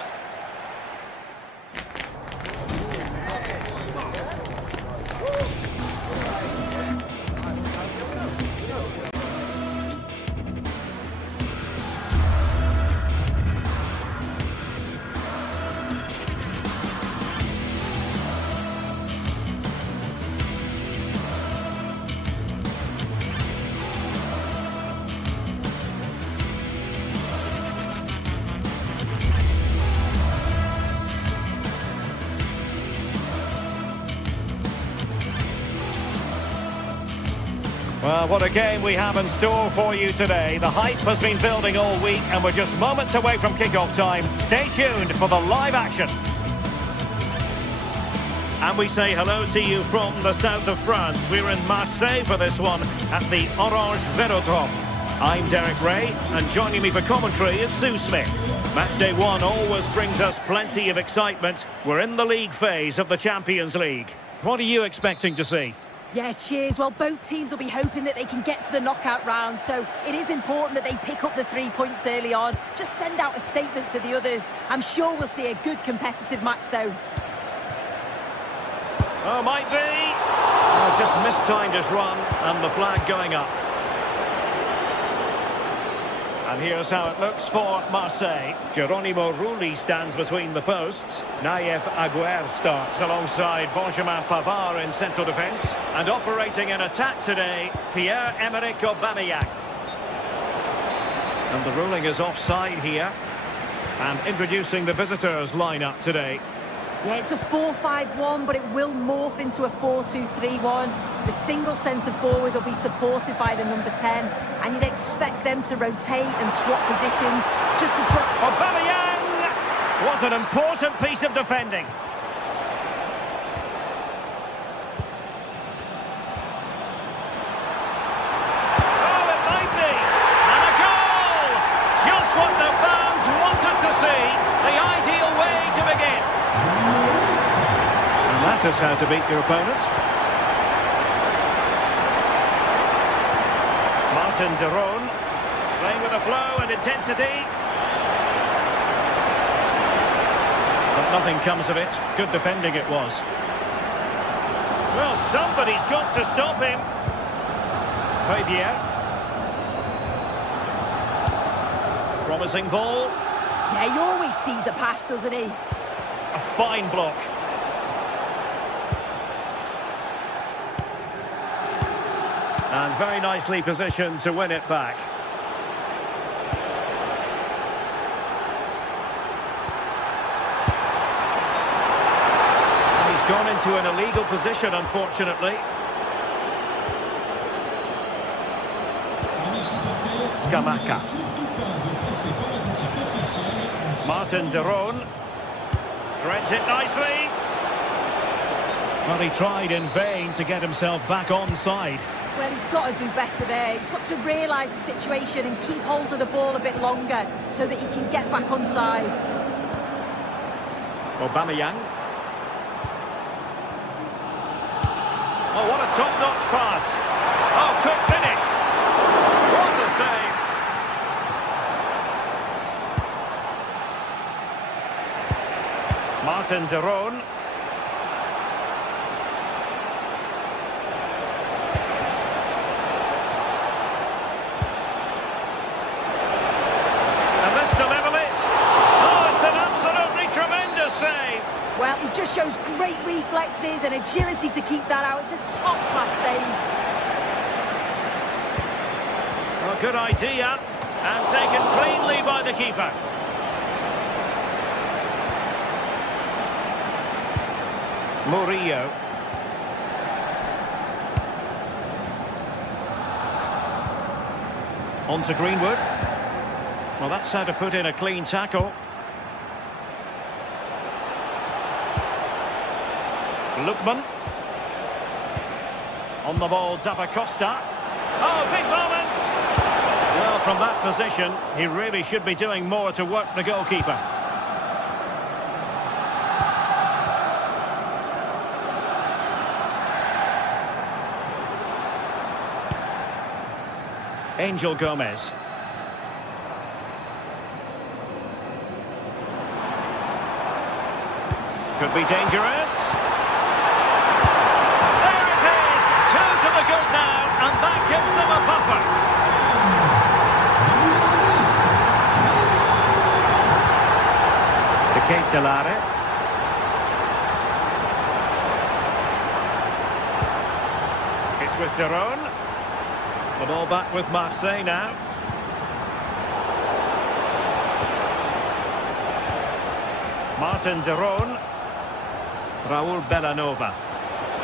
Well, what a game we have in store for you today. The hype has been building all week and we're just moments away from kick-off time. Stay tuned for the live action. And we say hello to you from the south of France. We're in Marseille for this one at the Orange Velodrome. I'm Derek Ray, and joining me for commentary is Sue Smith. Matchday 1 always brings us plenty of excitement. We're in the league phase of the Champions League. What are you expecting to see? Yeah, cheers. Well, both teams will be hoping that they can get to the knockout round, so it is important that they pick up the 3 points early on. Just send out a statement to the others. I'm sure we'll see a good competitive match, though. Oh, might be. Oh, just mistimed his run, and the flag going up. And here's how it looks for Marseille. Geronimo Rulli stands between the posts. Nayef Aguerd starts alongside Benjamin Pavard in central defence. And operating in attack today, Pierre-Emerick Aubameyang. And the ruling is offside here. And introducing the visitors' lineup today. Yeah, it's a 4-5-1, but it will morph into a 4-2-3-1. The single centre-forward will be supported by the number 10, and you'd expect them to rotate and swap positions just to try... Aubameyang was an important piece of defending. Oh, it might be! And a goal! Just what the fans wanted to see. The ideal way to begin. And that is how to beat your opponent. Martin de Roon, playing with a flow and intensity. But nothing comes of it. Good defending it was. Well, somebody's got to stop him. Fabier. Promising ball. Yeah, he always sees a pass, doesn't he? A fine block. And very nicely positioned to win it back. And he's gone into an illegal position, unfortunately. Scamacca. Martin de Roon. Threads it nicely. Well, he tried in vain to get himself back onside. Well, he's got to do better there. He's got to realise the situation and keep hold of the ball a bit longer so that he can get back onside. Aubameyang. Oh, what a top-notch pass. Oh, quick finish. What a save. Martin de Roon. Well, he just shows great reflexes and agility to keep that out. It's a top-class save. Well, good idea. And taken cleanly by the keeper. Murillo. On to Greenwood. Well, that's how to put in a clean tackle. Lookman. On the ball, Zappacosta. Oh, big moment! Well, from that position, he really should be doing more to work the goalkeeper. Angel Gomez. Could be dangerous. Good now, and that gives them a buffer. The Cape Delare. It's with de Roon. The ball back with Marseille now. Martin de Roon. Raul Bellanova.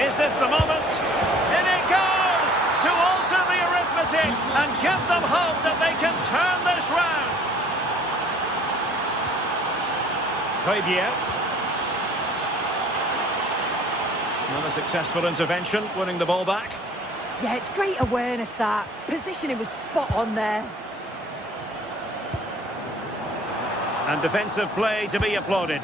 Is this the moment? In it goes to alter the arithmetic and give them hope that they can turn this round. Fabier. Another successful intervention, winning the ball back. Yeah, it's great awareness, that. Positioning was spot on there. And defensive play to be applauded.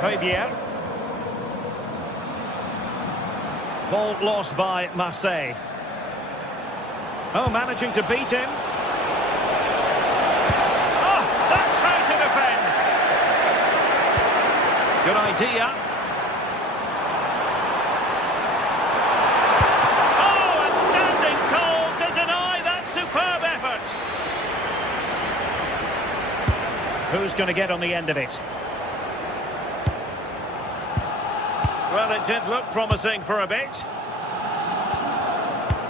Fabier. Ball lost by Marseilles. Oh, managing to beat him. Oh, that's how to defend. Good idea. Oh, and standing tall to deny that superb effort. Who's going to get on the end of it? Well, it did look promising for a bit.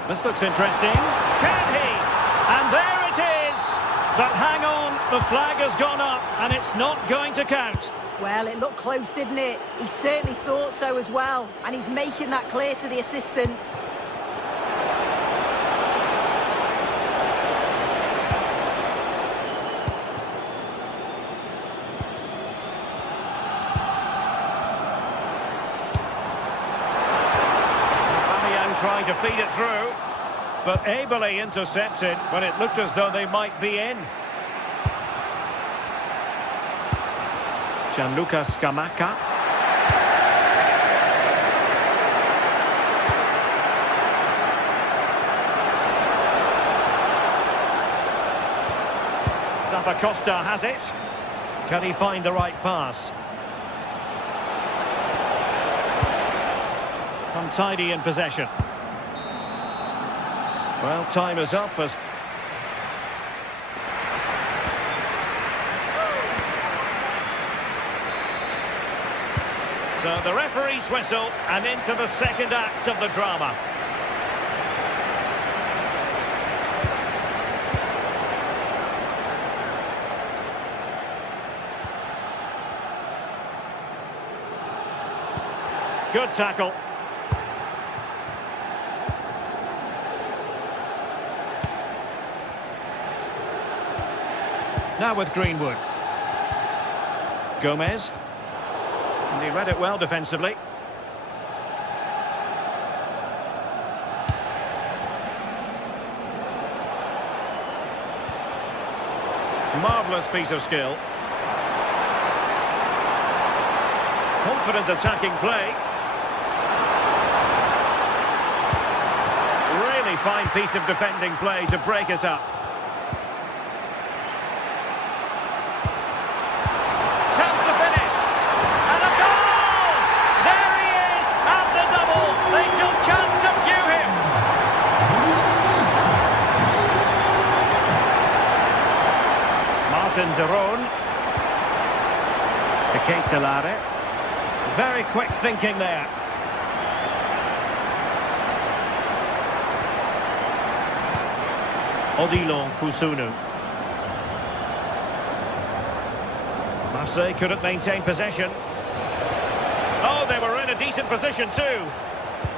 This looks interesting. Can he? And there it is! But hang on, the flag has gone up and it's not going to count. Well, it looked close, didn't it? He certainly thought so as well. And he's making that clear to the assistant. Trying to feed it through, but ably intercepted when it looked as though they might be in. Gianluca Scamacca. Zappacosta has it. Can he find the right pass? Untidy in possession. Well, time is up as... So the referee's whistle and into the second act of the drama. Good tackle. Now with Greenwood. Gomez. And he read it well defensively. Marvellous piece of skill. Confident attacking play. Really fine piece of defending play to break it up. Very quick thinking there. Odilon Kusunu. Marseille couldn't maintain possession. Oh, they were in a decent position too.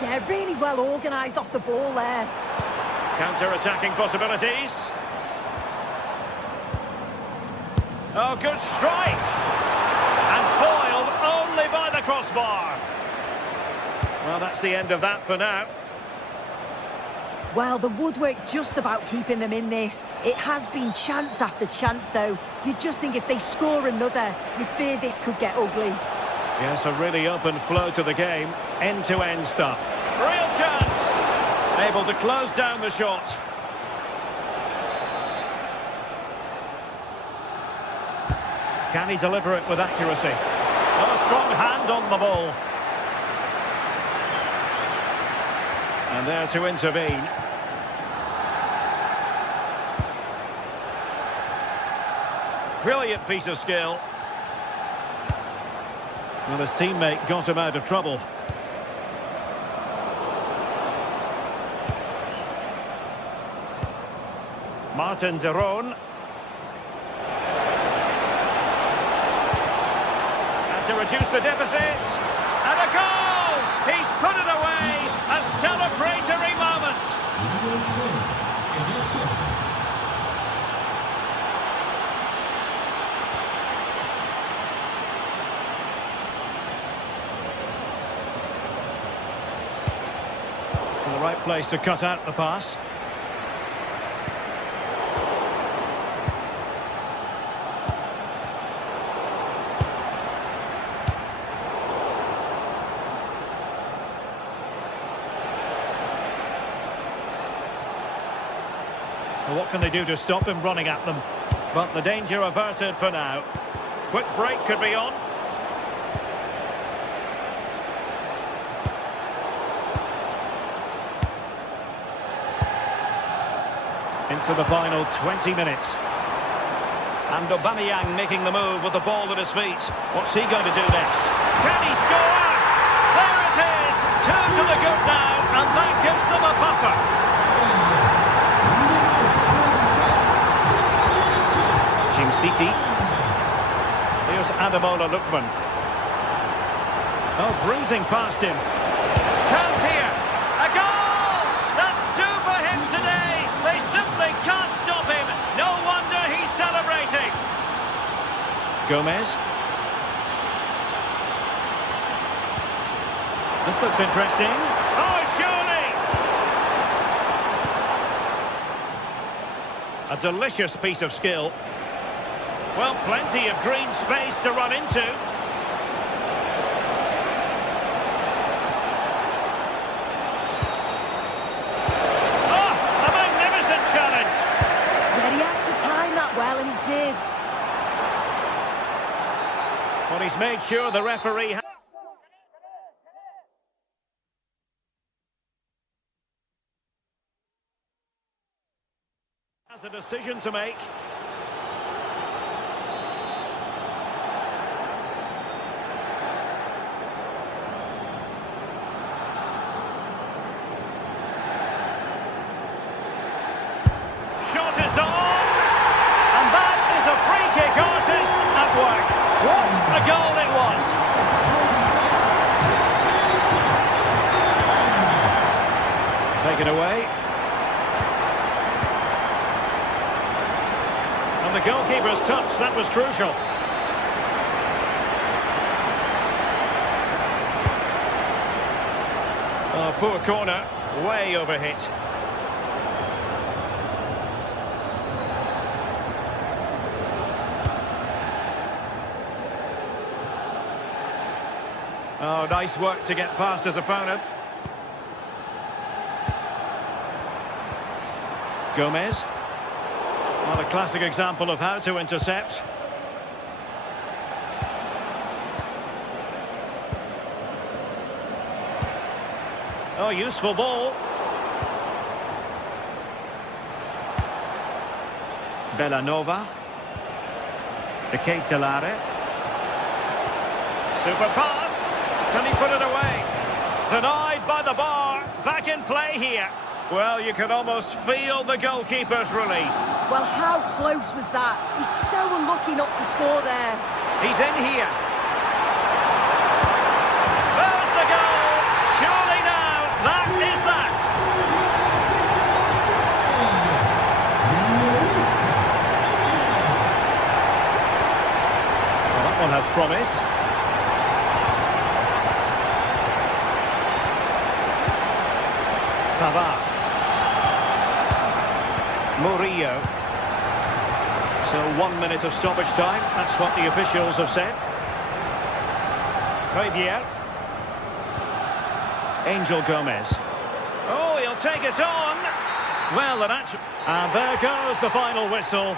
Yeah, really well organised off the ball there. Counter-attacking possibilities. Oh, good strike! And foiled only by the crossbar. Well, that's the end of that for now. Well, the woodwork just about keeping them in this. It has been chance after chance, though. You just think if they score another, you fear this could get ugly. Yes, a really open flow to the game. End-to-end stuff. Real chance! Able to close down the shot. Can he deliver it with accuracy? Oh, a strong hand on the ball. And there to intervene. Brilliant piece of skill. Well, his teammate got him out of trouble. Martin de Roon. And to reduce the deficit. And a goal! He's put it away! A celebration The right place to cut out the pass. Well, what can they do to stop him running at them? But the danger averted for now. Quick break could be on. Into the final 20 minutes. And Aubameyang making the move with the ball at his feet. What's he going to do next? Can he score? There it is! 2 to the good now, and that gives them a buffer. Team City. Here's Ademola Lookman. Oh, breezing past him. Chance here. A goal! That's 2 for him today. They simply can't stop him. No wonder he's celebrating. Gomez. This looks interesting. Oh, surely! A delicious piece of skill. Well, plenty of green space to run into. Oh, a magnificent challenge. Yeah, he had to time that well, and he did. Well, he's made sure the referee has a decision to make. Shot is on, and that is a free kick artist at work. What a goal it was! Taken away. And the goalkeeper's touch, that was crucial. Oh, poor corner, way overhit. Oh, nice work to get past his opponent. Gomez. Well, a classic example of how to intercept. Oh, useful ball. Bellanova. De Ketelare. Super pass. Can he put it away? Denied by the bar. Back in play here. Well, you can almost feel the goalkeeper's relief. Well, how close was that? He's so unlucky not to score there. He's in here. There's the goal. Surely now, that is that. Well, that one has promise. Pavard. Murillo. So 1 minute of stoppage time. That's what the officials have said. Javier. Angel Gomez. Oh, he'll take it on. Well, and there goes the final whistle.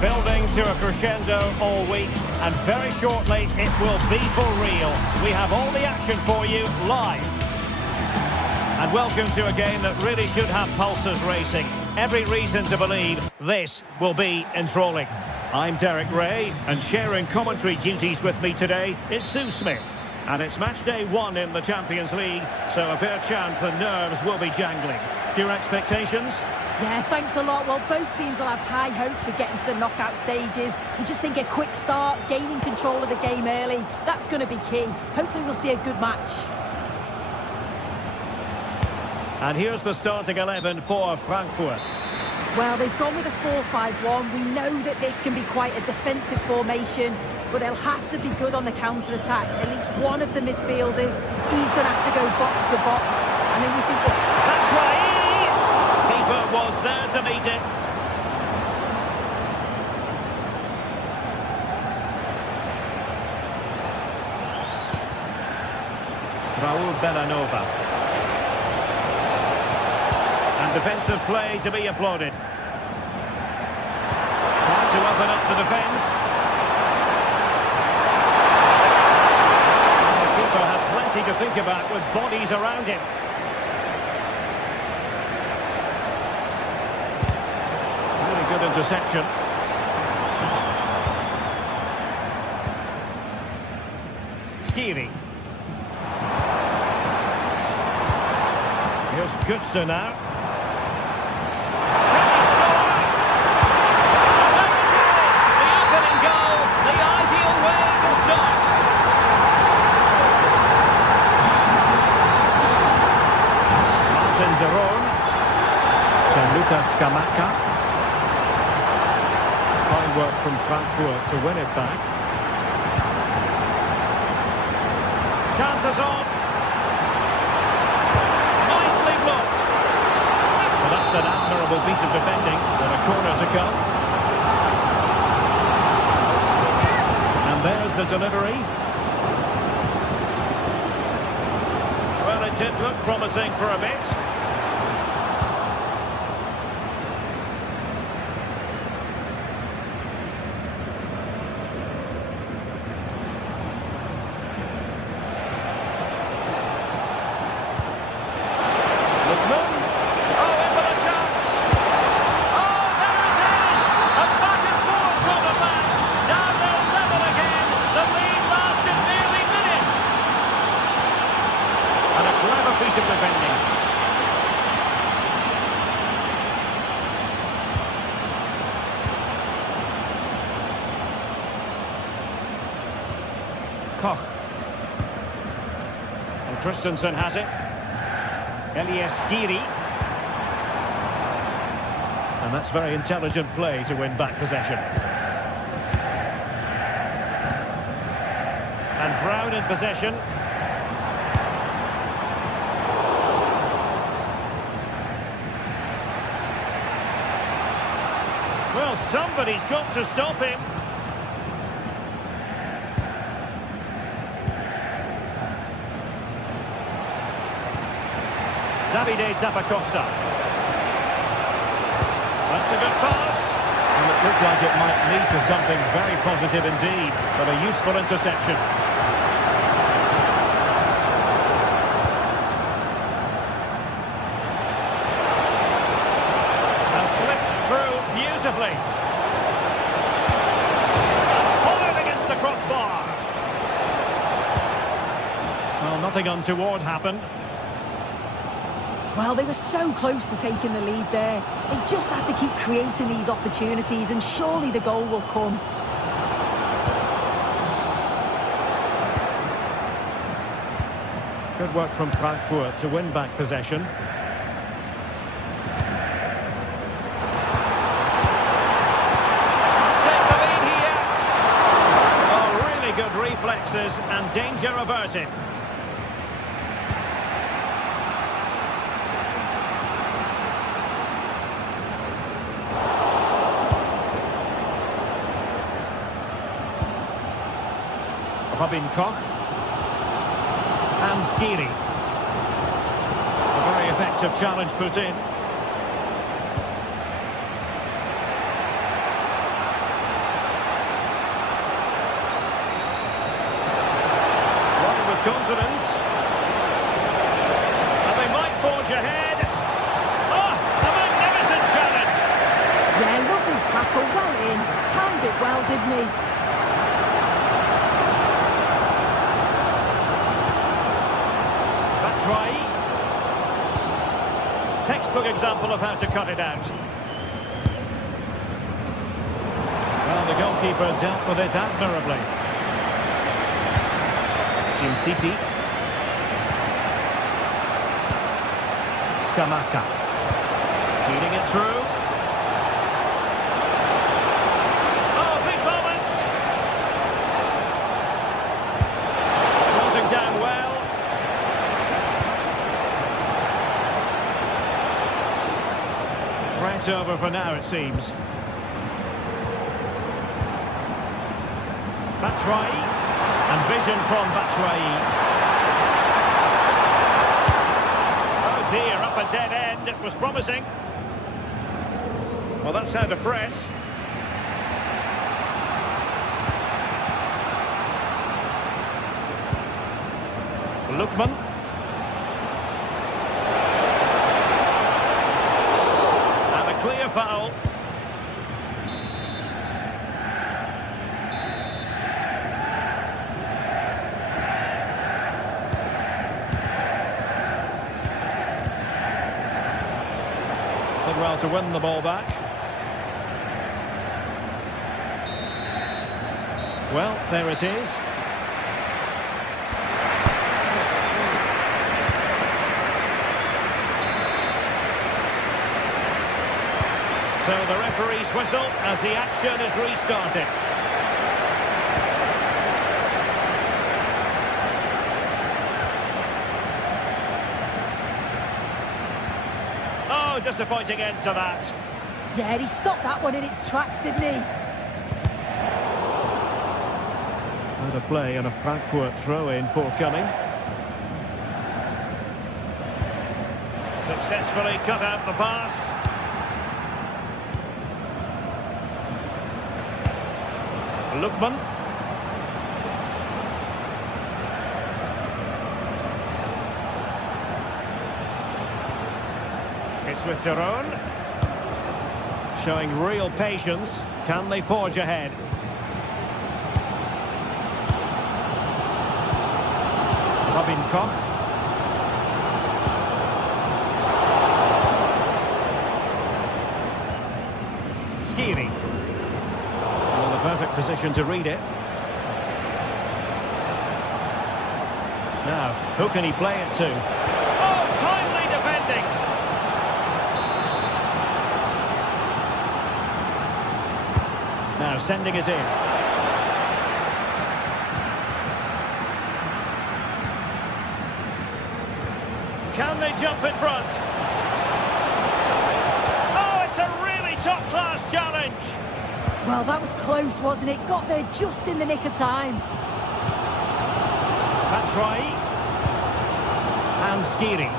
Building to a crescendo all week, and very shortly it will be for real. We have all the action for you live. And welcome to a game that really should have pulses racing. Every reason to believe this will be enthralling. I'm Derek Ray, and sharing commentary duties with me today is Sue Smith. And it's match day 1 in the Champions League, so a fair chance the nerves will be jangling. Your expectations? Yeah, thanks a lot. Well, both teams will have high hopes of getting to the knockout stages. You just think a quick start, gaining control of the game early, that's going to be key. Hopefully we'll see a good match. And here's the starting 11 for Frankfurt. Well, they've gone with a 4-5-1. We know that this can be quite a defensive formation, but they'll have to be good on the counter-attack. At least one of the midfielders, he's going to have to go box to box. And then you think that's right! Keeper was there to meet it. Raul Bellanova. And defensive play to be applauded. Trying to open up the defence. The keeper had plenty to think about with bodies around him. Really good interception. Skiri. Here's Götze now. Scamacca. Fine work from Frankfurt to win it back. Chances on. Nicely blocked. Well, that's an admirable piece of defending with a corner to come. And there's the delivery. Well, it did look promising for a bit. Piece of defending. Koch. And Christensen has it. Skiri. And that's very intelligent play to win back possession. And Brown in possession. Well, somebody's got to stop him. Davide Zappacosta. That's a good pass. And it looked like it might lead to something very positive indeed, but a useful interception. Beautifully. Fired against the crossbar. Well, nothing untoward happened. Well, they were so close to taking the lead there. They just have to keep creating these opportunities and surely the goal will come. Good work from Frankfurt to win back possession. Good reflexes and danger averted. Robin Koch and Skiri. A very effective challenge put in. Confidence. And they might forge ahead. Oh, a magnificent challenge. Yeah, lovely tackle, well in, timed it well. didn't he? That's right. Textbook example of how to cut it out. Well, the goalkeeper dealt with it admirably. City. Scamacca. Feeding it through. Oh, big moment! Closing down well. Threat over for now, it seems. That's right. And vision from Batshuayi. Oh dear, up a dead end. It was promising. Well, that's how to press. Lookman. And a clear foul. Did well to win the ball back. Well, there it is. So the referee's whistle as the action is restarted. Oh, disappointing end to that. Yeah, he stopped that one in its tracks, didn't he? Out of play and a Frankfurt throw-in forthcoming. Successfully cut out the pass. Lookman. It's with Daron. Showing real patience. Can they forge ahead? Robin Koch. Skiri. Well, the perfect position to read it. Now, who can he play it to? Oh, timely defending! Now, sending it in. Can they jump in front? Oh, it's a really top-class challenge! Well, that was close, wasn't it? Got there just in the nick of time. That's right. And Skiri.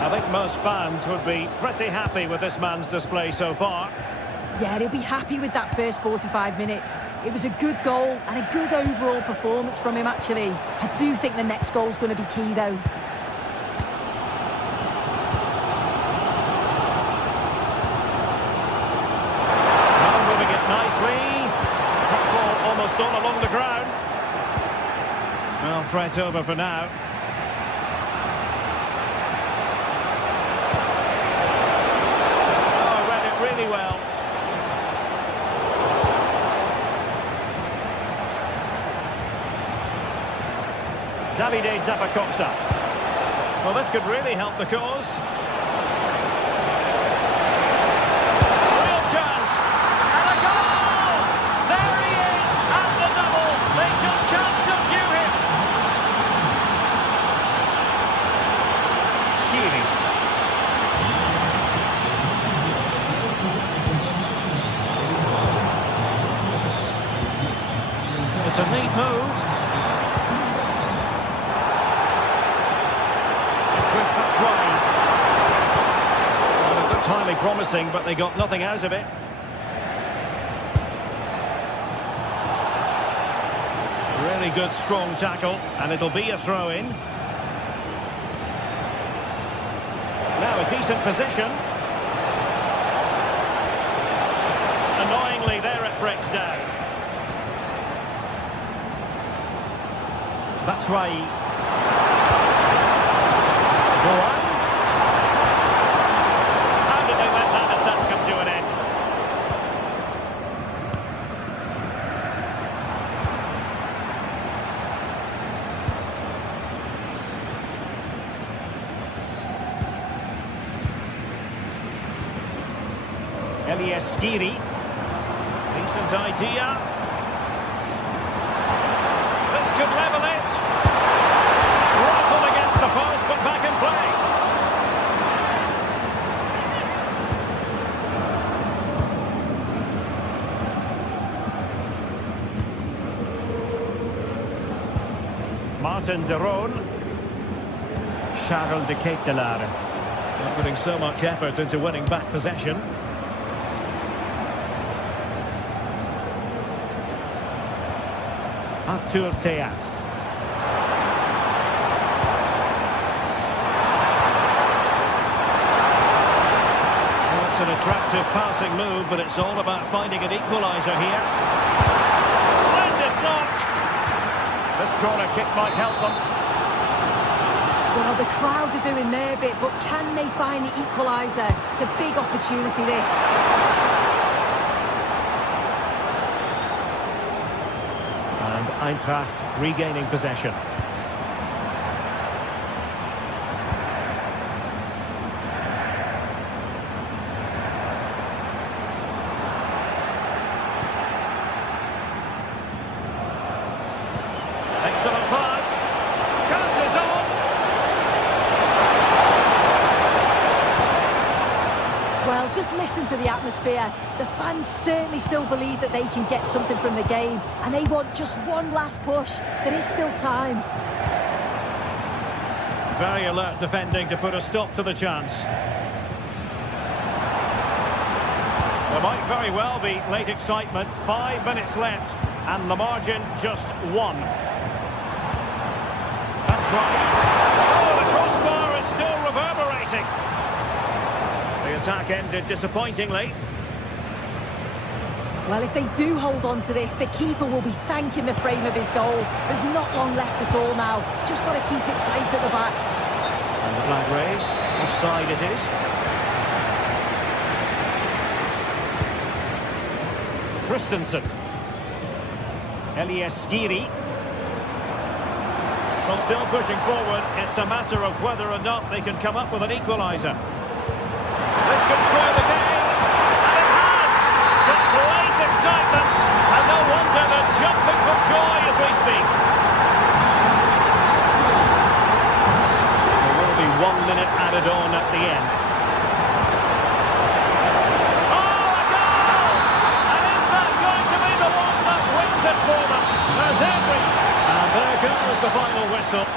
I think most fans would be pretty happy with this man's display so far. Yeah, he'll be happy with that first 45 minutes. It was a good goal and a good overall performance from him, actually. I do think the next goal's going to be key, though. Now moving it nicely. That ball almost all along the ground. Well, threat over for now. Oh, read it really well. Davide Zappacosta. Well, this could really help the cause. Real chance. And a goal! There he is at the double. They just can't subdue him. Skiri. It's a neat move. Well, it looked highly promising, but they got nothing out of it. Really good, strong tackle, and it'll be a throw-in. Now a decent position. breaks down. That's right. Go on. How did they let that attack come to an end? Skiri. Decent idea. This could level it. Rifled against the post, but back in play. Martin de Roon. Charles de Ketelaere. Not putting so much effort into winning back possession. Arthur Theat. Well, it's an attractive passing move, but it's all about finding an equaliser here. Splendid knock! This corner kick might help them. Well, the crowd are doing their bit, but can they find the equaliser? It's a big opportunity, this. Eintracht regaining possession. Excellent pass. Chances on. Well, just listen to the atmosphere. The fans certainly still believe that they can get something from the game, and they want just one last push. There is still time. Very alert defending to put a stop to the chance. There might very well be late excitement. 5 minutes left, and the margin just 1. That's right. Oh, the crossbar is still reverberating. The attack ended disappointingly. Well, if they do hold on to this, the keeper will be thanking the frame of his goal. There's not long left at all now. Just got to keep it tight at the back. And the flag raised. Offside it is. Christensen. Skiri. Well, still pushing forward. It's a matter of whether or not they can come up with an equaliser. This could square the game. Such late excitement, and no wonder they're jumping for joy as we speak. There will be 1 minute added on at the end. Oh, a goal! And is that going to be the one that wins it for them? There's every... And there goes the final whistle.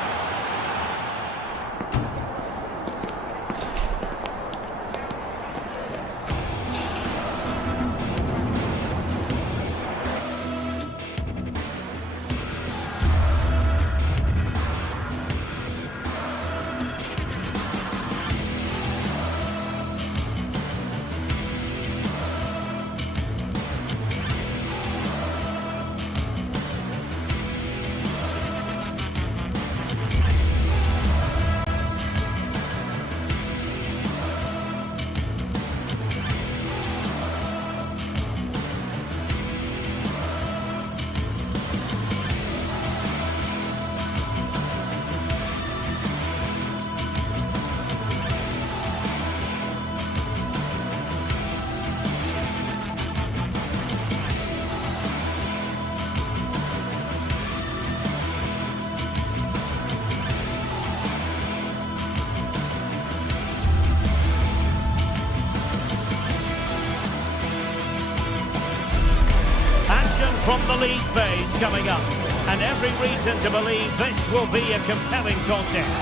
From the league phase coming up, and every reason to believe this will be a compelling contest.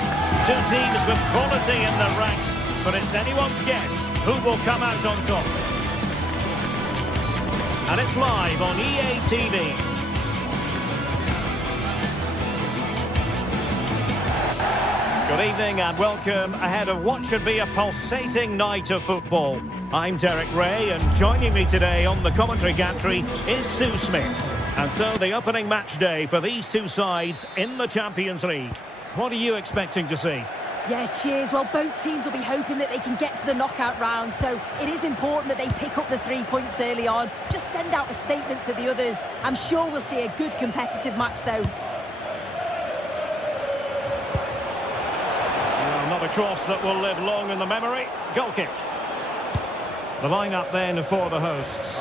Two teams with quality in their ranks, but it's anyone's guess who will come out on top. And it's live on EA TV. Good evening and welcome ahead of what should be a pulsating night of football. I'm Derek Ray, and joining me today on the commentary gantry is Sue Smith. And so the opening match day for these two sides in the Champions League. What are you expecting to see? Yeah, cheers. Well, both teams will be hoping that they can get to the knockout round, so it is important that they pick up the 3 points early on. Just send out a statement to the others. I'm sure we'll see a good competitive match, though. Not a cross that will live long in the memory. Goal kick. The lineup then for the hosts.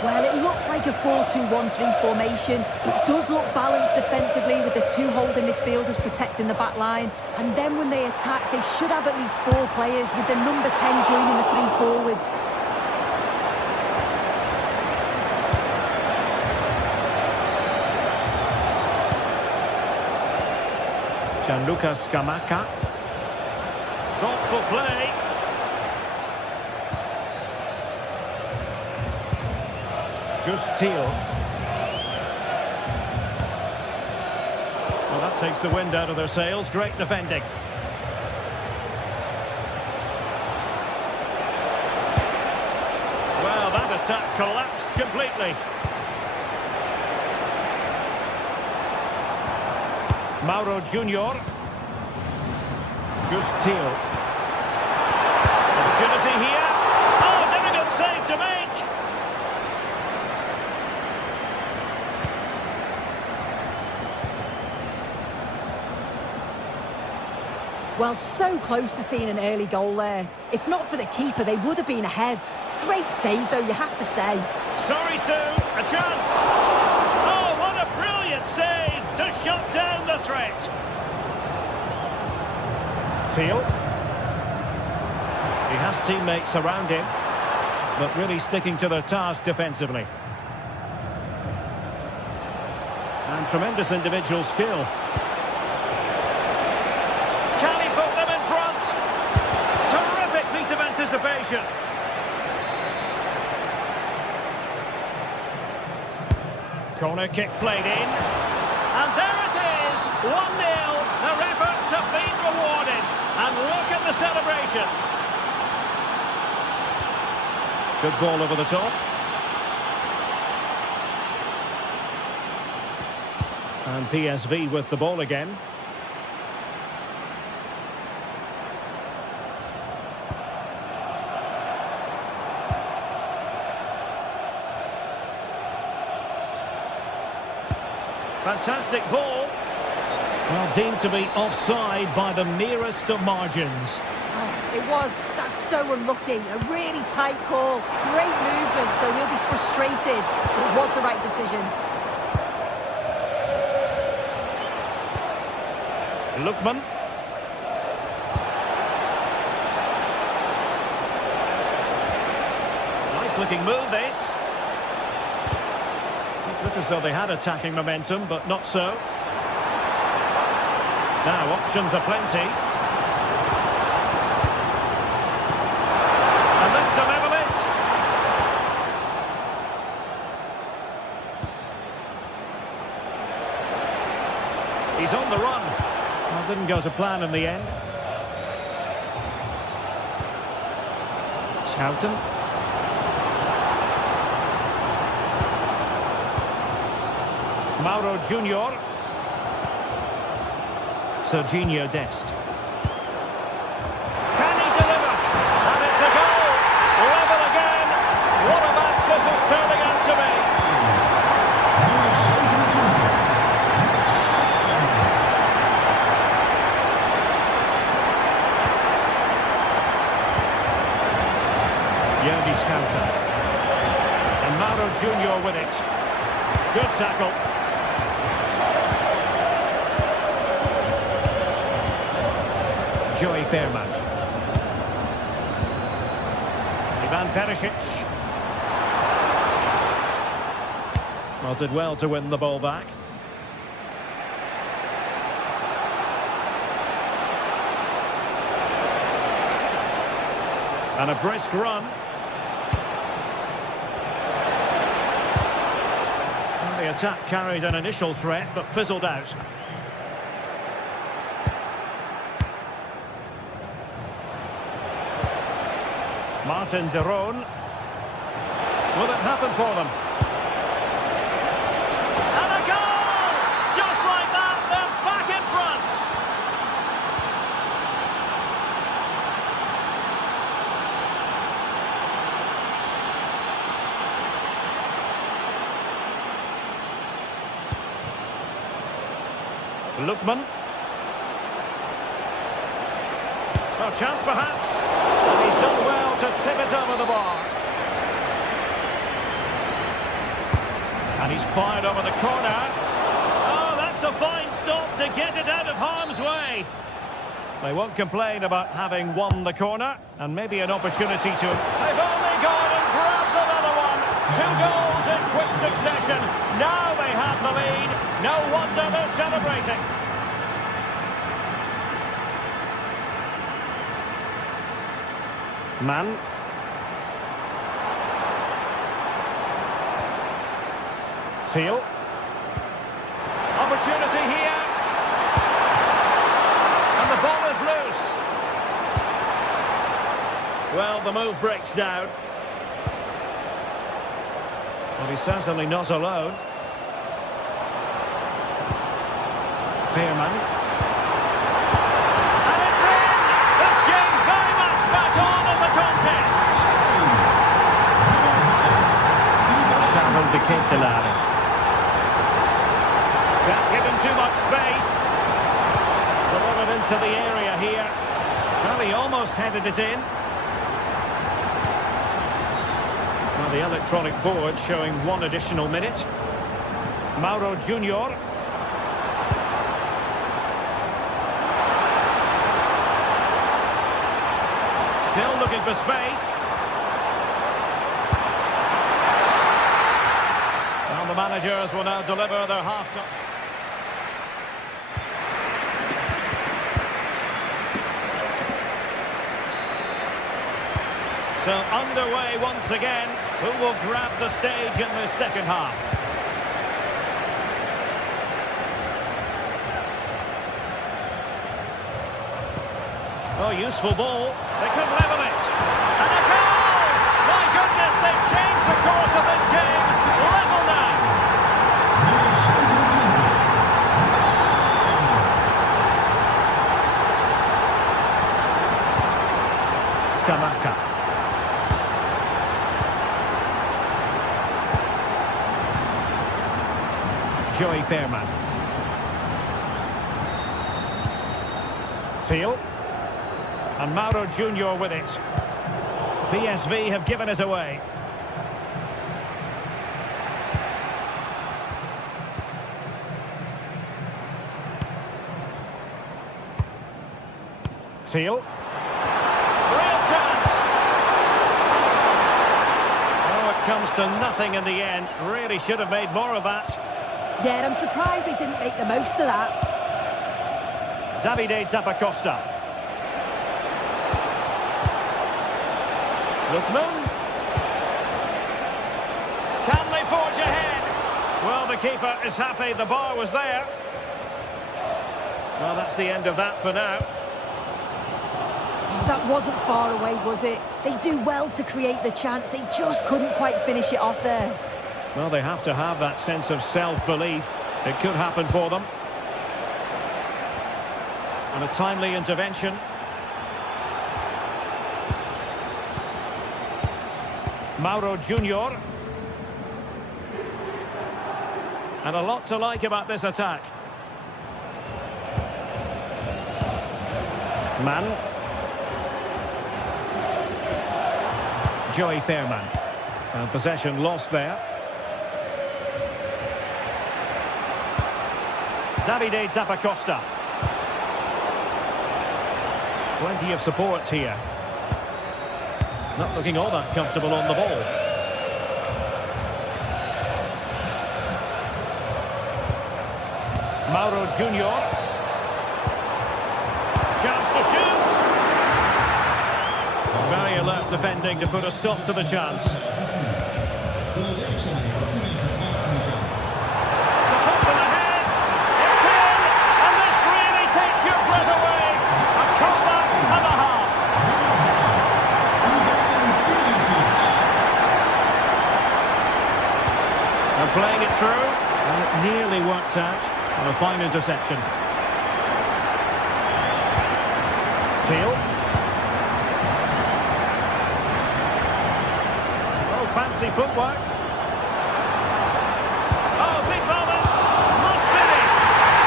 Well, it looks like a 4-2-1-3 formation. It does look balanced defensively with the two holding midfielders protecting the back line. And then when they attack, they should have at least 4 players with the number 10 joining the 3 forwards. Gianluca Scamacca. Thoughtful play. Gustilo. Well, that takes the wind out of their sails. Great defending. Well, that attack collapsed completely. Mauro Junior. Gustilo. Opportunity here. Oh, difficult save to make. Well, so close to seeing an early goal there. If not for the keeper, they would have been ahead. Great save, though, you have to say. Sorry, Sue. A chance. Oh, what a brilliant save to shut down the threat. Teal. He has teammates around him, but really sticking to their task defensively. And tremendous individual skill. Can he put them in front? Terrific piece of anticipation. Corner kick played in. And there it is, 1-0. Their efforts have been rewarded. And look at the celebrations. Good ball over the top. And PSV with the ball again. Fantastic ball. Well, deemed to be offside by the merest of margins. Oh, it was. That's so unlucky. A really tight call. Great movement, so he'll be frustrated. But it was the right decision. Lookman. Nice looking move, this. Look as though they had attacking momentum, but not so. Now, options are plenty. And this to level it. He's on the run. Well, didn't go to plan in the end. Schouten. Mauro Junior. Serginho Dest. Can he deliver? And it's a goal! Level again! What a match this is turning out to be! Jordi Schouten. And Mauro Junior with it. Good tackle. Joey Fairman. Ivan Perisic. Well, did well to win the ball back. And a brisk run. And the attack carried an initial threat, but fizzled out. Martin de Roon. Will it happen for them? And a goal! Just like that, they're back in front. Lookman. A chance perhaps. And he's done well to tip it over the bar. And he's fired over the corner. Oh, that's a fine stop to get it out of harm's way. They won't complain about having won the corner. And maybe an opportunity to... They've only gone and grabbed another one. 2 goals in quick succession. Now they have the lead. No wonder they're celebrating. Man. Teal. Opportunity here. And the ball is loose. Well, the move breaks down. But he's certainly not alone. Fairman. And it's in! This game very much back on as a contest. Shadow de Quintelari. Can't give him too much space. Delivered into the area here. Well, he almost headed it in. Well, the electronic board showing 1 additional minute. Mauro Junior. Still looking for space. Well, the managers will now deliver their half-time. So underway once again. Who will grab the stage in the second half? Oh, useful ball. They could level it. And a goal! My goodness, they've changed the course of this game. Level now. Scamacca. Joey Fairman. Teal. And Mauro Junior with it. PSV have given it away. Teal. Real chance. Oh, it comes to nothing in the end. Really should have made more of that. Yeah, I'm surprised they didn't make the most of that. Davide Zappacosta. Lookman. Can they forge ahead? Well, the keeper is happy the bar was there. Well, that's the end of that for now. Oh, that wasn't far away, was it? They do well to create the chance. They just couldn't quite finish it off there. Well, they have to have that sense of self-belief. It could happen for them. And a timely intervention. Mauro Junior. And a lot to like about this attack. Man. Joey Fairman. And possession lost there. Davide Zappacosta. Plenty of support here. Not looking all that comfortable on the ball. Mauro Junior. Chance to shoot. Very alert defending to put a stop to the chance. And a fine interception. Seal. Oh, fancy footwork. Oh, big moment. Must finish.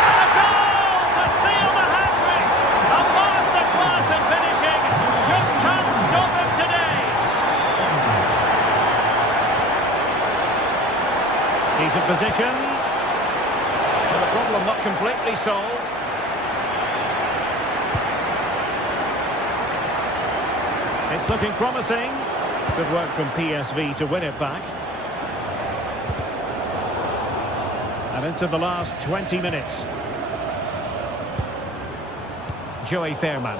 And a goal to seal the hat-trick. A masterclass in finishing. Just can't stop him today. Decent position. But the problem not completely solved. It's looking promising. Good work from PSV to win it back. And into the last 20 minutes. Joey Fairman.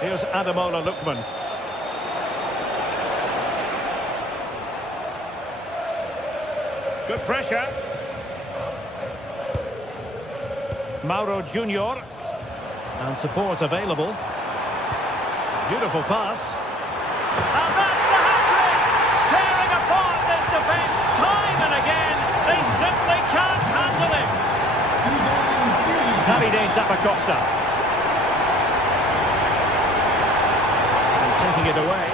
Here's Ademola Lookman. Good pressure. Mauro Junior. And support available. Beautiful pass. And that's the hat-trick! Tearing apart this defence time and again. They simply can't handle him. Davide Zappacosta. And taking it away.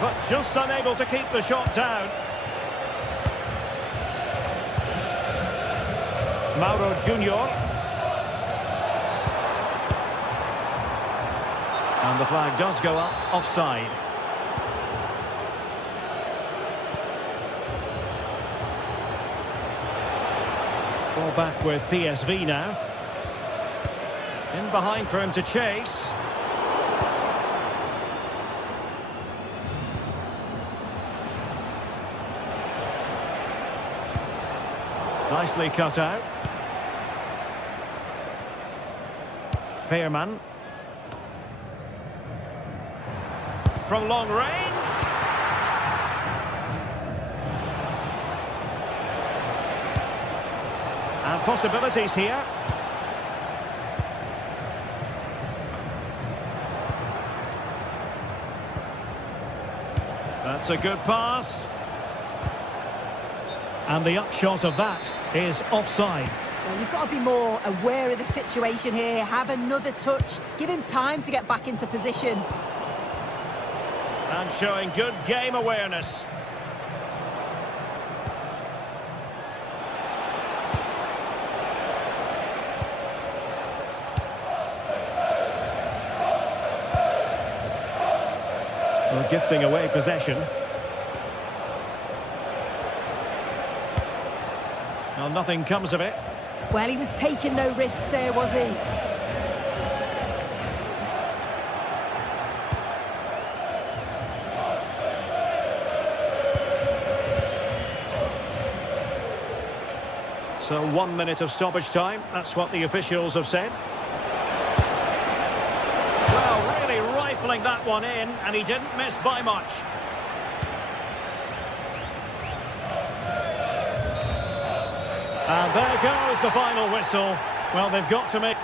But just unable to keep the shot down. Mauro Junior. And the flag does go up, offside. Ball back with PSV now. In behind for him to chase. Nicely cut out. Fairman. From long range. And possibilities here. That's a good pass. And the upshot of that is offside. Well, you've got to be more aware of the situation here. Have another touch. Give him time to get back into position. And showing good game awareness. Well, gifting away possession. Well, nothing comes of it. Well, he was taking no risks there, was he? So 1 minute of stoppage time. That's what the officials have said. Well, really rifling that one in, and he didn't miss by much. And there goes the final whistle. Well, they've got to make...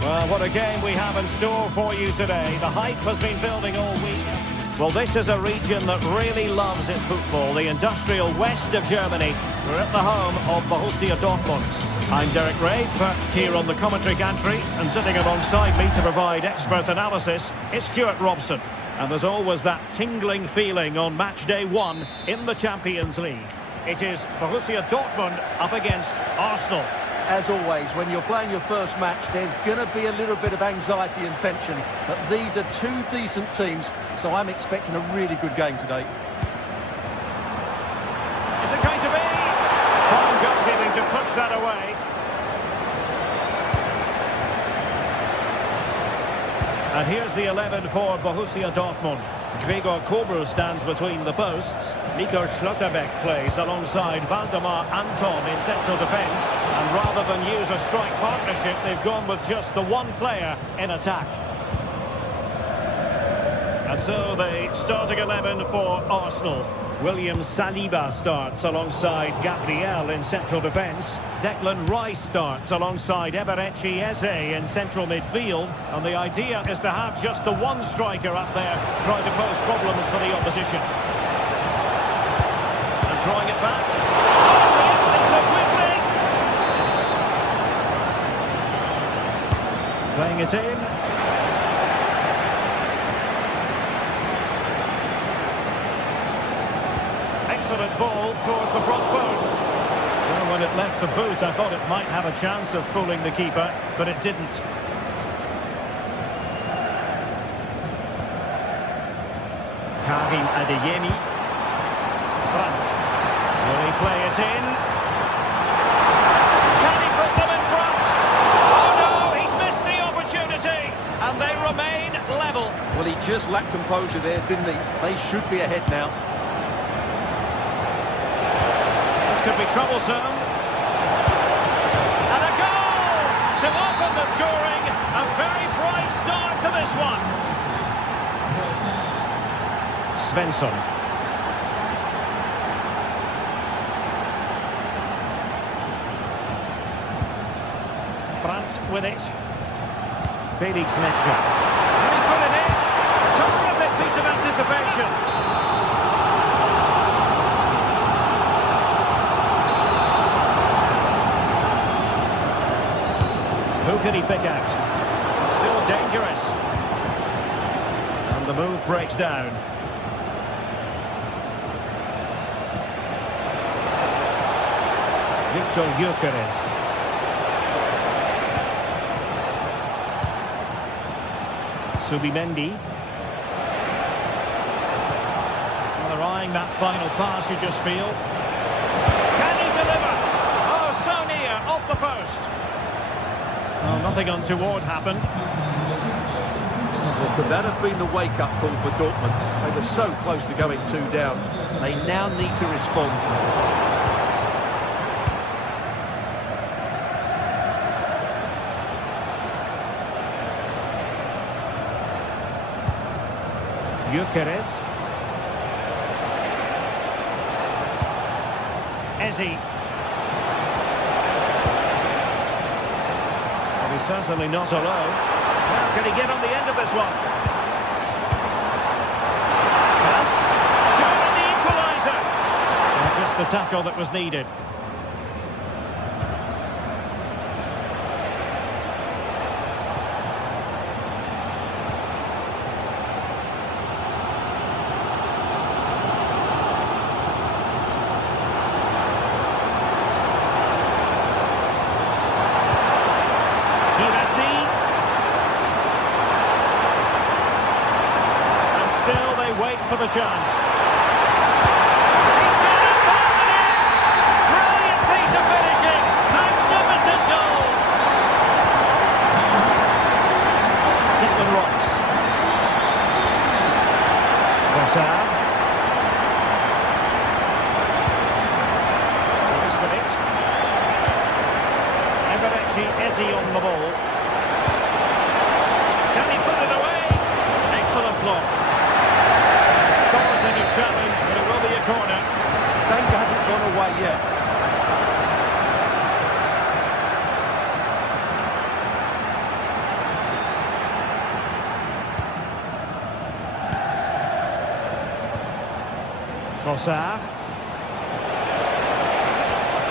Well, what a game we have in store for you today. The hype has been building all week. Well, this is a region that really loves its football, the industrial west of Germany. We're at the home of Borussia Dortmund. I'm Derek Ray, perched here on the commentary gantry, and sitting alongside me to provide expert analysis is Stuart Robson. And there's always that tingling feeling on match day 1 in the Champions League. It is Borussia Dortmund up against Arsenal. As always, when you're playing your first match, there's going to be a little bit of anxiety and tension. But these are two decent teams, so I'm expecting a really good game today. Is it going to be? Fine goalkeeping to push that away. And here's the 11 for Borussia Dortmund. Gregor Kobel stands between the posts. Nico Schlotterbeck plays alongside Valdemar Anton in central defence. And rather than use a strike partnership, they've gone with just the one player in attack. And so the starting 11 for Arsenal. William Saliba starts alongside Gabriel in central defence. Declan Rice starts alongside Eberechi Eze in central midfield. And the idea is to have just the one striker up there trying to pose problems for the opposition. And throwing it back. Oh, it's so quickly! Playing it in. Excellent ball towards the front post. Well, when it left the boot, I thought it might have a chance of fooling the keeper, but it didn't. Karim Adeyemi. Brandt. Will he play it in? Can he put them in front? Oh no, he's missed the opportunity, and they remain level. Well, he just lacked composure there, didn't he? They should be ahead now. Could be troublesome. And a goal to open the scoring. A very bright start to this one. Svensson. Brandt with it. Felix Metscher. And he put it in. Terrific piece of anticipation. Who can he pick out? Still dangerous. And the move breaks down. Victor Gyökeres. Subimendi. Well, they're eyeing that final pass, you just feel. Can he deliver? Oh, so near, off the post. Well, nothing untoward happened. Well, could that have been the wake-up call for Dortmund? They were so close to going 2 down. They now need to respond. Gyökeres. Eze. He's certainly not alone. How can he get on the end of this one? And surely the equaliser. And just the tackle that was needed. Wait for the chance. He's got it back in it! Brilliant piece of finishing! Magnificent goal! Declan Rice. Trossard. Rice with it. Eberechi Eze on the ball. Can he put it away? Excellent block. Challenge, but it will be a corner. Danger hasn't gone away yet. Trossard.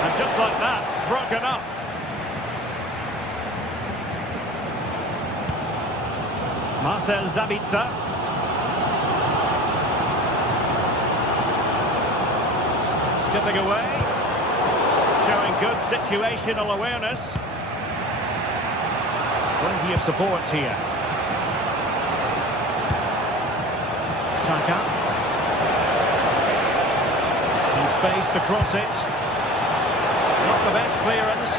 And just like that, broken up. Marcel Sabitzer. chipping away. Showing good situational awareness. Plenty of support here. Saka. In space to cross it. Not the best clearance.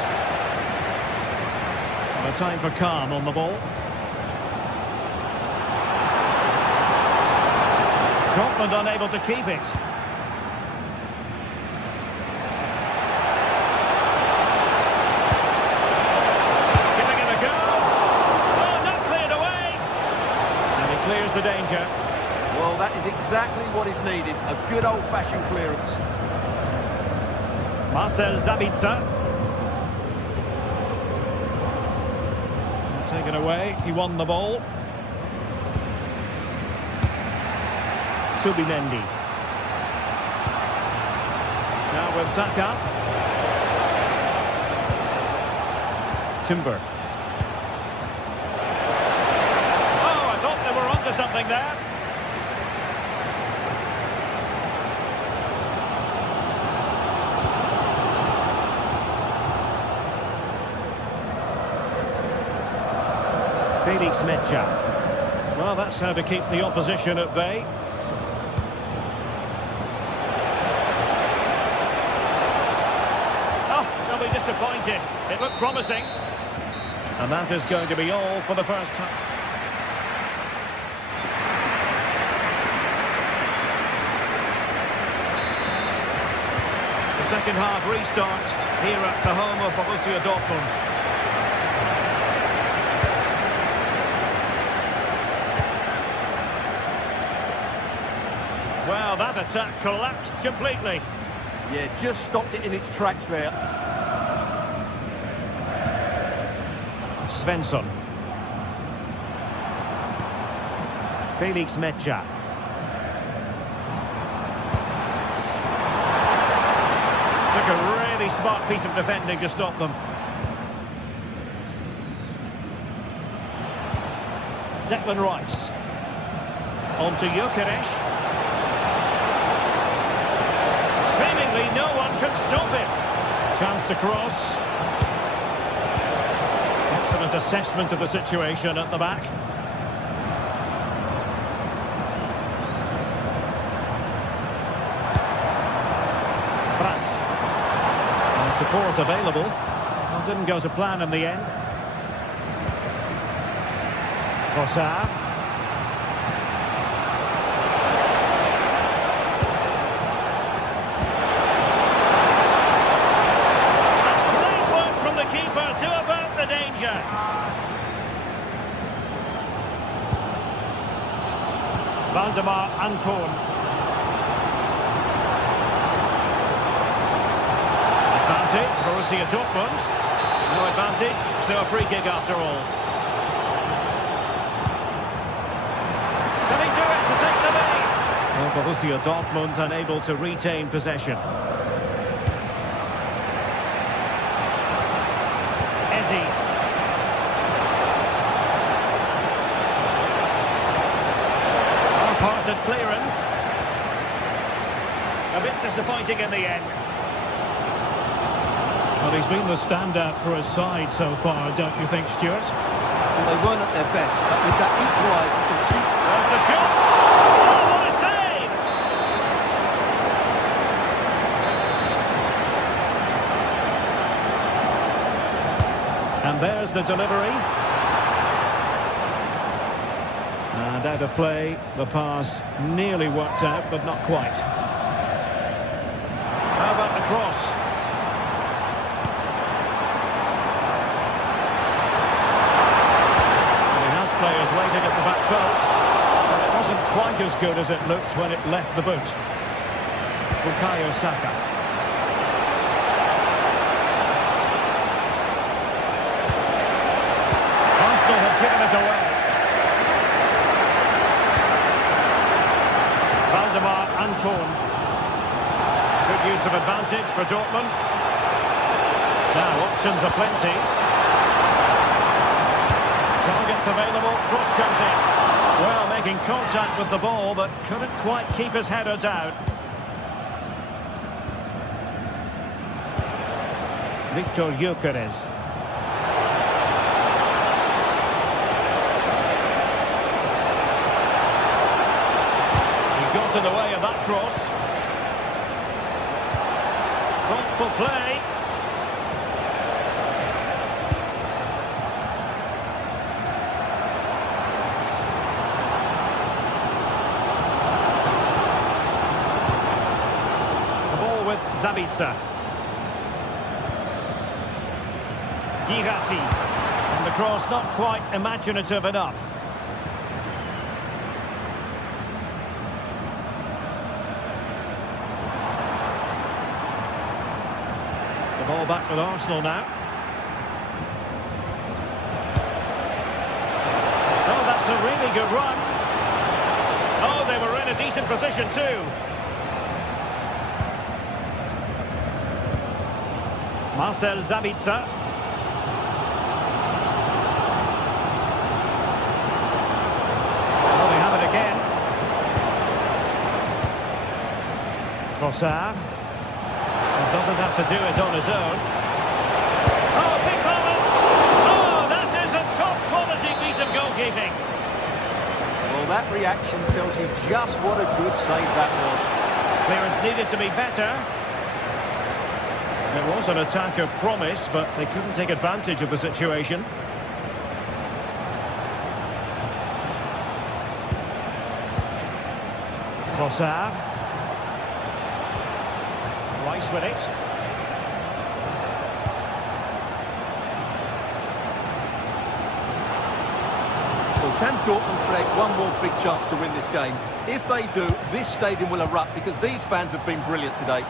And a time for calm on the ball. Dortmund unable to keep it. Giving it a go. Oh, not cleared away. And he clears the danger. Well, that is exactly what is needed. A good old-fashioned clearance. Marcel Sabitzer. Taken away. He won the ball. Subimendi. Now with Saka. Timber. Oh, I thought they were onto something there. Felix Mecha. Well, that's how to keep the opposition at bay. They'll be disappointed. It looked promising. And that is going to be all for the first time. The second half restart here at the home of Borussia Dortmund. Well, that attack collapsed completely. Yeah, just stopped it in its tracks there. Svensson. Felix Mecha. Took a really smart piece of defending to stop them. Declan Rice. On to Gyökeres. Seemingly no one can stop him. Chance to cross. Excellent assessment of the situation at the back. Brandt. And support available. Well, didn't go to plan in the end. Trossard. Valdemar Anton. Advantage, Borussia Dortmund. No advantage, so a free kick after all. Coming to it to take the lead. Well, Borussia Dortmund unable to retain possession. Ezzi. Parted clearance. A bit disappointing in the end. Well, he's been the standout for his side so far, don't you think, Stuart? Well, they weren't at their best, but with that equaliser, you can see... There's the shot! Oh, what a save! And there's the delivery. And out of play, the pass nearly worked out, but not quite. How about the cross? And he has players waiting at the back post, but it wasn't quite as good as it looked when it left the boot. Bukayo Saka. Arsenal have given it away. Valdemar Anton. Good use of advantage for Dortmund. Now options are plenty. Targets available, cross comes in. Well, making contact with the ball, but couldn't quite keep his header down. Victor Gyökeres. He got in the way of that cross. Thoughtful play. The ball with Zabitsa. Girassi. And the cross not quite imaginative enough. The ball back with Arsenal now. Oh, that's a really good run. Oh, they were in a decent position too. Marcel Zabitsa. Trossard. Doesn't have to do it on his own. Oh, big moment! Oh, that is a top-quality piece of goalkeeping. Well, that reaction tells you just what a good save that was. Clearance needed to be better. It was an attack of promise, but they couldn't take advantage of the situation. Trossard. Rice with it. Well, can Dortmund create one more big chance to win this game? If they do, this stadium will erupt because these fans have been brilliant today.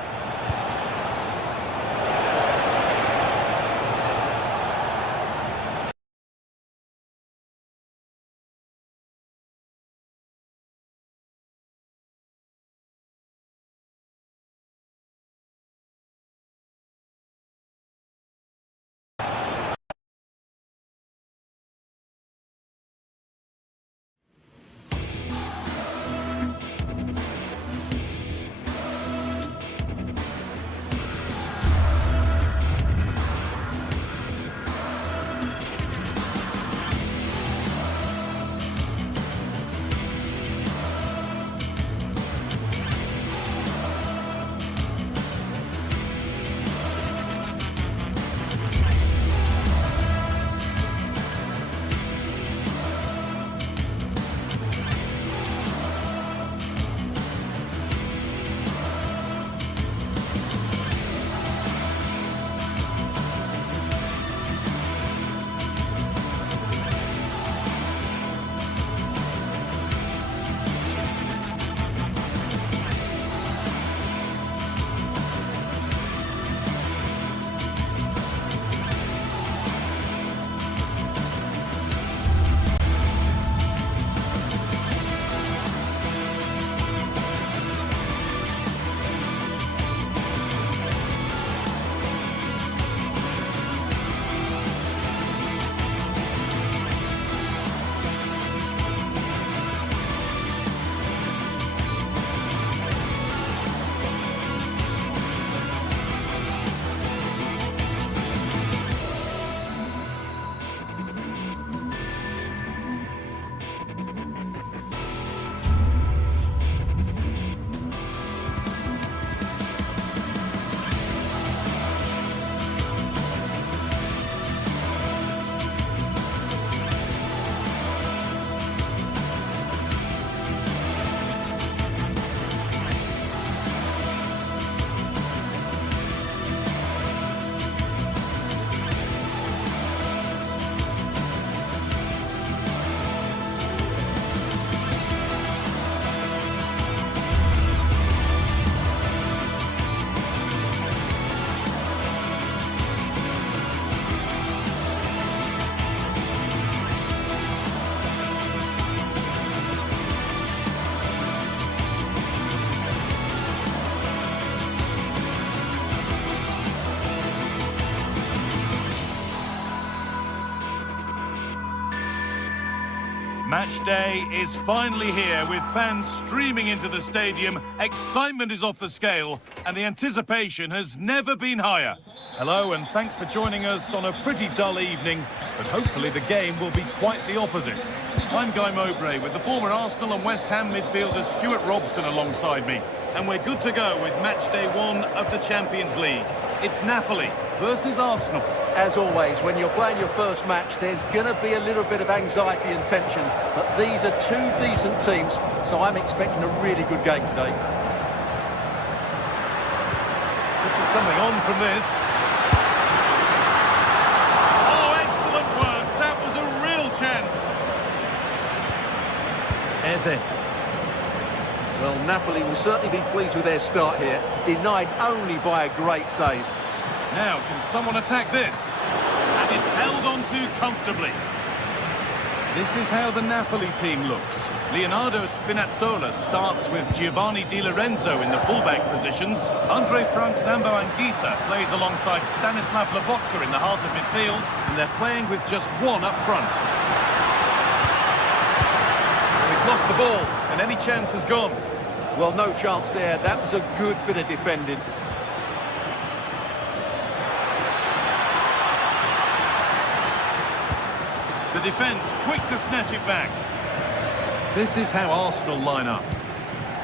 Match day is finally here with fans streaming into the stadium. Excitement is off the scale and the anticipation has never been higher. Hello and thanks for joining us on a pretty dull evening, but hopefully the game will be quite the opposite. I'm Guy Mowbray with the former Arsenal and West Ham midfielder Stuart Robson alongside me. And we're good to go with match day 1 of the Champions League. It's Napoli versus Arsenal. As always, when you're playing your first match, there's going to be a little bit of anxiety and tension. But these are two decent teams, so I'm expecting a really good game today. Could be something on from this. Oh, excellent work. That was a real chance. Eze. Well, Napoli will certainly be pleased with their start here, denied only by a great save. Now, can someone attack this? And it's held on to comfortably. This is how the Napoli team looks. Leonardo Spinazzola starts with Giovanni Di Lorenzo in the fullback positions. Andre Frank Zambo Anguissa plays alongside Stanislav Lobotka in the heart of midfield, and they're playing with just one up front. Well, he's lost the ball, and any chance has gone. Well, no chance there. That was a good bit of defending. The defence quick to snatch it back. This is how Arsenal line up.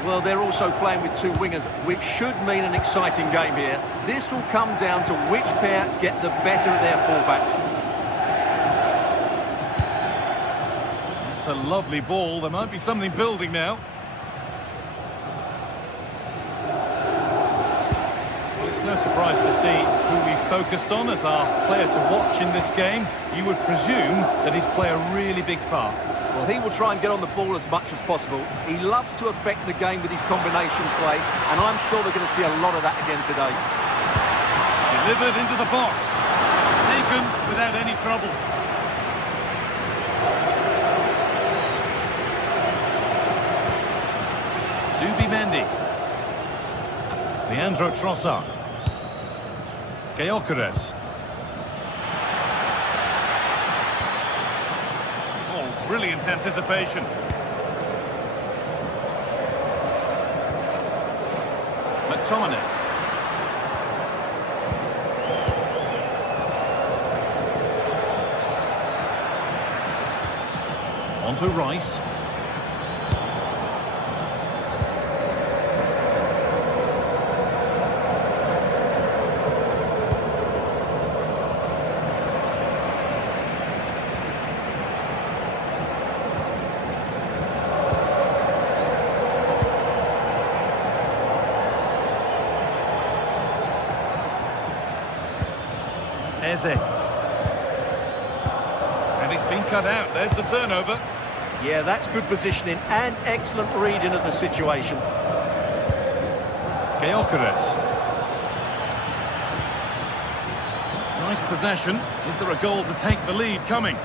Well, they're also playing with two wingers, which should mean an exciting game here. This will come down to which pair get the better of their fullbacks. It's a lovely ball. There might be something building now. Well, it's no surprise to see who we focused on as our player to watch in this game. You would presume that he'd play a really big part. Well, he will try and get on the ball as much as possible. He loves to affect the game with his combination play, and I'm sure we're going to see a lot of that again today. Delivered into the box. Taken without any trouble. Zubimendi. Leandro Trossard. Gyökeres. Oh, brilliant anticipation. McTominay. On to Rice. Eze. And it's been cut out. There's the turnover. Yeah, that's good positioning and excellent reading of the situation. Gyökeres. It's nice possession. Is there a goal to take the lead coming?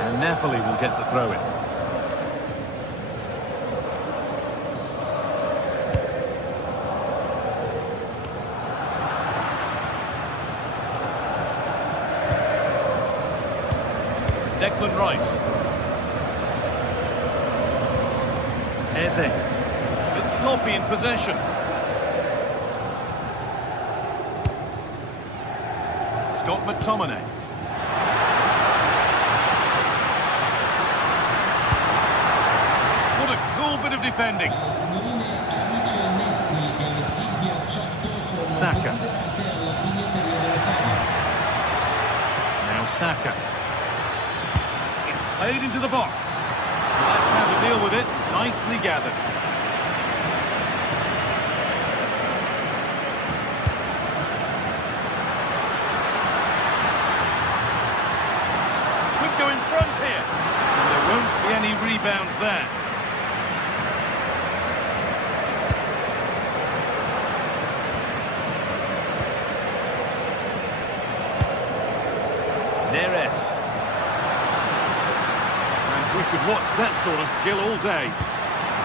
And Napoli will get the throw-in. Declan Rice. Eze. Bit sloppy in possession. Scott McTominay. What a cool bit of defending. Saka. Now Saka. Played into the box. Well, that's how to deal with it. Nicely gathered. Could go in front here. And there won't be any rebounds there. Neres. We could watch that sort of skill all day.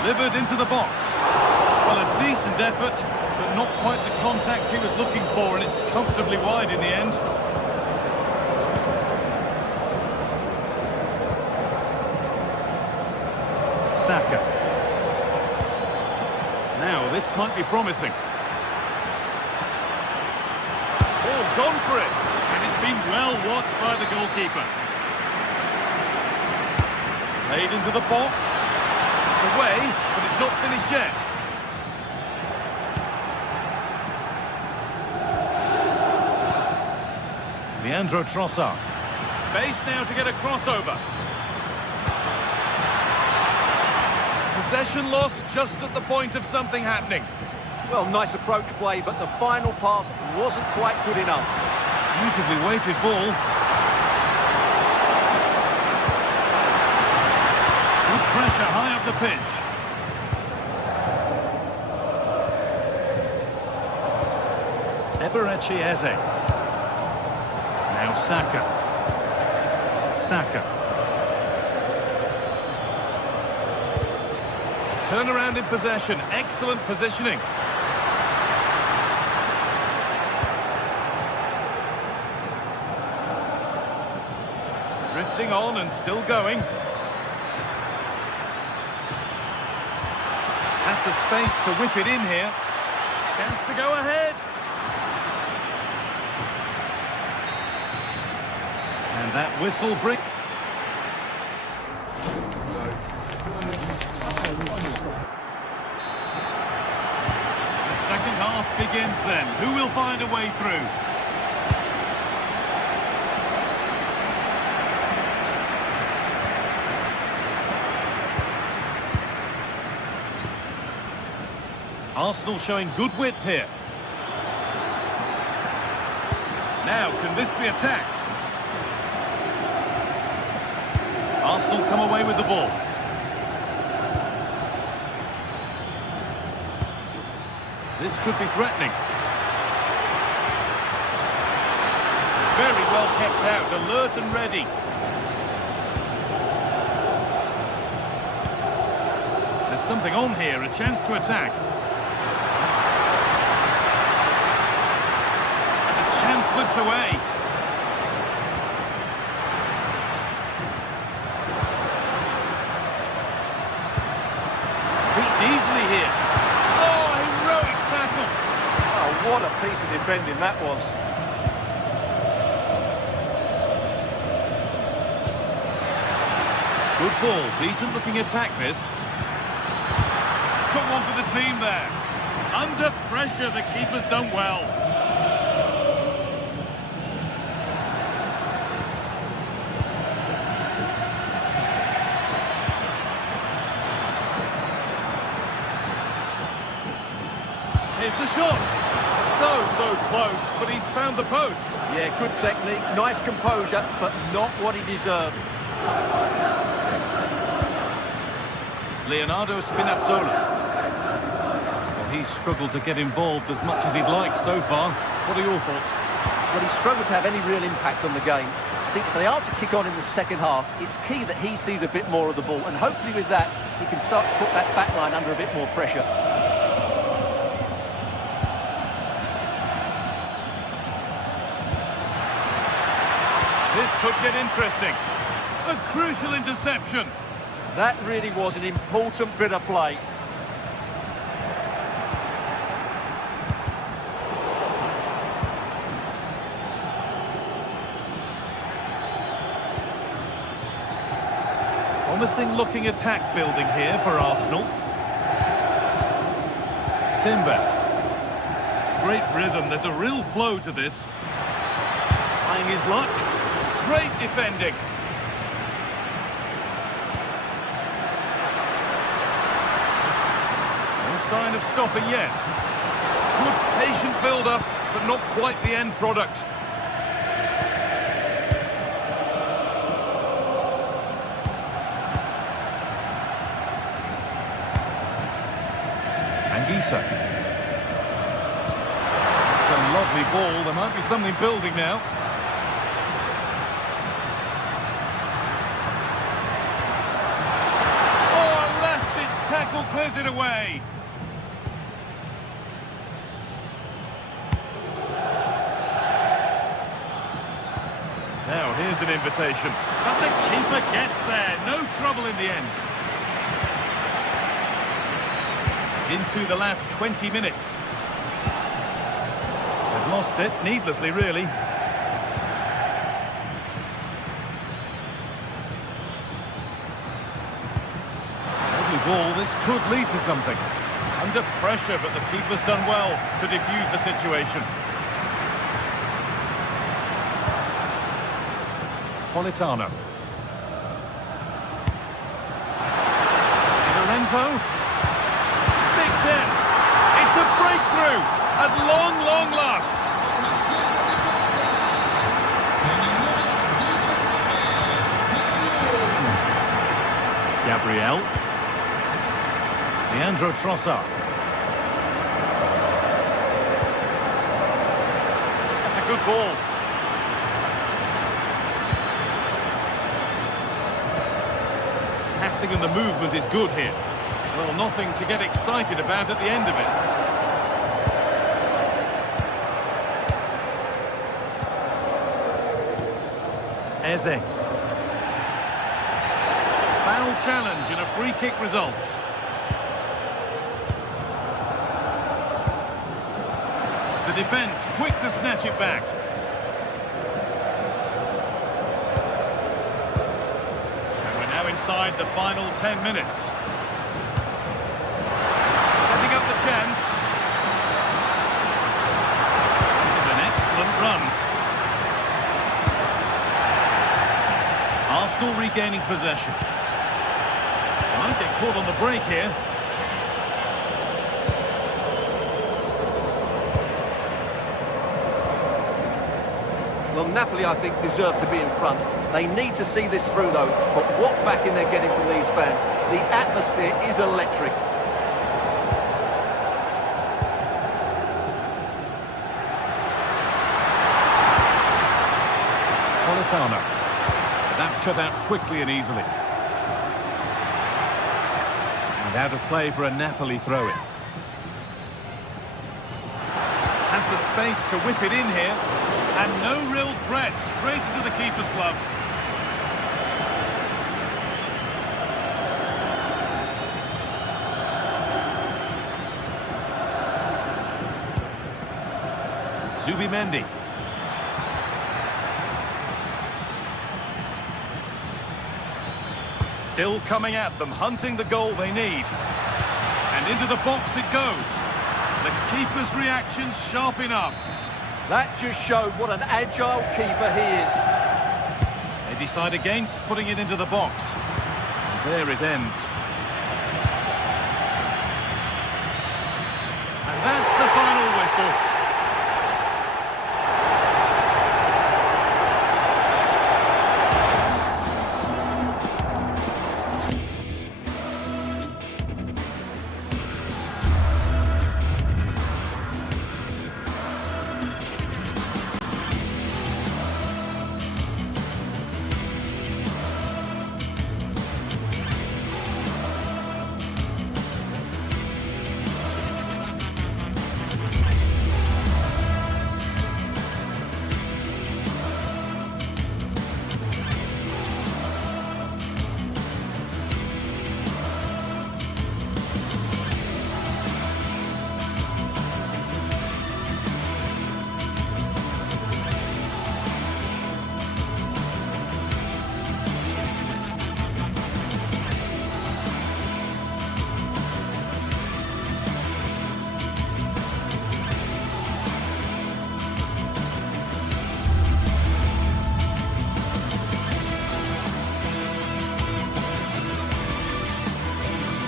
Delivered into the box. Well, a decent effort, but not quite the contact he was looking for, and it's comfortably wide in the end. Well, this might be promising. Oh, gone for it. And it's been well watched by the goalkeeper. Played into the box. It's away, but it's not finished yet. Leandro Trossard. Space now to get a crossover. Possession lost just at the point of something happening. Well, nice approach play, but the final pass wasn't quite good enough. Beautifully weighted ball. Good pressure high up the pitch. Eberechi Eze. Now Saka. Saka. Turnaround in possession. Excellent positioning. Drifting on and still going. Has the space to whip it in here. Chance to go ahead. And that whistle brings... The second half begins then. Who will find a way through? Arsenal showing good width here. Now, can this be attacked? Arsenal come away with the ball. This could be threatening. Very well kept out, alert and ready. There's something on here, a chance to attack. And the chance slips away. Easily here. Oh, heroic tackle. Oh, what a piece of defending that was. Good ball, decent looking attack this. Someone for the team there. Under pressure, the keeper's done well. Here's the shot. So close, but he's found the post. Yeah, good technique, nice composure, but not what he deserved. Leonardo Spinazzola. Well, he's struggled to get involved as much as he'd like so far. What are your thoughts? Well, he's struggled to have any real impact on the game. I think if they are to kick on in the second half, it's key that he sees a bit more of the ball, and hopefully with that, he can start to put that back line under a bit more pressure. This could get interesting. A crucial interception. That really was an important bit of play. Promising looking attack building here for Arsenal. Timber. Great rhythm, there's a real flow to this. Trying his luck. Great defending. No sign of stopping yet. Good patient build-up, but not quite the end product. Anguissa. It's a lovely ball. There might be something building now. Tackle clears it away. Now here's an invitation. But the keeper gets there. No trouble in the end. into the last 20 minutes. They've lost it, needlessly really. Lovely ball, this could lead to something. Under pressure, but the keeper's done well to defuse the situation. Politano. Lorenzo. Big chance. It's a breakthrough at long last. Gabriel. Leandro Trossard. That's a good ball. Passing and the movement is good here. Well, nothing to get excited about at the end of it. Eze. Foul challenge and a free kick results. The defence quick to snatch it back. And we're now inside the final 10 minutes. Setting up the chance. This is an excellent run. Arsenal regaining possession. Might get caught on the break here. Well, Napoli, I think, deserve to be in front. They need to see this through, though. But what backing they're getting from these fans. The atmosphere is electric. Politano. That's cut out quickly and easily. And out of play for a Napoli throw-in. Has the space to whip it in here. And no real threat, straight into the keeper's gloves. Zubimendi. Still coming at them, hunting the goal they need. And into the box it goes. The keeper's reaction sharp enough. That just showed what an agile keeper he is. They decide against putting it into the box. And there it ends. And that's the final whistle.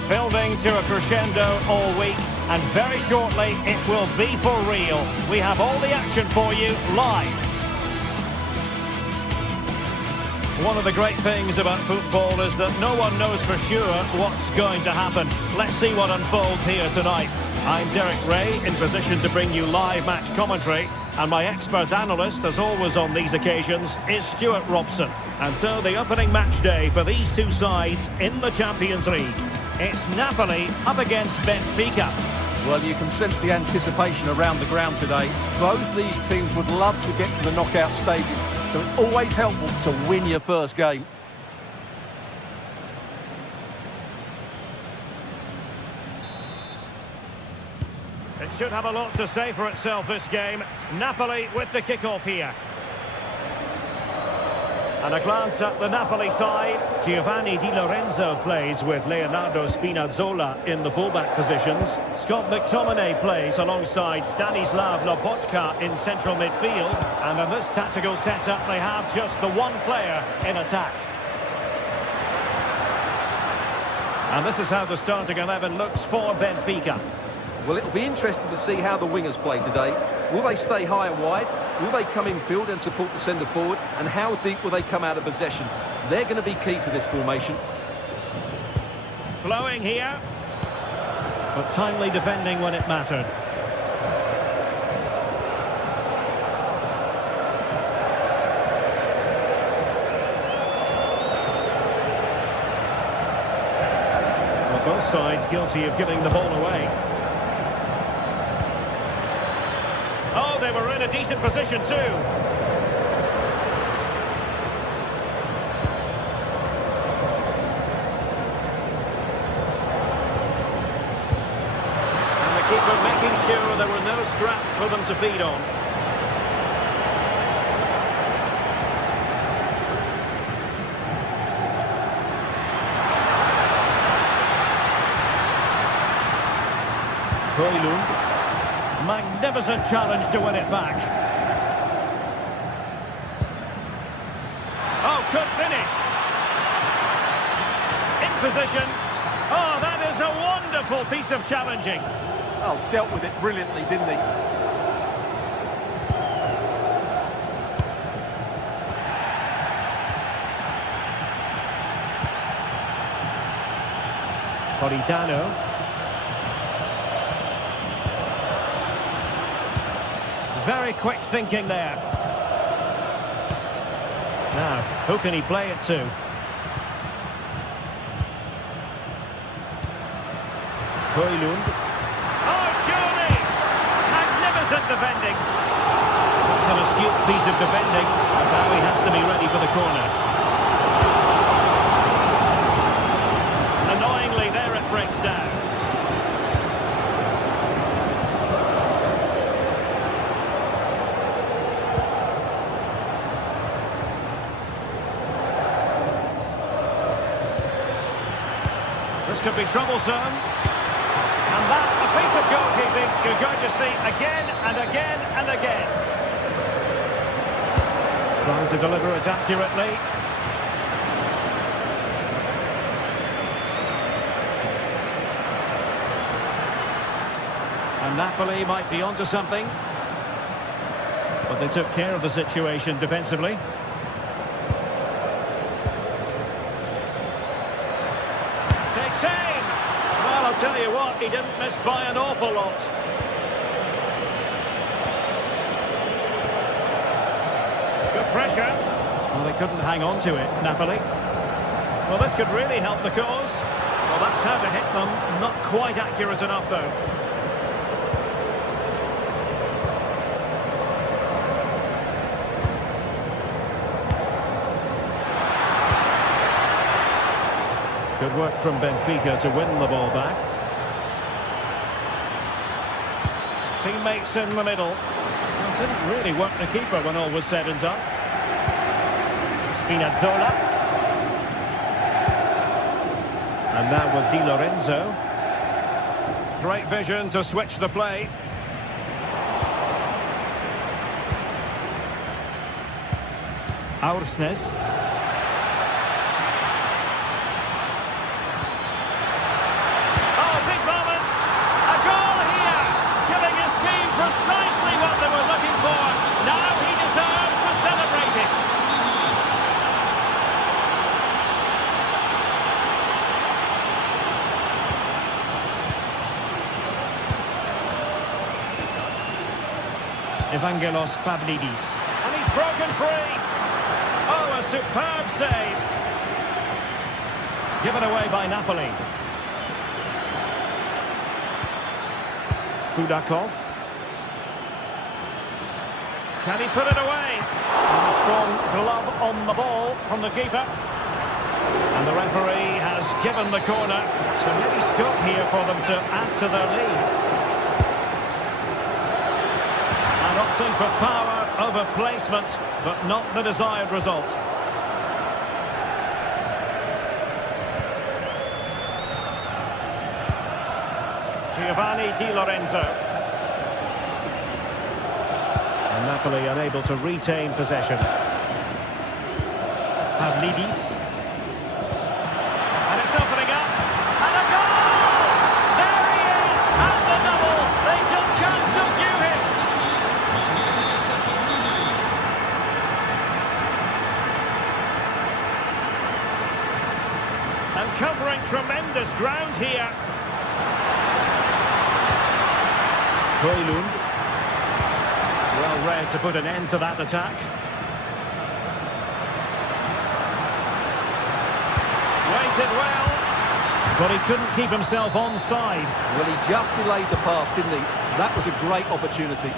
Building to a crescendo all week, and very shortly it will be for real. We have all the action for you live. One of the great things about football is that no one knows for sure what's going to happen. Let's see what unfolds here tonight. I'm Derek Ray, in position to bring you live match commentary, and my expert analyst, as always on these occasions, is Stuart Robson. And so the opening match day for these two sides in the Champions League. It's Napoli up against Benfica. Well, you can sense the anticipation around the ground today. Both these teams would love to get to the knockout stages, so it's always helpful to win your first game. should have a lot to say for itself, this game. Napoli with the kick-off here. And a glance at the Napoli side. Giovanni Di Lorenzo plays with Leonardo Spinazzola in the fullback positions. Scott McTominay plays alongside Stanislav Lobotka in central midfield. And in this tactical setup, they have just the one player in attack. And this is how the starting 11 looks for Benfica. Well, it'll be interesting to see how the wingers play today. Will they stay high and wide? Will they come in field and support the centre forward? And how deep will they come out of possession? They're going to be key to this formation. Flowing here, but timely defending when it mattered. Well, both sides guilty of giving the ball away. Oh, they were in a decent position too. And the keeper making sure there were no scraps for them to feed on. Højlund. Magnificent challenge to win it back. Oh, could finish. In position. Oh, that is a wonderful piece of challenging. Oh, dealt with it brilliantly, didn't he? Politano. Very quick thinking there. Now, who can he play it to? Højlund. Oh, surely! Magnificent defending. That's an astute piece of defending. And now he has to be ready for the corner. Annoyingly, there it breaks down. This could be troublesome. And that, a piece of goalkeeping you're going to see again and again and again. Trying to deliver it accurately. And Napoli might be onto something. But they took care of the situation defensively. Takes aim. Well, I'll tell you what, he didn't miss by an awful lot. Good pressure. Well, they couldn't hang on to it, Napoli. Well, this could really help the cause. Well, that's how to hit them. Not quite accurate enough, though. Good work from Benfica to win the ball back. Teammates in the middle. Well, didn't really work the keeper when all was said and done. Spinazzola. And now with Di Lorenzo. Great vision to switch the play. Aursnes. Precisely what they were looking for. Now he deserves to celebrate it. Evangelos Pavlidis. And he's broken free. Oh, a superb save. Given away by Napoli. Sudakov. Can he put it away? And a strong glove on the ball from the keeper. And the referee has given the corner. So maybe scope here for them to add to their lead. Opting for power over placement, but not the desired result. Giovanni Di Lorenzo. And Napoli unable to retain possession. Pavlidis. And it's opening up. And a goal! There he is! At the double! They just can't subdue him! And covering tremendous ground here. Højlund. Well read to put an end to that attack. Waited well, but he couldn't keep himself onside. Well, he just delayed the pass, didn't he? That was a great opportunity.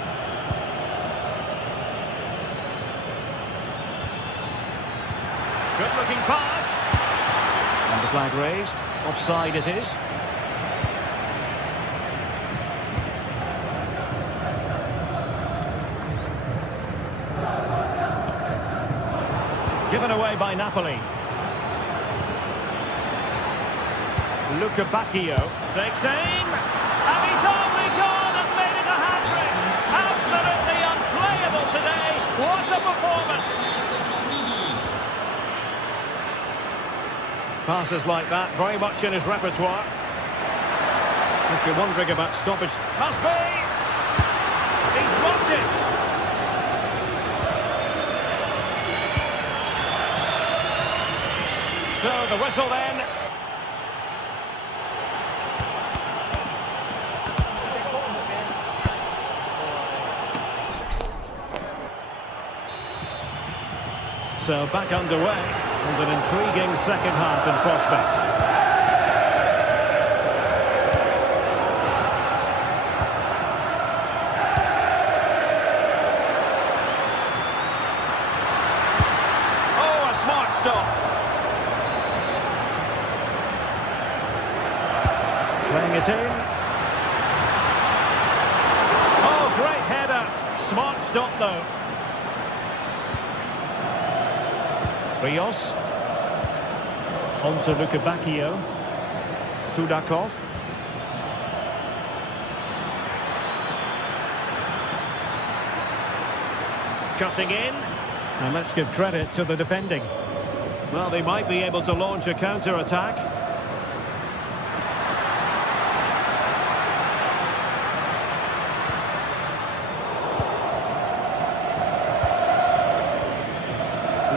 Good-looking pass. And the flag raised. Offside it is. Given away by Napoli. Luca Bacchio takes aim, and he's only gone and made it a hat-trick. Absolutely unplayable today. What a performance! Passes like that, very much in his repertoire. If you're wondering about stoppage, must be! He's blocked it! So the whistle then. So back underway and an intriguing second half in prospect. Oh, a smart stop. Playing it in. Oh, great header. Smart stop, though. Rios. On to Luca Bacchio. Sudakov. Cutting in. And let's give credit to the defending. Well, they might be able to launch a counter-attack.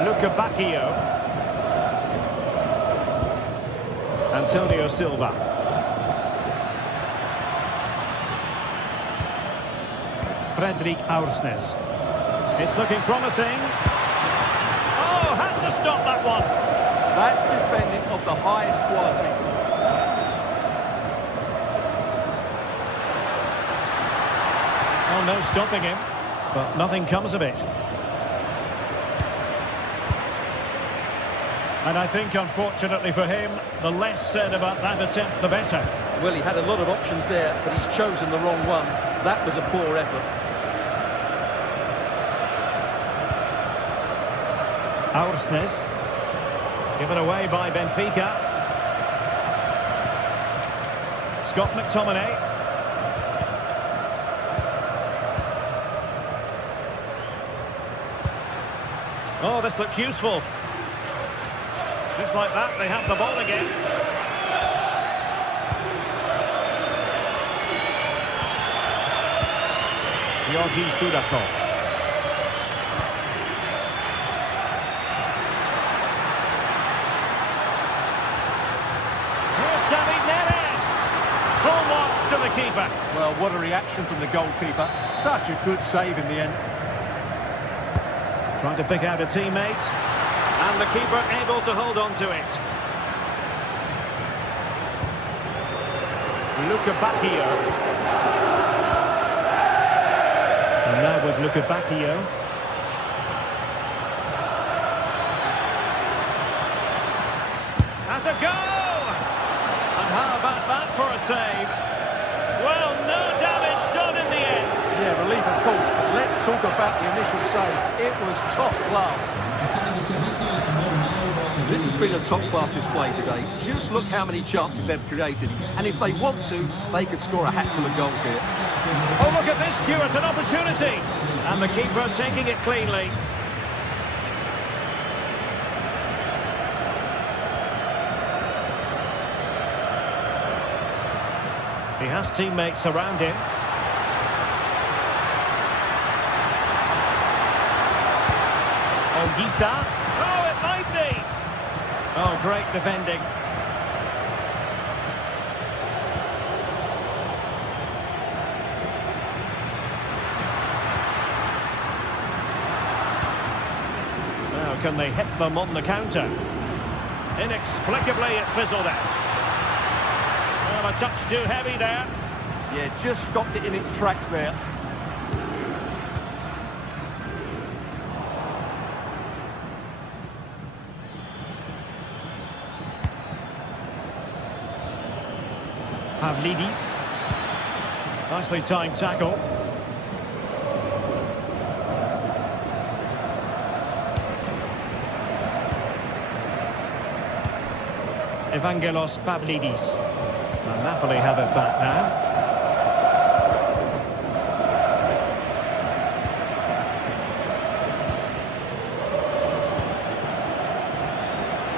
Luca Bacchio. Antonio Silva. Fredrik Aursnes. It's looking promising. Oh, had to stop that one. That's defending of the highest quality. Oh, no stopping him. But nothing comes of it. And I think, unfortunately for him, the less said about that attempt, the better. Well, he had a lot of options there, but he's chosen the wrong one. That was a poor effort. Aursnes. Given away by Benfica. Scott McTominay. Oh, this looks useful. Just like that, they have the ball again. Georgi Sudakov. Here's David Neres. Full marks to the keeper. Well, what a reaction from the goalkeeper. Such a good save in the end. Trying to pick out a teammate. And the keeper able to hold on to it. Luca Bacchio. And now with Luca Bacchio. Has a go! And how about that for a save? Well, no damage done in the end. Yeah, relief of course, but Let's talk about the initial save. It was top class. This has been a top-class display today. Just look how many chances they've created. And if they want to, they could score a hatful of goals here. Oh, look at this, Stuart, an opportunity. And the keeper taking it cleanly. He has teammates around him. Ogisa. Oh, it might be. Oh, great defending. Now, can they hit them on the counter? Inexplicably, it fizzled out. Well, a touch too heavy there. Yeah, just stopped it in its tracks there. Pavlidis. Nicely timed tackle. Evangelos Pavlidis. And Napoli have it back now.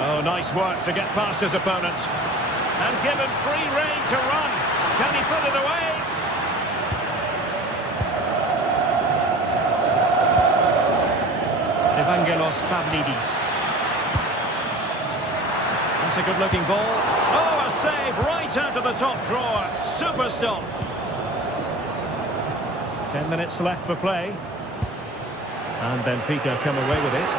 Oh, nice work to get past his opponent. And given free rein to run. Can he put it away? Evangelos Pavlidis. That's a good-looking ball. Oh, a save right out of the top drawer. Super stop. 10 minutes left for play. And Benfica come away with it.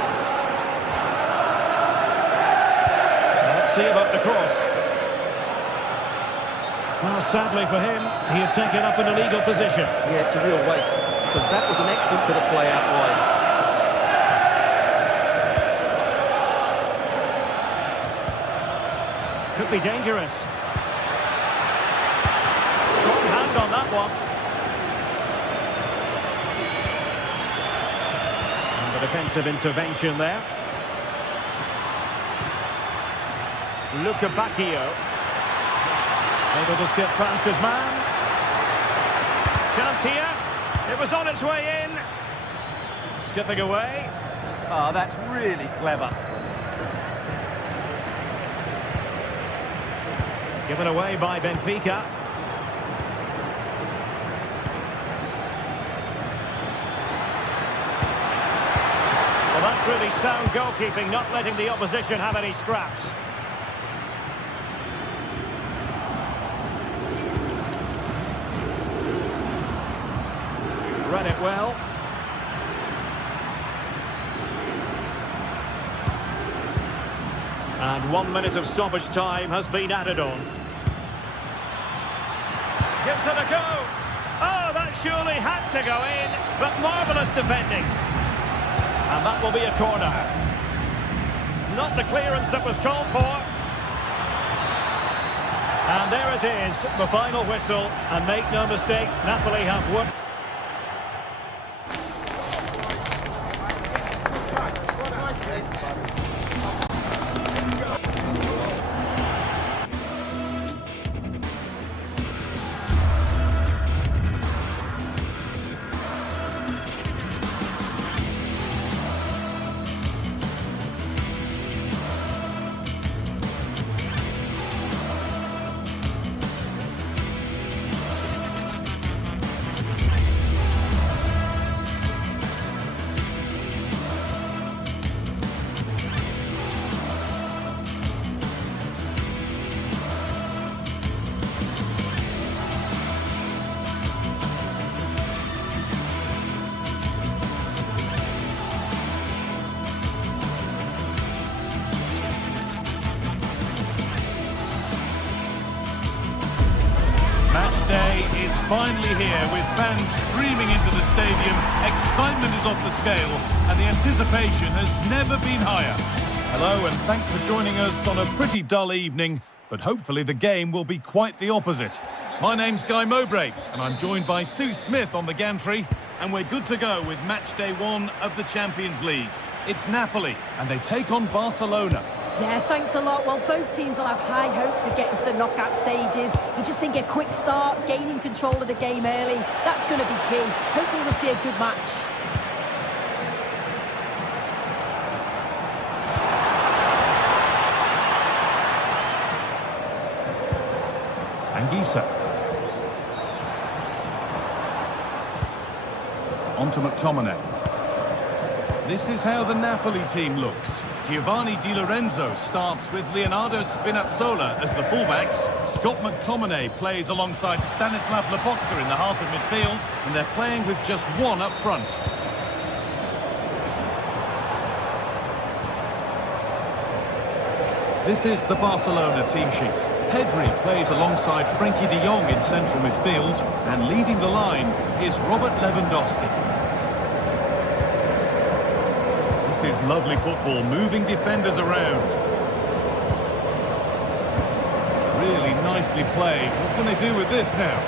Let's see about the cross. Well, sadly for him, he had taken up an illegal position. Yeah, it's a real waste, because that was an excellent bit of play out wide. Could be dangerous. Strong hand on that one. And the defensive intervention there. Luca Bacchio. Able to skip past his man. Chance here. It was on its way in. Skipping away. Oh, that's really clever. Given away by Benfica. Well, that's really sound goalkeeping, not letting the opposition have any scraps. Read it well. And 1 minute of stoppage time has been added on. Gives it a go. Oh, that surely had to go in, but marvellous defending. And that will be a corner. Not the clearance that was called for. And there it is, the final whistle. And make no mistake, Napoli have won. Matchday is finally here with fans streaming into the stadium. Excitement is off the scale and the anticipation has never been higher. Hello and thanks for joining us on a pretty dull evening, but hopefully the game will be quite the opposite. My name's Guy Mowbray and I'm joined by Sue Smith on the gantry and we're good to go with match day 1 of the Champions League. It's Napoli, and they take on Barcelona. Yeah, thanks a lot. Well, both teams will have high hopes of getting to the knockout stages. You just think a quick start, gaining control of the game early, that's going to be key. Hopefully we'll see a good match. Anguissa. On to McTominay. This is how the Napoli team looks. Giovanni Di Lorenzo starts with Leonardo Spinazzola as the fullbacks. Scott McTominay plays alongside Stanislav Lobotka in the heart of midfield, and they're playing with just one up front. This is the Barcelona team sheet. Pedri plays alongside Frenkie de Jong in central midfield, and leading the line is Robert Lewandowski. This is lovely football, moving defenders around. Really nicely played. What can they do with this now?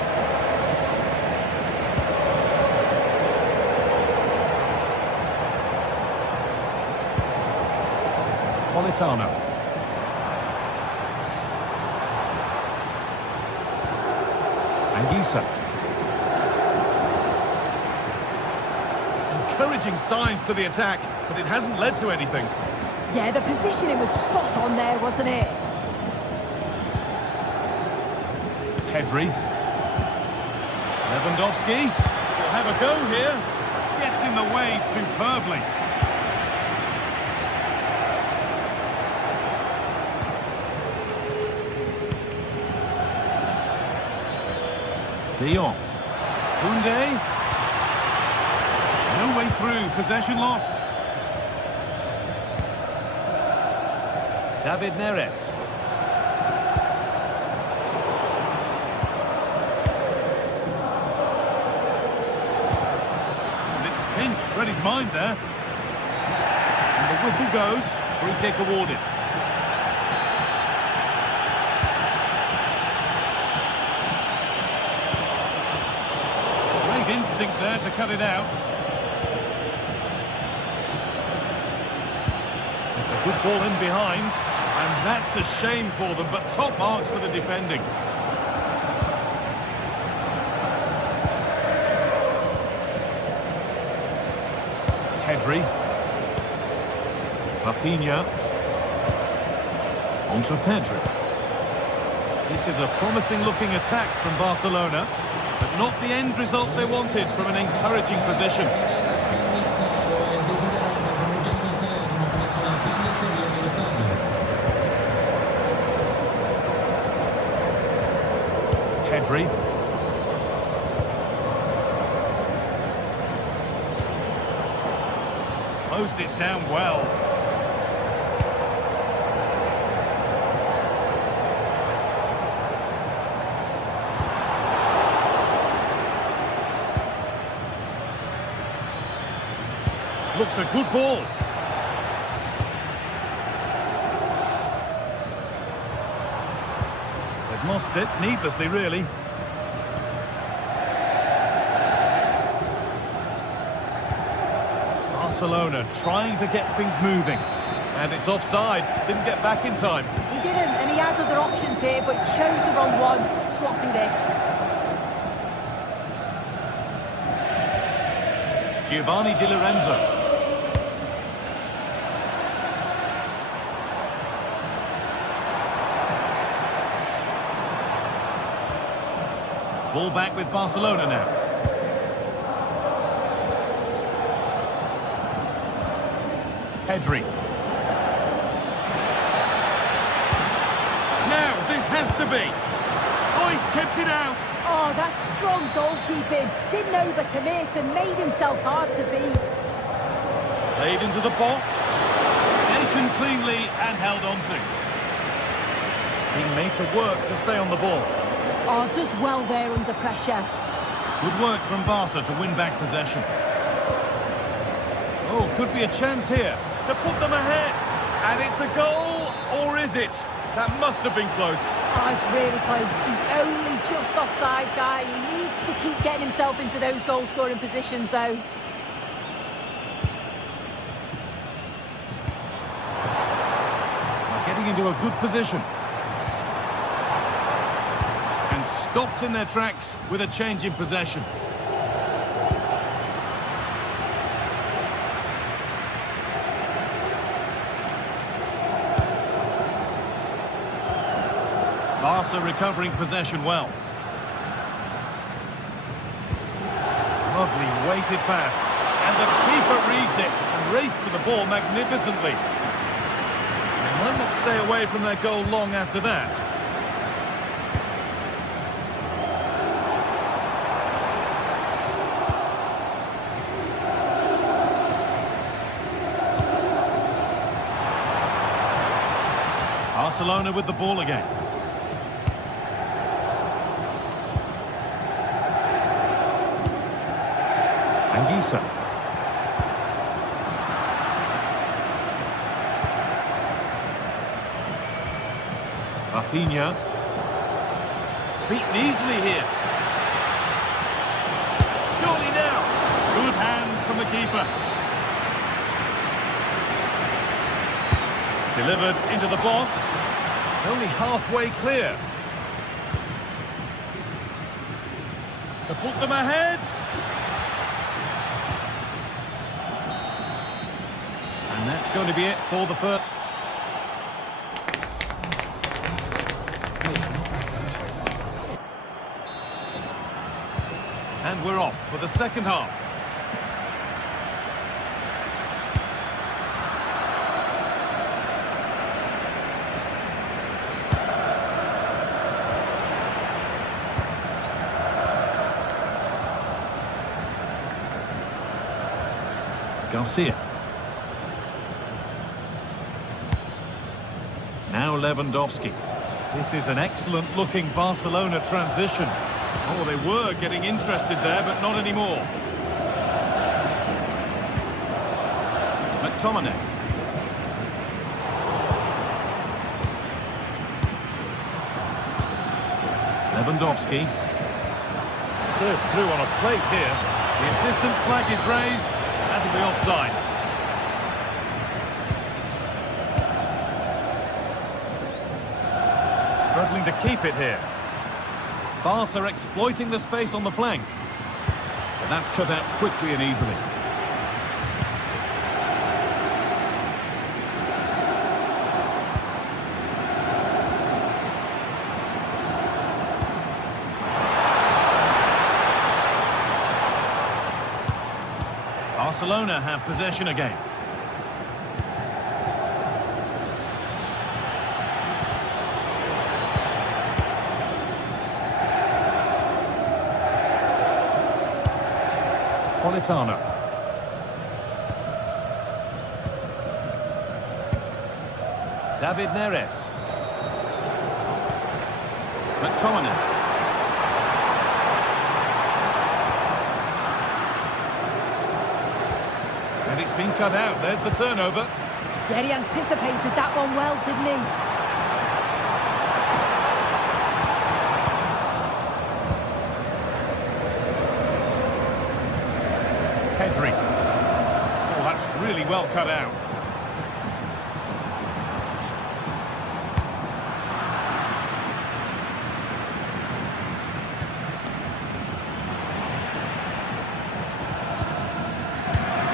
Politano. Anguissa. Encouraging signs to the attack, but it hasn't led to anything. Yeah, the positioning was spot on there, wasn't it? Pedri. Lewandowski will have a go here. Gets in the way superbly. De Jong. Koundé. No way through, possession lost. David Neres. And it's pinched, read his mind there. And the whistle goes, free kick awarded. Great instinct there to cut it out. Good ball in behind, and that's a shame for them, but top marks for the defending. Pedri. Rafinha. On to Pedri. This is a promising looking attack from Barcelona, but not the end result they wanted from an encouraging position. Pedri. Closed it down well. Looks a good ball. They've lost it, needlessly really. Barcelona trying to get things moving. And it's offside, didn't get back in time. He didn't, and he had other options here, but chose the wrong one. Sloppy this. Giovanni Di Lorenzo. Ball back with Barcelona now. Pedri. Now, this has to be. Oh, he's kept it out. Oh, that's strong goalkeeping. Didn't overcommit and made himself hard to beat. Played into the box. Taken cleanly and held on to. Being made to work to stay on the ball. Oh, does well there under pressure. Good work from Barca to win back possession. Oh, could be a chance here to put them ahead. And it's a goal, or is it? That must have been close. Oh, it's really close. He's only just offside, guy. He needs to keep getting himself into those goal-scoring positions, though. They're getting into a good position. And stopped in their tracks with a change in possession. Barca recovering possession well. Lovely weighted pass. And the keeper reads it and raced to the ball magnificently. They might not stay away from their goal long after that. Barcelona with the ball again. Anguissa. Rafinha. Beaten easily here. Surely now. Good hands from the keeper. Delivered into the box. It's only halfway clear. To put them ahead. And that's going to be it for the first. And we're off for the second half. Garcia. Now Lewandowski. This is an excellent-looking Barcelona transition. Oh, they were getting interested there, but not anymore. McTominay. Lewandowski. Served through on a plate here. The assistant's flag is raised. That'll be offside. Struggling to keep it here. Barca exploiting the space on the flank. But that's cut out quickly and easily. Barcelona have possession again. Politano. David Neres. McTominay. And it's been cut out. There's the turnover. Yeah, he anticipated that one well, didn't he? Pedri. Oh, that's really well cut out.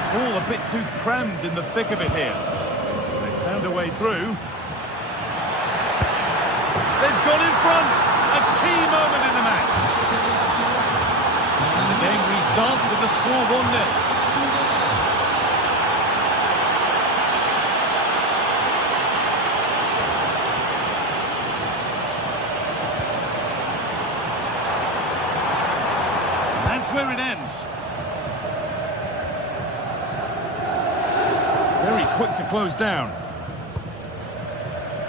It's all a bit too crammed in the thick of it here. They found a way through. They've got in front. A key moment in the match. And the game restarts with the score 1-0. That's where it ends. Very quick to close down.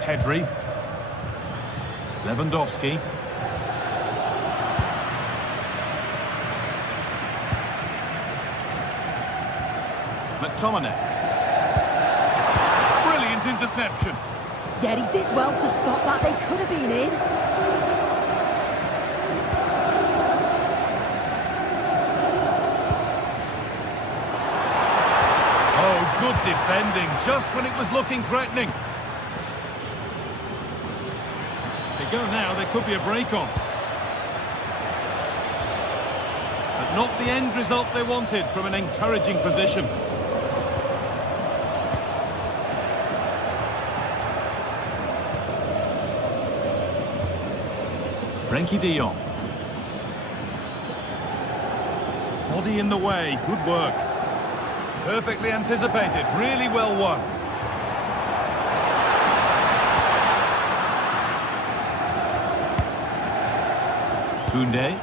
Pedri. Lewandowski. McTominay. Brilliant interception. Yeah, he did well to stop that. They could have been in. Oh, good defending, just when it was looking threatening. They go now, there could be a break on. But not the end result they wanted from an encouraging position. Frenkie de Jong. Body in the way, good work. Perfectly anticipated, really well won. Koundé.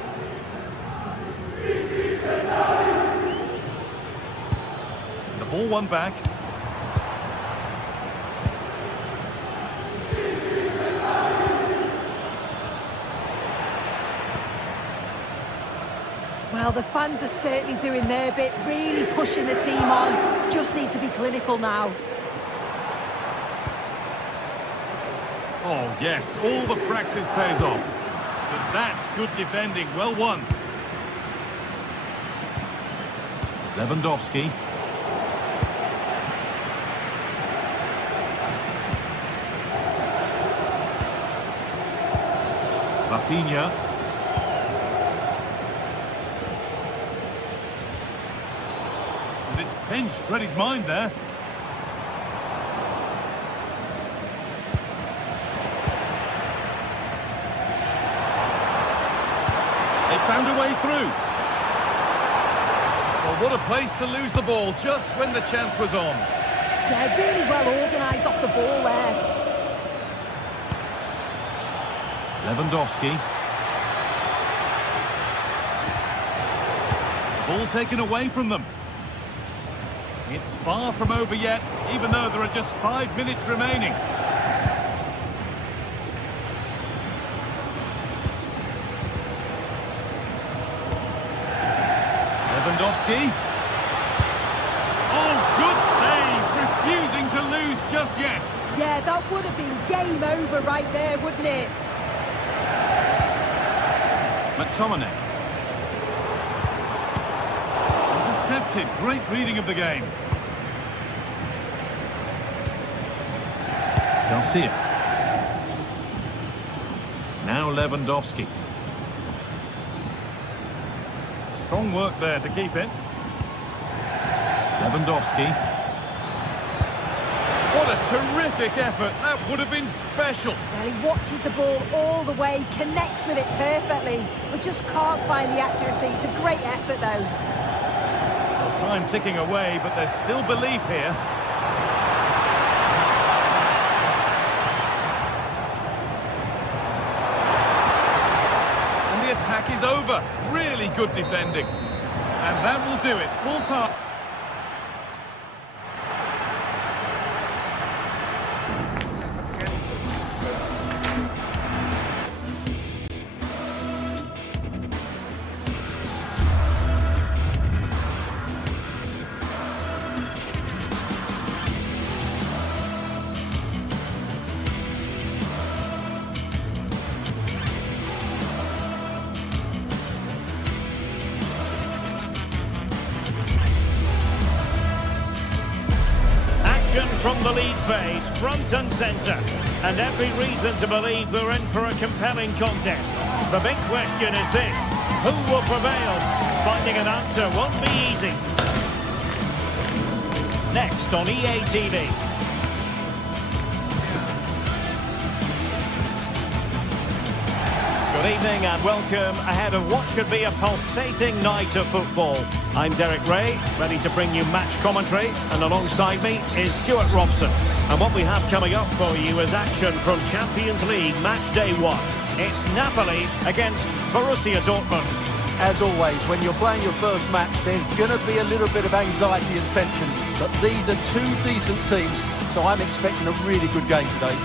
The ball won back. Well, the fans are certainly doing their bit, really pushing the team on. Just need to be clinical now. Oh, yes, all the practice pays off. But that's good defending, well won. Lewandowski. Rafinha. And it's pinched, read his mind there. They found a way through. Well, what a place to lose the ball just when the chance was on. Yeah, really well organised off the ball there. Lewandowski. Ball taken away from them. It's far from over yet, even though there are just 5 minutes remaining. Lewandowski. Oh, good save, refusing to lose just yet. Yeah, that would have been game over right there, wouldn't it? McTominay. Intercepted, great reading of the game. Garcia. Now Lewandowski. Strong work there to keep it. Lewandowski. What a terrific effort. That would have been special. Well, he watches the ball all the way, connects with it perfectly, but just can't find the accuracy. It's a great effort, though. Well, time ticking away, but there's still belief here. And the attack is over. Really good defending. And that will do it. Full time. From the lead phase, front and centre, and every reason to believe they're in for a compelling contest. The big question is this: who will prevail? Finding an answer won't be easy. Next on EA TV. Good evening and welcome ahead of what should be a pulsating night of football. I'm Derek Ray, ready to bring you match commentary, and alongside me is Stuart Robson. And what we have coming up for you is action from Champions League match day 1. It's Napoli against Borussia Dortmund. As always, when you're playing your first match, there's going to be a little bit of anxiety and tension. But these are two decent teams, so I'm expecting a really good game today.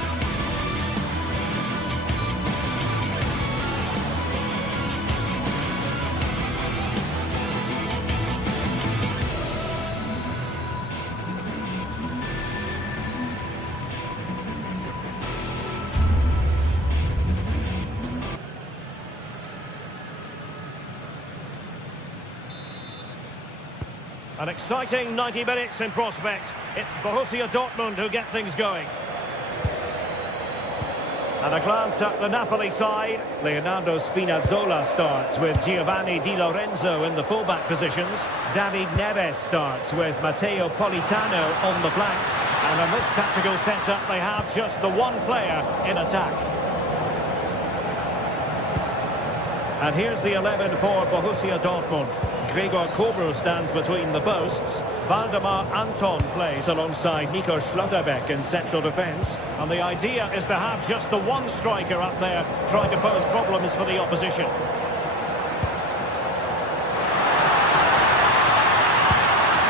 An exciting 90 minutes in prospect. It's Borussia Dortmund who get things going. And a glance at the Napoli side. Leonardo Spinazzola starts with Giovanni Di Lorenzo in the fullback positions. David Neves starts with Matteo Politano on the flanks. And in this tactical setup, they have just the one player in attack. And here's the 11 for Borussia Dortmund. Gregor Kobel stands between the posts. Valdemar Anton plays alongside Nico Schlotterbeck in central defence. And the idea is to have just the one striker up there trying to pose problems for the opposition.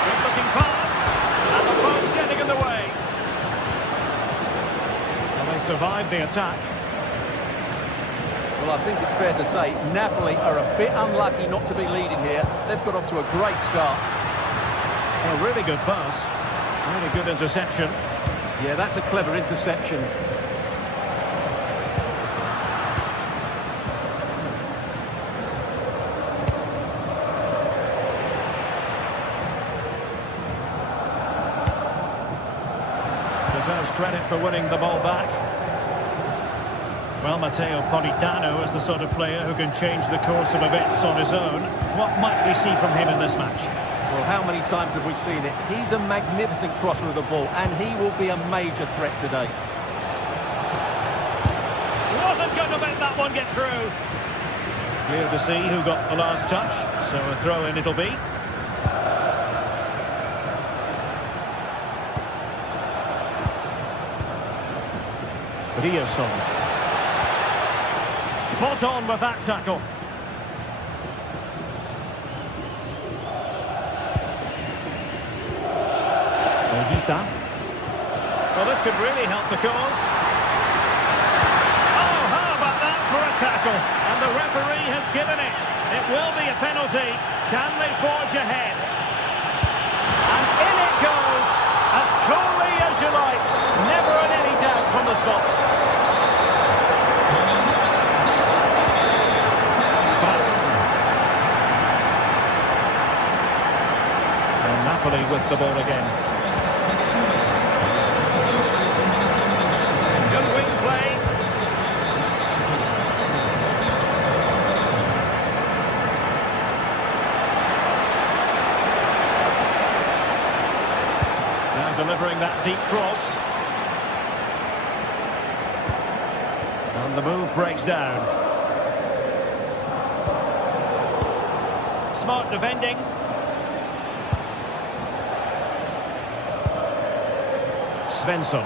Good looking pass. And the post getting in the way. Well, they survived the attack. Well, I think it's fair to say Napoli are a bit unlucky not to be leading here. They've got off to a great start. A really good pass. Really good interception. Yeah, that's a clever interception. Deserves credit for winning the ball back. Well, Matteo Politano is the sort of player who can change the course of events on his own. What might we see from him in this match? Well, how many times have we seen it? He's a magnificent crosser of the ball, and he will be a major threat today. Wasn't going to let that one get through. Clear to see who got the last touch, so a throw-in it'll be. Rioson. Spot on with that tackle. Ogisa. Well, this could really help the cause. Oh, how about that for a tackle? And the referee has given it. It will be a penalty. Can they forge ahead? And in it goes, as coolly as you like. Never in any doubt from the spot. Napoli with the ball again. Good wing play. Now delivering that deep cross. And the move breaks down. Smart defending. Svensson.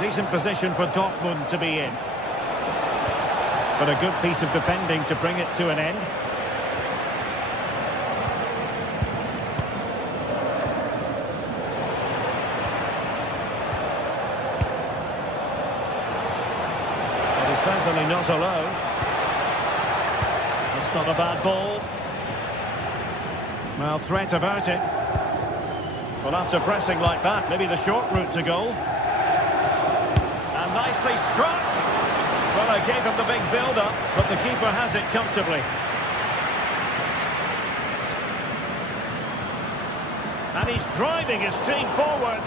Decent position for Dortmund to be in. But a good piece of defending to bring it to an end. But he's certainly not alone. It's not a bad ball. Well, threat averted. Well, after pressing like that, maybe the short route to goal. And nicely struck. Well, I gave him the big build-up, but the keeper has it comfortably. And he's driving his team forward.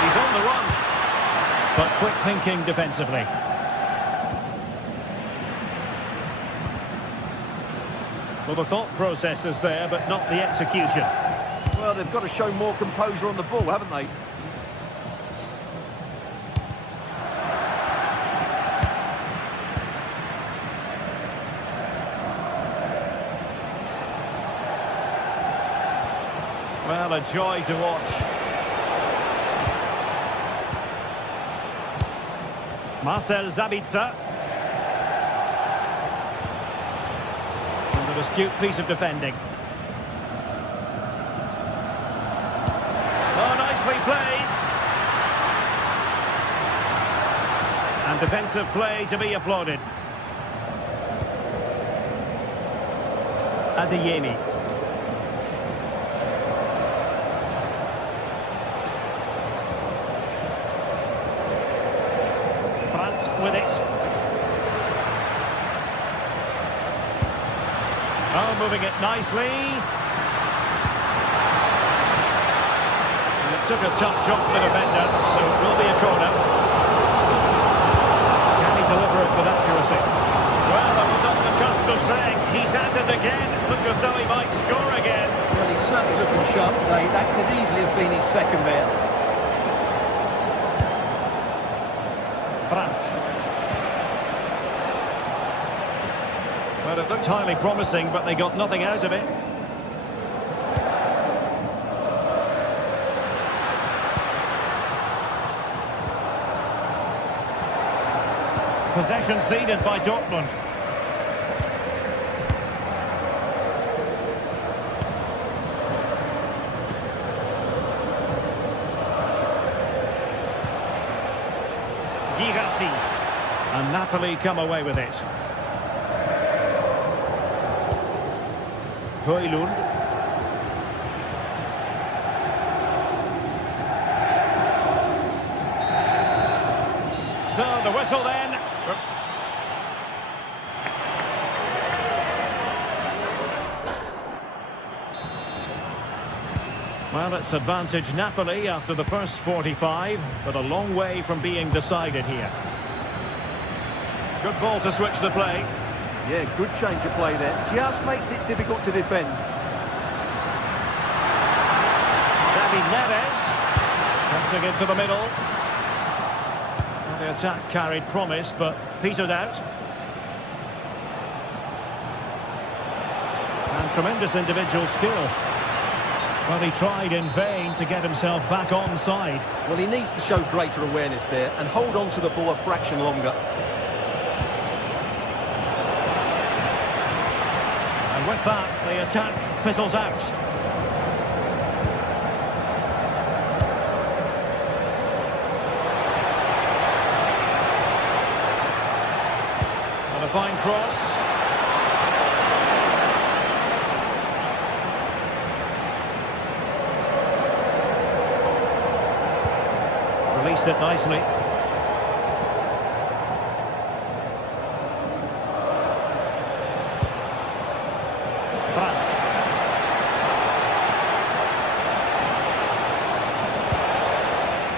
He's on the run. But quick thinking defensively. Well, the thought process is there, but not the execution. Well, they've got to show more composure on the ball, haven't they? Well, a joy to watch. Marcel Sabitzer. And an astute piece of defending. Oh, nicely played. And defensive play to be applauded. Adeyemi. with it. Oh, moving it nicely. And it took a touch off the defender, so it will be a corner. Can he deliver it with accuracy? Well, I was on the cusp of saying he's at it again. Look as though he might score again. Well, he's certainly looking sharp today. That could easily have been his second there. Brandt. Well, it looked highly promising, but they got nothing out of it. Possession ceded by Dortmund. And Napoli come away with it. Højlund. So the whistle then. Well, it's advantage Napoli after the first 45, but a long way from being decided here. Good ball to switch the play. Yeah, good change of play there. Just makes it difficult to defend. David Neves. Passing into the middle. Well, the attack carried promise, but petered out. And tremendous individual skill. Well, he tried in vain to get himself back onside. Well, he needs to show greater awareness there and hold on to the ball a fraction longer. And with that, the attack fizzles out. And a fine cross. Released it nicely.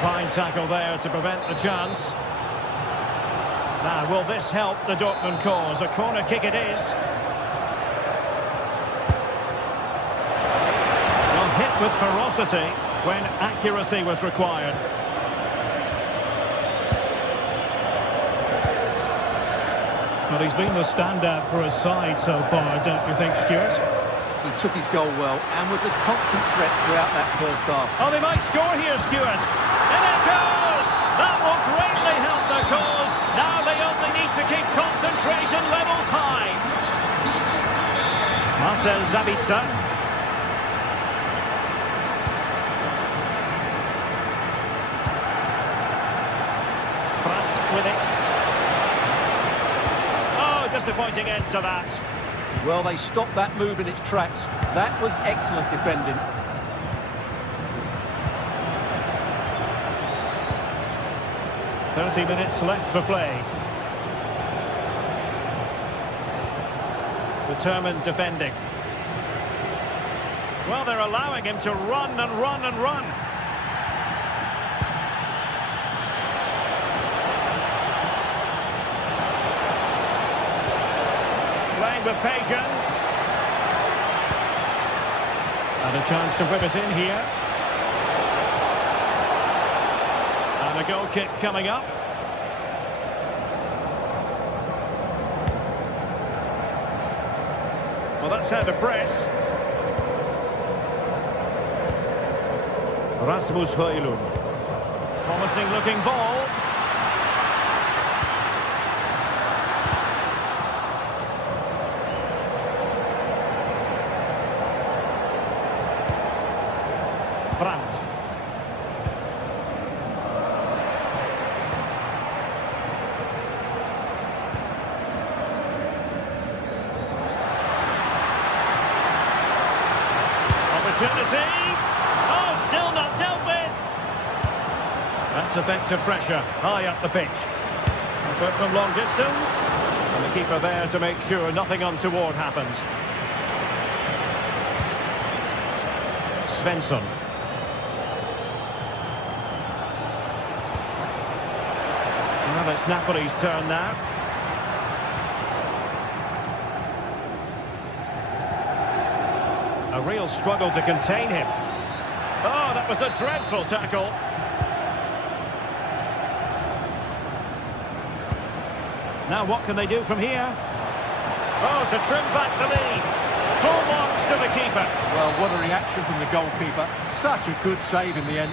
Fine tackle there to prevent the chance. Now, will this help the Dortmund cause? A corner kick it is. Well, hit with ferocity when accuracy was required. Well, he's been the standout for his side so far, don't you think, Stuart? He took his goal well and was a constant threat throughout that first half. Oh, they might score here, Stuart. And it goes! That will greatly help the cause. Now they only need to keep concentration levels high. Marcel Sabitzer. Brandt with it. Oh, disappointing end to that. Well, they stopped that move in its tracks. That was excellent defending. "30 minutes left for play. Determined defending. Well, they're allowing him to run and run and run. Playing with patience. And a chance to whip it in here. And a goal kick coming up. Well, that's how to press. Rasmus Højlund. Promising looking ball. Brandt. Opportunity. Oh, still not dealt with. That's effective pressure high up the pitch. But from long distance, and the keeper there to make sure nothing untoward happened. Svensson. Well, it's Napoli's turn now. A real struggle to contain him. Oh, that was a dreadful tackle. Now what can they do from here? Oh, to trim back the lead. Full marks to the keeper. Well, what a reaction from the goalkeeper. Such a good save in the end.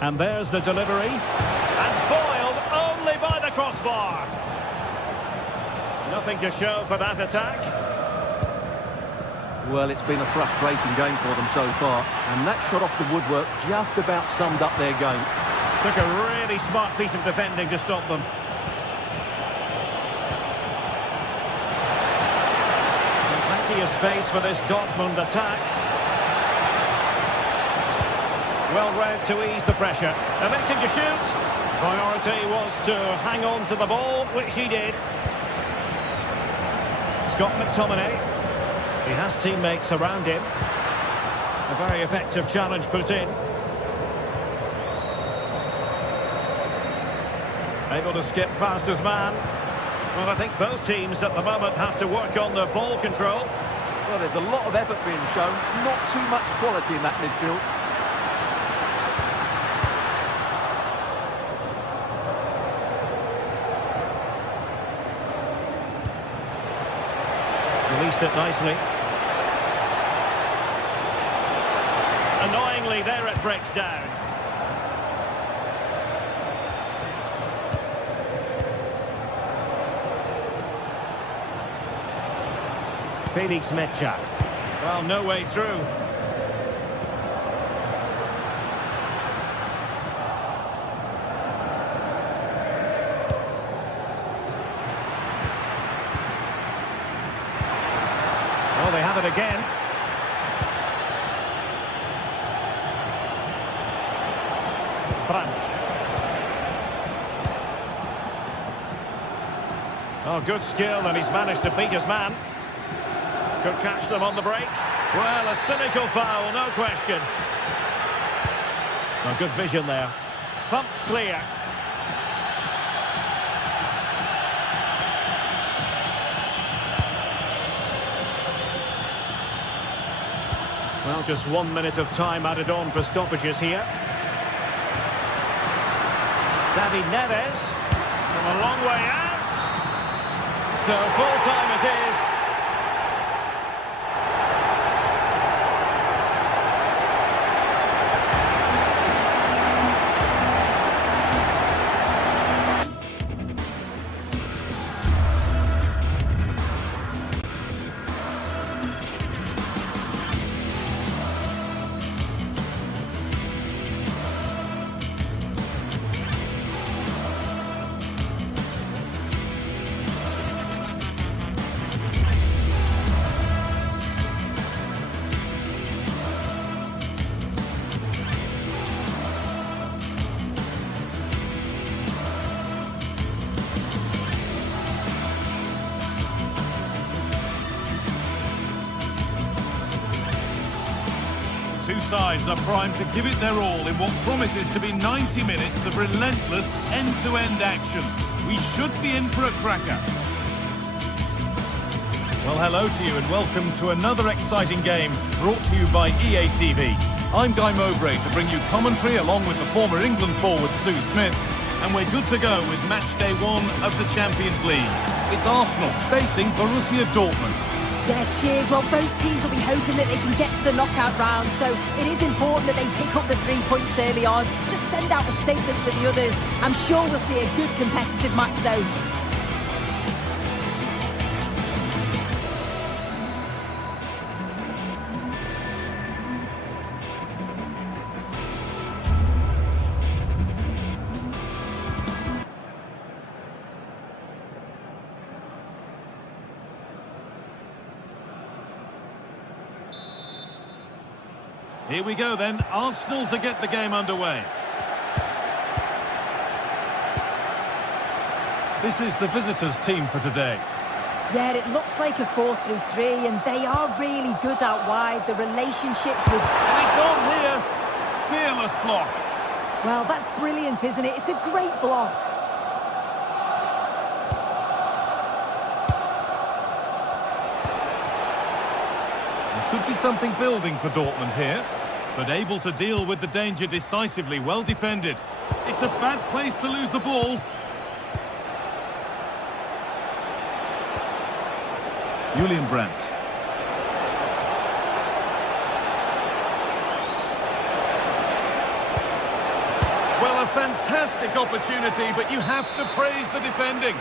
And there's the delivery. And foiled only by the crossbar. Nothing to show for that attack. Well, it's been a frustrating game for them so far. And that shot off the woodwork just about summed up their game. Took a really smart piece of defending to stop them. And plenty of space for this Dortmund attack. Well read to ease the pressure. Electing to shoot. Priority was to hang on to the ball, which he did. Scott McTominay. He has teammates around him. A very effective challenge put in. Able to skip past his man. Well, I think both teams at the moment have to work on their ball control. Well, there's a lot of effort being shown. Not too much quality in that midfield. Released it nicely. Annoyingly, there it breaks down. Felix Metscher. Well, no way through. Oh, they have it again. Brandt. Oh, good skill, and he's managed to beat his man. Could catch them on the break. Well, a cynical foul, no question. Oh, good vision there. Thumped clear. Well, just 1 minute of time added on for stoppages here. David Neres from a long way out. So full time it is. Two sides are primed to give it their all in what promises to be 90 minutes of relentless end-to-end action. We should be in for a cracker. Well, hello to you and welcome to another exciting game brought to you by EA TV. I'm Guy Mowbray to bring you commentary along with the former England forward Sue Smith, and we're good to go with match day 1 of the Champions League. It's Arsenal facing Borussia Dortmund. Yeah, cheers. Well, both teams will be hoping that they can get to the knockout round, so it is important that they pick up the 3 points early on. Just send out a statement to the others. I'm sure we'll see a good competitive match, though. Here we go then, Arsenal to get the game underway. This is the visitors' team for today. Yeah, it looks like a 4-3-3, and they are really good out wide. The relationships with... And it's on here. Fearless block. Well, that's brilliant, isn't it? It's a great block. There could be something building for Dortmund here, but able to deal with the danger decisively, well defended. It's a bad place to lose the ball. Julian Brandt. Well, a fantastic opportunity, but you have to praise the defending.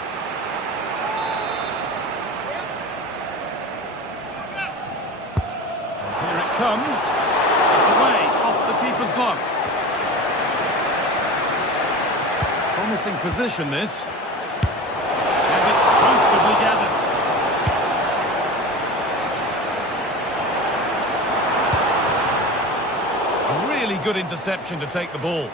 And here it comes. It's away, off the keeper's glove. Promising position, this. And it's comfortably gathered. Really good interception to take the ball.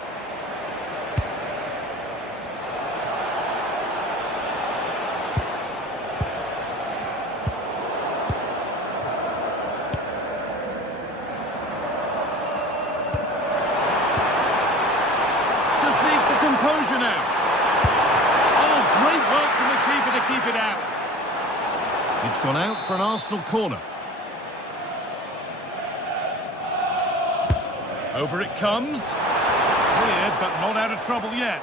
Just needs the composure now. Oh, great work from the keeper to keep it out. It's gone out for an Arsenal corner. Over it comes. Cleared, but not out of trouble yet.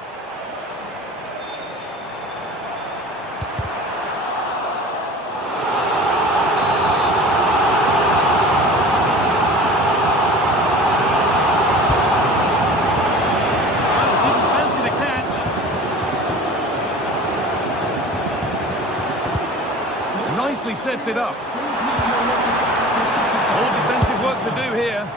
Well, didn't fancy the catch. Nicely sets it up. All defensive work to do here.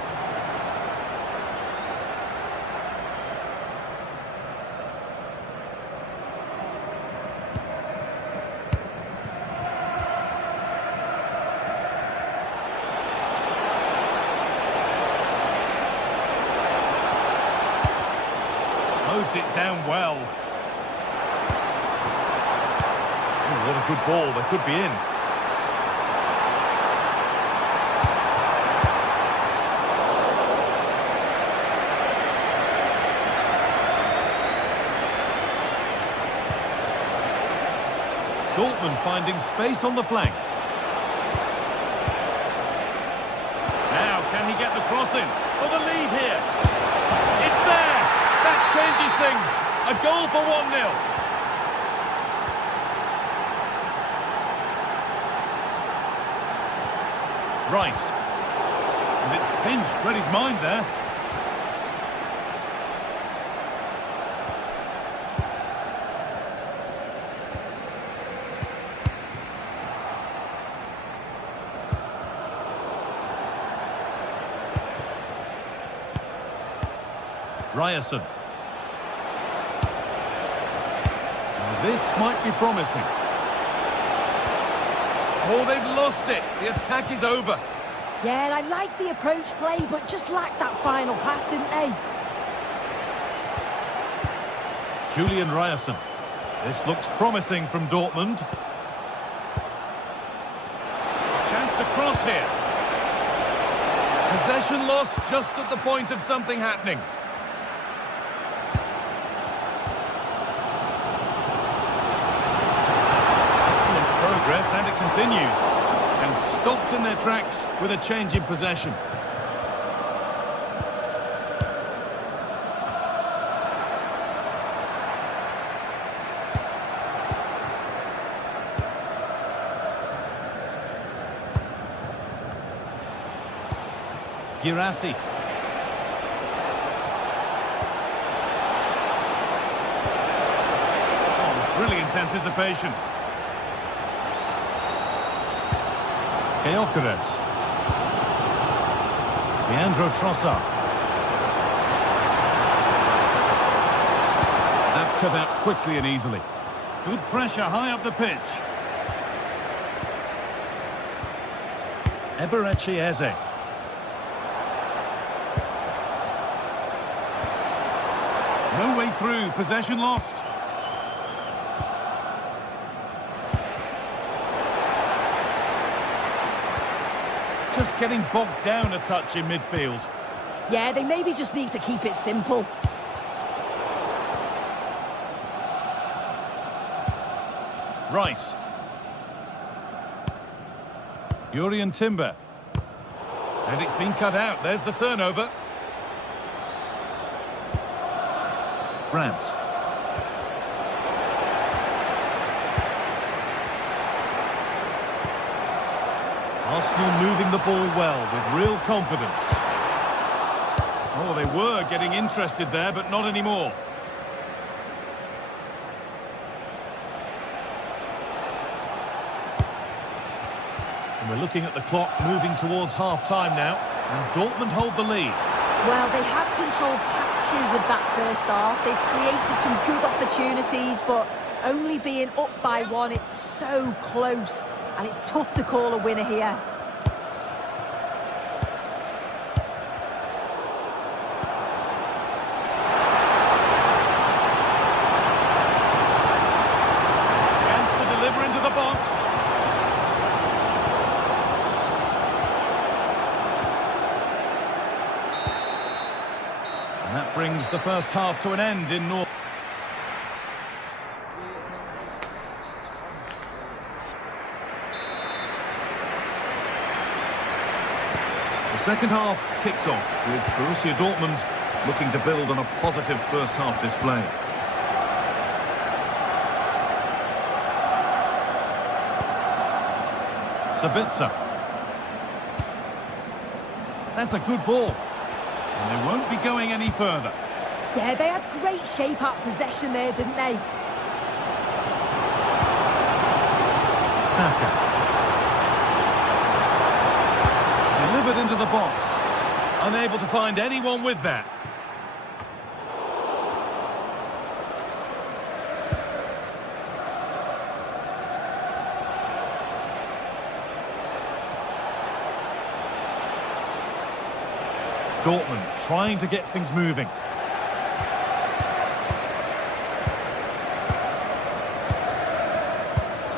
Closed it down well. Oh, what a good ball. They could be in. Dortmund finding space on the flank. Now, can he get the cross in for the lead here? It's there! That changes things. A goal for 1-0. Rice. And it's pinched, read his mind there. Ryerson. This might be promising. Oh, they've lost it. The attack is over. Yeah, I like the approach play, but just lacked that final pass, didn't they? Julian Ryerson. This looks promising from Dortmund. Chance to cross here. Possession lost just at the point of something happening. And it continues, and stopped in their tracks with a change in possession. Girassi. Oh, brilliant anticipation. Gyökeres. Leandro Trossard. That's cut out quickly and easily. Good pressure high up the pitch. Eberechi Eze. No way through, possession lost. Just getting bogged down a touch in midfield. Yeah, they maybe just need to keep it simple. Rice. Jurrien Timber. And it's been cut out. There's the turnover. Brandt. Arsenal moving the ball well with real confidence. Oh, they were getting interested there, but not anymore. And we're looking at the clock moving towards half-time now, and Dortmund hold the lead. Well, they have controlled patches of that first half. They've created some good opportunities, but only being up by one, it's so close, and it's tough to call a winner here. Chance to deliver into the box. And that brings the first half to an end in North. The second half kicks off with Borussia Dortmund looking to build on a positive first half display. Sabitzer. That's a good ball. And they won't be going any further. Yeah, they had great shape-up possession there, didn't they? Saka. Delivered into the box. Unable to find anyone with that. Dortmund trying to get things moving.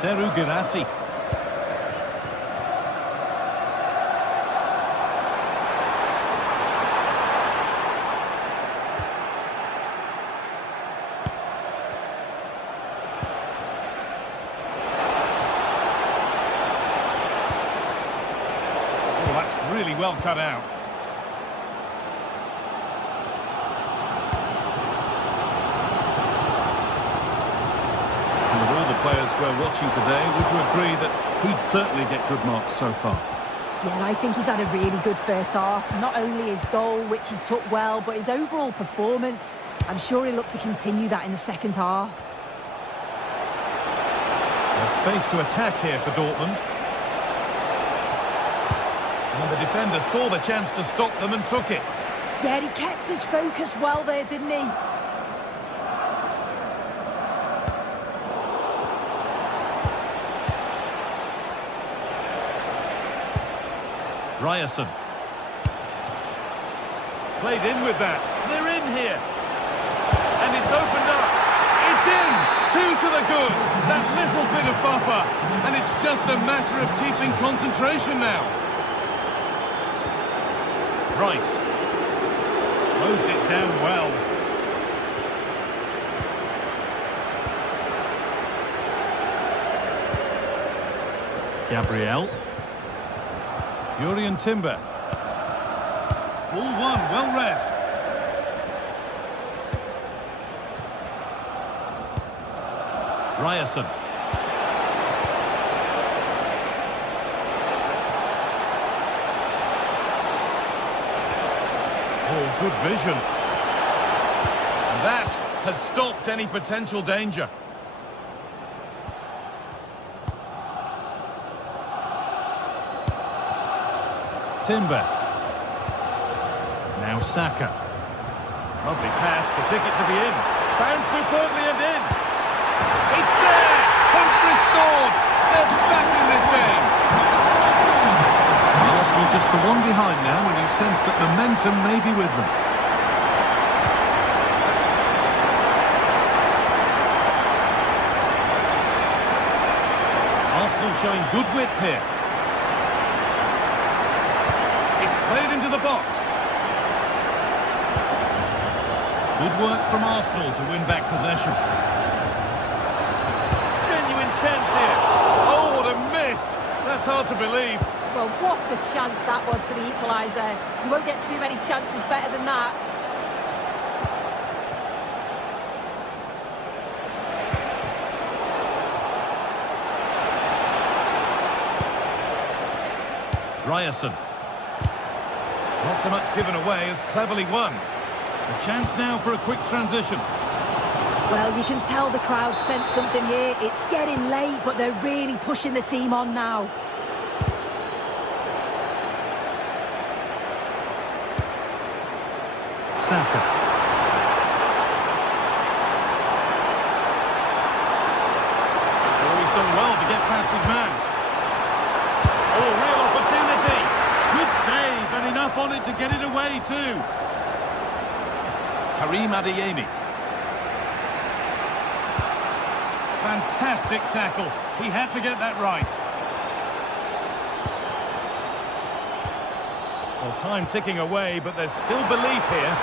Serhou Guirassy. Oh, that's really well cut out. Players we're watching today, would you agree that he'd certainly get good marks so far? Yeah, I think he's had a really good first half. Not only his goal, which he took well, but his overall performance. I'm sure he'll look to continue that in the second half. There's space to attack here for Dortmund. And the defender saw the chance to stop them and took it. Yeah, he kept his focus well there, didn't he? Ryerson. Played in with that. They're in here. And it's opened up. It's in. 2 to the good. That little bit of buffer. And it's just a matter of keeping concentration now. Rice. Closed it down well. Gabriel. Jurrien Timber. Ball one, well read. Ryerson. Oh, good vision. And that has stopped any potential danger. Timber. Now Saka. Lovely pass, the ticket to the in. Found superbly and in. It's there! Hope restored! They're back in this game! Arsenal just the one behind now, and you sense that momentum may be with them. Arsenal showing good width here. the box. Good work from Arsenal to win back possession. Genuine chance here. Oh, what a miss! That's hard to believe. Well, what a chance that was for the equaliser. You won't get too many chances better than that. Ryerson. Not so much given away as cleverly won. A chance now for a quick transition. Well, you can tell the crowd sensed something here. It's getting late, but they're really pushing the team on now. Saka. Oh, he's done well to get past his man. Oh, real opportunity. Good save, and enough on it to get it away too. Karim Adeyemi. Fantastic tackle. He had to get that right. Well, time ticking away, but there's still belief here.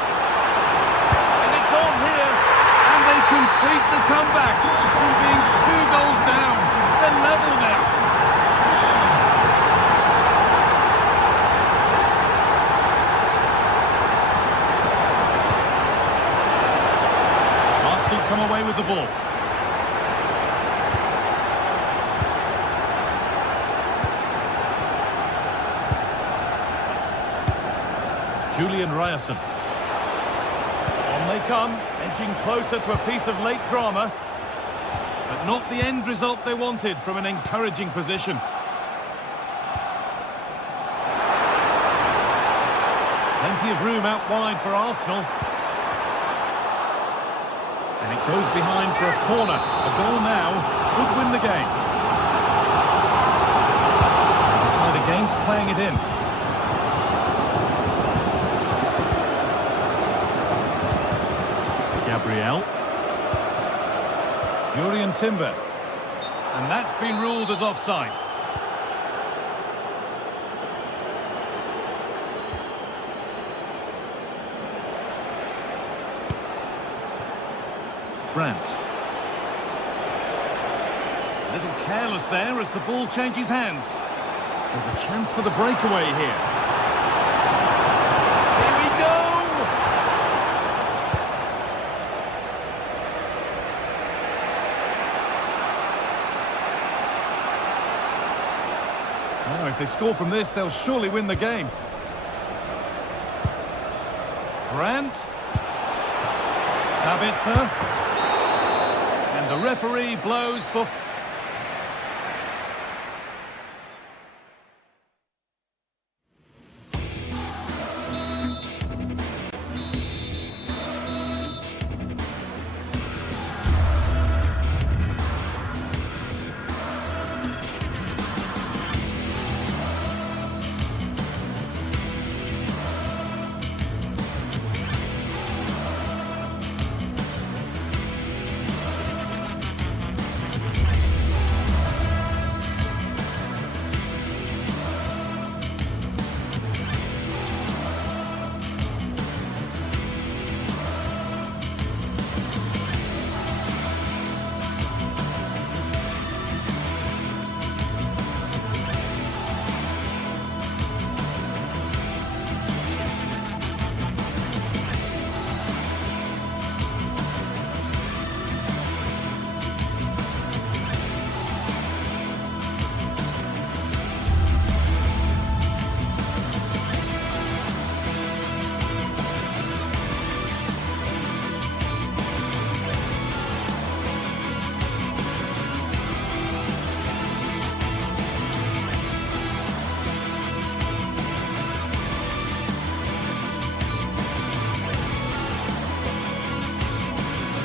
And it's on here. And they complete the comeback from being 2 goals down. They're level now. Arsenal come away with the ball. Julian Ryerson. On they come, edging closer to a piece of late drama. But not the end result they wanted from an encouraging position. Plenty of room out wide for Arsenal. And it goes behind for a corner. A goal now could win the game. Side against playing it in. Gabriel. Jurriën Timber. And that's been ruled as offside. Brandt. A little careless there as the ball changes hands. There's a chance for the breakaway here. Here we go! Now, if they score from this, they'll surely win the game. Brandt. Sabitzer. And the referee blows for...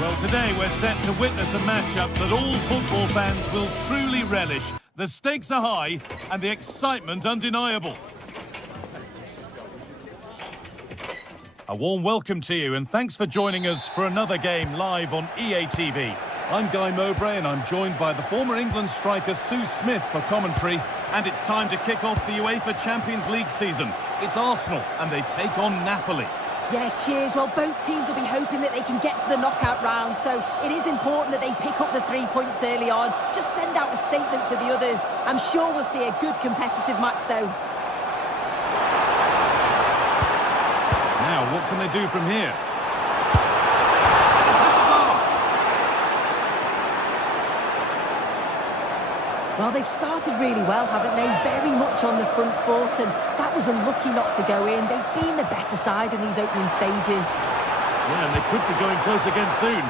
Well, today we're set to witness a matchup that all football fans will truly relish. The stakes are high and the excitement undeniable. A warm welcome to you and thanks for joining us for another game live on EA TV. I'm Guy Mowbray and I'm joined by the former England striker Sue Smith for commentary. And it's time to kick off the UEFA Champions League season. It's Arsenal and they take on Napoli. Yeah, cheers. Well, both teams will be hoping that they can get to the knockout round, so it is important that they pick up the 3 points early on. Just send out a statement to the others. I'm sure we'll see a good competitive match, though. Now, what can they do from here? Well, they've started really well, haven't they? Very much on the front foot, and that was unlucky not to go in. They've been the better side in these opening stages. Yeah, and they could be going close again soon.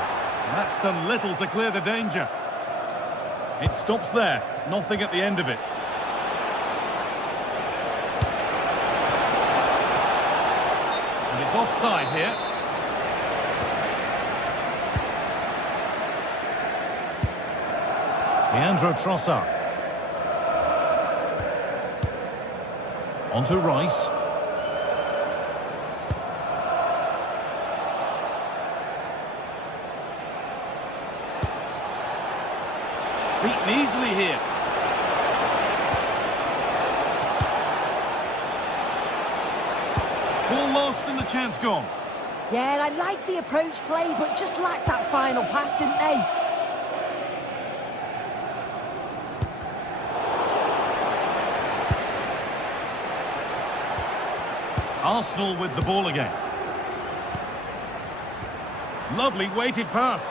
That's done little to clear the danger. It stops there. Nothing at the end of it. And it's offside here. Leandro Trossard. On to Rice. Beaten easily here. Ball lost and the chance gone. Yeah, and I like the approach play, but just lacked that final pass, didn't they? Arsenal with the ball again. Lovely weighted pass.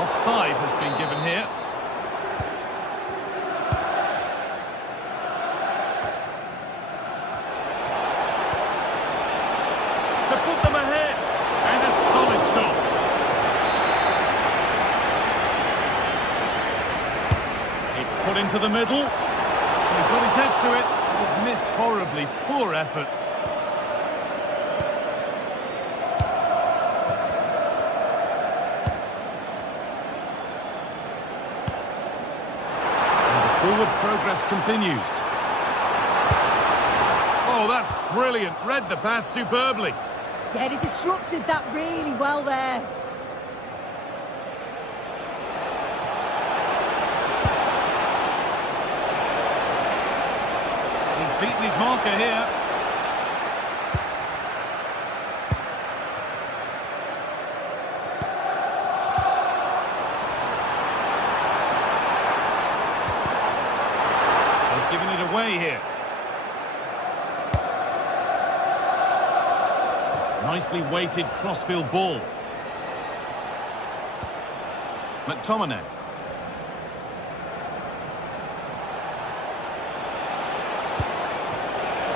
Offside has been given here. To put them ahead. And a solid stop. It's put into the middle. He got his head to it. It was missed horribly. Poor effort. Forward progress continues. Oh, that's brilliant. Read the pass superbly. Yeah, they disrupted that really well there. He's beaten his marker here. Giving it away here. Nicely weighted crossfield ball. McTominay.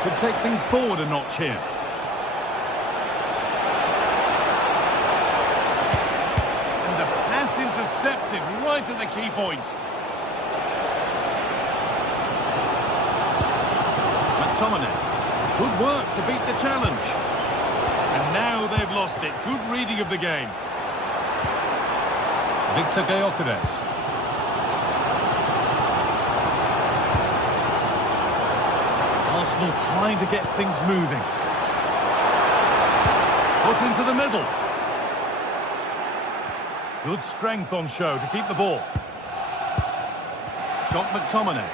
Could take things forward a notch here. And the pass intercepted right at the key point. McTominay. Good work to beat the challenge. And now they've lost it. Good reading of the game. Victor Gyökeres. Arsenal trying to get things moving. Put into the middle. Good strength on show to keep the ball. Scott McTominay.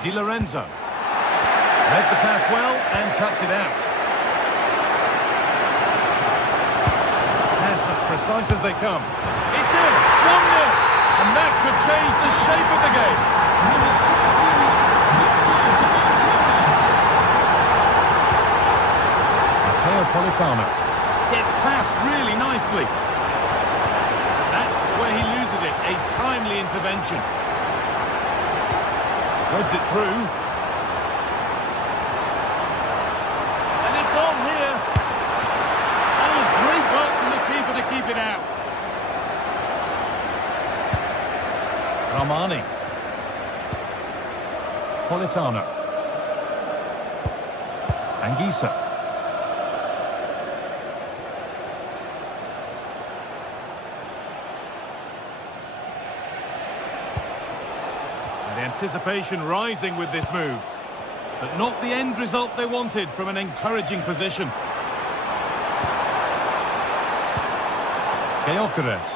Di Lorenzo. Read the pass well and cuts it out. Pass as precise as they come. It's in! 1-0! And that could change the shape of the game. Matteo Politano. Gets past really nicely. That's where he loses it. A timely intervention. Threads it through. And it's on here. Oh, great work from the keeper to keep it out. Ramani. Politano. Anguissa. Anticipation rising with this move, but not the end result they wanted from an encouraging position. Gyökeres.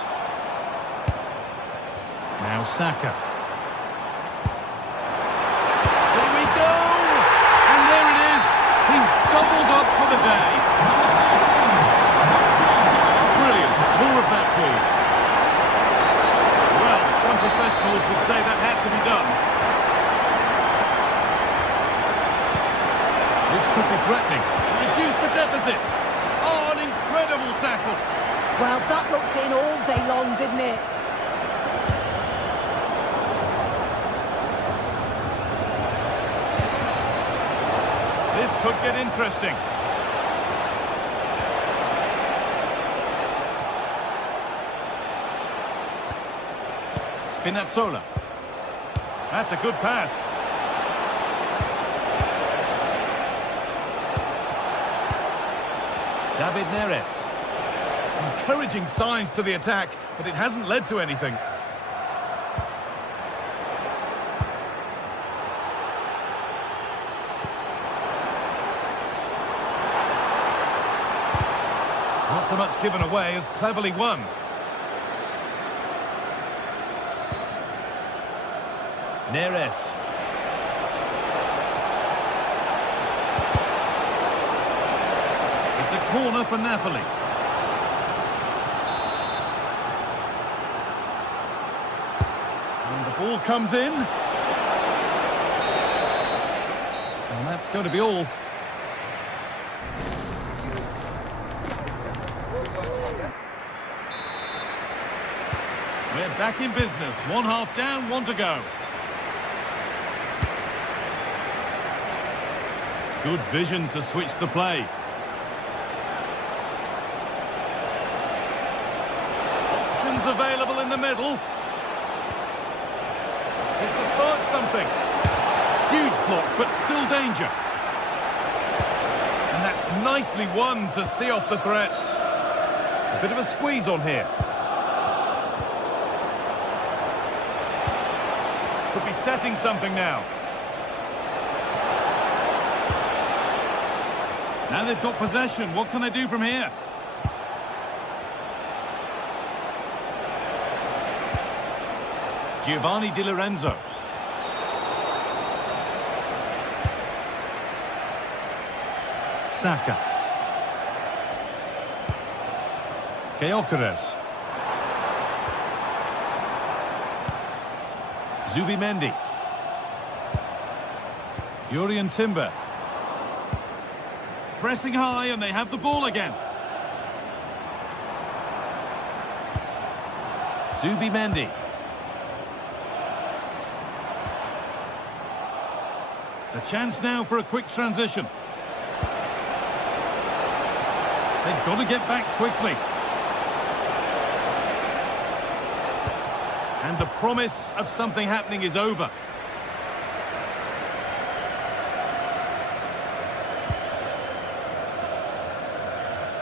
Now Saka. Here we go! And there it is! He's doubled up for the day. Brilliant. More of that, please. Well, some professionals would say that had to be done. This could be threatening. Reduce the deficit. Oh, an incredible tackle. Well, that looked in all day long, didn't it? This could get interesting. Spinazzola. That's a good pass. David Neres. Encouraging signs to the attack, but it hasn't led to anything. Not so much given away as cleverly won. Neres. It's a corner for Napoli. And the ball comes in. And that's going to be all. We're back in business. 1 half down, 1 to go. Good vision to switch the play. Options available in the middle. Is to spark something. Huge block, but still danger. And that's nicely won to see off the threat. A bit of a squeeze on here. Could be setting something now. Now they've got possession. What can they do from here? Giovanni Di Lorenzo. Saka. Gyökeres. Zubimendi. Jurrien Timber. Pressing high and they have the ball again. Zubimendi. A chance now for a quick transition. They've got to get back quickly. And the promise of something happening is over.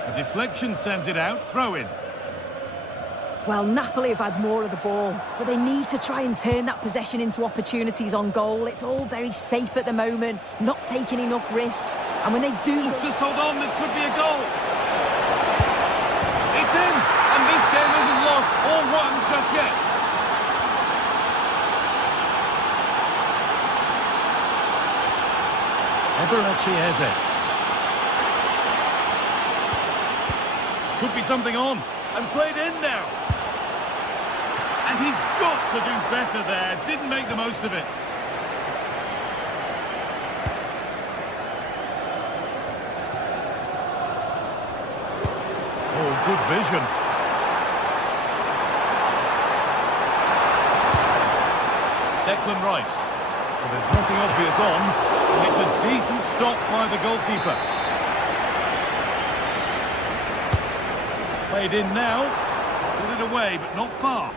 A deflection sends it out, throw in. Well, Napoli have had more of the ball, but they need to try and turn that possession into opportunities on goal. It's all very safe at the moment, not taking enough risks. And when they do... Just hold on, this could be a goal. It's in, and this game isn't lost or won just yet. Eberechi Eze. Could be something on, and played in now. And he's got to do better there. Didn't make the most of it. Oh, good vision. Declan Rice. Well, there's nothing obvious on, and it's a decent stop by the goalkeeper. It's played in now. Put it away, but not far.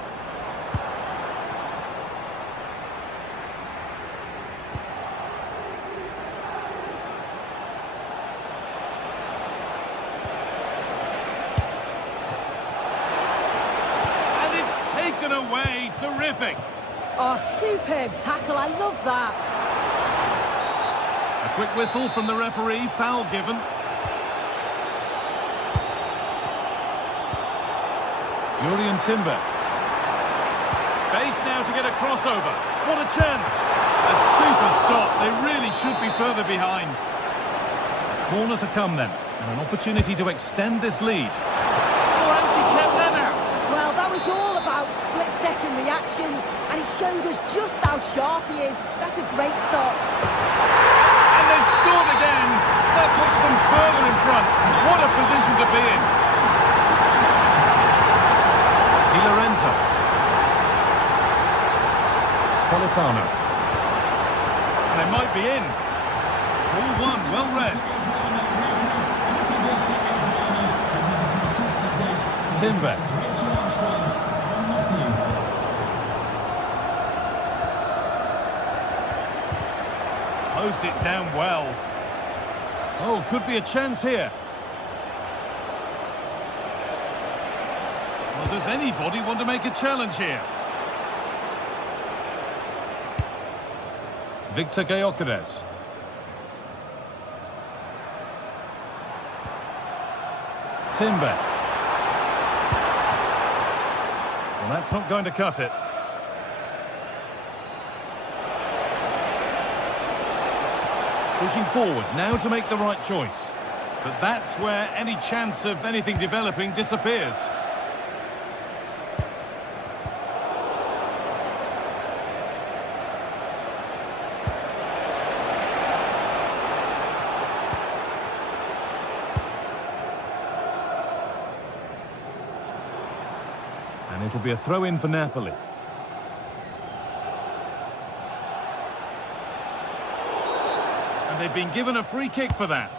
Away, terrific. Oh, superb tackle, I love that. A quick whistle from the referee, foul given. Jurrien Timber. Space now to get a crossover. What a chance! A super stop. They really should be further behind. Corner to come then, and an opportunity to extend this lead. Oh, how's he kept them out? Well, that was all about split-second reactions, and he showed us just how sharp he is. That's a great stop. And they've scored again. That puts them further in front. What a position to be in. Di Lorenzo. Politano. They might be in. All one, well read. Timber. Closed it down well. Oh, could be a chance here. Well, does anybody want to make a challenge here? Victor Gyökeres. Timber. Well, that's not going to cut it. Pushing forward, now to make the right choice. But that's where any chance of anything developing disappears. And it'll be a throw-in for Napoli. And they've been given a free kick for that.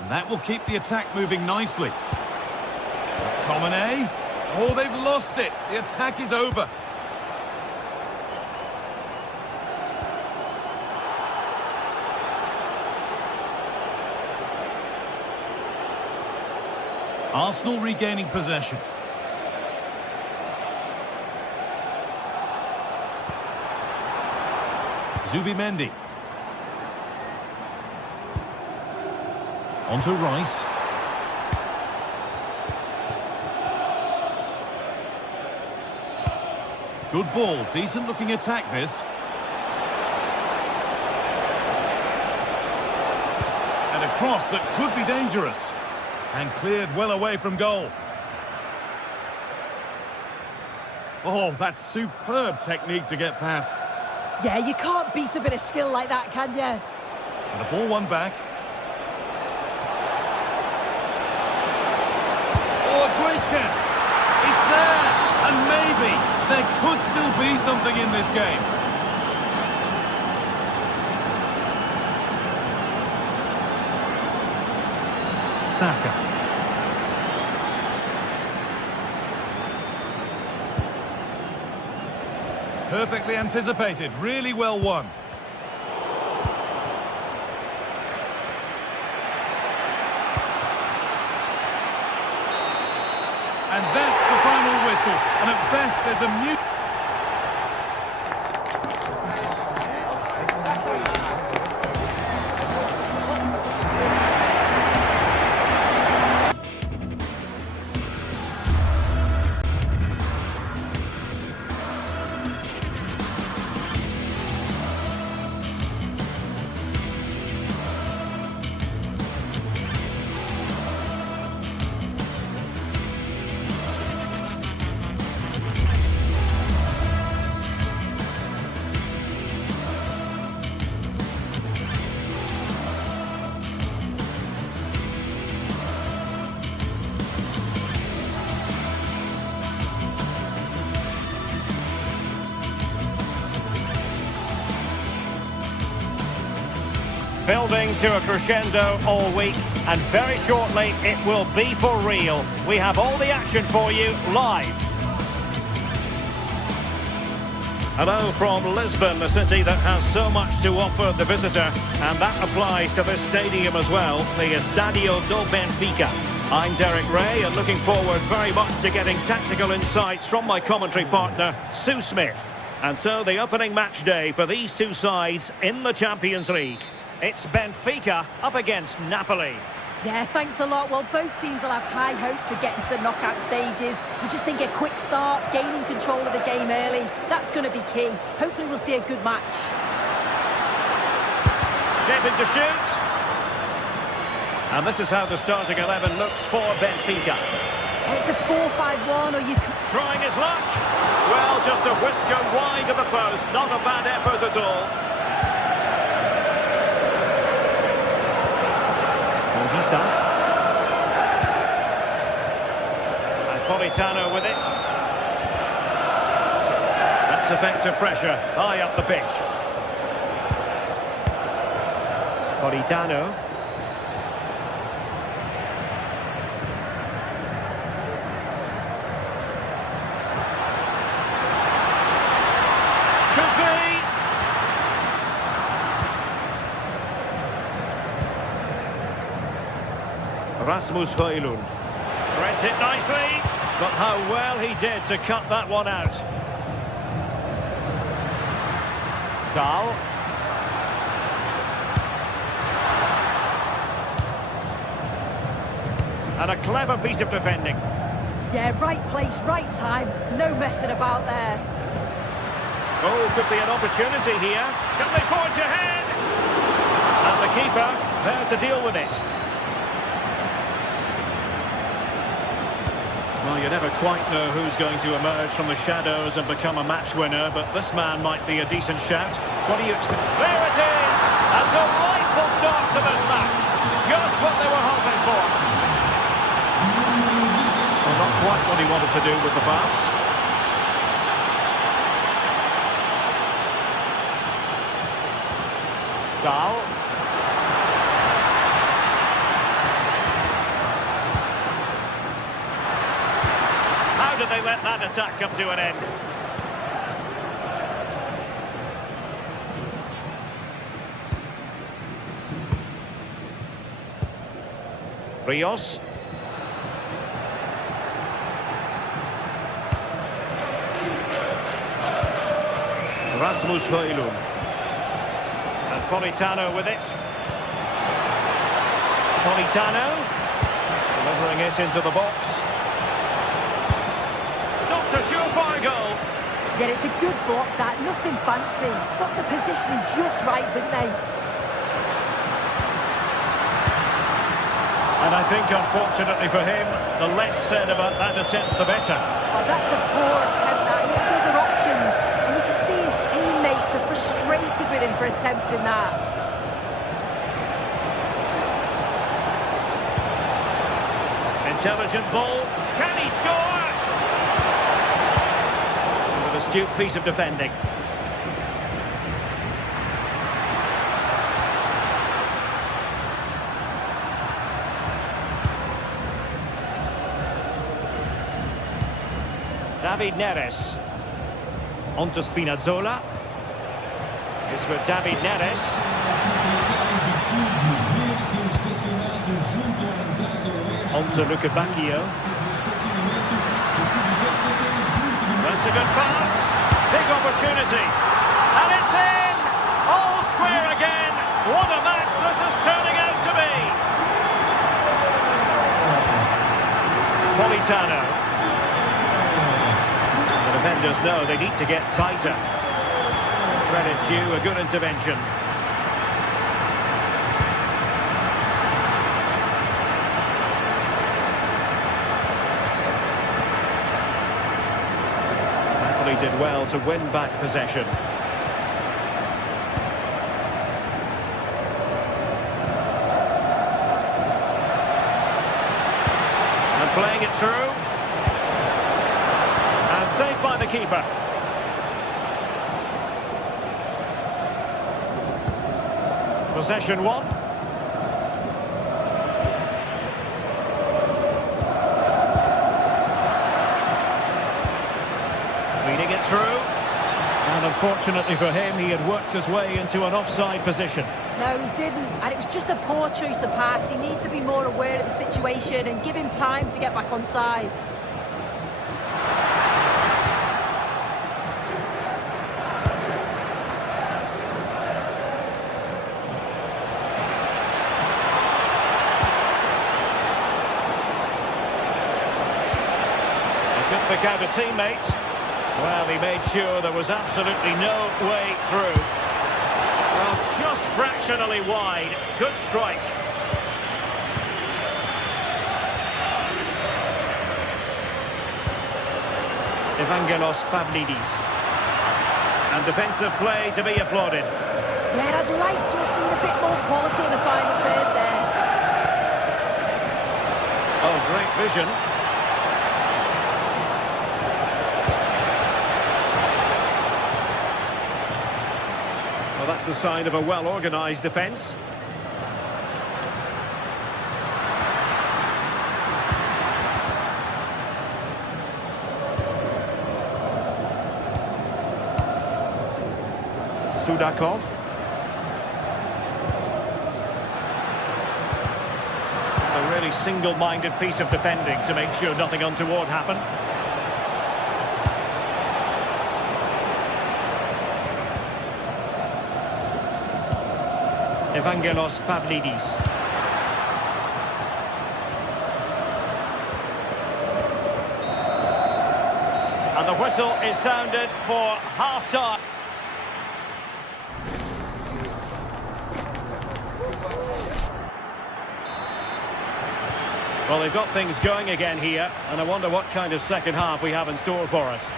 And that will keep the attack moving nicely. McTominay. Oh, they've lost it. The attack is over. Arsenal regaining possession. Zubimendi. On to Rice. Good ball, decent looking attack this. And a cross that could be dangerous. And cleared well away from goal. Oh, that's superb technique to get past. Yeah, you can't beat a bit of skill like that, can you? And the ball won back. Oh, a great chance. It's there. And maybe there could still be something in this game. Saka. Perfectly anticipated, really well won. And that's the final whistle. And at best, there's a mute. Building to a crescendo all week, and very shortly it will be for real. We have all the action for you live. Hello from Lisbon, a city that has so much to offer the visitor, and that applies to this stadium as well, the Estadio do Benfica. I'm Derek Ray, and looking forward very much to getting tactical insights from my commentary partner, Sue Smith. And so the opening match day for these two sides in the Champions League. It's Benfica up against Napoli. Yeah, thanks a lot. Well, both teams will have high hopes of getting to the knockout stages. You just think a quick start, gaining control of the game early, that's going to be key. Hopefully we'll see a good match. Shaping to shoot. And this is how the starting 11 looks for Benfica. It's a 4-5-1, or you could... Trying his luck. Well, just a whisker wide of the post. Not a bad effort at all. And Politano with it. That's effective pressure. High up the pitch. Politano. Rasmus Højlund. Threads it nicely, but how well he did to cut that one out. Dahl. And a clever piece of defending. Yeah, right place, right time. No messing about there. Oh, could be an opportunity here. Can they forge ahead? And the keeper there to deal with it. Well, you never quite know who's going to emerge from the shadows and become a match winner, but this man might be a decent shout. What do you expect? There it is! A delightful start to this match. Just what they were hoping for. Well, not quite what he wanted to do with the pass. Dahl. How did they let that attack come to an end? Rios. Rasmus Højlund. And Politano with it. Politano. Delivering it into the box. Not a surefire goal. Yeah, it's a good block that, nothing fancy. Got the positioning just right, didn't they? And I think, unfortunately for him, the less said about that attempt, the better. Oh, that's a poor attempt, that. He had other options. And you can see his teammates are frustrated with him for attempting that. Intelligent ball. Can he score? With an astute piece of defending. David Neres. On to Spinazzola. It's for David Neres. On to Luca Bacchio. That's a good pass. Big opportunity. And it's in! All square again. What a match this is turning out to be. Politano. The defenders know they need to get tighter. Credit due, a good intervention. Napoli did well to win back possession. And playing it through. Saved by the keeper. Possession one. Feeding it through. And unfortunately for him, he had worked his way into an offside position. No, he didn't. And it was just a poor choice of pass. He needs to be more aware of the situation and give him time to get back on side. pick out a teammate. Well, he made sure there was absolutely no way through. Well, just fractionally wide. Good strike. Evangelos Pavlidis. And defensive play to be applauded. Yeah, I'd like to have seen a bit more quality in the final third there. Oh, great vision. Well, that's the sign of a well-organised defence. Sudakov. A really single-minded piece of defending to make sure nothing untoward happened. Evangelos Pavlidis. And the whistle is sounded for half-time. Well, they've got things going again here, and I wonder what kind of second half we have in store for us.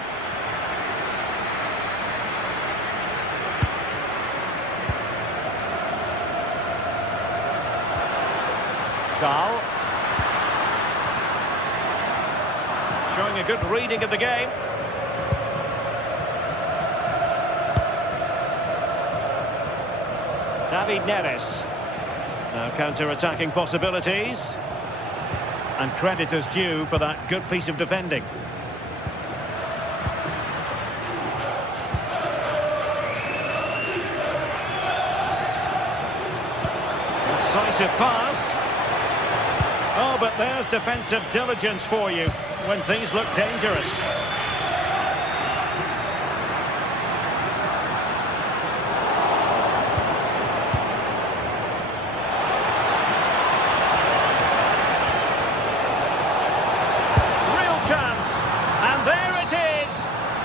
Dahl. Showing a good reading of the game. David Neres. Now counter-attacking possibilities. And credit is due for that good piece of defending. Decisive pass. Oh, but there's defensive diligence for you when things look dangerous.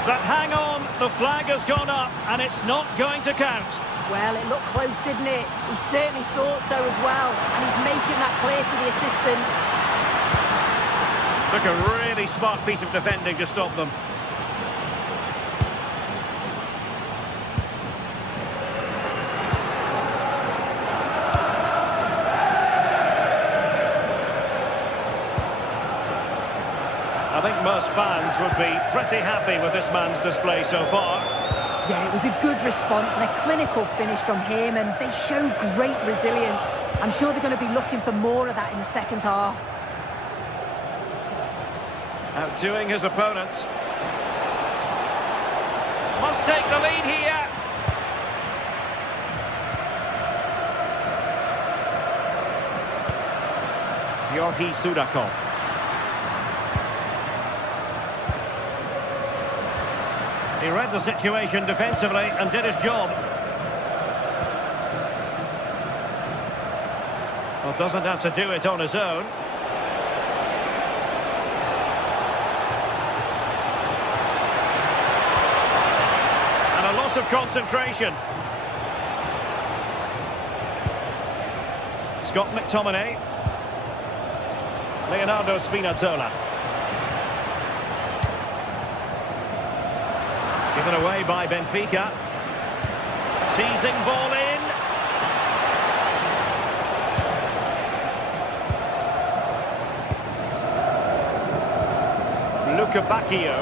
But hang on, the flag has gone up and it's not going to count. Well, it looked close, didn't it? He certainly thought so as well, and he's making that clear to the assistant. Took a really smart piece of defending to stop them. I think most fans would be pretty happy with this man's display so far. Yeah, it was a good response and a clinical finish from him, and they showed great resilience. I'm sure they're going to be looking for more of that in the second half. Outdoing his opponent. Must take the lead here. Georgi Sudakov. He read the situation defensively and did his job. Well, doesn't have to do it on his own. And a loss of concentration. Scott McTominay. Leonardo Spinazzola. Given away by Benfica. Teasing ball in. Luca Bacchio.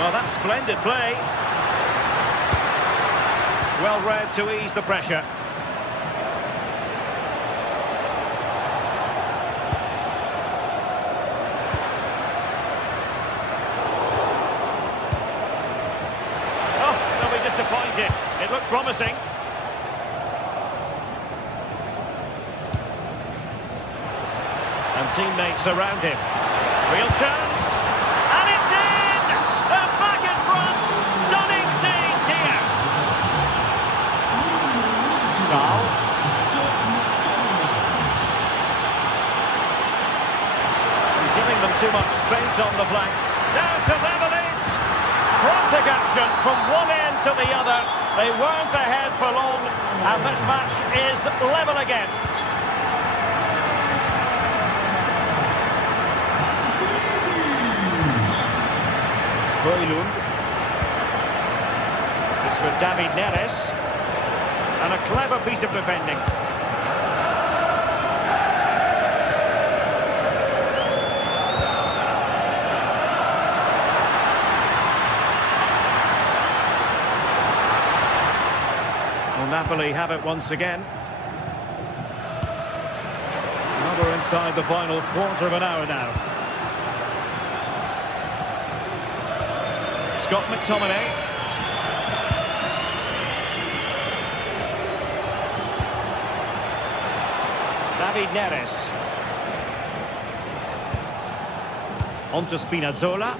Well, that's splendid play. Well read to ease the pressure. Disappointed. It looked promising. And teammates around him. Real chance. And it's in! They're back in front. Stunning scenes here. Dahl. too much space on the flank. Now to level it! Frantic action from one end to the other. They weren't ahead for long, and this match is level again. Højlund. It's for David Neres. And a clever piece of defending. Well, Napoli have it once again. Well, we're inside the final quarter of an hour now. Scott McTominay. David Neres. On to Spinazzola.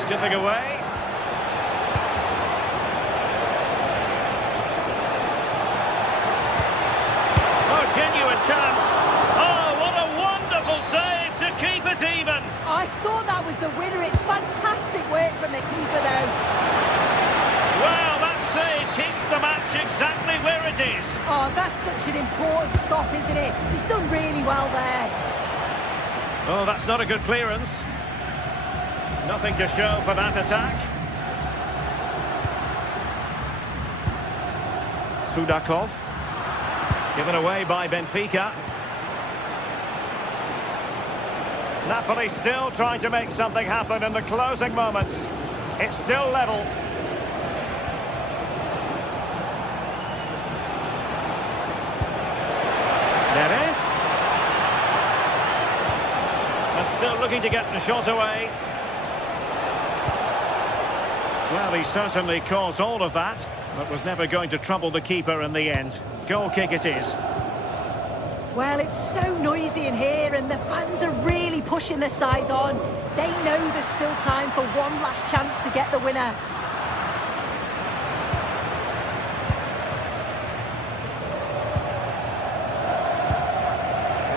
Skipping away. Oh, genuine chance. Oh, what a wonderful save to keep it even. I thought that was the winner. It's fantastic work from the keeper, though. Well, that save keeps the match exactly where it is. Oh, that's such an important stop, isn't it? He's done really well there. Oh, that's not a good clearance. Nothing to show for that attack. Sudakov. Given away by Benfica. Napoli still trying to make something happen in the closing moments. It's still level. Neres. And still looking to get the shot away. Well, he certainly caught all of that, but was never going to trouble the keeper in the end. Goal kick it is. Well, it's so noisy in here, and the fans are really pushing their side on. They know there's still time for one last chance to get the winner.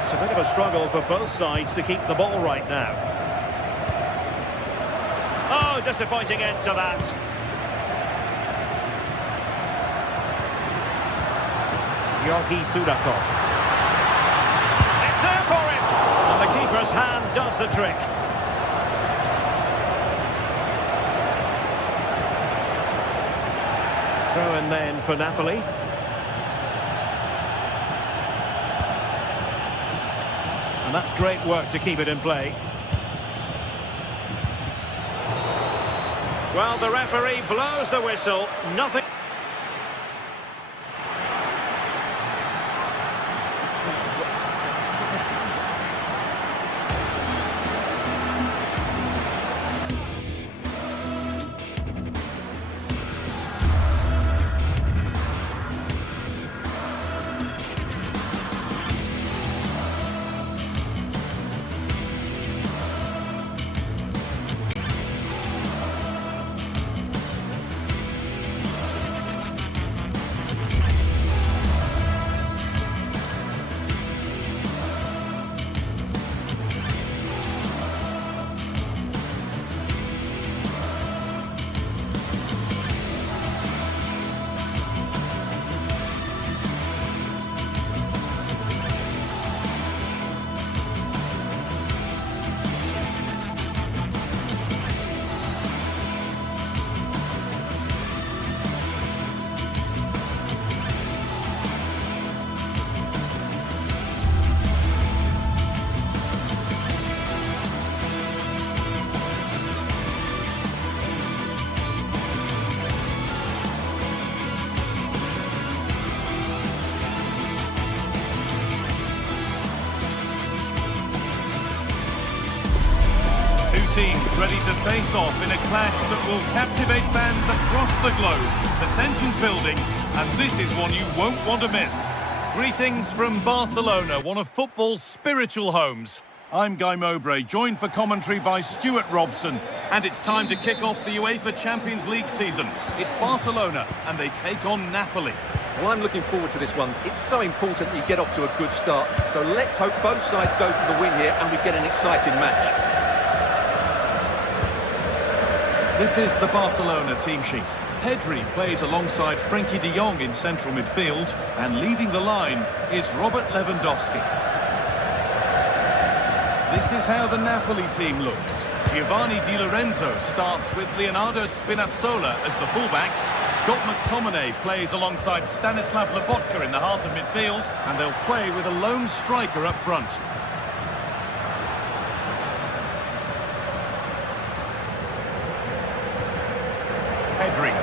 It's a bit of a struggle for both sides to keep the ball right now. Oh, disappointing end to that. Georgi Sudakov. It's there for him! And the keeper's hand does the trick. Throw in then for Napoli. And that's great work to keep it in play. Well, the referee blows the whistle. Nothing. Teams ready to face off in a clash that will captivate fans across the globe. The tension's building, and this is one you won't want to miss. Greetings from Barcelona, one of football's spiritual homes. I'm Guy Mowbray, joined for commentary by Stuart Robson, and it's time to kick off the UEFA Champions League season. It's Barcelona, and they take on Napoli. Well, I'm looking forward to this one. It's so important that you get off to a good start. So let's hope both sides go for the win here and we get an exciting match. This is the Barcelona team sheet. Pedri plays alongside Frenkie de Jong in central midfield, and leading the line is Robert Lewandowski. This is how the Napoli team looks. Giovanni Di Lorenzo starts with Leonardo Spinazzola as the fullbacks. Scott McTominay plays alongside Stanislav Lobotka in the heart of midfield, and they'll play with a lone striker up front. Pedri.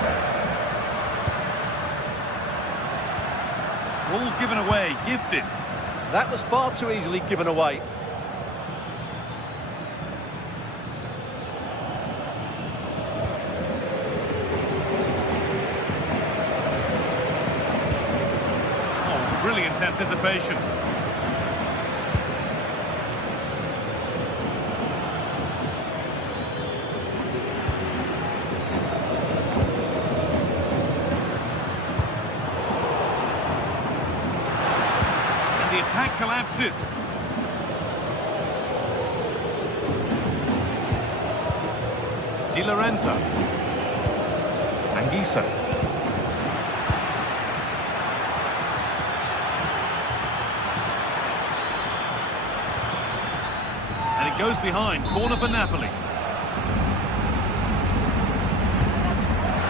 Ball given away, gifted. That was far too easily given away. Brilliant anticipation. And the attack collapses. Di Lorenzo. Anguissa. Goes behind, corner for Napoli. It's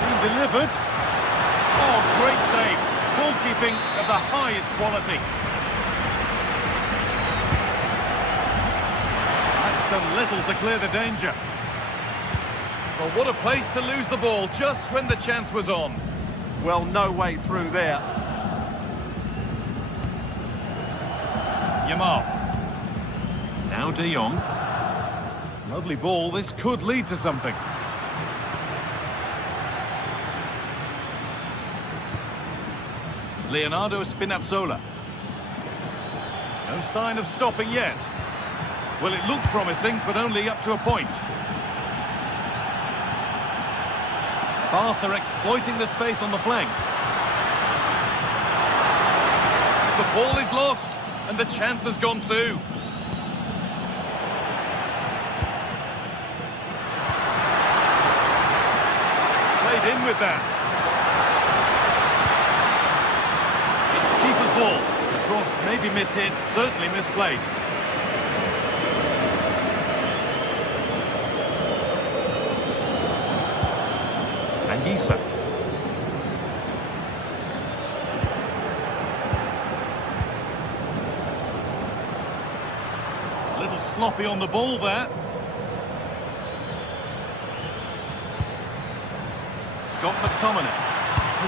been delivered. Oh, great save. Goalkeeping of the highest quality. That's done little to clear the danger. Well, what a place to lose the ball just when the chance was on. Well, no way through there. Yamal. Now De Jong. Lovely ball, this could lead to something. Leonardo Spinazzola. No sign of stopping yet. Well, it looked promising, but only up to a point. Barca exploiting the space on the flank. The ball is lost, and the chance has gone too. In with that. It's keeper's ball. The cross may be mishit, certainly misplaced. Anguissa. A little sloppy on the ball there. Scott McTominay.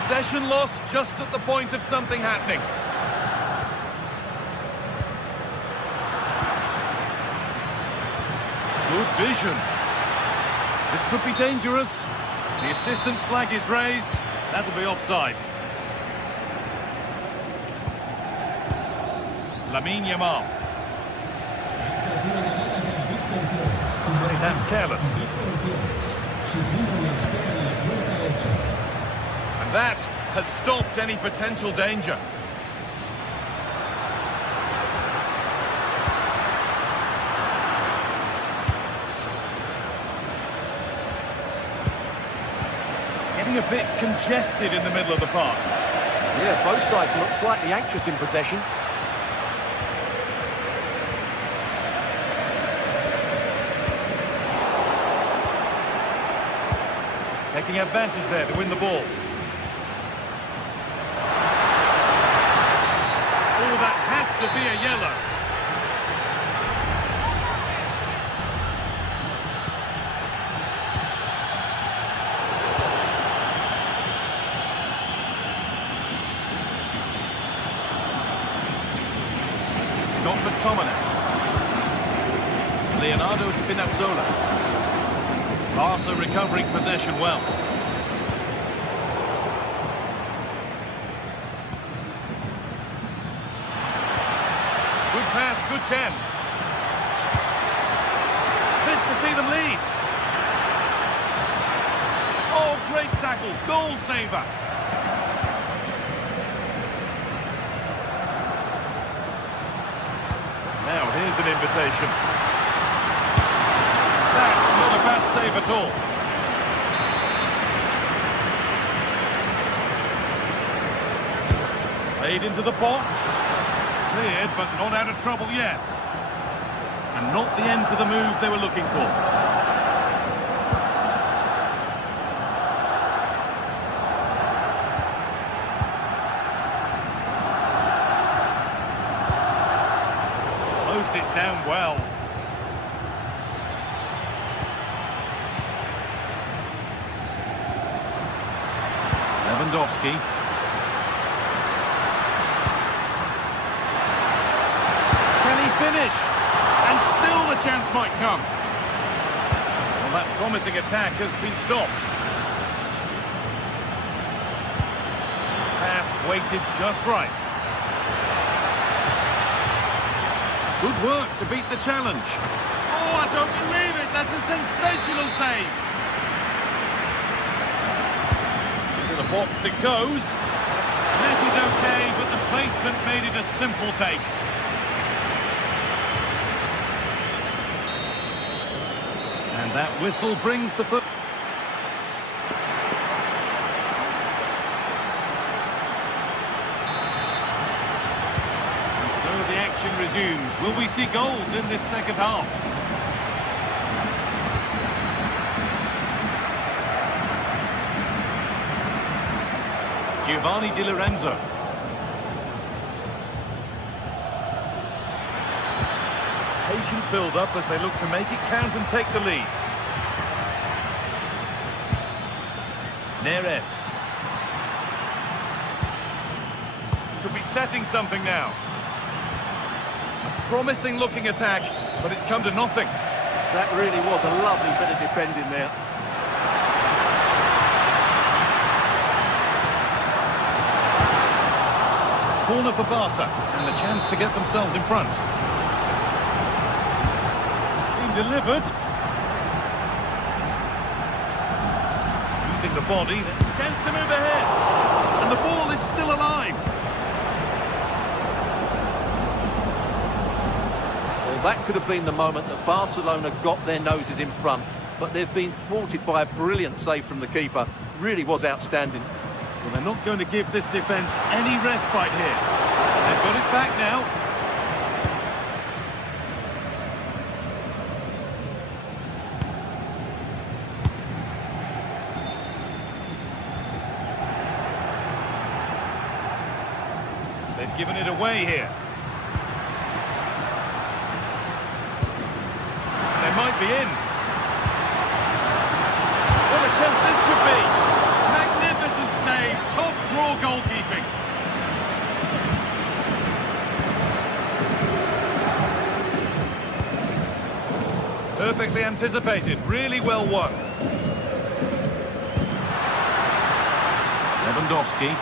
Possession lost just at the point of something happening. Good vision. This could be dangerous. The assistant's flag is raised. That'll be offside. Lamine Yamal. That's careless. And that has stopped any potential danger. Getting a bit congested in the middle of the park. Yeah, both sides look slightly anxious in possession. Taking advantage there to win the ball. Oh, that has to be a yellow. Scott McTominay. Leonardo Spinazzola. Barca recovering possession well. Good pass, good chance. This to see them lead. Oh, great tackle, goal saver. an invitation. That's not a bad save at all. Played into the box. Cleared, but not out of trouble yet. And not the end to the move they were looking for. Closed it down well. Lewandowski. Can he finish? And still the chance might come. Well, that promising attack has been stopped. Pass weighted just right. Good work to beat the challenge. Oh, I don't believe it. That's a sensational save. To the box it goes. Net is okay, but the placement made it a simple take. And that whistle brings the foot. And so the action resumes. Will we see goals in this second half? Giovanni Di Lorenzo. Patient build-up as they look to make it count and take the lead. Neres. Could be setting something now. A promising looking attack, but it's come to nothing. That really was a lovely bit of defending there. Corner for Barca, and the chance to get themselves in front. Delivered. Using the body, chance to move ahead. And the ball is still alive. Well, that could have been the moment that Barcelona got their noses in front, but they've been thwarted by a brilliant save from the keeper. Really was outstanding. Well, they're not going to give this defence any respite here. They've got it back now. They've given it away here. They might be in. What a chance this could be. Magnificent save. Top draw goalkeeping. Perfectly anticipated. Really well won. Lewandowski.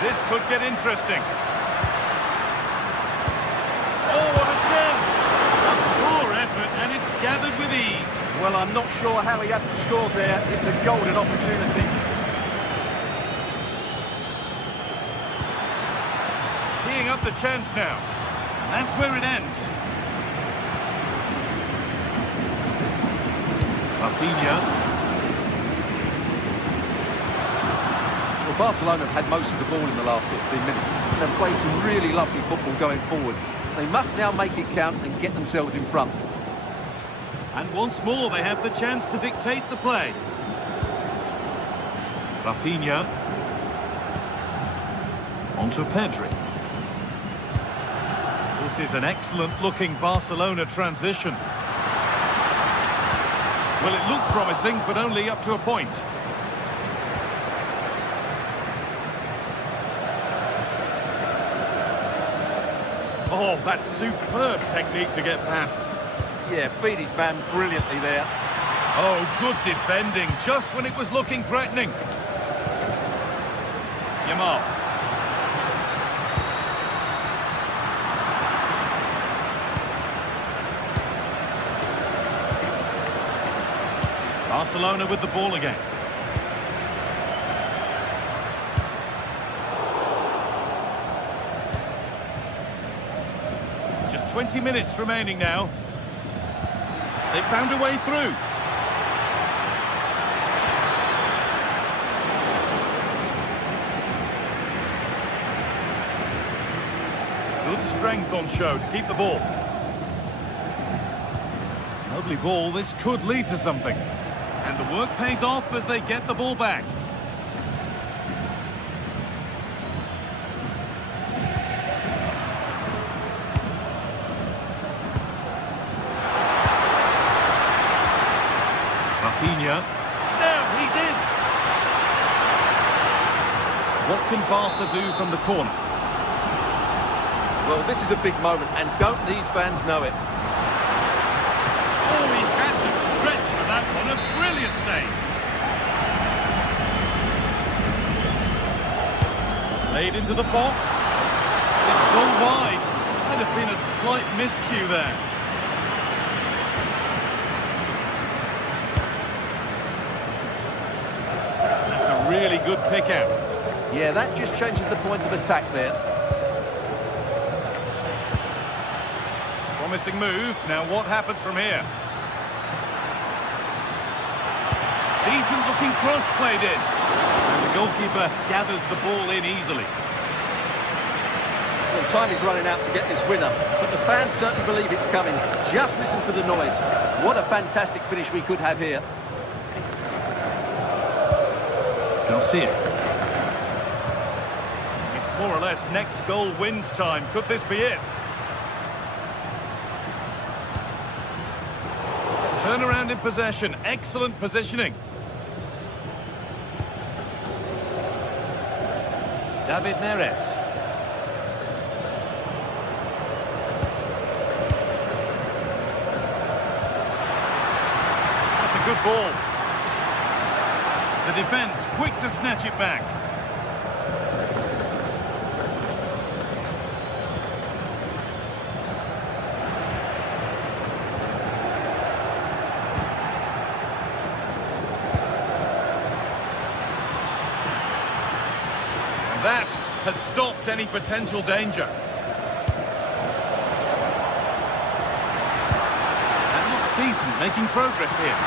This could get interesting. Oh, what a chance! A poor effort, and it's gathered with ease. Well, I'm not sure how he hasn't scored there. It's a golden opportunity. Teeing up the chance now. And that's where it ends. Rafinha. Well, Barcelona have had most of the ball in the last 15 minutes. They've played some really lovely football going forward. They must now make it count and get themselves in front. And once more, they have the chance to dictate the play. Rafinha. Onto Pedri. This is an excellent-looking Barcelona transition. Well, it looked promising, but only up to a point. Oh, that's superb technique to get past. Yeah, beat his man brilliantly there. Oh, good defending, just when it was looking threatening. Yamal. Barcelona with the ball again. 20 minutes remaining now. They found a way through. Good strength on show to keep the ball. Lovely ball, this could lead to something. And the work pays off as they get the ball back. Rafinha. Now he's in. What can Barca do from the corner? Well, this is a big moment, and don't these fans know it? Oh, he had to stretch for that one. A brilliant save. Laid into the box. It's gone wide. Might have been a slight miscue there. That's a really good pick out. Yeah, that just changes the points of attack there. Promising move. Now what happens from here? Decent looking cross played in. And the goalkeeper gathers the ball in easily. Well, time is running out to get this winner, but the fans certainly believe it's coming. Just listen to the noise. What a fantastic finish we could have here. Garcia. It's more or less next goal wins time. Could this be it? Turnaround in possession. Excellent positioning. David Neres. That's a good ball. The defence quick to snatch it back. That has stopped any potential danger. That looks decent, making progress here.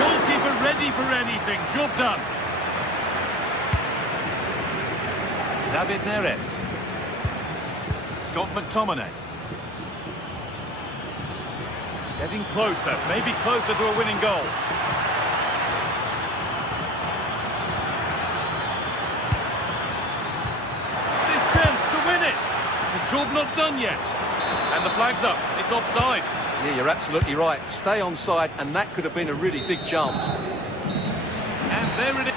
Goalkeeper ready for anything, job done. David Neres. Scott McTominay. Getting closer, maybe closer to a winning goal. Job not done yet. And the flag's up. It's offside. Yeah, you're absolutely right. Stay onside, and that could have been a really big chance. And there it is.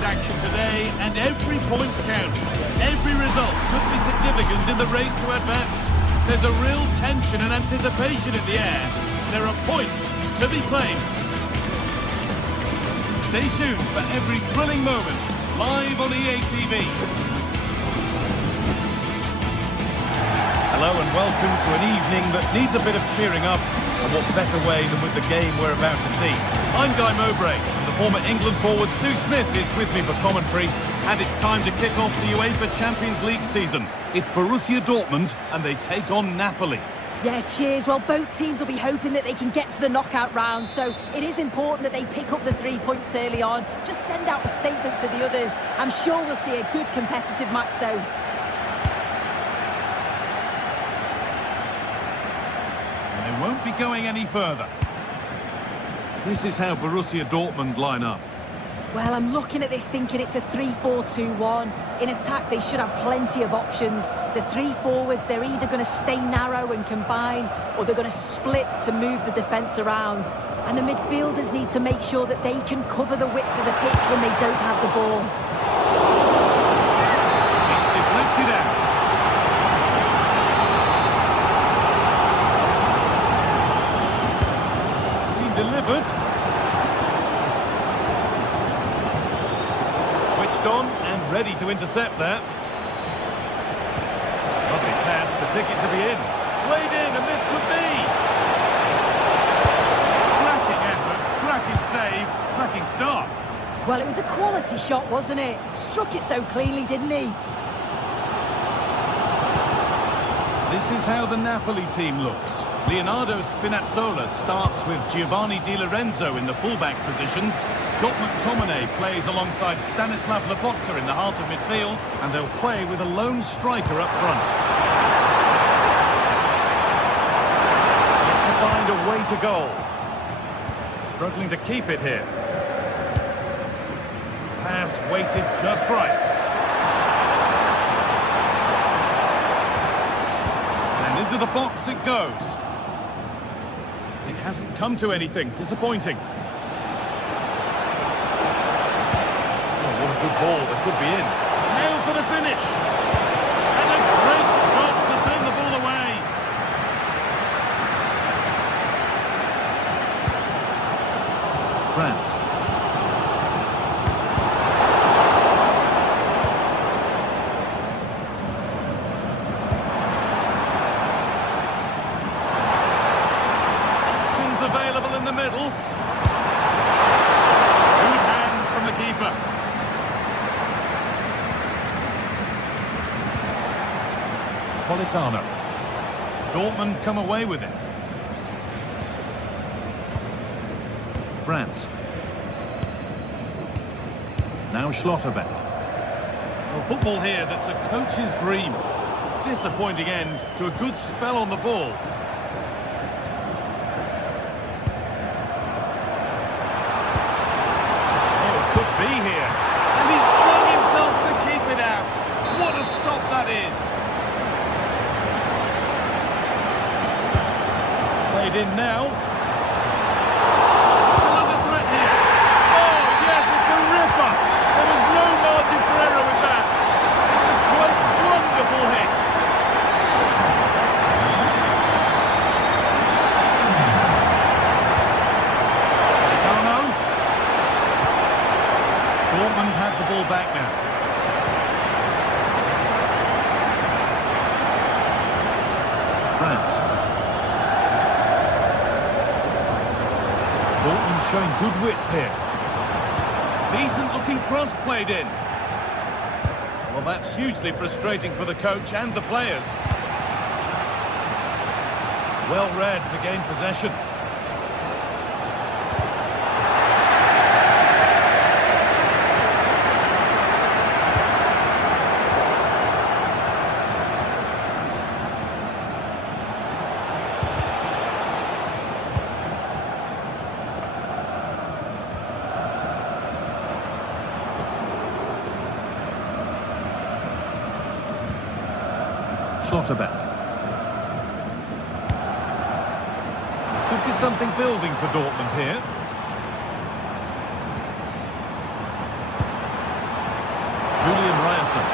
Action today, and every point counts. Every result could be significant in the race to advance. There's a real tension and anticipation in the air. There are points to be claimed. Stay tuned for every thrilling moment, live on EA TV. Hello and welcome to an evening that needs a bit of cheering up, and what better way than with the game we're about to see. I'm Guy Mowbray, and the former England forward Sue Smith is with me for commentary, and it's time to kick off the UEFA Champions League season. It's Borussia Dortmund, and they take on Napoli. Yeah, cheers. Well, both teams will be hoping that they can get to the knockout round, so it is important that they pick up the 3 points early on. Just send out a statement to the others. I'm sure we'll see a good competitive match, though. They won't be going any further. This is how Borussia Dortmund line up. Well, I'm looking at this thinking it's a 3-4-2-1. In attack, they should have plenty of options. The three forwards, they're either going to stay narrow and combine, or they're going to split to move the defence around. And the midfielders need to make sure that they can cover the width of the pitch when they don't have the ball. It's deflected out. It's been delivered. On and ready to intercept there. Lovely pass, the ticket to be in. Played in, and this could be. Cracking effort, cracking save, cracking start. Well, it was a quality shot, wasn't it? Struck it so cleanly, didn't he? This is how the Napoli team looks. Leonardo Spinazzola starts with Giovanni Di Lorenzo in the fullback positions. Scott McTominay plays alongside Stanislav Lobotka in the heart of midfield, and they'll play with a lone striker up front. To find a way to goal. Struggling to keep it here. Pass weighted just right. And into the box it goes. It hasn't come to anything. Disappointing. What a good ball, that could be in. Nailed for the finish. And a great stop to turn the ball away. Brandt. Options available in the middle. Good hands from the keeper. Politano. Dortmund come away with it. Brandt. Now Schlotterbeck. Well, football here that's a coach's dream. Disappointing end to a good spell on the ball. Oh, it could be here. And he's flung himself to keep it out. What a stop that is. Played in now. Still under threat here. Oh, yes, it's a ripper. There was no margin for error with that. It's a quite wonderful hit. Politano. Dortmund have the ball back now. Brandt. Dortmund showing good width here. Decent looking cross played in. Well, that's hugely frustrating for the coach and the players. Well read to gain possession. Schlotterbeck. Could be something building for Dortmund here. Julian Ryerson.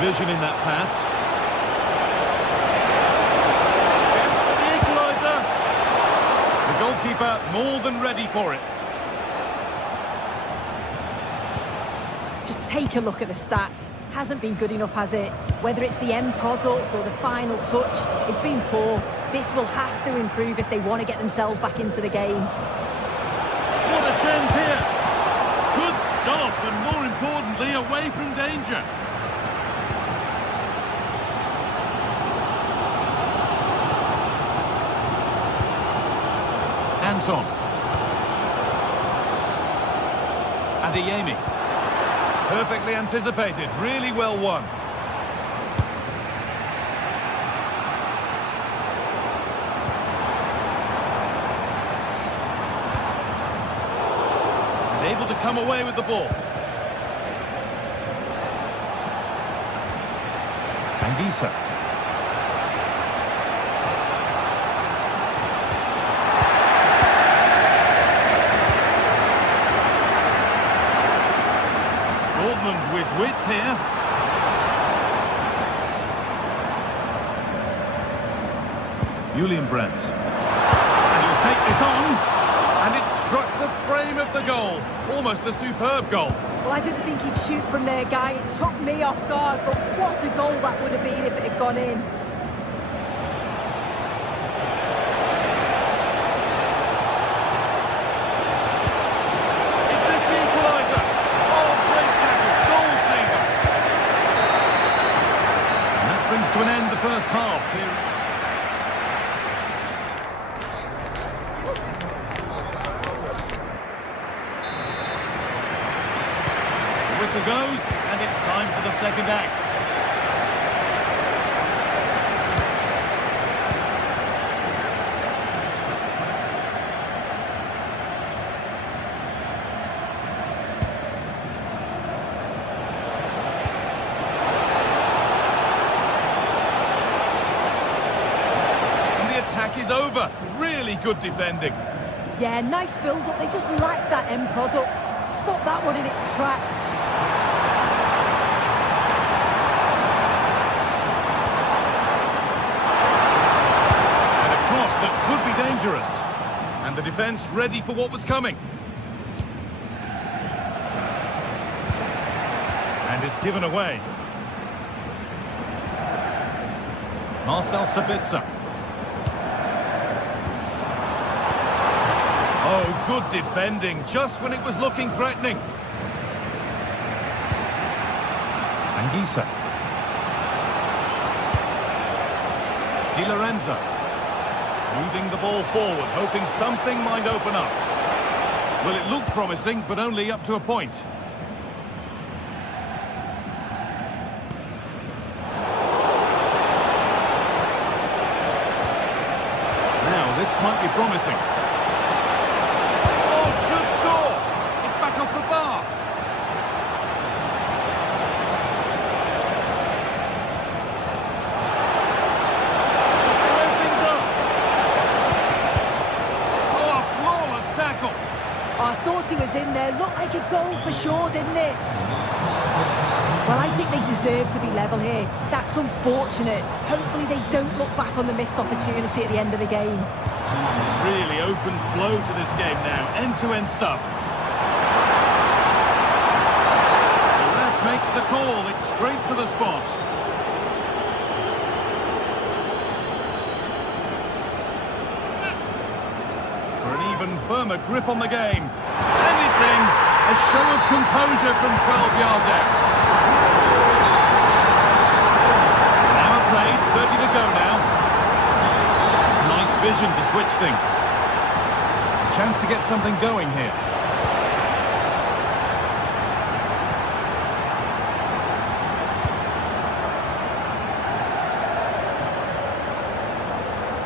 Vision in that pass. The equaliser. The goalkeeper more than ready for it. Just take a look at the stats. Hasn't been good enough, has it? Whether it's the end product or the final touch, it's been poor. This will have to improve if they want to get themselves back into the game. What a chance here. Good stop and, more importantly, away from danger. Anton. Adeyemi. Perfectly anticipated, really well won. And able to come away with the ball. Anguissa. Dortmund with width here. Julian Brandt. And he'll take this on. And it struck the frame of the goal. Almost a superb goal. Well, I didn't think he'd shoot from there, Guy. It took me off guard, but what a goal that would have been if it had gone in. Is this the equaliser? Oh, great tackle. Goal saver. And that brings to an end the first half here. Whistle goes, and it's time for the second act. And the attack is over. Really good defending. Yeah, nice build-up. They just lacked that end product. Stop that one in its tracks. That could be dangerous. And the defence ready for what was coming. And it's given away. Marcel Sabitzer. Oh, good defending, just when it was looking threatening. Anguissa. Di Lorenzo. Moving the ball forward, hoping something might open up. Well, it looked promising, but only up to a point. Now, this might be promising. Oh, should score! It's back off the bar. I thought he was in there. Looked like a goal for sure, didn't it? Well, I think they deserve to be level here. That's unfortunate. Hopefully they don't look back on the missed opportunity at the end of the game. Really open flow to this game now. End-to-end stuff. The ref makes the call. It's straight to the spot. Even firmer grip on the game. And it's in. A show of composure from 12 yards out. Now played, 30 to go now. Nice vision to switch things. A chance to get something going here.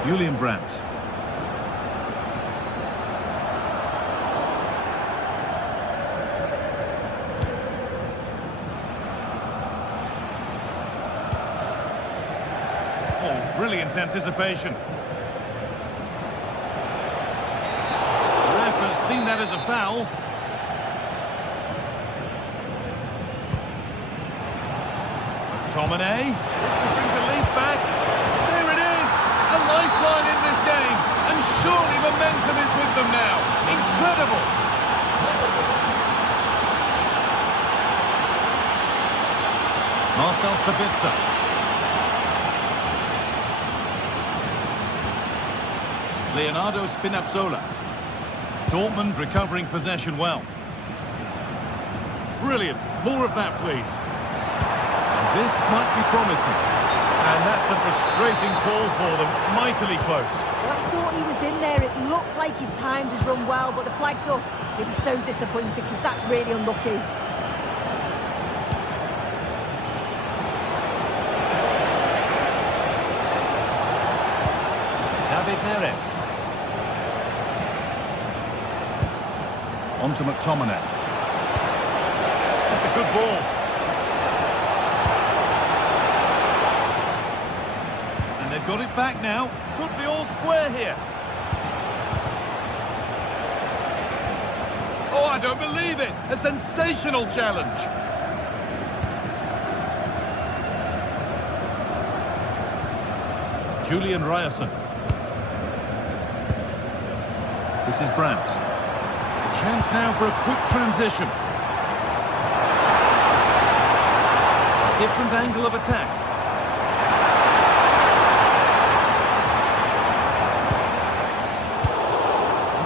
Julian Brandt. Brilliant anticipation. The ref has seen that as a foul. McTominay. This will bring belief back. There it is. A lifeline in this game. And surely momentum is with them now. Incredible. Marcel Sabitzer. Leonardo Spinazzola. Dortmund recovering possession well. Brilliant. More of that, please. And this might be promising. And that's a frustrating call for them. Mightily close. Well, I thought he was in there. It looked like like he timed his run well, but the flag's up. He'll be so disappointed because that's really unlucky. David Neres. On to McTominay. That's a good ball. And they've got it back now. Could be all square here. Oh, I don't believe it! A sensational challenge! Julian Ryerson. This is Brandt. A chance now for a quick transition. A different angle of attack.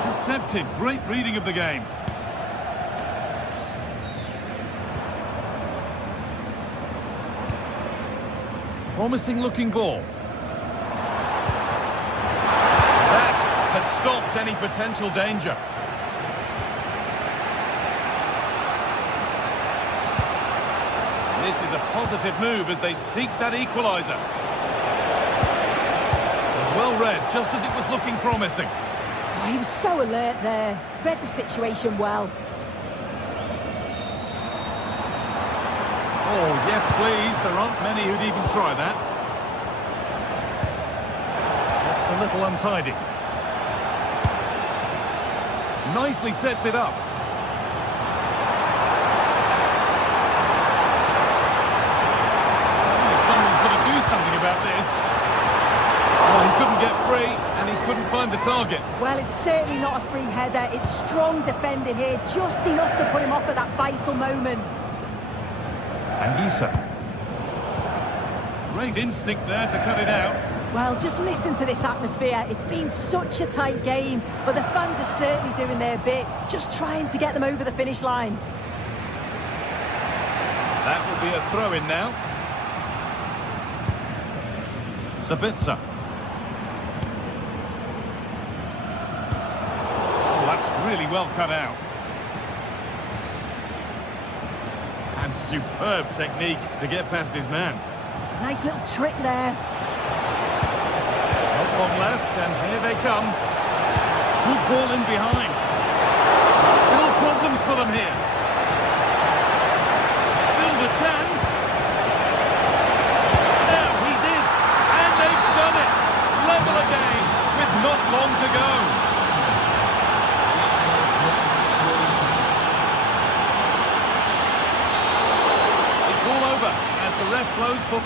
Intercepted. Great reading of the game. Promising looking ball. That has stopped any potential danger. This is a positive move as they seek that equaliser. Well read, just as it was looking promising. Oh, he was so alert there. Read the situation well. Oh, yes, please. There aren't many who'd even try that. Just a little untidy. Nicely sets it up. Someone's got to do something about this. Oh, he couldn't get free, and he couldn't find the target. Well, it's certainly not a free header. It's strong defending here, just enough to put him off at that vital moment. Anguissa. Great instinct there to cut it out. Well, just listen to this atmosphere. It's been such a tight game, but the fans are certainly doing their bit, just trying to get them over the finish line. That will be a throw-in now. Sabitzer. Oh, that's really well cut out. And superb technique to get past his man. Nice little trick there. Not long left, and here they come. Good ball in behind. Still problems for them here. Still the chance. Now he's in, and they've done it. Level again, with not long to go. It's all over as the ref blows for...